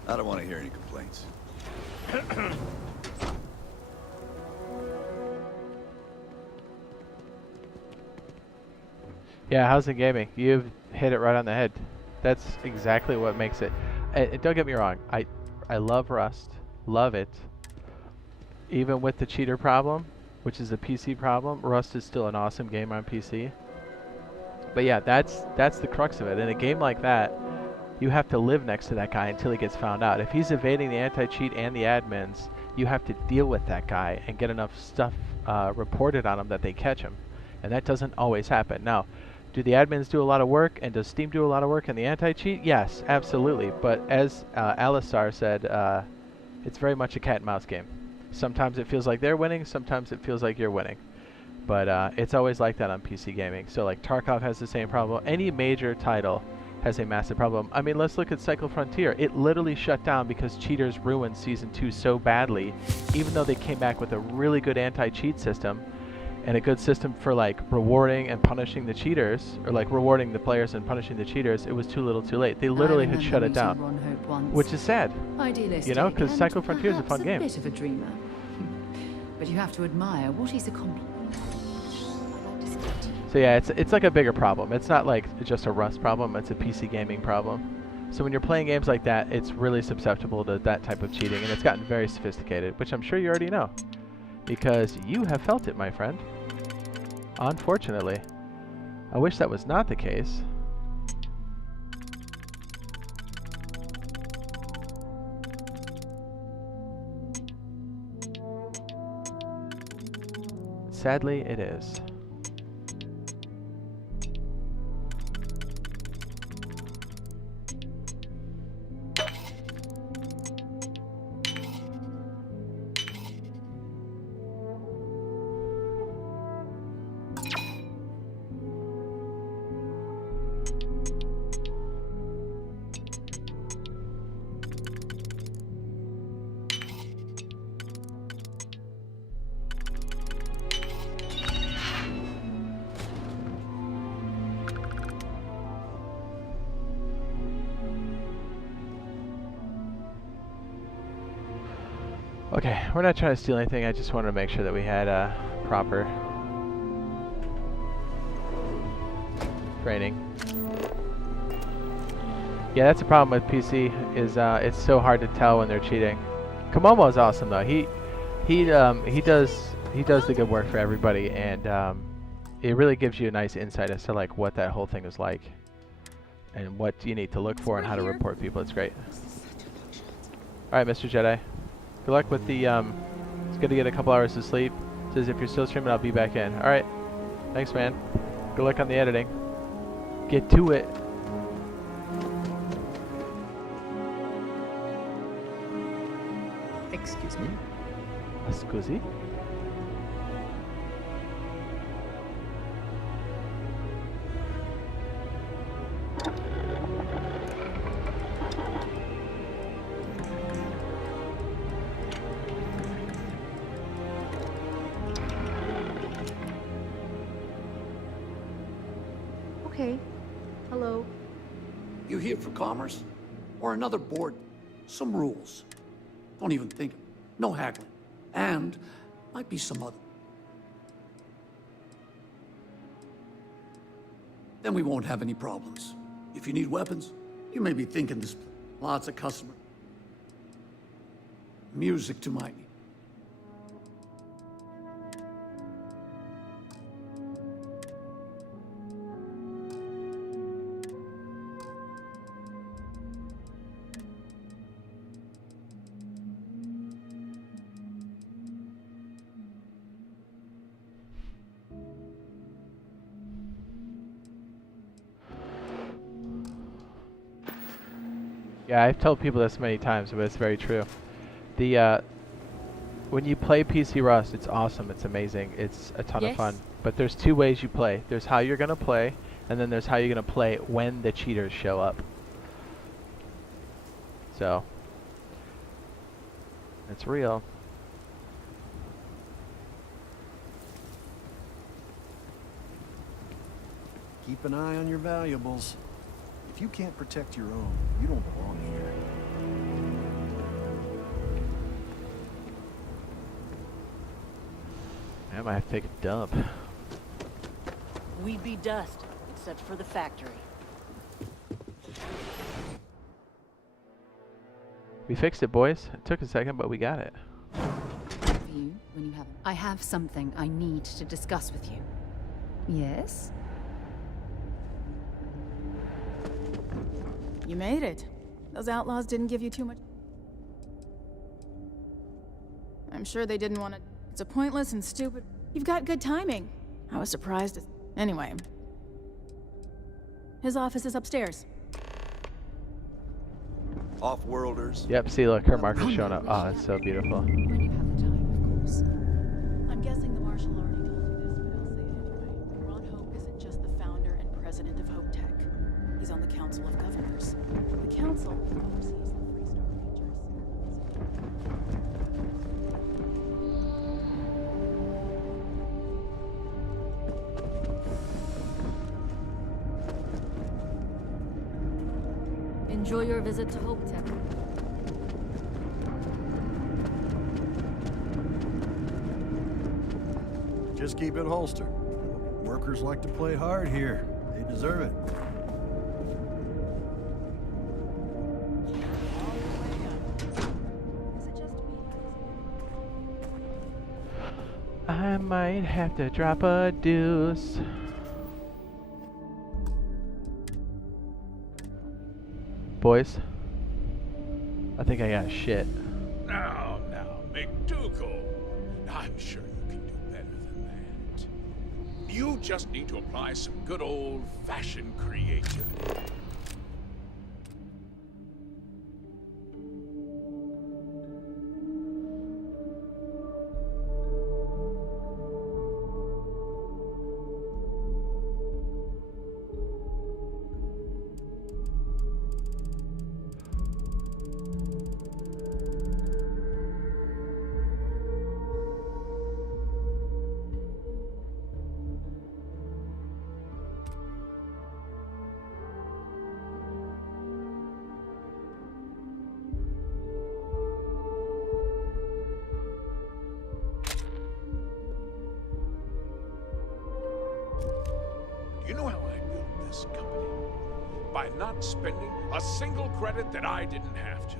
I don't want to hear any complaints. Yeah, how's the gaming? You've hit it right on the head. That's exactly what makes it. Don't get me wrong. I love Rust. Love it. Even with the cheater problem, which is a PC problem, Rust is still an awesome game on PC. But yeah, that's the crux of it. In a game like that, you have to live next to that guy until he gets found out. If he's evading the anti-cheat and the admins, you have to deal with that guy and get enough stuff reported on him that they catch him. And that doesn't always happen. Now, Do the admins do a lot of work, and does Steam do a lot of work in the anti-cheat? Yes, absolutely. But as Alistar said, it's very much a cat and mouse game. Sometimes it feels like they're winning, sometimes it feels like you're winning. But it's always like that on PC gaming. So like Tarkov has the same problem. Any major title has a massive problem. I mean, let's look at Cycle Frontier. It literally shut down because cheaters ruined Season 2 so badly, even though they came back with a really good anti-cheat system and a good system for like rewarding and punishing the cheaters, or like rewarding the players and punishing the cheaters. It was too little too late. They literally had shut it down, which is sad. You know, because Cycle Frontier is a fun game. A bit of a dreamer. But you have to admire what he's accomplished. So yeah, it's like a bigger problem. It's not like just a Rust problem, it's a PC gaming problem. So when you're playing games like that, it's really susceptible to that type of cheating, and it's gotten very sophisticated, which I'm sure you already know, because you have felt it, my friend. Unfortunately. I wish that was not the case. Sadly, it is. Okay, we're not trying to steal anything. I just wanted to make sure that we had proper training. Yeah, that's the problem with PC. Is it's so hard to tell when they're cheating. Komomo is awesome though. He does the good work for everybody, and it really gives you a nice insight as to like what that whole thing is like, and what you need to look for and how to report people. It's great. All right, Mr. Jedi. Good luck with the, it's good to get a couple hours of sleep. It says if you're still streaming, I'll be back in. Alright. Thanks, man. Good luck on the editing. Get to it. Excuse me? Scusi? Okay. Hello. You here for commerce? Or another board? Some rules. Don't even think. No haggling. And might be some other. Then we won't have any problems. If you need weapons, you may be thinking this. Lots of customer. Music to my ears. Yeah, I've told people this many times, but it's very true. The when you play PC Rust, it's awesome, it's amazing, it's a ton of fun. But there's two ways you play. There's how you're gonna play, and then there's how you're gonna play when the cheaters show up. So it's real. Keep an eye on your valuables. If you can't protect your own, you don't belong here. I might have to take a dump. We'd be dust, except for the factory. We fixed it, boys. It took a second, but we got it. I have something I need to discuss with you. Yes? You made it. Those outlaws didn't give you too much. I'm sure they didn't want to. It's a pointless and stupid. You've got good timing. I was surprised. Anyway, His office is upstairs. Off-worlders. Yep, see, look, her marker's showing up. Oh, it's so beautiful. When you have the time, of course. I'm guessing the Marshal already told you this, but I'll say it anyway. Ron Hope isn't just the founder and president of Hope Tech. He's on the Council of Governors. The Council oversees the Enjoy your visit to Hope Tech. Just keep it holstered. Workers like to play hard here. They deserve it. I might have to drop a deuce. Boys, I think I got shit. Now, McDougal. I'm sure you can do better than that. You just need to apply some good old-fashioned creativity. You know how I built this company? By not spending a single credit that I didn't have to.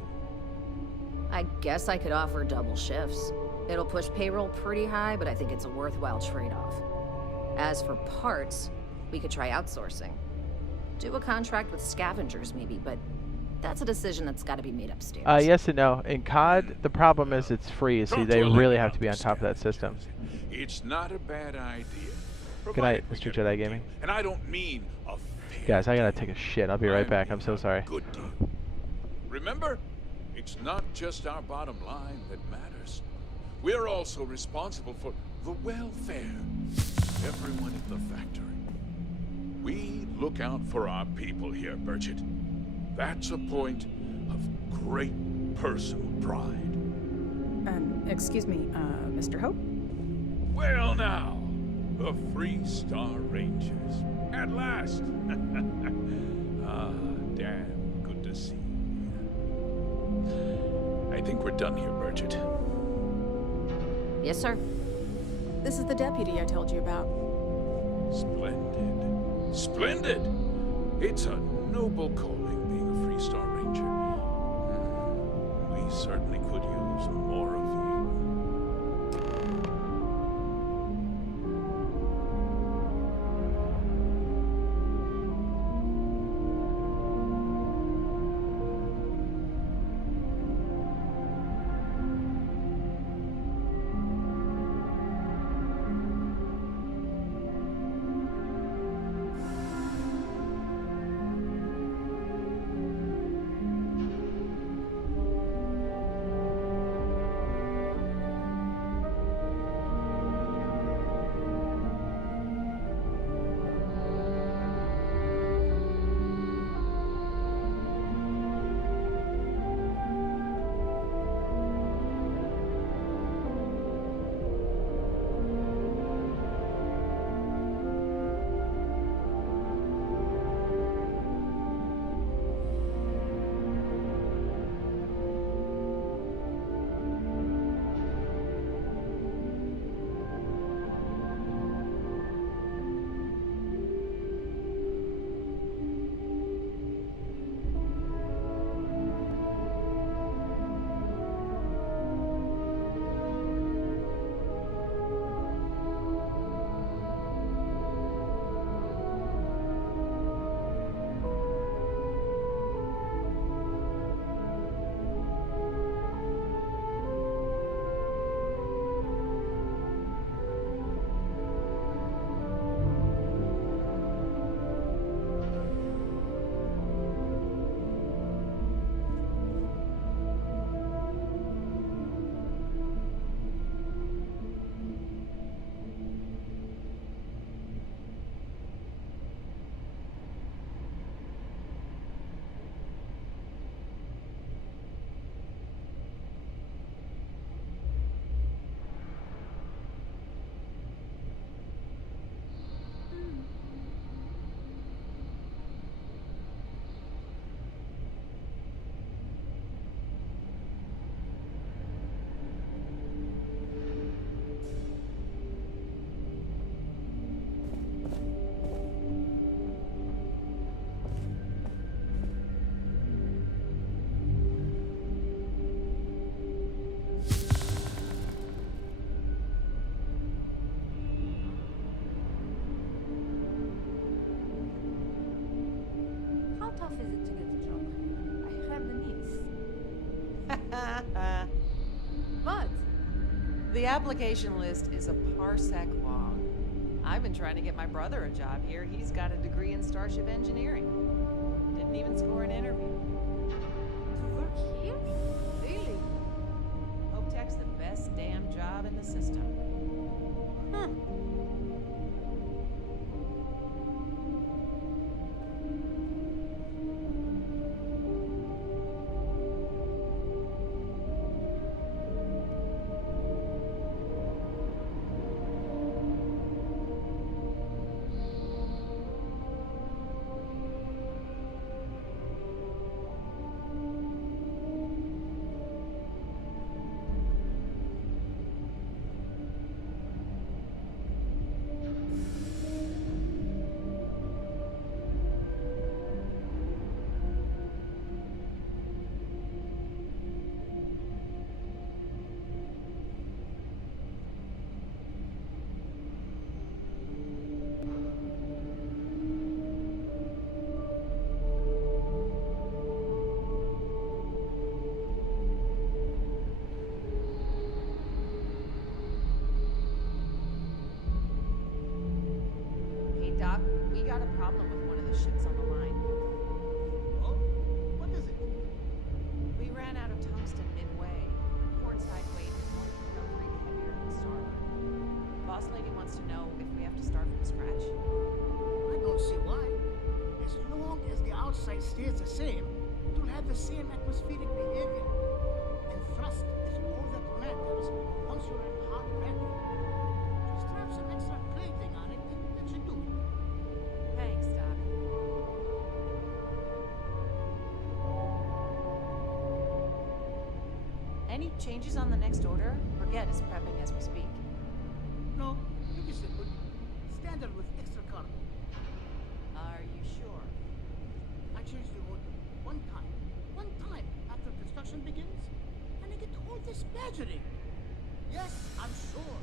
I guess I could offer double shifts. It'll push payroll pretty high, but I think it's a worthwhile trade-off. As for parts, we could try outsourcing. Do a contract with scavengers maybe, but that's a decision that's got to be made upstairs. Yes and no. In COD, the problem is it's free, so they really have to be on top of that system. It's not a bad idea. Good night, Mr. Jedi Gaming. And I don't mean a Guys, I gotta take a shit. I'll be right back. I'm so sorry. good deal. Remember, it's not just our bottom line that matters. We're also responsible for the welfare of everyone in the factory. We look out for our people here, Bridget. That's a point of great personal pride. Excuse me, Mr. Hope? Well now, the Free Star Rangers. At last! Ah, damn good to see you. I think we're done here, Bridget. Yes, sir. This is the deputy I told you about. Splendid. Splendid! It's a noble calling being a Free Star Ranger. We certainly could use more of you. But the application list is a parsec long. I've been trying to get my brother a job here. He's got a degree in starship engineering. Didn't even score an interview. To work here? Really? Hope Tech's the best damn job in the system. Doc, we got a problem with one of the ships on the line. Oh? What is it? We ran out of tungsten midway. Portside weight is 1 kilogram heavier than starboard. Boss lady wants to know if we have to start from scratch. I don't see why. As long as the outside stays the same, it will have the same atmospheric behavior. And thrust is all that matters once you're in hot vacuum. Just strap some extra plating on it and that should do it. Thanks, Doc. Any changes on the next order? Forget is prepping as we speak. No, pretty simple. Standard with extra cargo. Are you sure? I changed the order one time after construction begins, and I get all this badgering. Yes, I'm sure.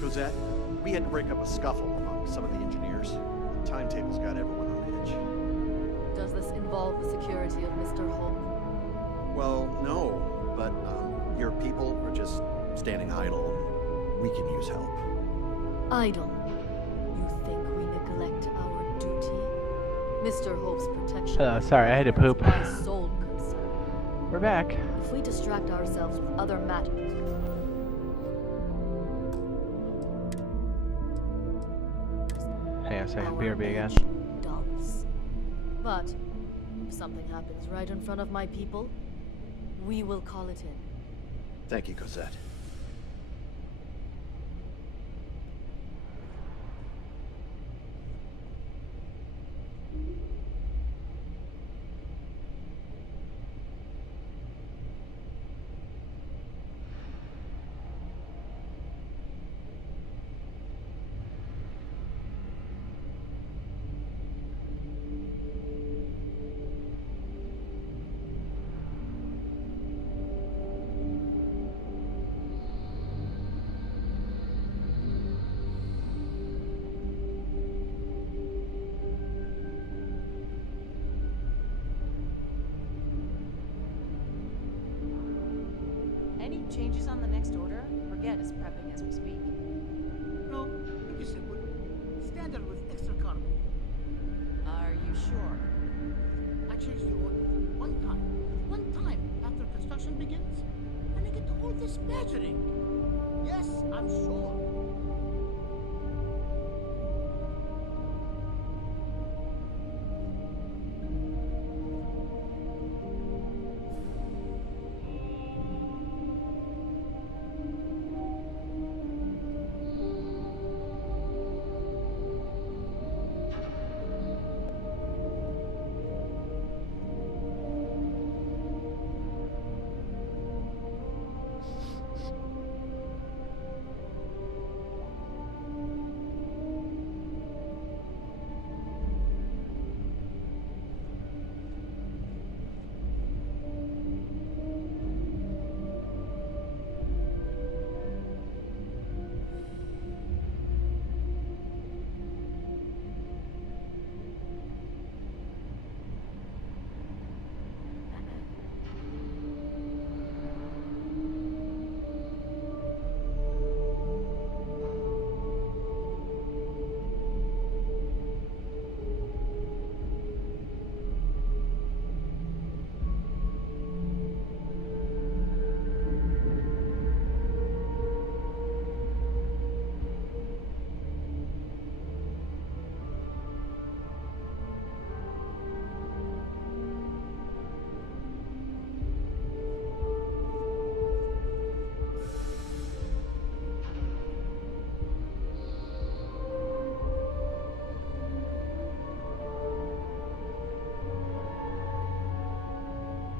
Cosette, we had to break up a scuffle among some of the engineers. The timetables got everyone on edge. Does this involve the security of Mr. Hope? Well, no, but your people are just standing idle. We can use help. Idle? You think we neglect our duty? Mr. Hope's protection. Sorry, I had to poop. is my sole concern. We're back. If we distract ourselves with other matters. Hang on a second, BRB again. Dulls. But if something happens right in front of my people, We will call it in. Thank you, Cosette. Any changes on the next order? Forget is prepping as we speak. No, pretty simple. Standard with extra cargo. Are you sure? I changed the order one time after construction begins, and I get all this badgering. Yes, I'm sure.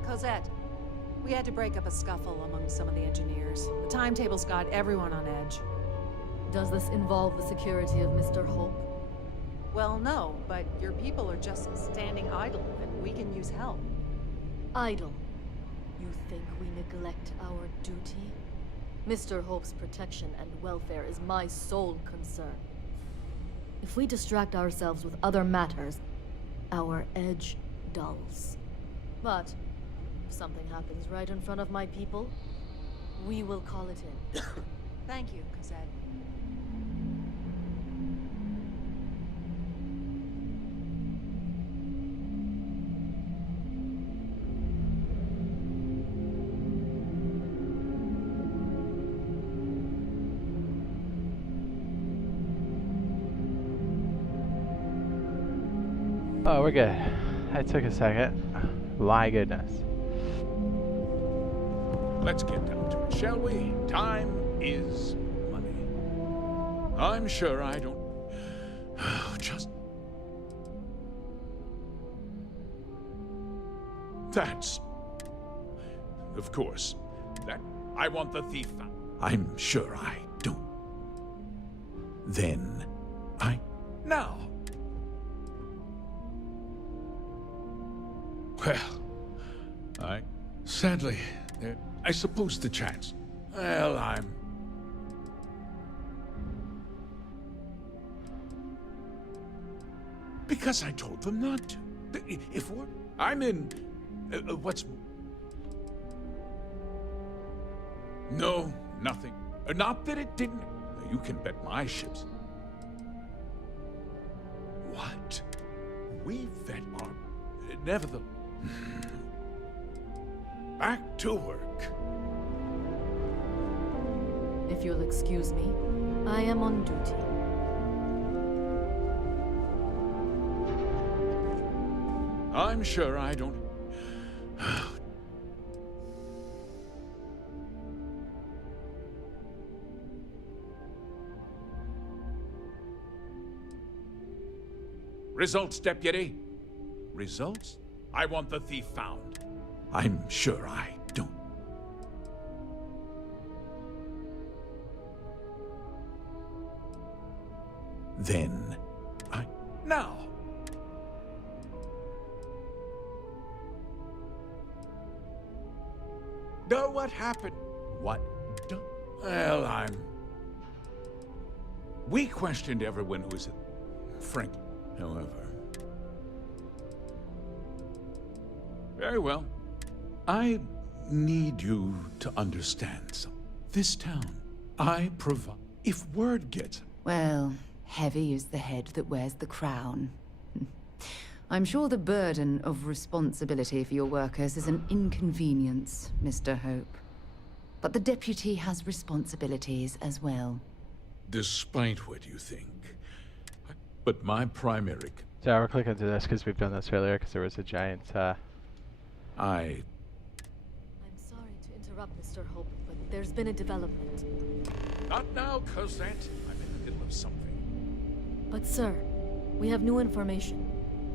Cosette, we had to break up a scuffle among some of the engineers. The timetable's got everyone on edge. Does this involve the security of Mr. Hope? Well, no, but your people are just standing idle, and we can use help. Idle? You think we neglect our duty? Mr. Hope's protection and welfare is my sole concern. If we distract ourselves with other matters, our edge dulls. But if something happens right in front of my people, we will call it in. Thank you, Cosette. Oh, we're good. That took a second. My goodness. Let's get down to it, shall we? Time is money. I'm sure I don't... just... That's... Of course. That... I want the thief found. I'm sure I don't. Then... Now! Well... Sadly... I suppose the chance... Well, I'm... Because I told them not to. If we're... I'm in... what's... No, nothing. Not that it didn't... You can bet my ships. What? We vet our... Nevertheless... Back to work. If you'll excuse me, I am on duty. I'm sure I don't... Results, Deputy. Results? I want the thief found. I'm sure I don't. Then, now! No, what happened? What? Well, We questioned everyone who was at Frank, however. Very well. I need you to understand something. This town, I provide. If word gets... Well, heavy is the head that wears the crown. I'm sure the burden of responsibility for your workers is an inconvenience, Mr. Hope. But the deputy has responsibilities as well. Despite what you think. But my primary... So we're clicking through this because we've done this earlier because there was a giant, I'm sorry to interrupt, Mr. Hope, but there's been a development. Not now, Cosette. I'm in the middle of something. But sir, we have new information.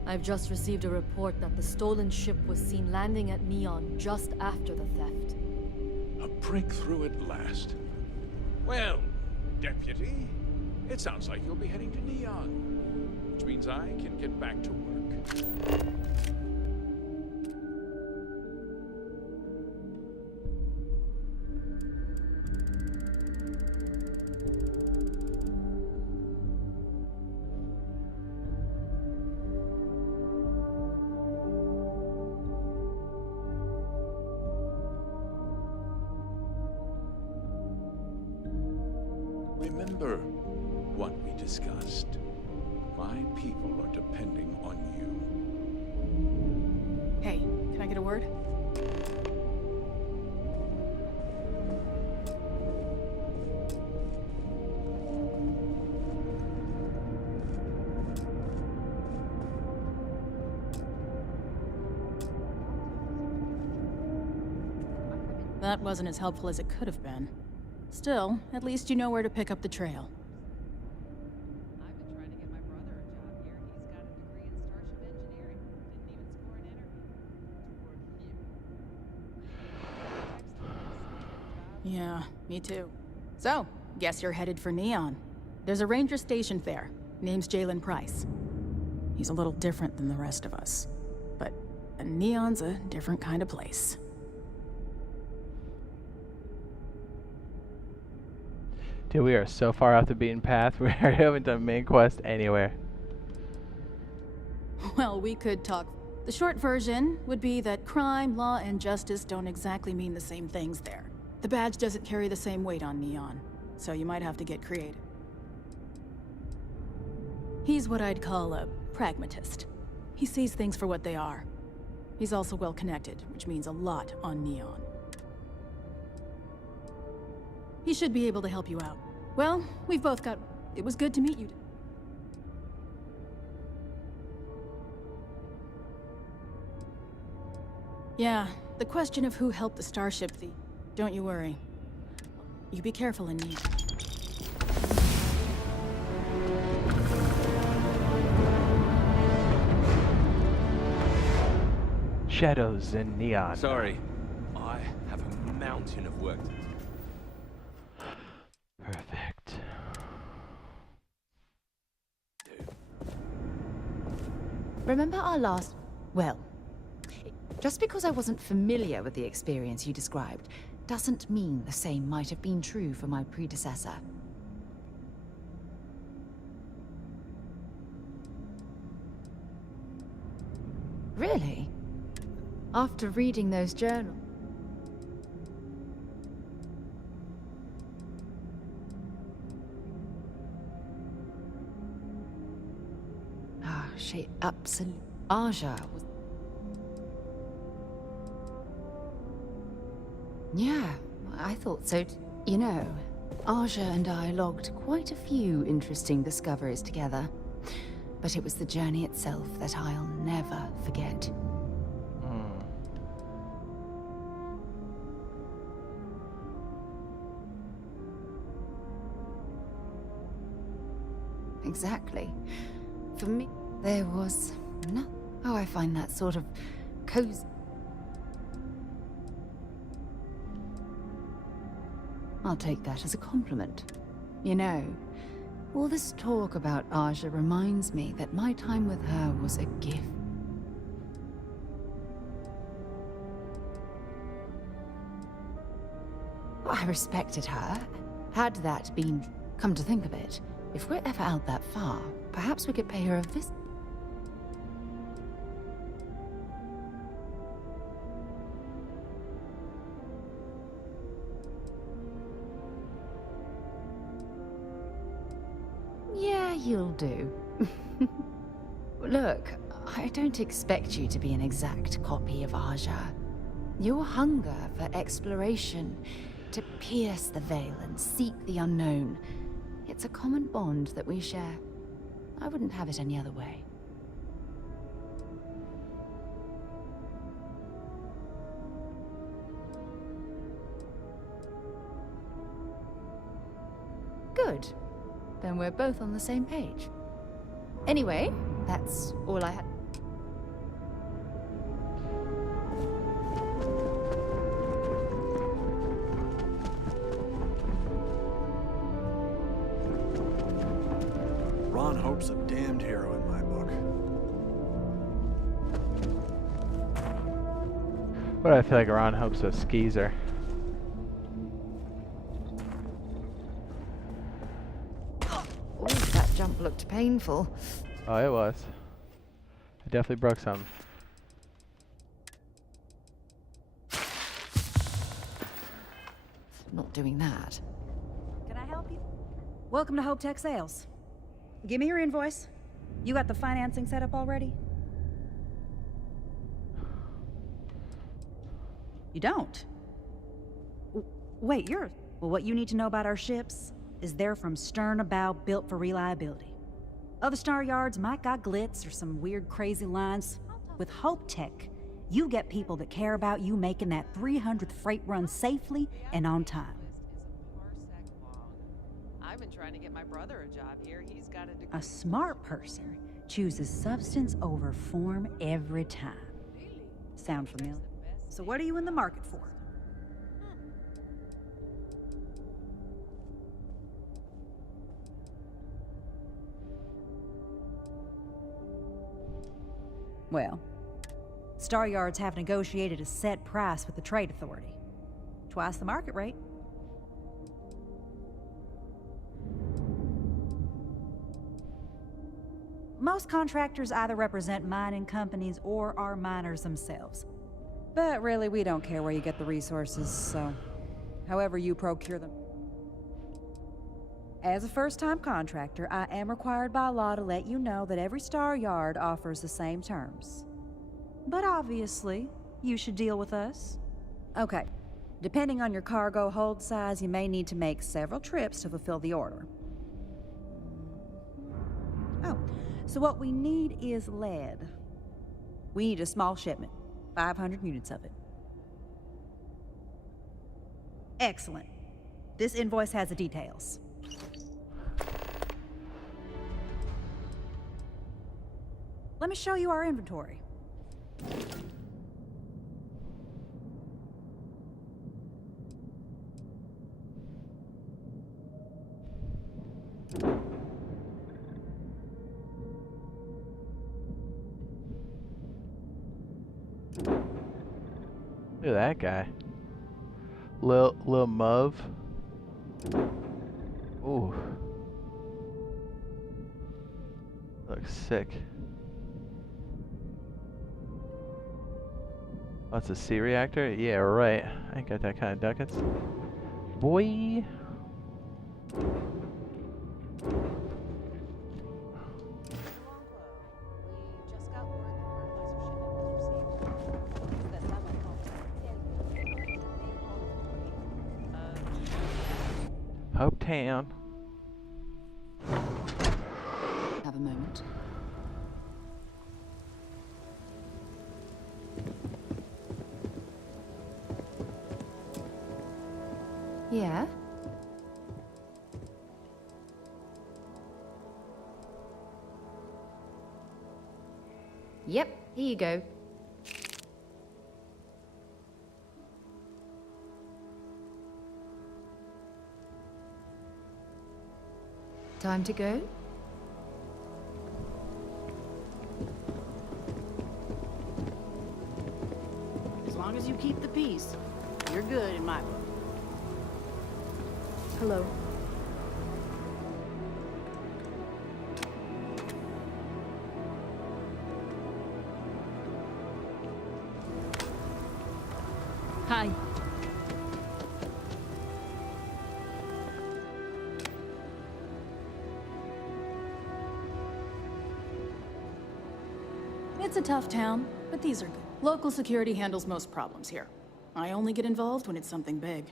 I've just received a report that the stolen ship was seen landing at Neon just after the theft. A breakthrough at last. Well, Deputy, it sounds like you'll be heading to Neon, which means I can get back to work. Remember what we discussed. My people are depending on you. Hey, can I get a word? That wasn't as helpful as it could have been. Still, at least you know where to pick up the trail. I've been trying to get my brother a job here. He's got a degree in Starship Engineering. Didn't even score an interview. Yeah, me too. So, guess you're headed for Neon. There's a ranger stationed there. Name's Jalen Price. He's a little different than the rest of us. But Neon's a different kind of place. Dude, we are so far off the beaten path. We haven't done main quest anywhere. Well, we could talk. The short version would be that crime, law, and justice don't exactly mean the same things there. The badge doesn't carry the same weight on Neon, so you might have to get creative. He's what I'd call a pragmatist. He sees things for what they are. He's also well connected, which means a lot on Neon. He should be able to help you out. Well, we've both got... It was good to meet you. Yeah, the question of who helped the Starship thief. Don't you worry. You be careful in Neon. Shadows in Neon. Sorry, I have a mountain of work to do. Perfect. Remember our last... Well, just because I wasn't familiar with the experience you described, doesn't mean the same might have been true for my predecessor. Really? After reading those journals? She absolutely... Aja was... Yeah, I thought so. You know, Aja and I logged quite a few interesting discoveries together. But it was the journey itself that I'll never forget. Exactly. For me... There was no... Oh, I find that sort of cozy. I'll take that as a compliment. You know, all this talk about Aja reminds me that my time with her was a gift. I respected her. Had that been... Come to think of it, if we're ever out that far, perhaps we could pay her a visit. Yeah, you'll do. Look, I don't expect you to be an exact copy of Aja. Your hunger for exploration, to pierce the veil and seek the unknown, it's a common bond that we share. I wouldn't have it any other way. Good. Then we're both on the same page. Anyway, that's all I had. Ron Hope's a damned hero in my book. But I feel like Ron Hope's a skeezer. Oh, that jump looked painful. Oh, it was. I definitely broke some. Not doing that. Can I help you? Welcome to Hope Tech Sales. Give me your invoice. You got the financing set up already? You don't? Wait, you're... Well, what you need to know about our ships is they're from stern to bow, built for reliability. Other star yards might got glitz or some weird crazy lines. With Hope Tech, you get people that care about you making that 300th freight run safely and on time. I've been trying to get my brother a job here. He's got a degree. A smart person chooses substance over form every time. Sound familiar? So what are you in the market for? Well, Star Yards have negotiated a set price with the Trade Authority. Twice the market rate. Most contractors either represent mining companies or are miners themselves. But really, we don't care where you get the resources, so however you procure them. As a first-time contractor, I am required by law to let you know that every Star Yard offers the same terms. But obviously, you should deal with us. Okay, depending on your cargo hold size, you may need to make several trips to fulfill the order. Oh, so what we need is lead. We need a small shipment, 500 units of it. Excellent. This invoice has the details. Let me show you our inventory. Look at that guy. Lil Muv. Ooh. Looks sick. Oh, it's a C reactor? Yeah, right. I ain't got that kind of ducats. Boy. Hope Town. Have a moment. Yeah? Here you go. Time to go? As long as you keep the peace, you're good in my book. Hello. Hi. It's a tough town, but these are good. Local security handles most problems here. I only get involved when it's something big.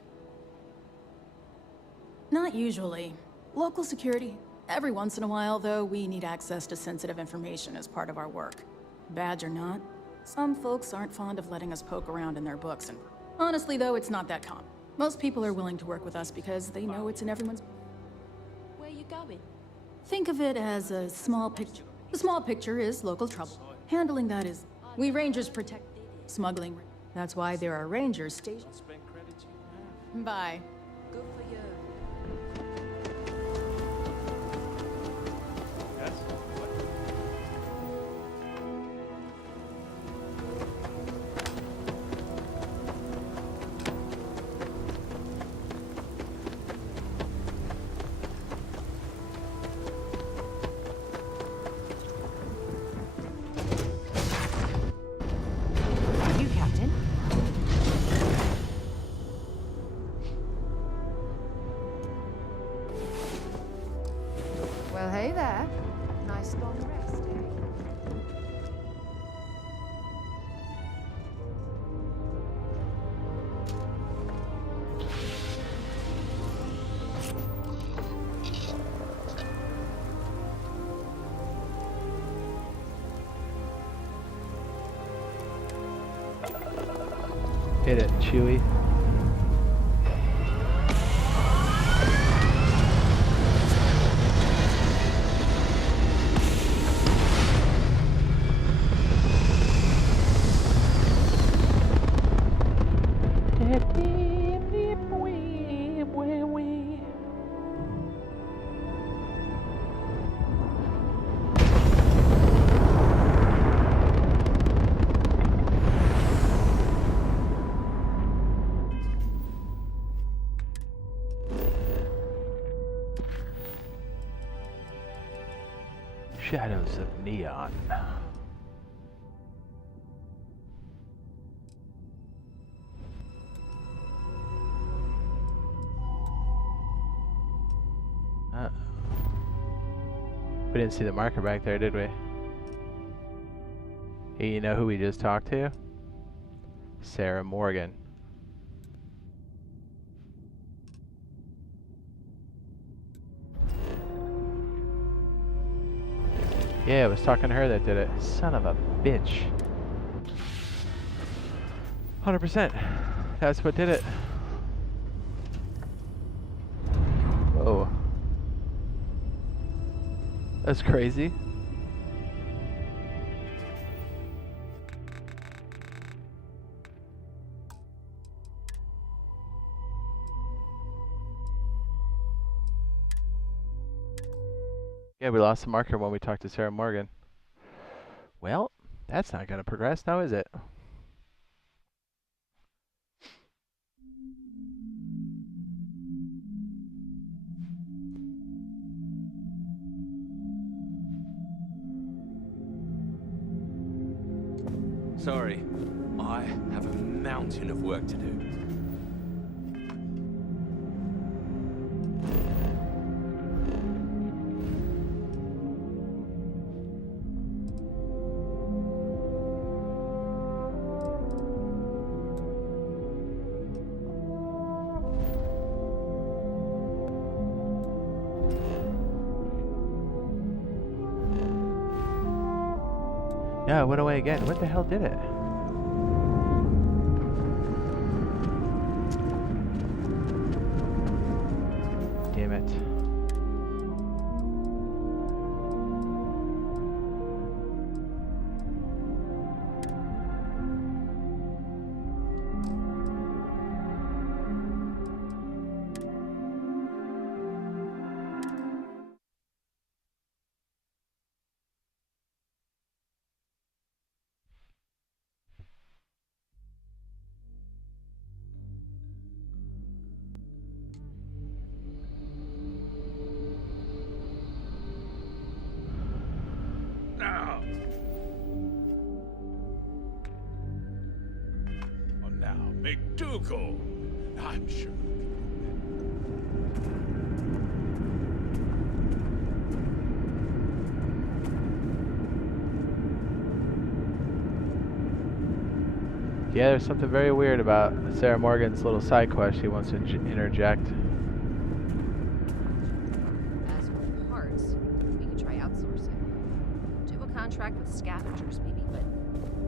Not usually. Local security. Every once in a while, though, we need access to sensitive information as part of our work. Badge or not, some folks aren't fond of letting us poke around in their books, and honestly, though, it's not that common. Most people are willing to work with us because they know it's in everyone's... Where you going? Think of it as a small picture. The small picture is local trouble. Handling that is... We Rangers protect smuggling. That's why there are Rangers stationed. Bye. Good for you. You, Captain. Well, hey there. Nice long rest, eh? Hit it, Chewie. Shadows of Neon. We didn't see the marker back there, did we? Hey, you know who we just talked to? Sarah Morgan. Yeah, it was talking to her that did it. Son of a bitch. 100%. That's what did it. Whoa. That's crazy. Yeah, we lost the marker when we talked to Sarah Morgan. Well, that's not going to progress now, is it? Sorry, I have a mountain of work to do. Yeah, it went away again. What the hell did it? Damn it. McDougal. I'm sure. Yeah, there's something very weird about Sarah Morgan's little side quest she wants to interject. As for parts, we could try outsourcing. Do a contract with scavengers, maybe, but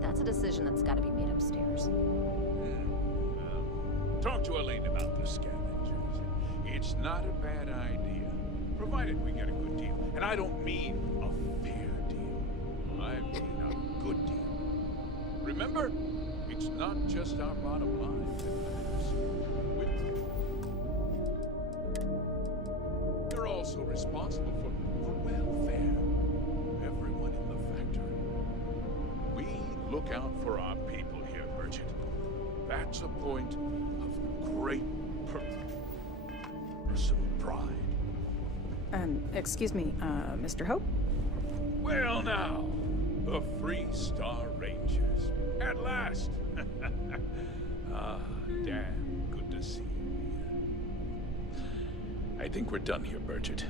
that's a decision that's got to be made upstairs. Well, talk to Elaine about the scavengers. It's not a bad idea, provided we get a good deal. And I don't mean a fair deal. I mean a good deal. Remember? It's not just our bottom line that matters. We're also responsible for the welfare of everyone in the factory. We look out for our people here, Merchant. That's a point of great personal pride. Excuse me, Mr. Hope? Well now, the Free Star Rangers. At last! Ah, damn good to see you here. I think we're done here, Burchett.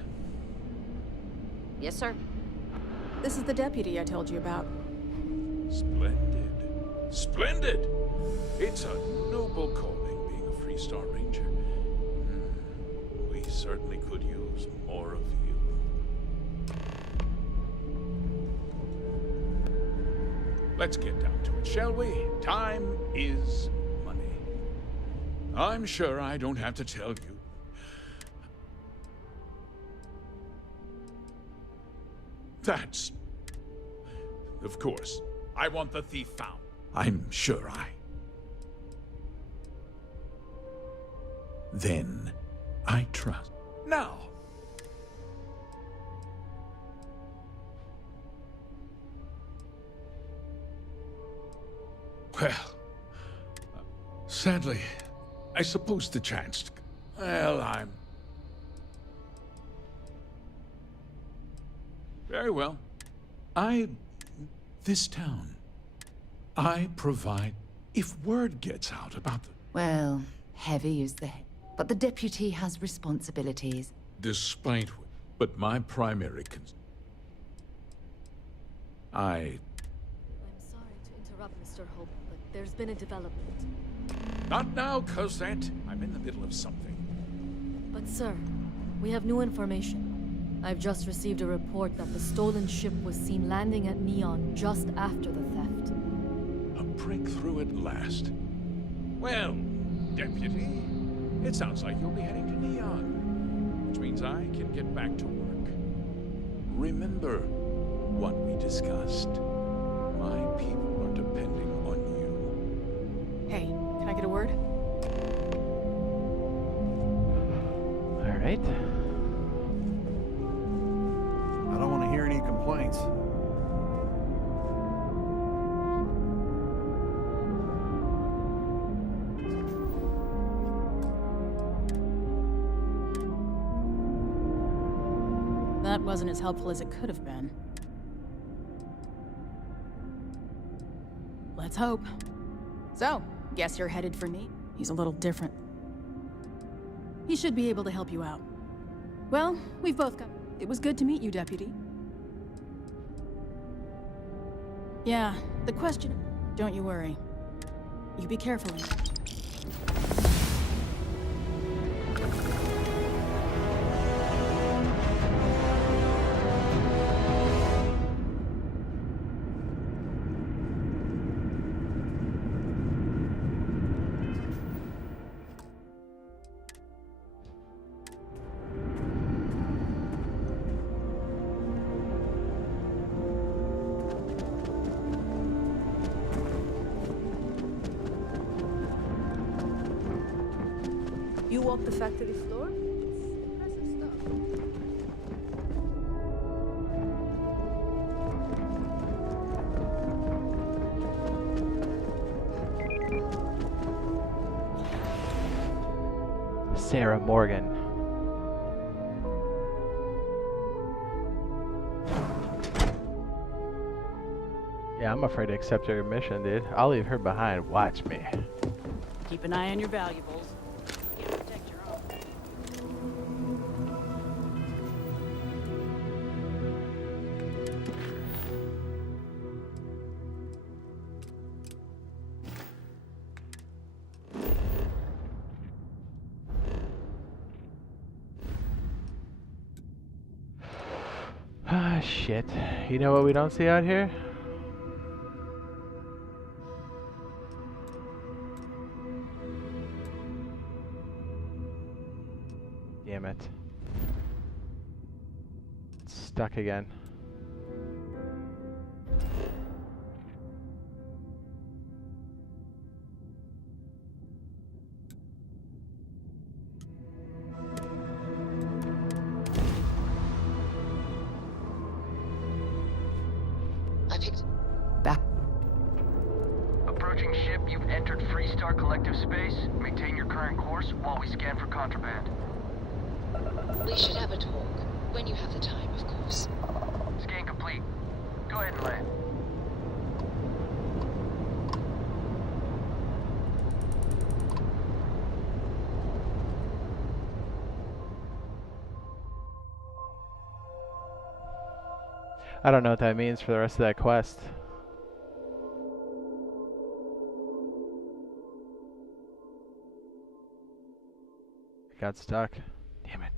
Yes, sir. This is the deputy I told you about. Splendid. Splendid! It's a noble calling being a Free Star Ranger. We certainly could use more of you. Let's get down to it, shall we? Time is money. I'm sure I don't have to tell you. That's... Of course, I want the thief found. I'm sure Then, I trust. Now! Well, sadly, I suppose the chance... Well, I'm... Very well. This town, I provide... If word gets out about the... Well, heavy is the... But the deputy has responsibilities. Despite... But my primary I'm sorry to interrupt, Mr. Hope, but there's been a development. Not now, Cosette. I'm in the middle of something. But sir, we have new information. I've just received a report that the stolen ship was seen landing at Neon just after the theft. A breakthrough at last. Well, Deputy, it sounds like you'll be heading to Neon, which means I can get back to work. Remember what we discussed. My people are depending on you. Hey, can I get a word? All right. I don't want to hear any complaints. That wasn't as helpful as it could have been. Let's hope. So, guess you're headed for Nate. He's a little different. He should be able to help you out. Well, we've both got... It was good to meet you, Deputy. Yeah, the question... Don't you worry. You be careful. You walk the factory floor? Impressive stuff. Sarah Morgan. Yeah, I'm afraid to accept her mission, dude. I'll leave her behind. Watch me. Keep an eye on your valuables. You can't protect your own. Ah, shit. You know what we don't see out here? Damn it. It's stuck again. I picked back. Approaching ship, you've entered Freestar Collective space. Maintain your current course while we scan for contraband. We should have a talk. When you have the time, of course. Scan complete. Go ahead and land. I don't know what that means for the rest of that quest. It got stuck. Damn it.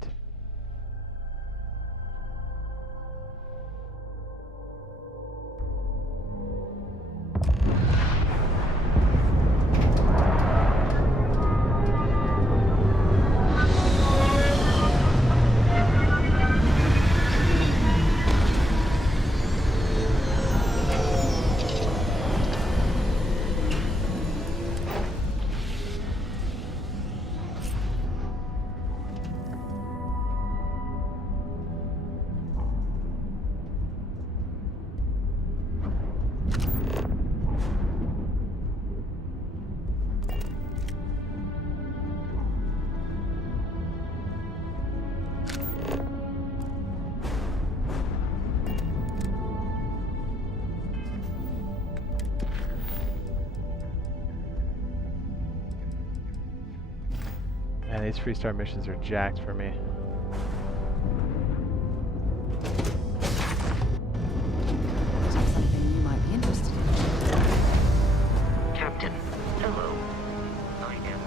Man, these Freestar missions are jacked for me. Sounds something you might be interested in. Captain, hello. I am.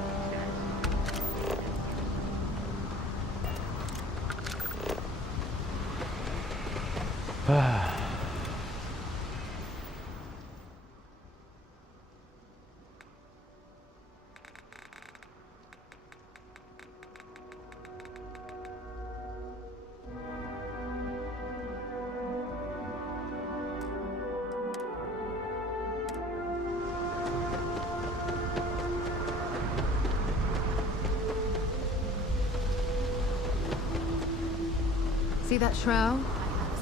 See that shroud? I have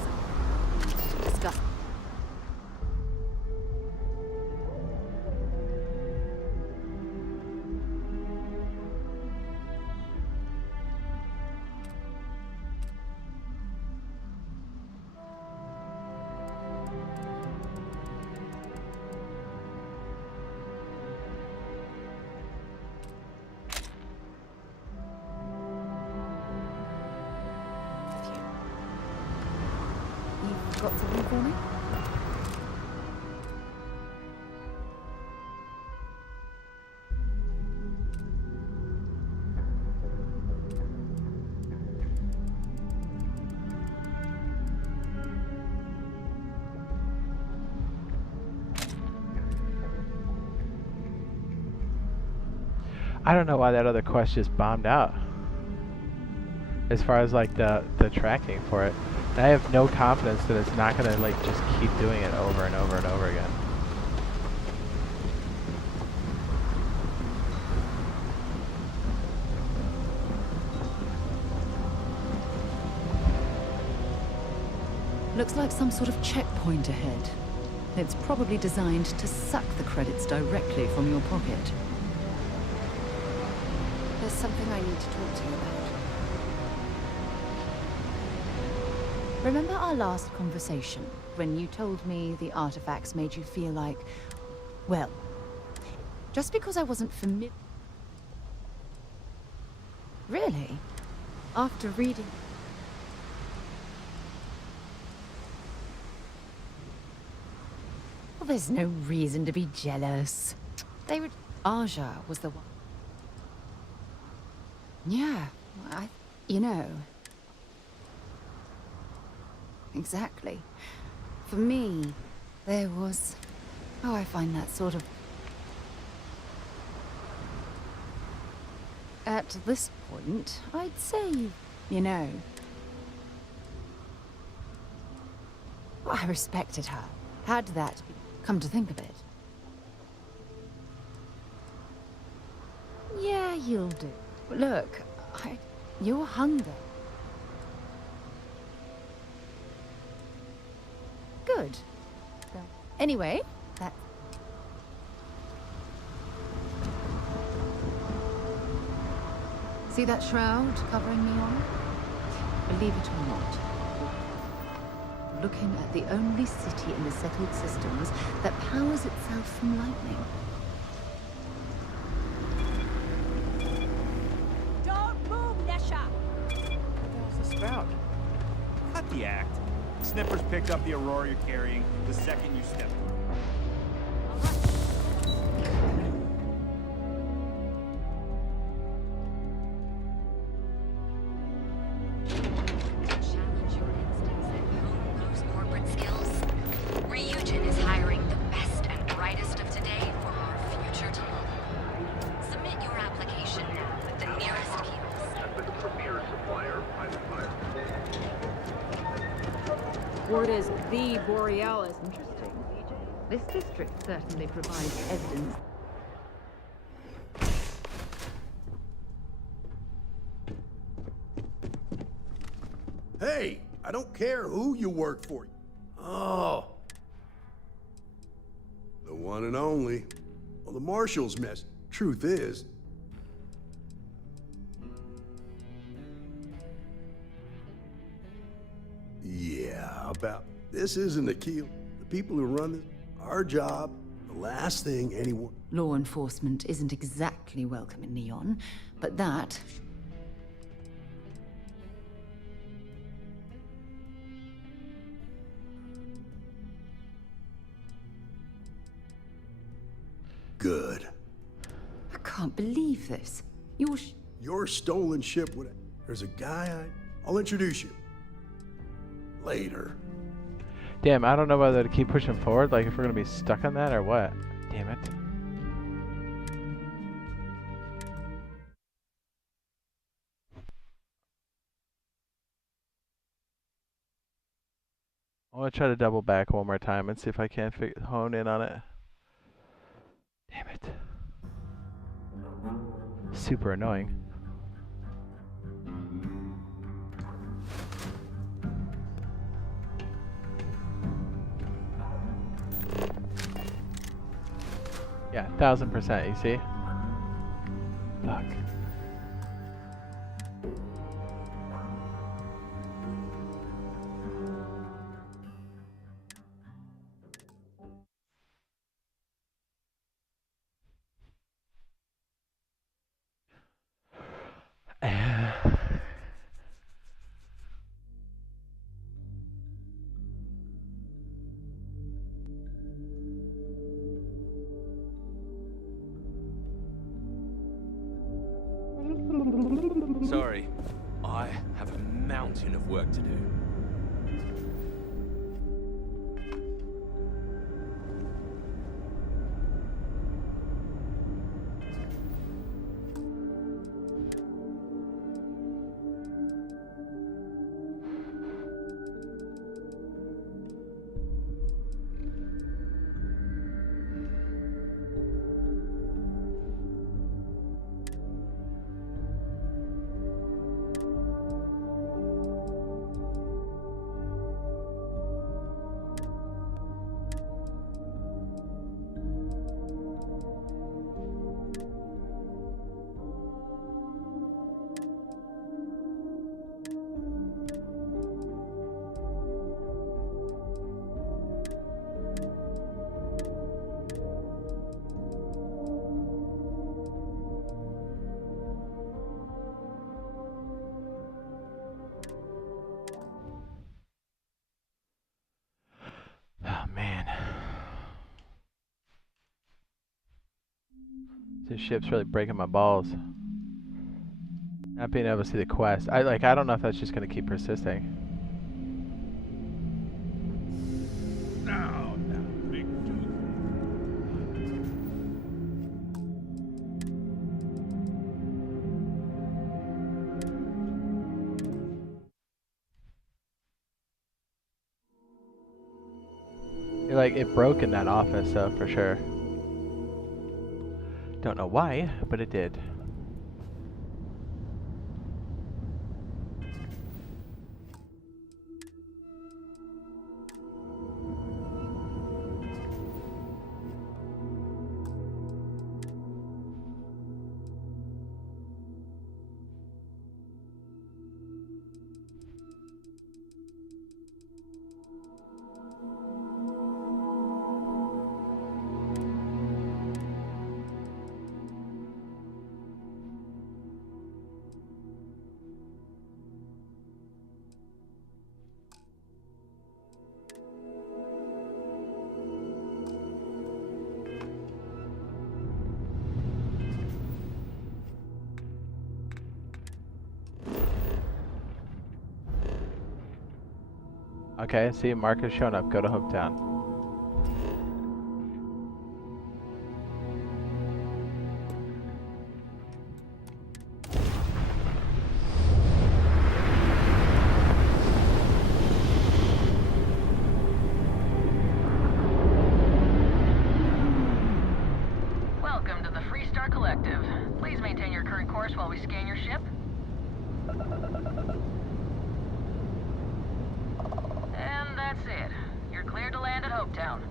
something to discuss. Got something for me? I don't know why that other quest just bombed out. As far as like the tracking for it. I have no confidence that it's not gonna like just keep doing it over and over and over again. Looks like some sort of checkpoint ahead. It's probably designed to suck the credits directly from your pocket. There's something I need to talk to you about. Remember our last conversation, when you told me the artifacts made you feel like... Well, just because I wasn't familiar... Really? After reading... Well, there's no reason to be jealous. They would... Aja was the one. Yeah, you know... Exactly. For me, there was... Oh, I find that sort of... At this point, I'd say, you know... I respected her. Had that, come to think of it. Yeah, you'll do. Look, your hunger... Good. Anyway, that... See that shroud covering me on? Believe it or not, looking at the only city in the settled systems that powers itself from lightning. Don't move, Nesha! What the hell's this about? Cut the act. Snippers picked up the Aurora you're carrying the second you stepped through. Word is the Borealis. Interesting. This district certainly provides evidence. Hey, I don't care who you work for. Oh. The one and only. Well, the Marshal's mess. Truth is, yeah, about this isn't the keel. The people who run this, our job, the last thing anyone... Law enforcement isn't exactly welcome in Neon, but that... Good. I can't believe this. Your stolen ship would... There's a guy I'll introduce you. Later. Damn, I don't know whether to keep pushing forward, like if we're gonna be stuck on that or what. Damn it. I want to try to double back one more time and see if I can hone in on it. Damn it. Super annoying. Yeah, 1000%, you see? Fuck. Sorry, I have a mountain of work to do. This ship's really breaking my balls. Not being able to see the quest. I don't know if that's just gonna keep persisting. Now, big dude. It broke in that office, so for sure. Don't know why, but it did. Okay, see, Mark has shown up. Go to Hopetown. Welcome to the Freestar Collective. Please maintain your current course while we scan your ship. And that's it. You're cleared to land at Hopetown.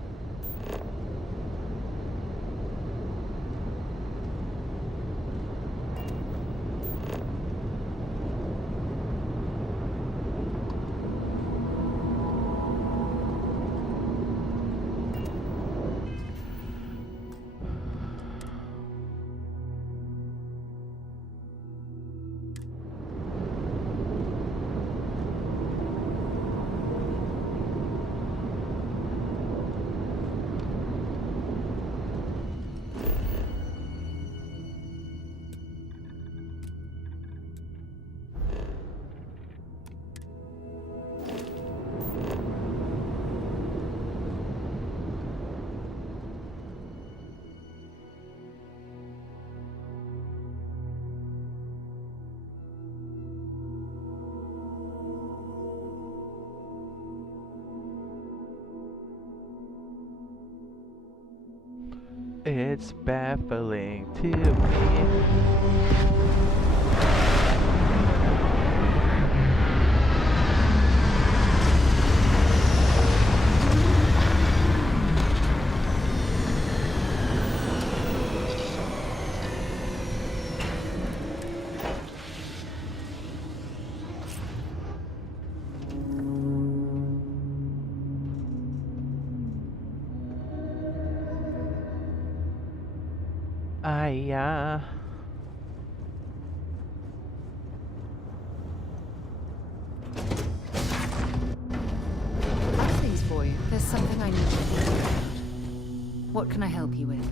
It's baffling to me. How's things for you? There's something I need to think about. What can I help you with?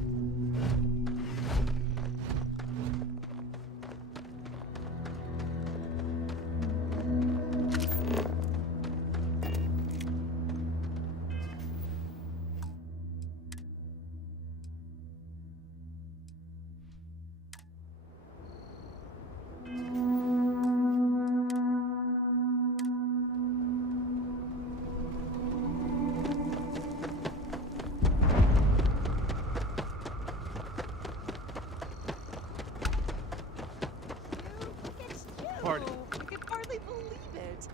Pardon. I can hardly believe it.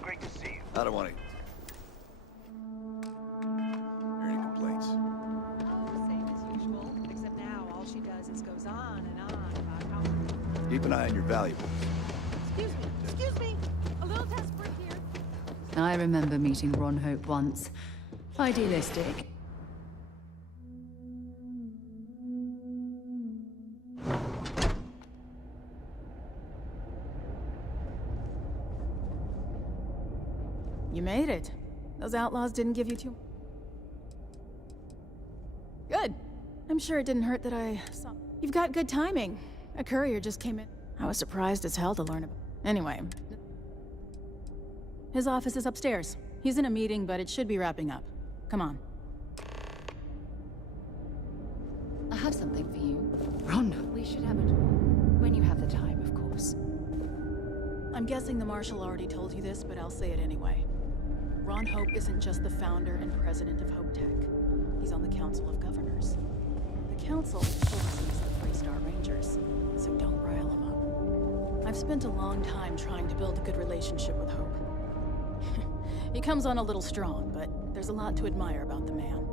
Great to see you. I don't want to hear any complaints. Oh, same as usual. Except now all she does is goes on and on about how... Keep an eye on your valuables. Excuse me. A little desperate here. I remember meeting Ron Hope once. Idealistic. You made it. Those outlaws didn't give you too... Good. I'm sure it didn't hurt that I saw... You've got good timing. A courier just came in. I was surprised as hell to learn about. Anyway. His office is upstairs. He's in a meeting, but it should be wrapping up. Come on. I have something for you. Ron, we should have a talk. When you have the time, of course. I'm guessing the Marshal already told you this, but I'll say it anyway. Ron Hope isn't just the founder and president of Hope Tech. He's on the Council of Governors. The Council oversees the Three-Star Rangers, so don't rile him up. I've spent a long time trying to build a good relationship with Hope. He comes on a little strong, but there's a lot to admire about the man.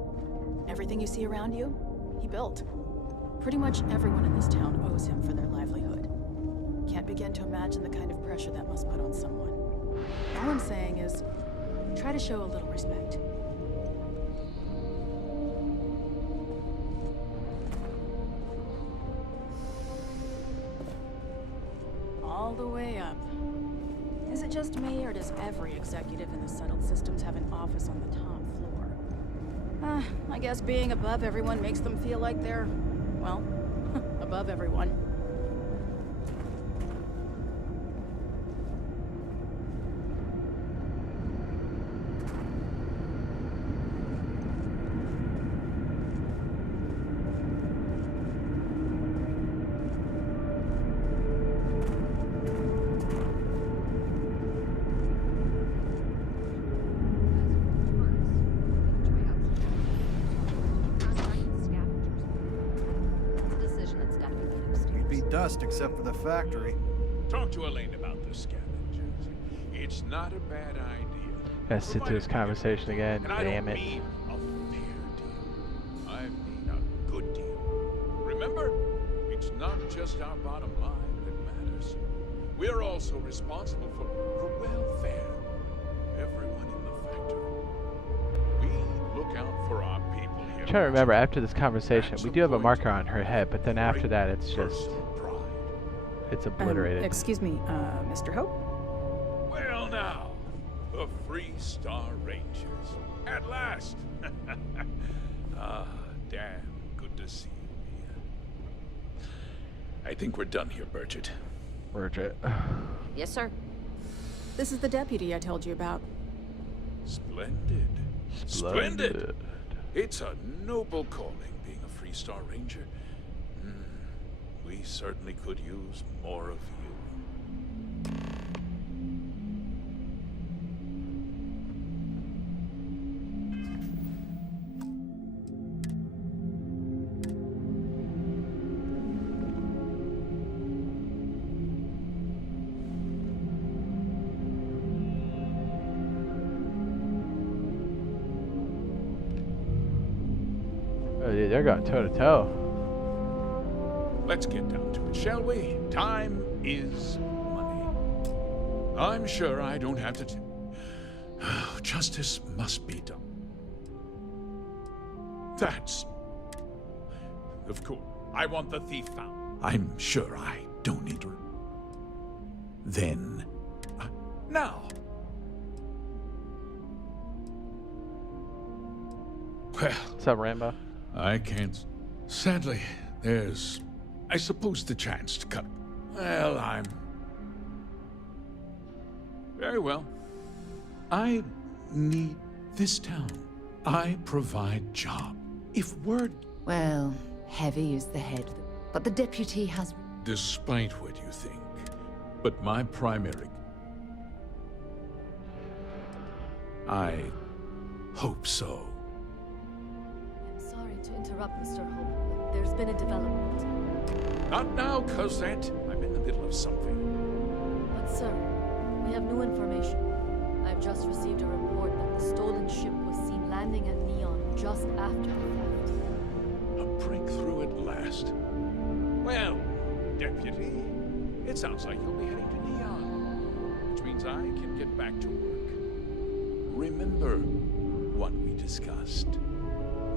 Everything you see around you, he built. Pretty much everyone in this town owes him for their livelihood. Can't begin to imagine the kind of pressure that must put on someone. All I'm saying is, try to show a little respect. All the way up. Is it just me, or does every executive in the settled systems have an office on the top floor? I guess being above everyone makes them feel like they're, well, above everyone. Dust except for the factory. Talk to Elaine about the scavengers. It's not a bad idea. Gotta sit through this conversation again. And I Damn don't it. mean a fair deal. I mean a good deal. Remember, it's not just our bottom line that matters. We're also responsible for the welfare of everyone in the factory. We look out for our people here. I'm trying to remember after this conversation, we do have a marker on her head, but then after that it's just... it's obliterated. Excuse me, Mr. Hope? Well now, the Free Star Rangers. At last! Ah, damn good to see you here. I think we're done here, Bridget. Bridget. Yes, sir. This is the deputy I told you about. Splendid. Splendid! It's a noble calling, being a Free Star Ranger. We certainly could use more of you. Oh, dude, they're going toe to toe. Let's get down to it, shall we? Time is money. I'm sure I don't have to... Justice must be done. That's... Of course. I want the thief found. I'm sure I don't need to... Then... now! Well... What's up, Rambo? I can't... Sadly, there's... I suppose the chance to cut... Well, I'm... Very well. I need this town. I provide job. If word... Well, heavy is the head, but the deputy has... Despite what you think, but my primary... I hope so. I'm sorry to interrupt, Mr. Hope, but there's been a development. Not now, Cosette. I'm in the middle of something. But sir, we have new information. I've just received a report that the stolen ship was seen landing at Neon just after the theft. A breakthrough at last. Well, Deputy, it sounds like you'll be heading to Neon, which means I can get back to work. Remember what we discussed.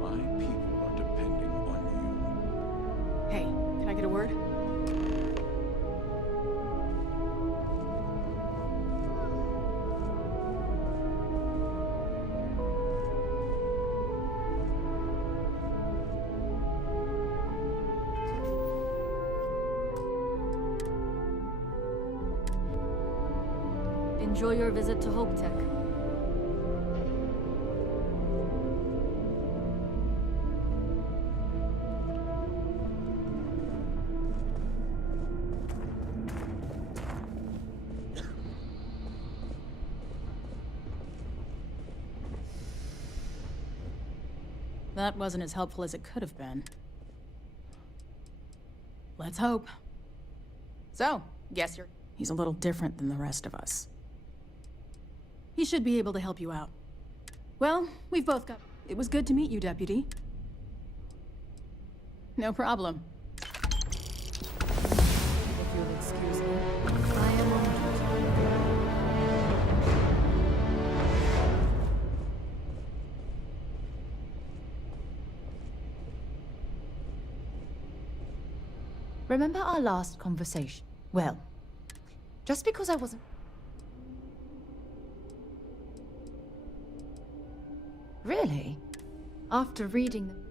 My people are depending on you. Hey, can I get a word? Enjoy your visit to Hope Tech. That wasn't as helpful as it could have been. Let's hope. So, guess he's a little different than the rest of us. He should be able to help you out. Well, we've both got... It was good to meet you, Deputy. No problem. If you'll excuse me, I am on duty. Remember our last conversation? Well, just because I wasn't... Really? After reading them...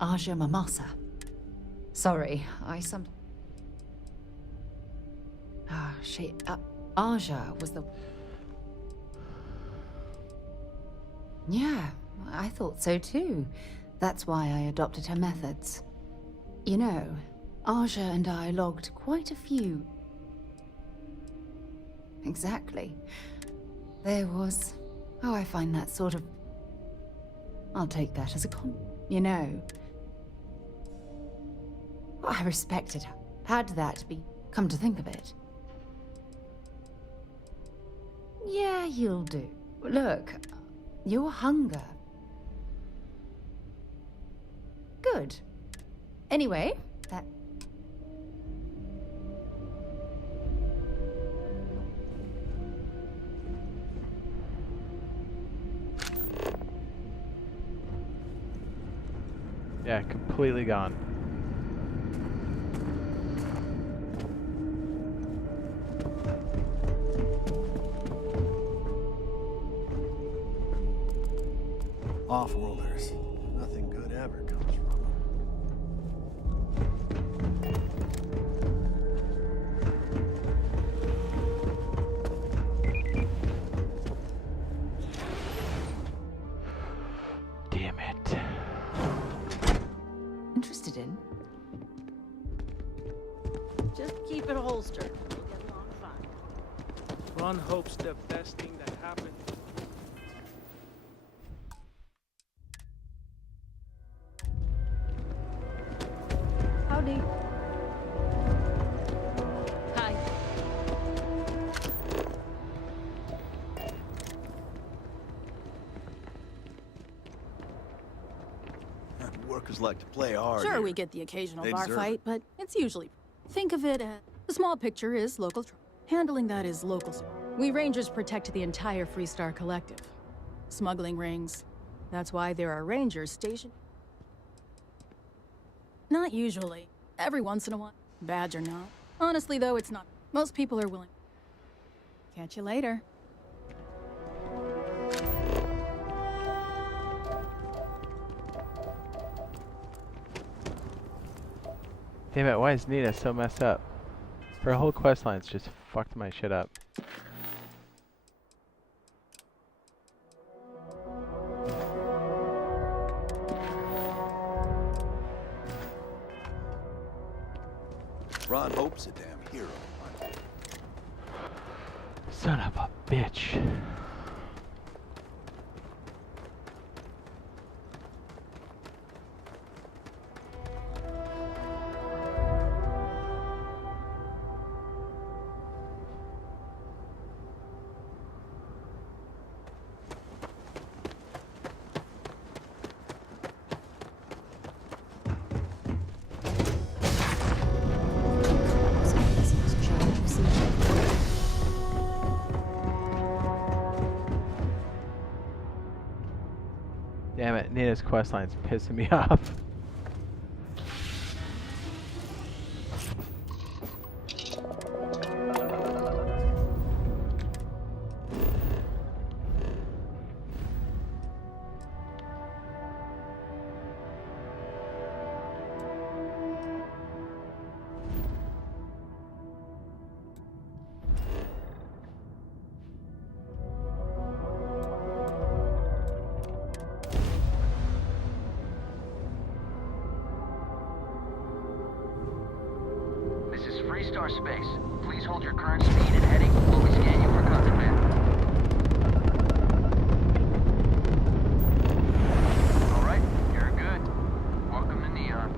Aja Mamasa. Sorry, Aja was the... Yeah, I thought so too. That's why I adopted her methods. You know, Aja and I logged quite a few. Exactly. There was... Oh, I find that sort of... I'll take that as a you know. I respected her. Had that be... Come to think of it. Yeah, you'll do. Look, your hunger... Good. Anyway, that... Yeah, completely gone. Off-worlders. Nothing good ever comes from them. Damn it. Interested in? Just keep it holstered. We'll get along fine. Ron hopes the best thing that happened. Howdy. Hi. Workers like to play hard. Sure, here. we get the occasional They bar deserve fight, it. but it's usually... Think of it as... The small picture is local... Handling that is local... We Rangers protect the entire Freestar Collective. Smuggling rings. That's why there are Rangers stationed... Not usually. Every once in a while. Badge or not. Honestly, though, it's not. Most people are willing. Catch you later. Damn it, why is Nina so messed up? Her whole questline's just fucked my shit up. Ron Hope's a damn hero. Son of a bitch. Damn it, Nina's questline's pissing me off. Freestar space. Please hold your current speed and heading while we scan you for contraband. Alright, you're good. Welcome to Neon.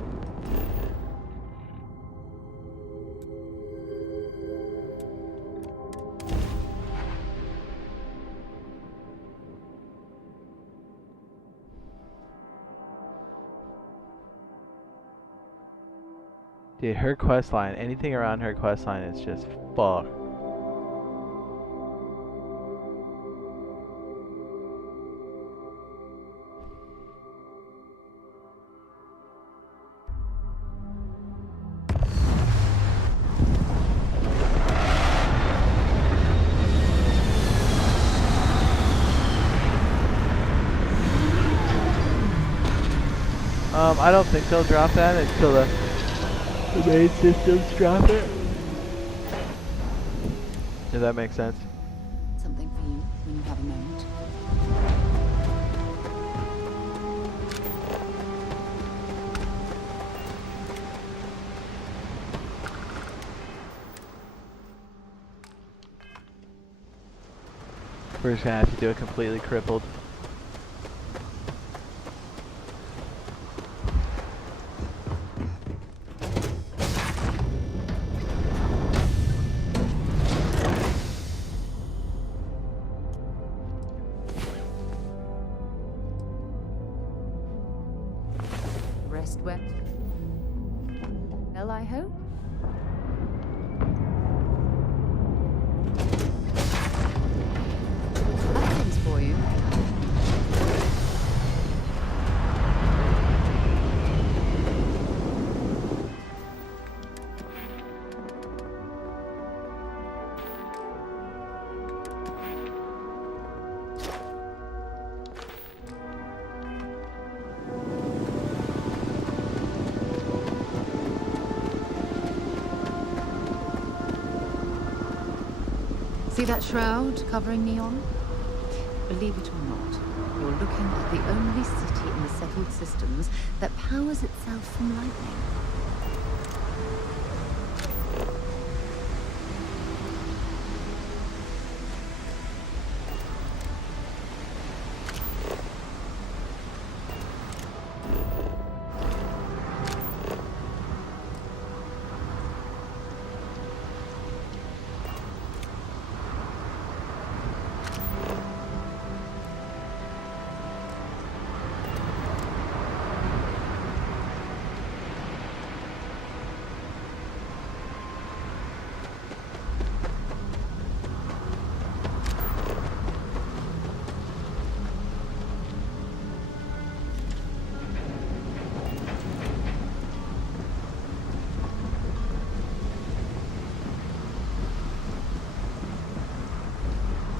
Dude, her quest line, anything around her quest line is just fuck. I don't think they'll drop that until the main systems drop it. Does that make sense? Something for you when you have a moment. We're just gonna have to do it completely crippled. Rest well. Well, I hope. Nothing's for you. See that shroud covering Neon? Believe it or not, you're looking at the only city in the settled systems that powers itself from lightning.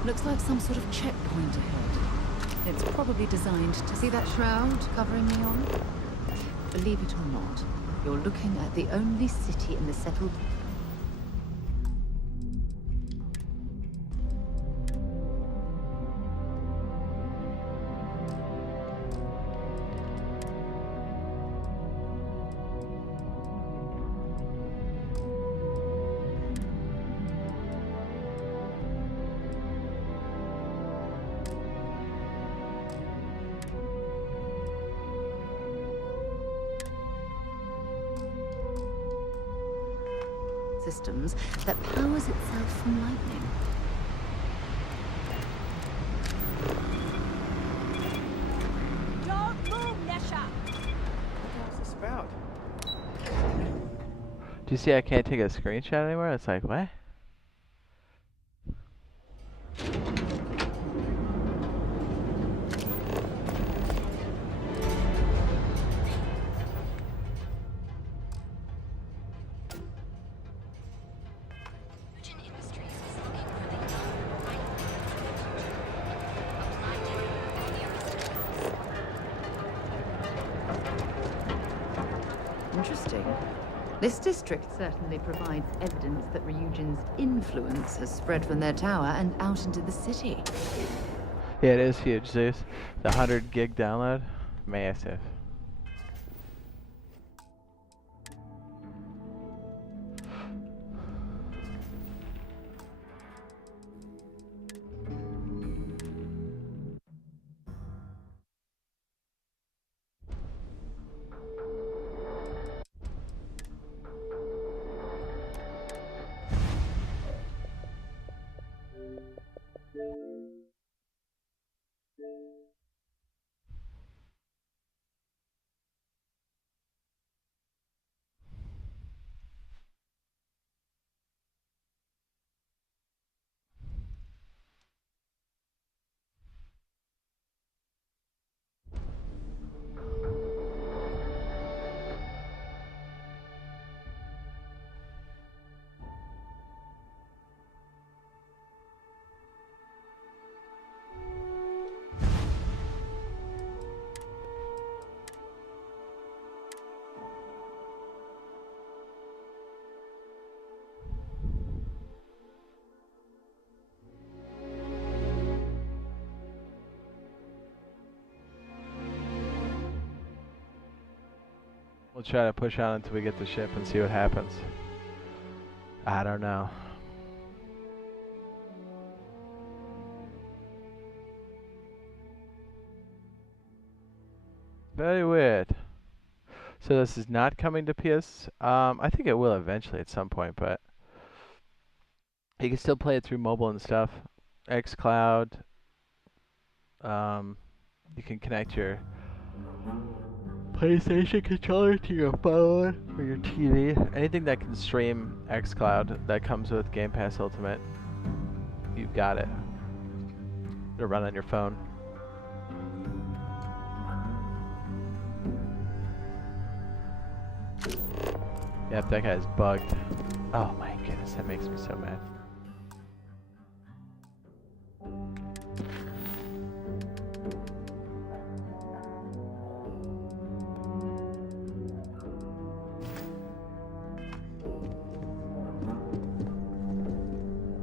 Looks like some sort of checkpoint ahead. It's probably designed to see that shroud covering Neon. Believe it or not, you're looking at the only city in the settled... systems that powers itself from lightning. Don't move, Nesha! What's the spout? Do you see I can't take a screenshot anymore? It's like, what? Interesting. This district certainly provides evidence that Ryujin's influence has spread from their tower and out into the city. Yeah, it is huge, Zeus. The 100 gig download, massive. We'll try to push on until we get the ship and see what happens. I don't know. Very weird. So this is not coming to PS. I think it will eventually at some point, but you can still play it through mobile and stuff. xCloud. You can connect your PlayStation controller to your phone or your TV. Anything that can stream xCloud that comes with Game Pass Ultimate, you've got it. It'll run on your phone. Yep, that guy's bugged. Oh my goodness, that makes me so mad.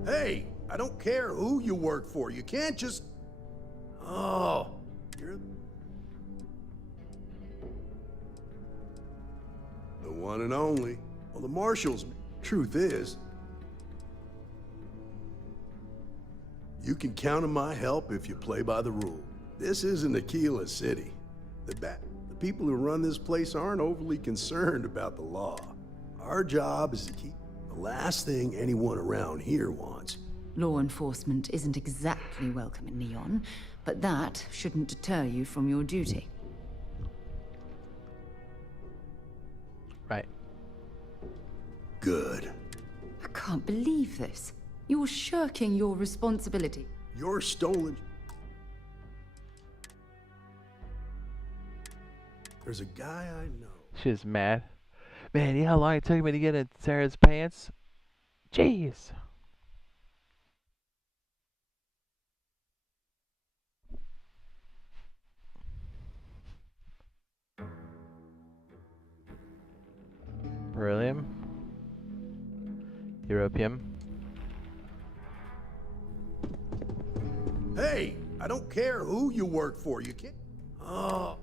Hey, I don't care who you work for. You can't just... Oh, you're... the one and only. Well, the marshals... Truth is, you can count on my help if you play by the rules. This isn't Aquila City. The people who run this place aren't overly concerned about the law. Our job is to keep the last thing anyone around here wants. Law enforcement isn't exactly welcome in Neon, but that shouldn't deter you from your duty. Right. Good. I can't believe this. You're shirking your responsibility. You're stolen. There's a guy I know. She's mad. Man, you know how long it took me to get in Sarah's pants? Jeez. Beryllium. Europium. Hey, I don't care who you work for. You can't... Oh.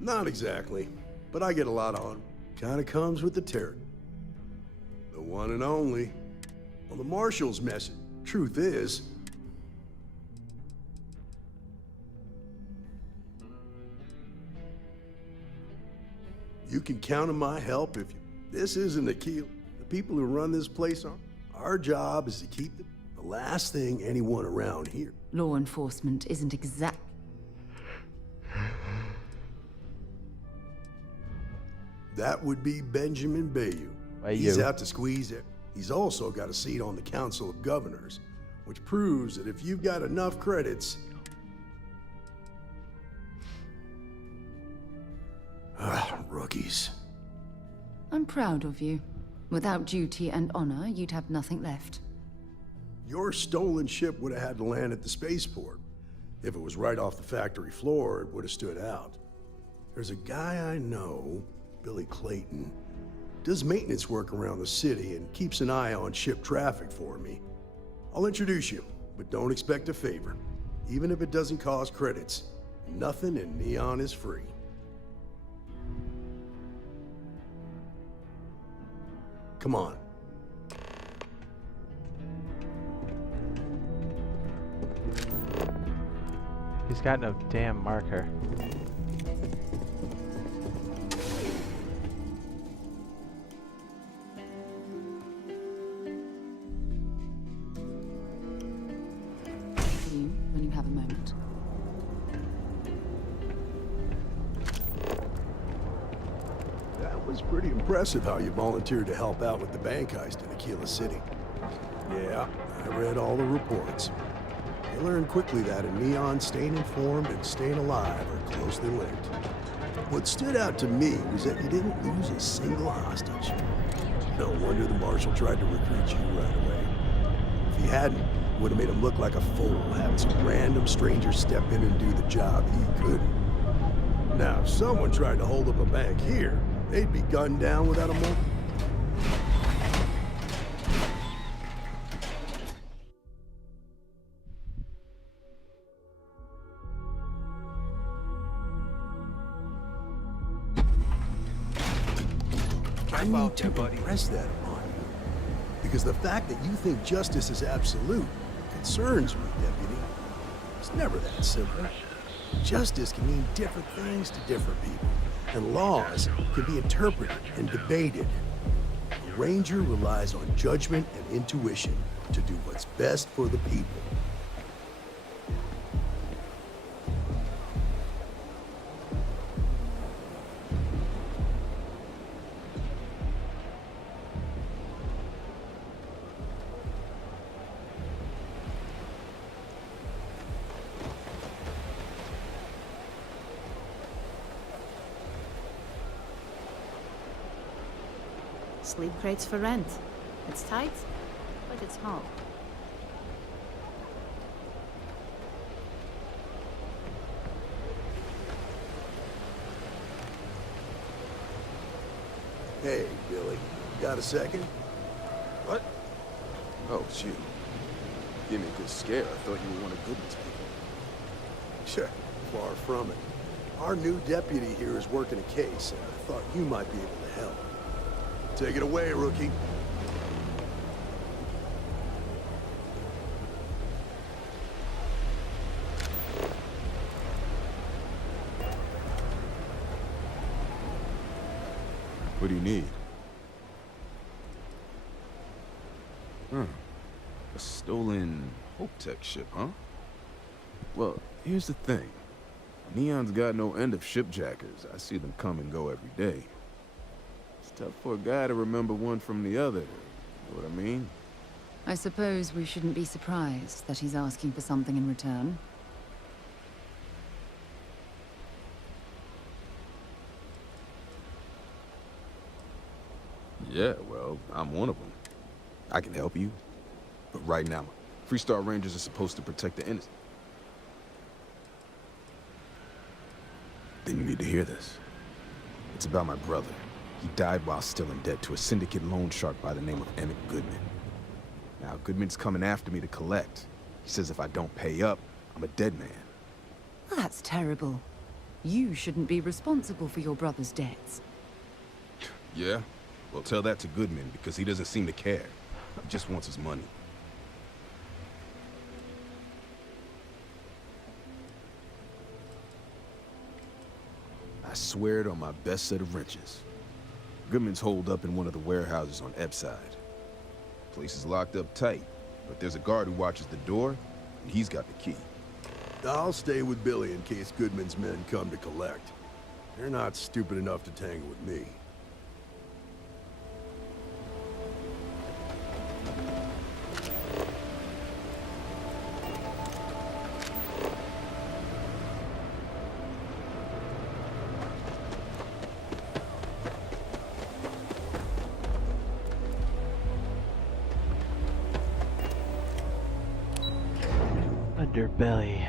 Not exactly, but I get a lot on. Kinda comes with the territory. The one and only. Well, the marshal's message. Truth is, you can count on my help if you... This isn't Aquila. The people who run this place aren't. Our job is to keep the last thing anyone around here. Law enforcement isn't exact. That would be Benjamin Bayou. He's out to squeeze it. He's also got a seat on the Council of Governors, which proves that if you've got enough credits... Rookies. I'm proud of you. Without duty and honor, you'd have nothing left. Your stolen ship would have had to land at the spaceport. If it was right off the factory floor, it would have stood out. There's a guy I know, Billy Clayton, does maintenance work around the city and keeps an eye on ship traffic for me. I'll introduce you, but don't expect a favor. Even if it doesn't cost credits, nothing in Neon is free. Come on. He's got no damn marker. You, when you have a moment. That was pretty impressive how you volunteered to help out with the bank heist in Aquila City. Yeah, I read all the reports. I learned quickly that in Neon, staying informed and staying alive are closely linked. What stood out to me was that you didn't lose a single hostage. No wonder the marshal tried to recruit you right away. If he hadn't, it would have made him look like a fool, having some random stranger step in and do the job he couldn't. Now, if someone tried to hold up a bank here, they'd be gunned down without a moment. I need to impress that upon you. Because the fact that you think justice is absolute concerns me, Deputy. It's never that simple. Justice can mean different things to different people, and laws can be interpreted and debated. A ranger relies on judgment and intuition to do what's best for the people. Sleep crates for rent. It's tight, but it's home. Hey, Billy, got a second? What? Oh, it's you. Give me a good scare. I thought you were one of Goodman's people. Sure, far from it. Our new deputy here is working a case, and I thought you might be able to help. Take it away, rookie. What do you need? A stolen Hope Tech ship, huh? Well, here's the thing. Neon's got no end of shipjackers. I see them come and go every day. It's tough for a guy to remember one from the other. You know what I mean? I suppose we shouldn't be surprised that he's asking for something in return. Yeah, well, I'm one of them. I can help you. But right now, Freestar Rangers are supposed to protect the innocent. Then you need to hear this. It's about my brother. He died while still in debt to a syndicate loan shark by the name of Emmett Goodman. Now, Goodman's coming after me to collect. He says if I don't pay up, I'm a dead man. That's terrible. You shouldn't be responsible for your brother's debts. Yeah? Well, tell that to Goodman, because he doesn't seem to care. He just wants his money. I swear it on my best set of wrenches. Goodman's holed up in one of the warehouses on Epside. Place is locked up tight, but there's a guard who watches the door, and he's got the key. I'll stay with Billy in case Goodman's men come to collect. They're not stupid enough to tangle with me. Underbelly.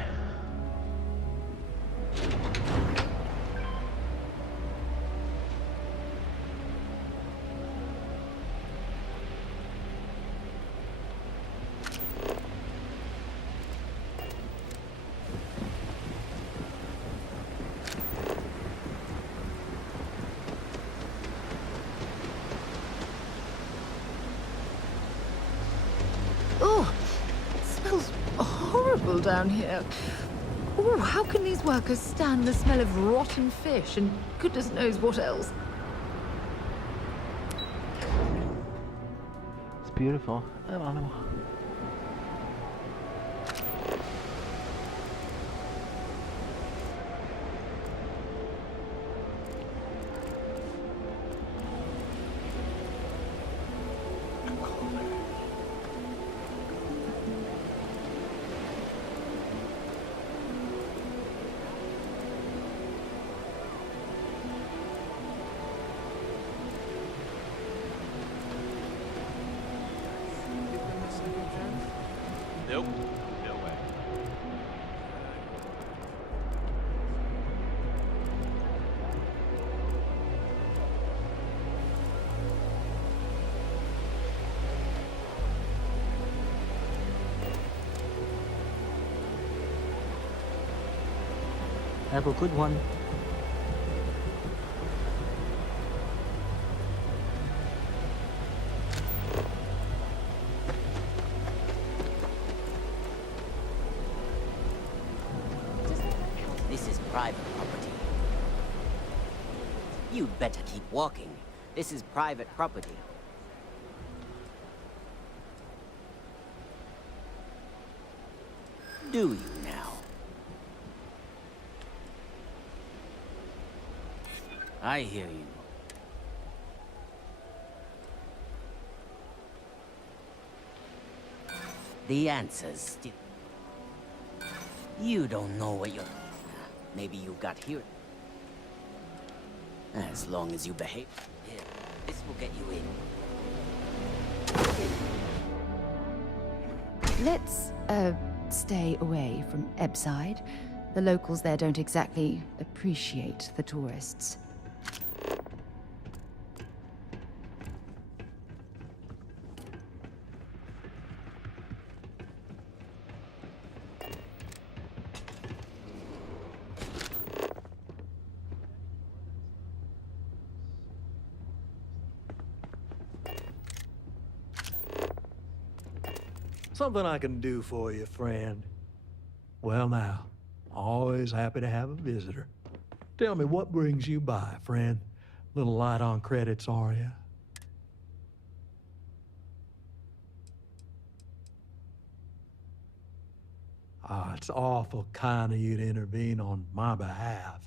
Oh, it smells horrible down here. Oh, how can these workers stand the smell of rotten fish and goodness knows what else? It's beautiful. I don't know. Nope. No way. Have a good one. You'd better keep walking. This is private property. Do you now? I hear you. The answer's still... You don't know what you're... Maybe you got here. As long as you behave. Here, this will get you in. Let's, stay away from Ebbside. The locals there don't exactly appreciate the tourists. Something I can do for you, friend. Well now, always happy to have a visitor. Tell me, what brings you by, friend? Little light on credits, are you? It's awful kind of you to intervene on my behalf.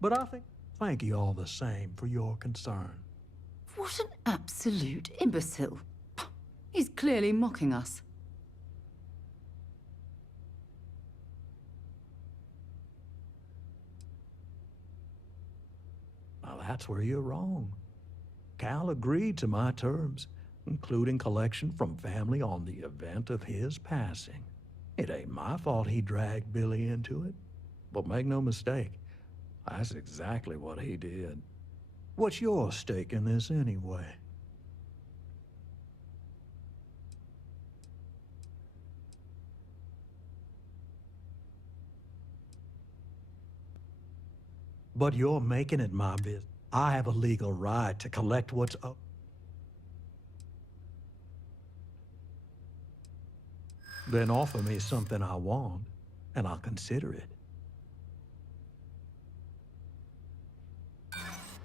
But thank you all the same for your concern. What an absolute imbecile. He's clearly mocking us. Well, that's where you're wrong. Cal agreed to my terms, including collection from family on the event of his passing. It ain't my fault he dragged Billy into it. But make no mistake, that's exactly what he did. What's your stake in this anyway? But you're making it my business. I have a legal right to collect what's up. Then offer me something I want, and I'll consider it.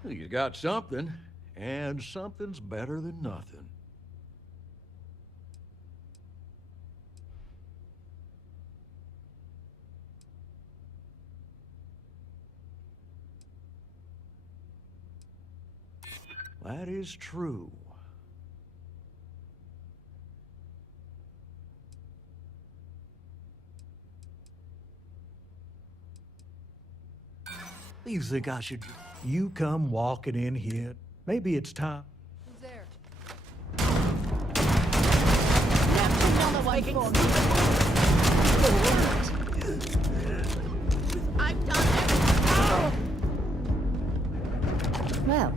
You got something, and something's better than nothing. That is true. You think I should... You come walking in here. Maybe it's time. Who's there? Another one for me. I've done it. Well,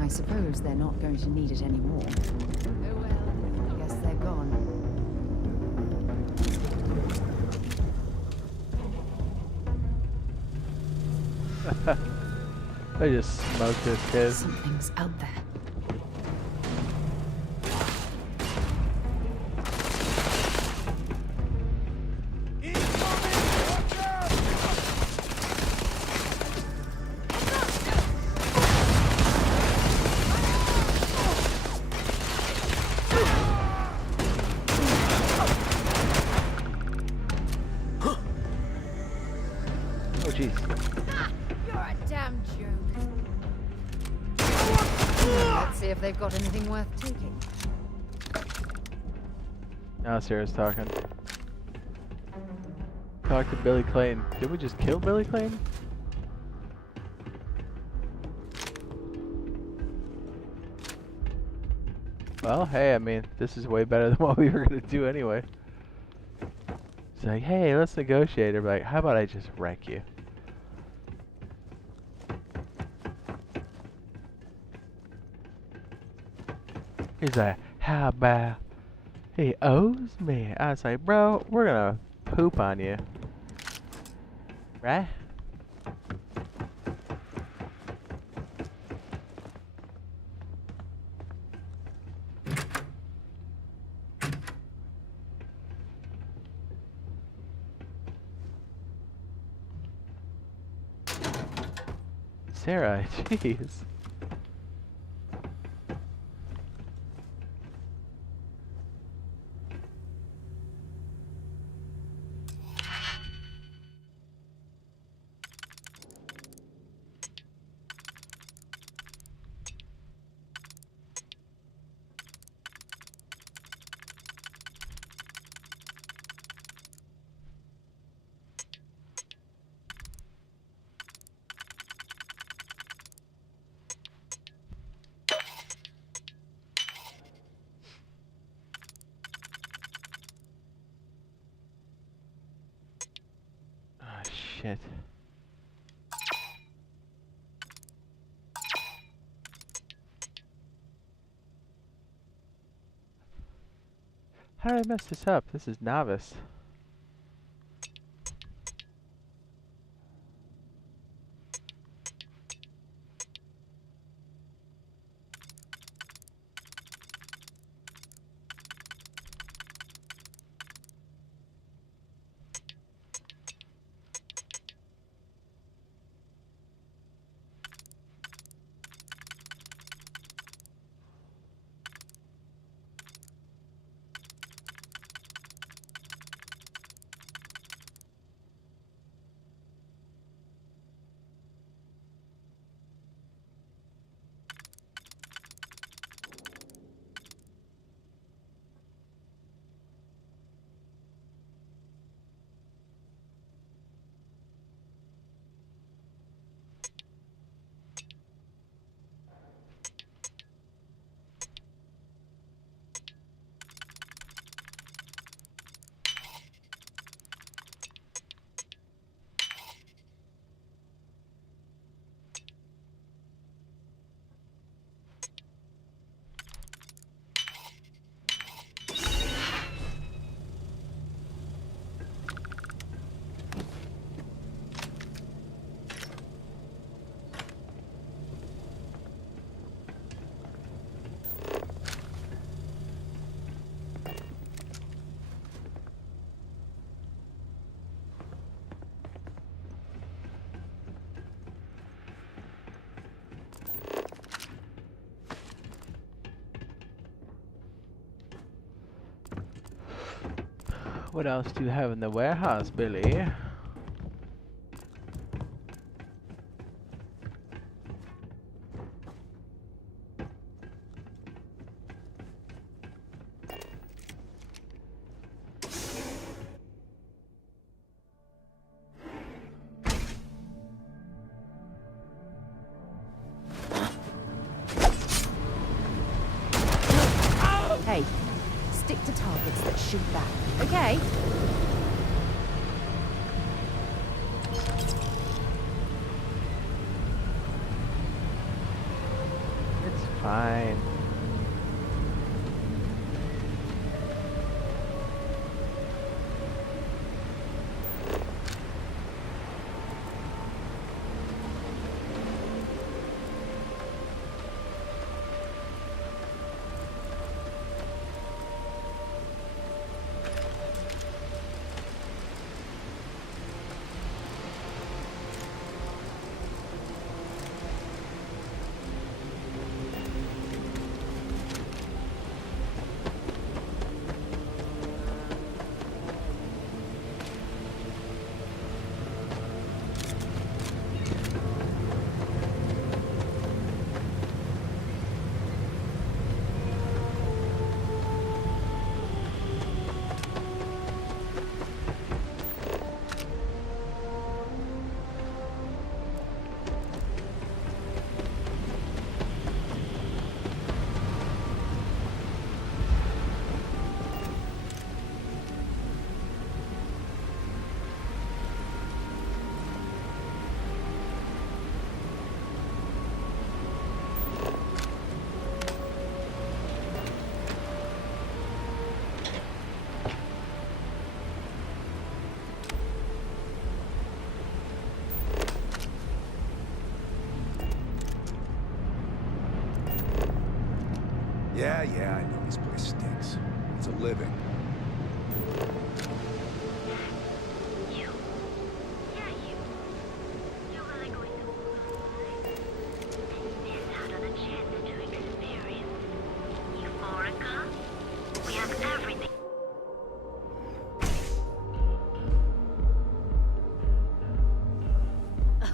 I suppose they're not going to need it anymore. Oh well, I guess they're gone. I just smoked this kid. Something's out there. Oh jeez. You're a damn joke. Let's see if they've got anything worth taking. Now Sarah's talking. Talk to Billy Clayton. Did we just kill Billy Clayton? Well, hey, I mean, this is way better than what we were gonna do anyway. It's like, hey, let's negotiate. Or like, how about I just wreck you? He's like, how about he owes me? I was like, bro, we're gonna poop on you. Right? Sarah, jeez. Shit. How did I mess this up? This is novice. What else do you have in the warehouse, Billy? Hey, stick to targets that shoot back, okay? It's fine. Yeah, I know this place stinks. It's a living.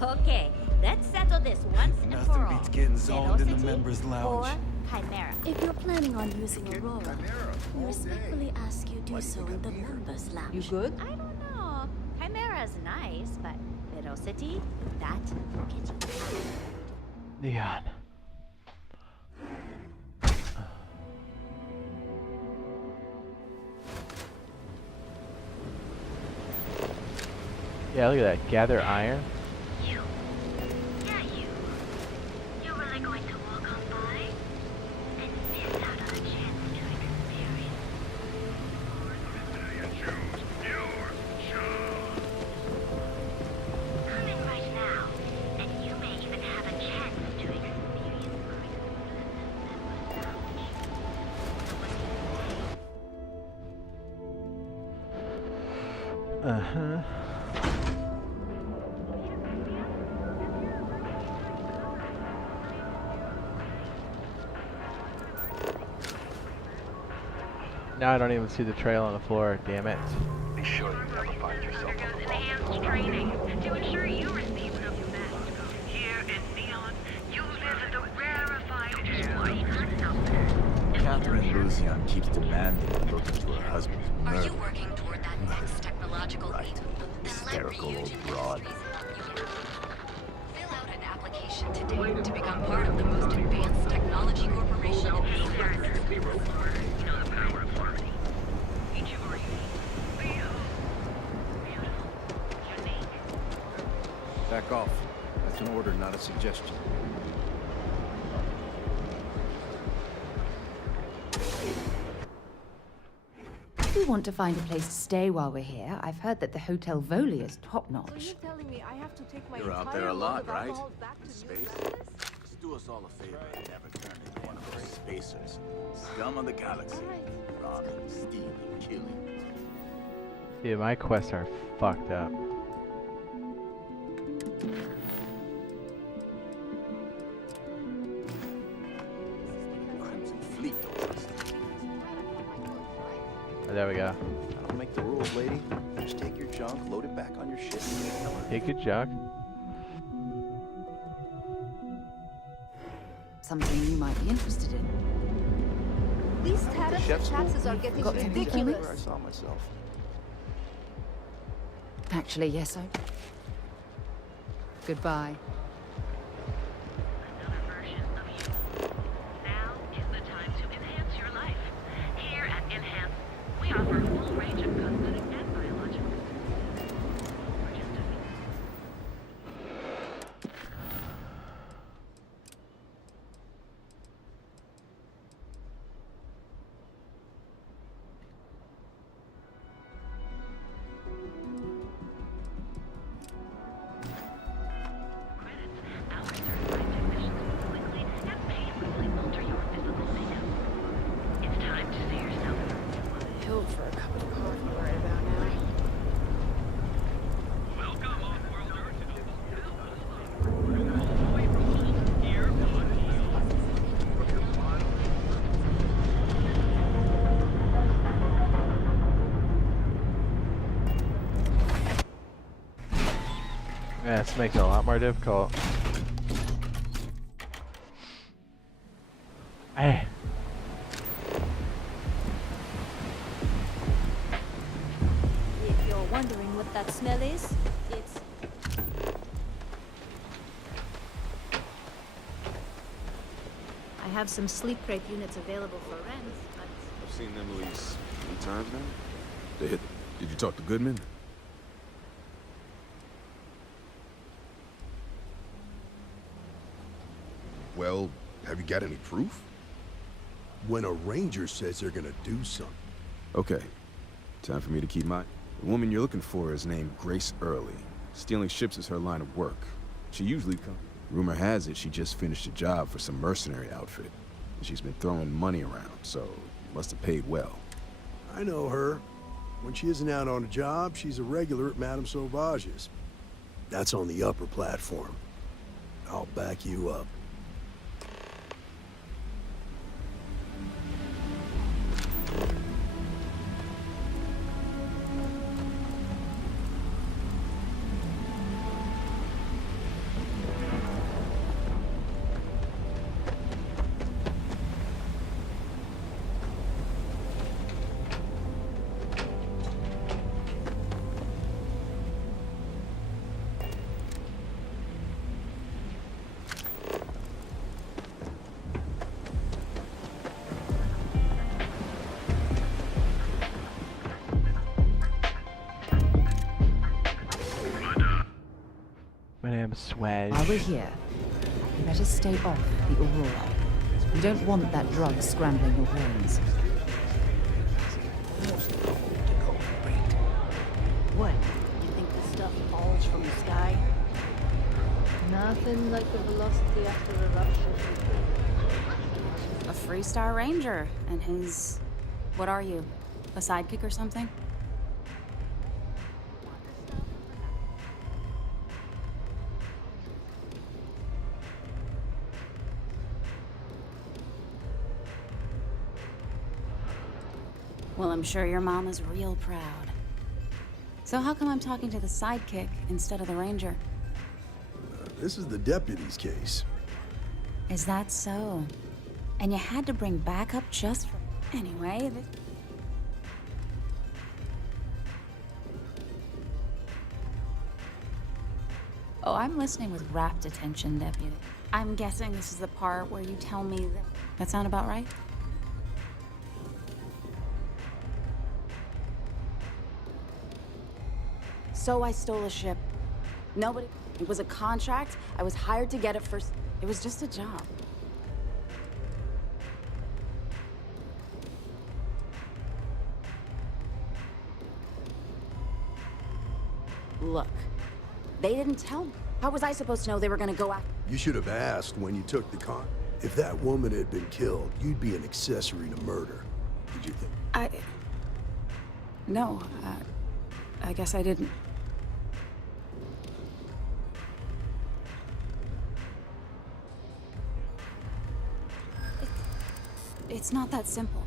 Okay, let's settle this once and for Nothing all. beats getting zoned in the Velocity members' lounge. or Chimera? If you're planning on using Aurora, we respectfully ask you do so in the members' lounge. You good? I don't know. Chimera's nice, but Velocity, that will get you tired. Neon. Yeah, look at that. Gather iron. You. Yeah, you. You're really going to walk on by and miss out on a chance to experience. Come in right now, and you may even have a chance to experience Uh-huh. Now I don't even see the trail on the floor, damn it. Be sure you never find yourself on the enhanced training to ensure you receive the best. Here in Neon, you live in the rarefied Catherine Lucian keeps demanding to look into her husband's murder. Are you working toward that next technological leap? Hysterical old broad. Fill out an application today to become part of the most advanced technology corporation in the universe. You know the power of harmony. Each of our unique, beautiful, unique. Back off. That's an order, not a suggestion. We want to find a place to stay while we're here. I've heard that the Hotel Voli is top-notch. So you're telling me I have to take my You're out entire there a load lot, of right? alcohol back to Space? New Zealand? Just do us all a favor and never turn into one of those spacers. Scum of the galaxy. Robbing, stealing, killing. Yeah, my quests are fucked up. Crimson Fleet don't trust them. Oh, there we go. I don't make the rules, lady. Just take your junk, load it back on your ship, and get going. Hey, good job. Something you might be interested in. These tariffs and taxes are getting Got something for me? ridiculous. Where I saw myself. Actually, yes, I... Goodbye. Another version of you. Now is the time to enhance your life. Here at Enhance, we offer a full range of cosmetic and biological for just a For a cup of coffee right about now. Yeah, this makes it a lot more difficult. Hey. If you're wondering what that smell is, it's... I have some sleep crate units available for rent, but... I've seen them at least 3 times now. Did you talk to Goodman? Well, have you got any proof? When a ranger says they're gonna do something. Okay. Time for me to keep my... The woman you're looking for is named Grace Early. Stealing ships is her line of work. She usually comes... Rumor has it she just finished a job for some mercenary outfit. And she's been throwing money around, so must have paid well. I know her. When she isn't out on a job, she's a regular at Madame Sauvage's. That's on the upper platform. I'll back you up. swag. While we're here, you better stay off the Aurora. You don't want that drug scrambling your brains. What? You think this stuff falls from the sky? Nothing like the velocity after a rush. A Freestar Ranger and his... What are you? A sidekick or something? Well, I'm sure your mom is real proud. So how come I'm talking to the sidekick instead of the ranger? This is the deputy's case. Is that so? And you had to bring backup just for... Anyway, Oh, I'm listening with rapt attention, Deputy. I'm guessing this is the part where you tell me that... That sound about right? So I stole a ship. Nobody... It was a contract. I was hired to get it first. It was just a job. Look, they didn't tell me. How was I supposed to know they were gonna go after? You should have asked when you took the con. If that woman had been killed, you'd be an accessory to murder. Did you think? No, I guess I didn't. It's not that simple.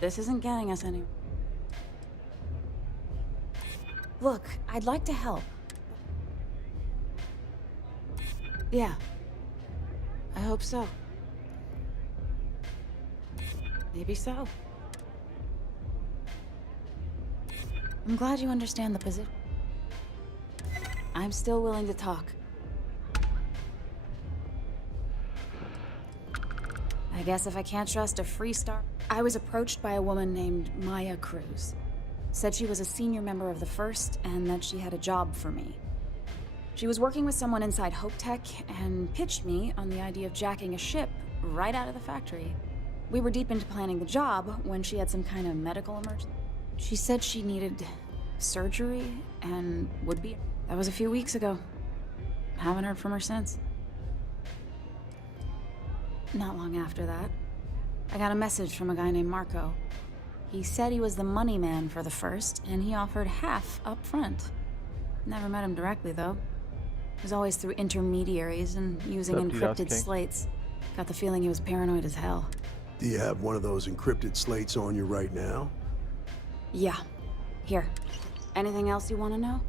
This isn't getting us anywhere. Look, I'd like to help. Yeah. I hope so. Maybe so. I'm glad you understand the position. I'm still willing to talk. I guess if I can't trust a Freestar... I was approached by a woman named Maya Cruz. Said she was a senior member of the First and that she had a job for me. She was working with someone inside Hope Tech and pitched me on the idea of jacking a ship right out of the factory. We were deep into planning the job when she had some kind of medical emergency. She said she needed surgery and would be... That was a few weeks ago. Haven't heard from her since. Not long after that, I got a message from a guy named Marco. He said he was the money man for the First, and he offered half up front. Never met him directly, though. It was always through intermediaries and using encrypted slates. Got the feeling he was paranoid as hell. Do you have one of those encrypted slates on you right now? Yeah. Here. Anything else you want to know?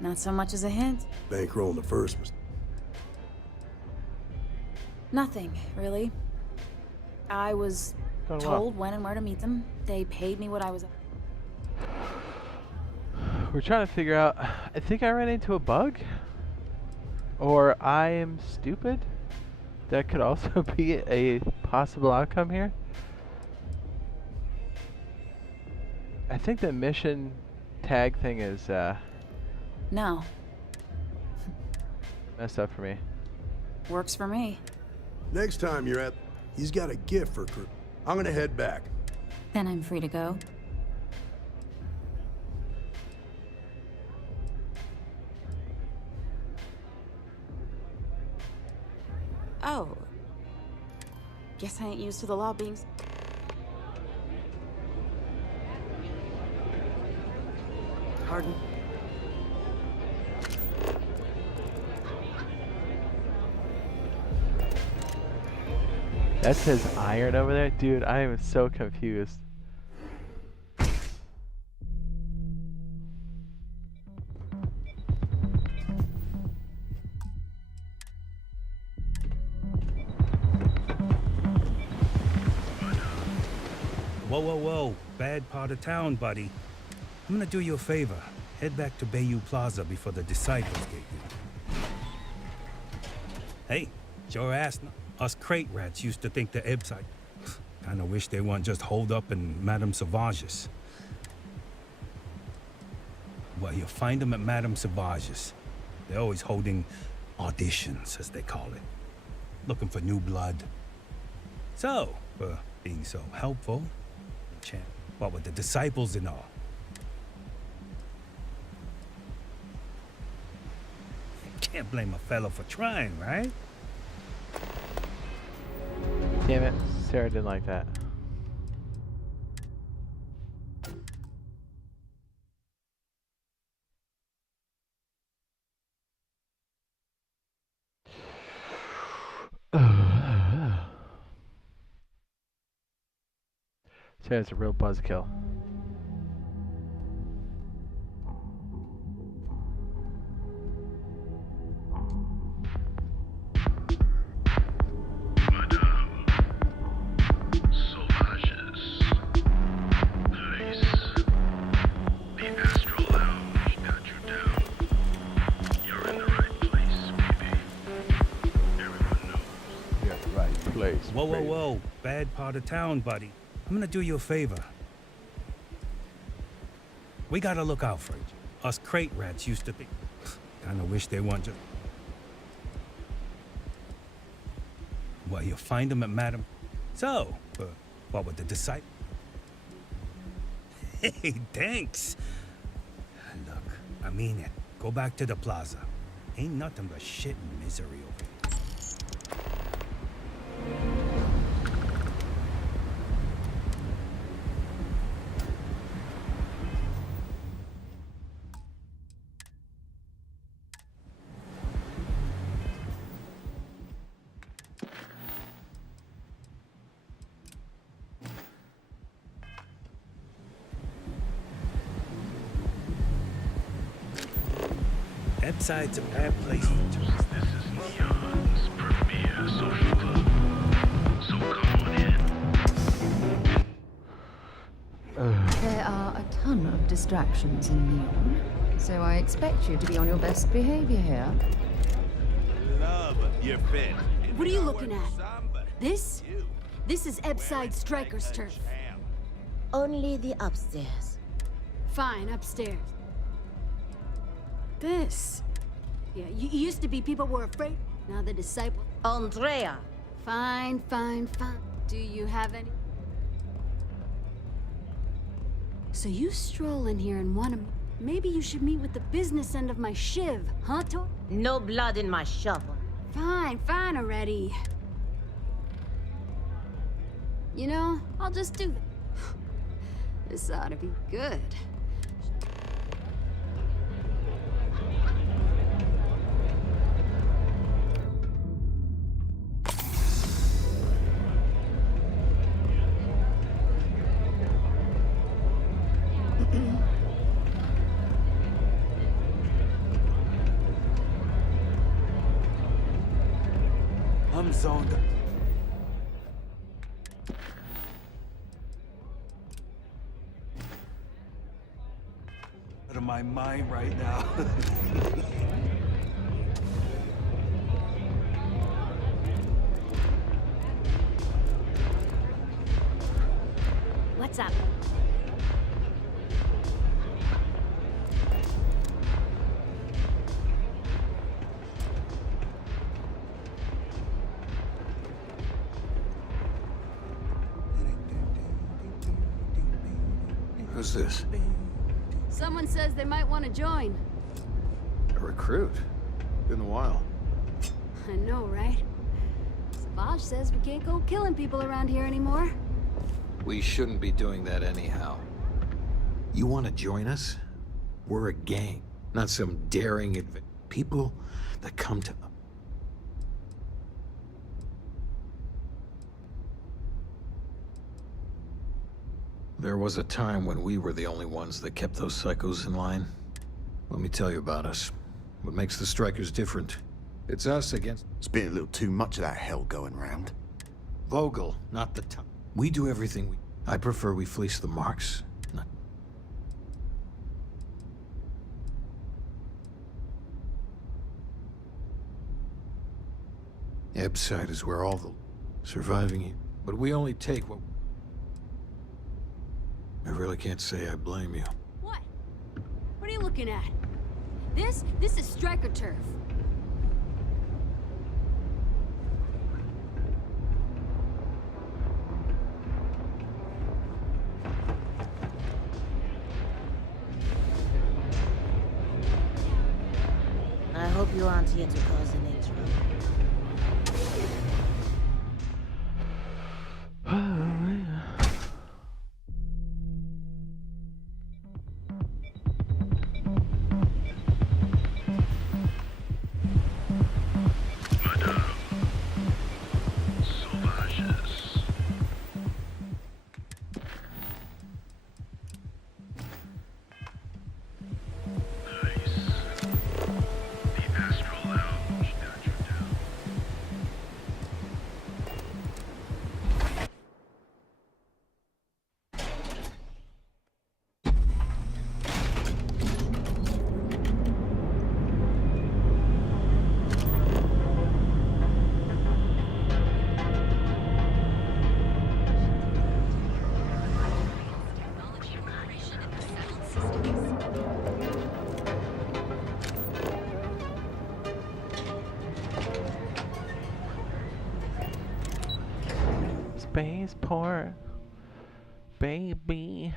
Not so much as a hint. Bankroll the First was... Nothing, really. I was told when and where to meet them. They paid me what I was... We're trying to figure out... I think I ran into a bug? Or I am stupid? That could also be a possible outcome here. I think the mission tag thing is No. messed up for me. Works for me. Next time you're at... He's got a gift for crew. I'm gonna head back. Then I'm free to go. Oh. Guess I ain't used to the law being... Pardon? That says iron over there? Dude, I am so confused. Whoa, whoa, whoa. Bad part of town, buddy. I'm gonna do you a favor. Head back to Bayou Plaza before the Disciples get you. Hey, it's your ass. Us crate rats used to think the Ebsite. Kinda wish they weren't just holed up in Madame Sauvage's. Well, you'll find them at Madame Sauvage's. They're always holding auditions, as they call it. Looking for new blood. So, being so helpful, what with the disciples and all. Can't blame a fellow for trying, right? Damn it, Sarah didn't like that. Sarah's a real buzzkill. Whoa, whoa, whoa. Bad part of town, buddy. I'm gonna do you a favor. We gotta look out for each. Us crate rats used to think. Kinda wish they weren't just. Well, you'll find them at Madame. So, what with the disciple? Hey, thanks. Look, I mean it. Go back to the plaza. Ain't nothing but shit and misery over here. Ebside's a bad place to This is Neon's premier social club. So come on in. There are a ton of distractions in Neon, so I expect you to be on your best behavior here. Love your fit. What are you looking at? This? This is Ebside Striker's turf. Only the upstairs. Fine, upstairs. This. Yeah, you used to be people were afraid. Now the disciple. Andrea. Fine, fine, fine. Do you have any? So you stroll in here and want to... Maybe you should meet with the business end of my shiv, huh, Tor? No blood in my shovel. Fine, fine already. You know, I'll just do that. This ought to be good. I'm zoned. Out of my mind right now. What's up? Who's this? Someone says they might want to join. A recruit? Been a while. I know, right? Savage says we can't go killing people around here anymore. We shouldn't be doing that anyhow. You want to join us? We're a gang, not some daring people that come to... There was a time when we were the only ones that kept those psychos in line. Let me tell you about us. What makes the Strikers different? It's us against... It's been a little too much of that hell going round. Vogel, not the time. We do everything we... I prefer we fleece the marks. Not... Ebb's side is where all the surviving, but we only take what... I really can't say I blame you. What? What are you looking at? This is striker turf. I hope you aren't here to cause any trouble. Spaceport, baby.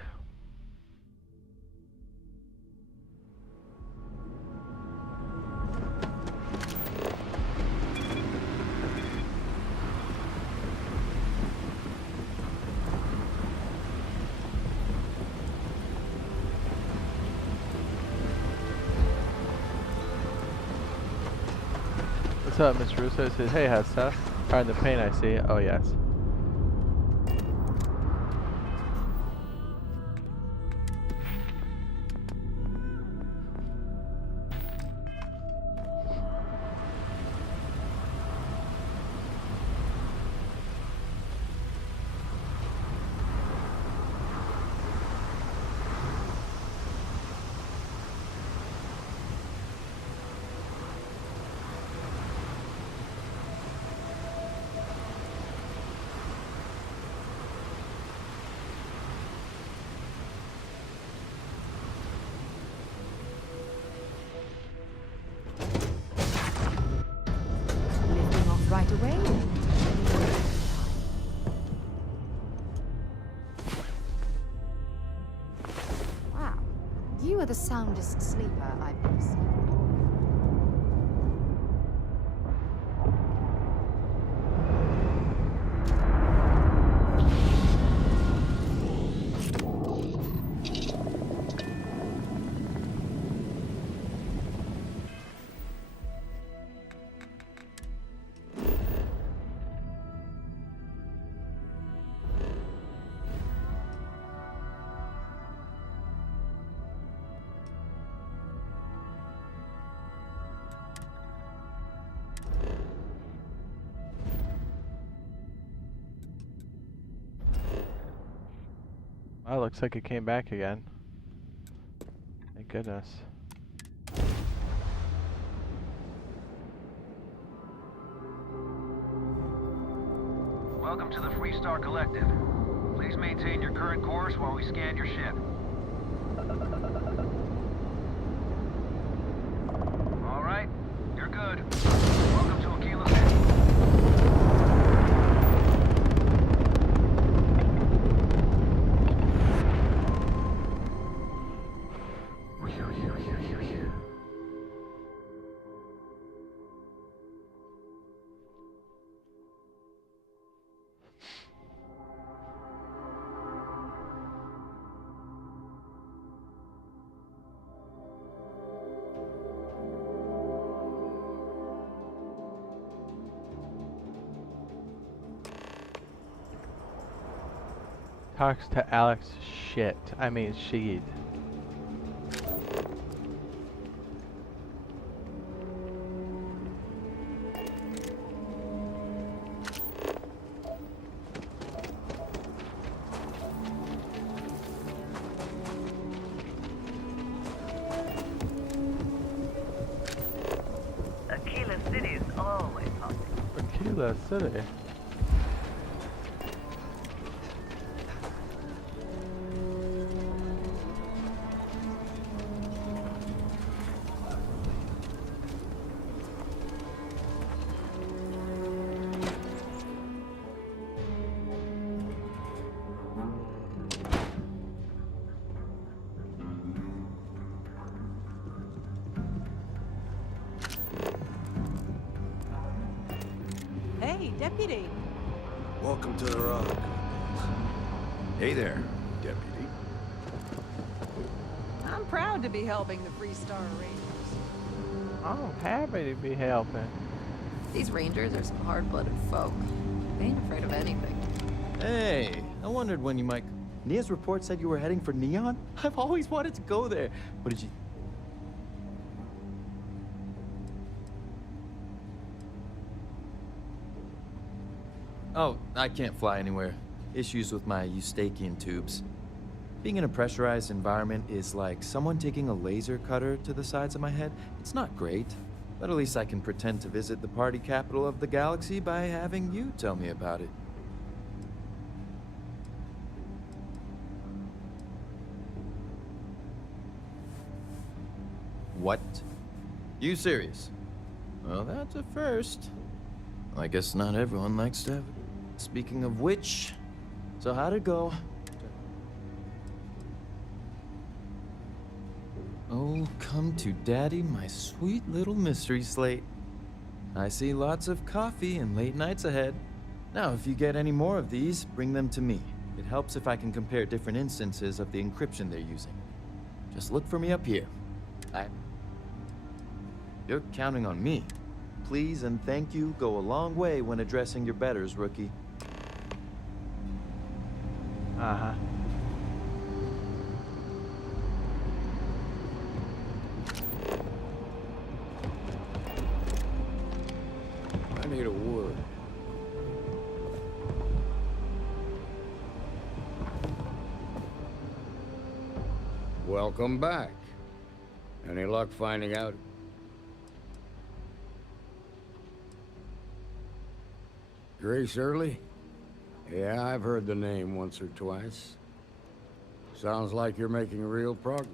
What's up, Miss Russo? Says, hey, Hesta. Pardon the pain I see. Oh, yes. Right away. Wow. You are the soundest sleeper I've ever seen. Oh, looks like it came back again. Thank goodness. Welcome to the Freestar Collective. Please maintain your current course while we scan your ship. All right, you're good. Welcome to Aquila City. Talks to Alex shit. I mean, Sheed. the city. Hey, Deputy. Welcome to the Rock. Hey there, Deputy. I'm proud to be helping the Freestar Rangers. I'm happy to be helping. These Rangers are some hard-blooded folk. They ain't afraid of anything. Hey, I wondered when you might... Nia's report said you were heading for Neon? I've always wanted to go there. What did you... Oh, I can't fly anywhere. Issues with my Eustachian tubes. Being in a pressurized environment is like someone taking a laser cutter to the sides of my head. It's not great, but at least I can pretend to visit the party capital of the galaxy by having you tell me about it. What? You serious? Well, that's a first. I guess not everyone likes to have it. Speaking of which, so how'd it go? Oh, come to daddy, my sweet little mystery slate. I see lots of coffee and late nights ahead. Now, if you get any more of these, bring them to me. It helps if I can compare different instances of the encryption they're using. Just look for me up here. You're counting on me. Please and thank you go a long way when addressing your betters, rookie. Uh-huh. I need a word. Welcome back. Any luck finding out? Grace Early? Yeah, I've heard the name once or twice. Sounds like you're making real progress.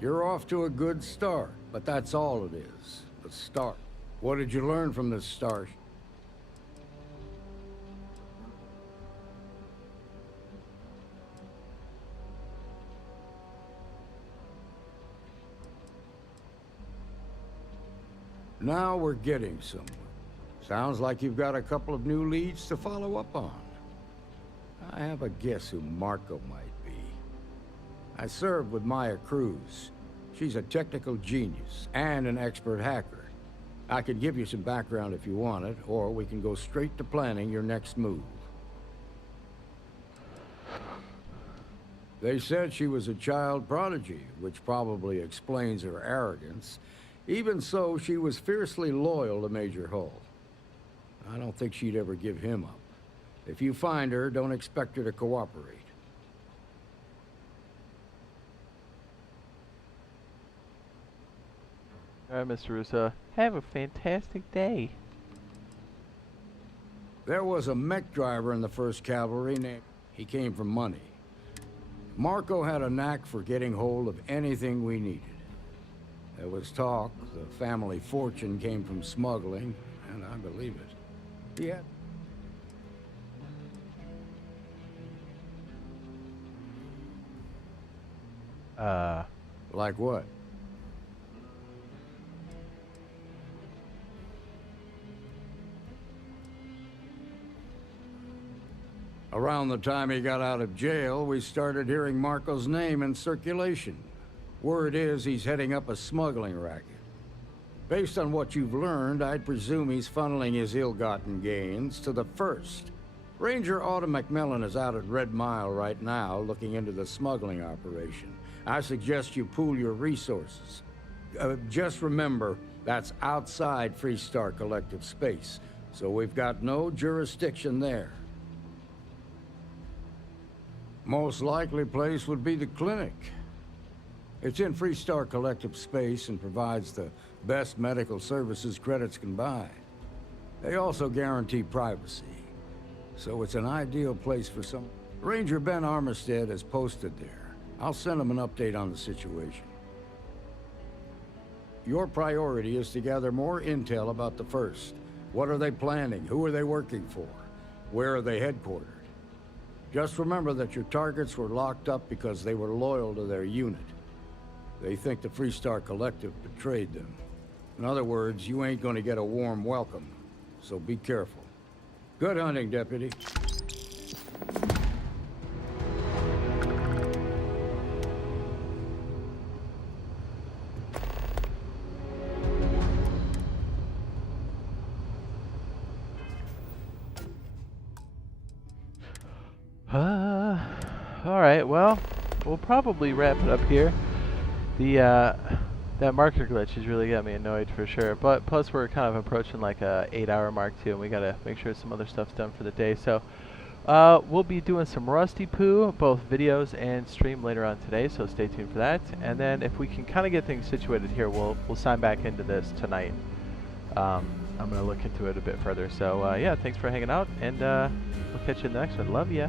You're off to a good start, but that's all it is. A start. What did you learn from this start? Now we're getting somewhere. Sounds like you've got a couple of new leads to follow up on. I have a guess who Marco might be. I served with Maya Cruz. She's a technical genius and an expert hacker. I could give you some background if you want it, or we can go straight to planning your next move. They said she was a child prodigy, which probably explains her arrogance. Even so, she was fiercely loyal to Major Hull. I don't think she'd ever give him up. If you find her, don't expect her to cooperate. Alright, Mr. Russo. Have a fantastic day. There was a mech driver in the 1st Cavalry named... He came from money. Marco had a knack for getting hold of anything we needed. There was talk the family fortune came from smuggling, and I believe it. He had... Like what? Around the time he got out of jail, we started hearing Marco's name in circulation. Word is he's heading up a smuggling racket. Based on what you've learned, I'd presume he's funneling his ill-gotten gains to the 1st. Ranger Autumn McMillan is out at Red Mile right now, looking into the smuggling operation. I suggest you pool your resources. Just remember, that's outside Freestar Collective space, so we've got no jurisdiction there. Most likely place would be the clinic. It's in Freestar Collective space and provides the best medical services credits can buy. They also guarantee privacy, so it's an ideal place for some... Ranger Ben Armistead is posted there. I'll send him an update on the situation. Your priority is to gather more intel about the First. What are they planning? Who are they working for? Where are they headquartered? Just remember that your targets were locked up because they were loyal to their unit. They think the Freestar Collective betrayed them. In other words, you ain't gonna get a warm welcome, so be careful. Good hunting, Deputy. Alright, well, we'll probably wrap it up here. That marker glitch has really got me annoyed for sure. But plus we're kind of approaching like a 8-hour mark too, and we gotta make sure some other stuff's done for the day. So we'll be doing some Rusty Poo, both videos and stream later on today, so stay tuned for that. And then if we can kind of get things situated here, we'll sign back into this tonight. I'm gonna look into it a bit further. So yeah, thanks for hanging out, and we'll catch you in the next one. Love ya.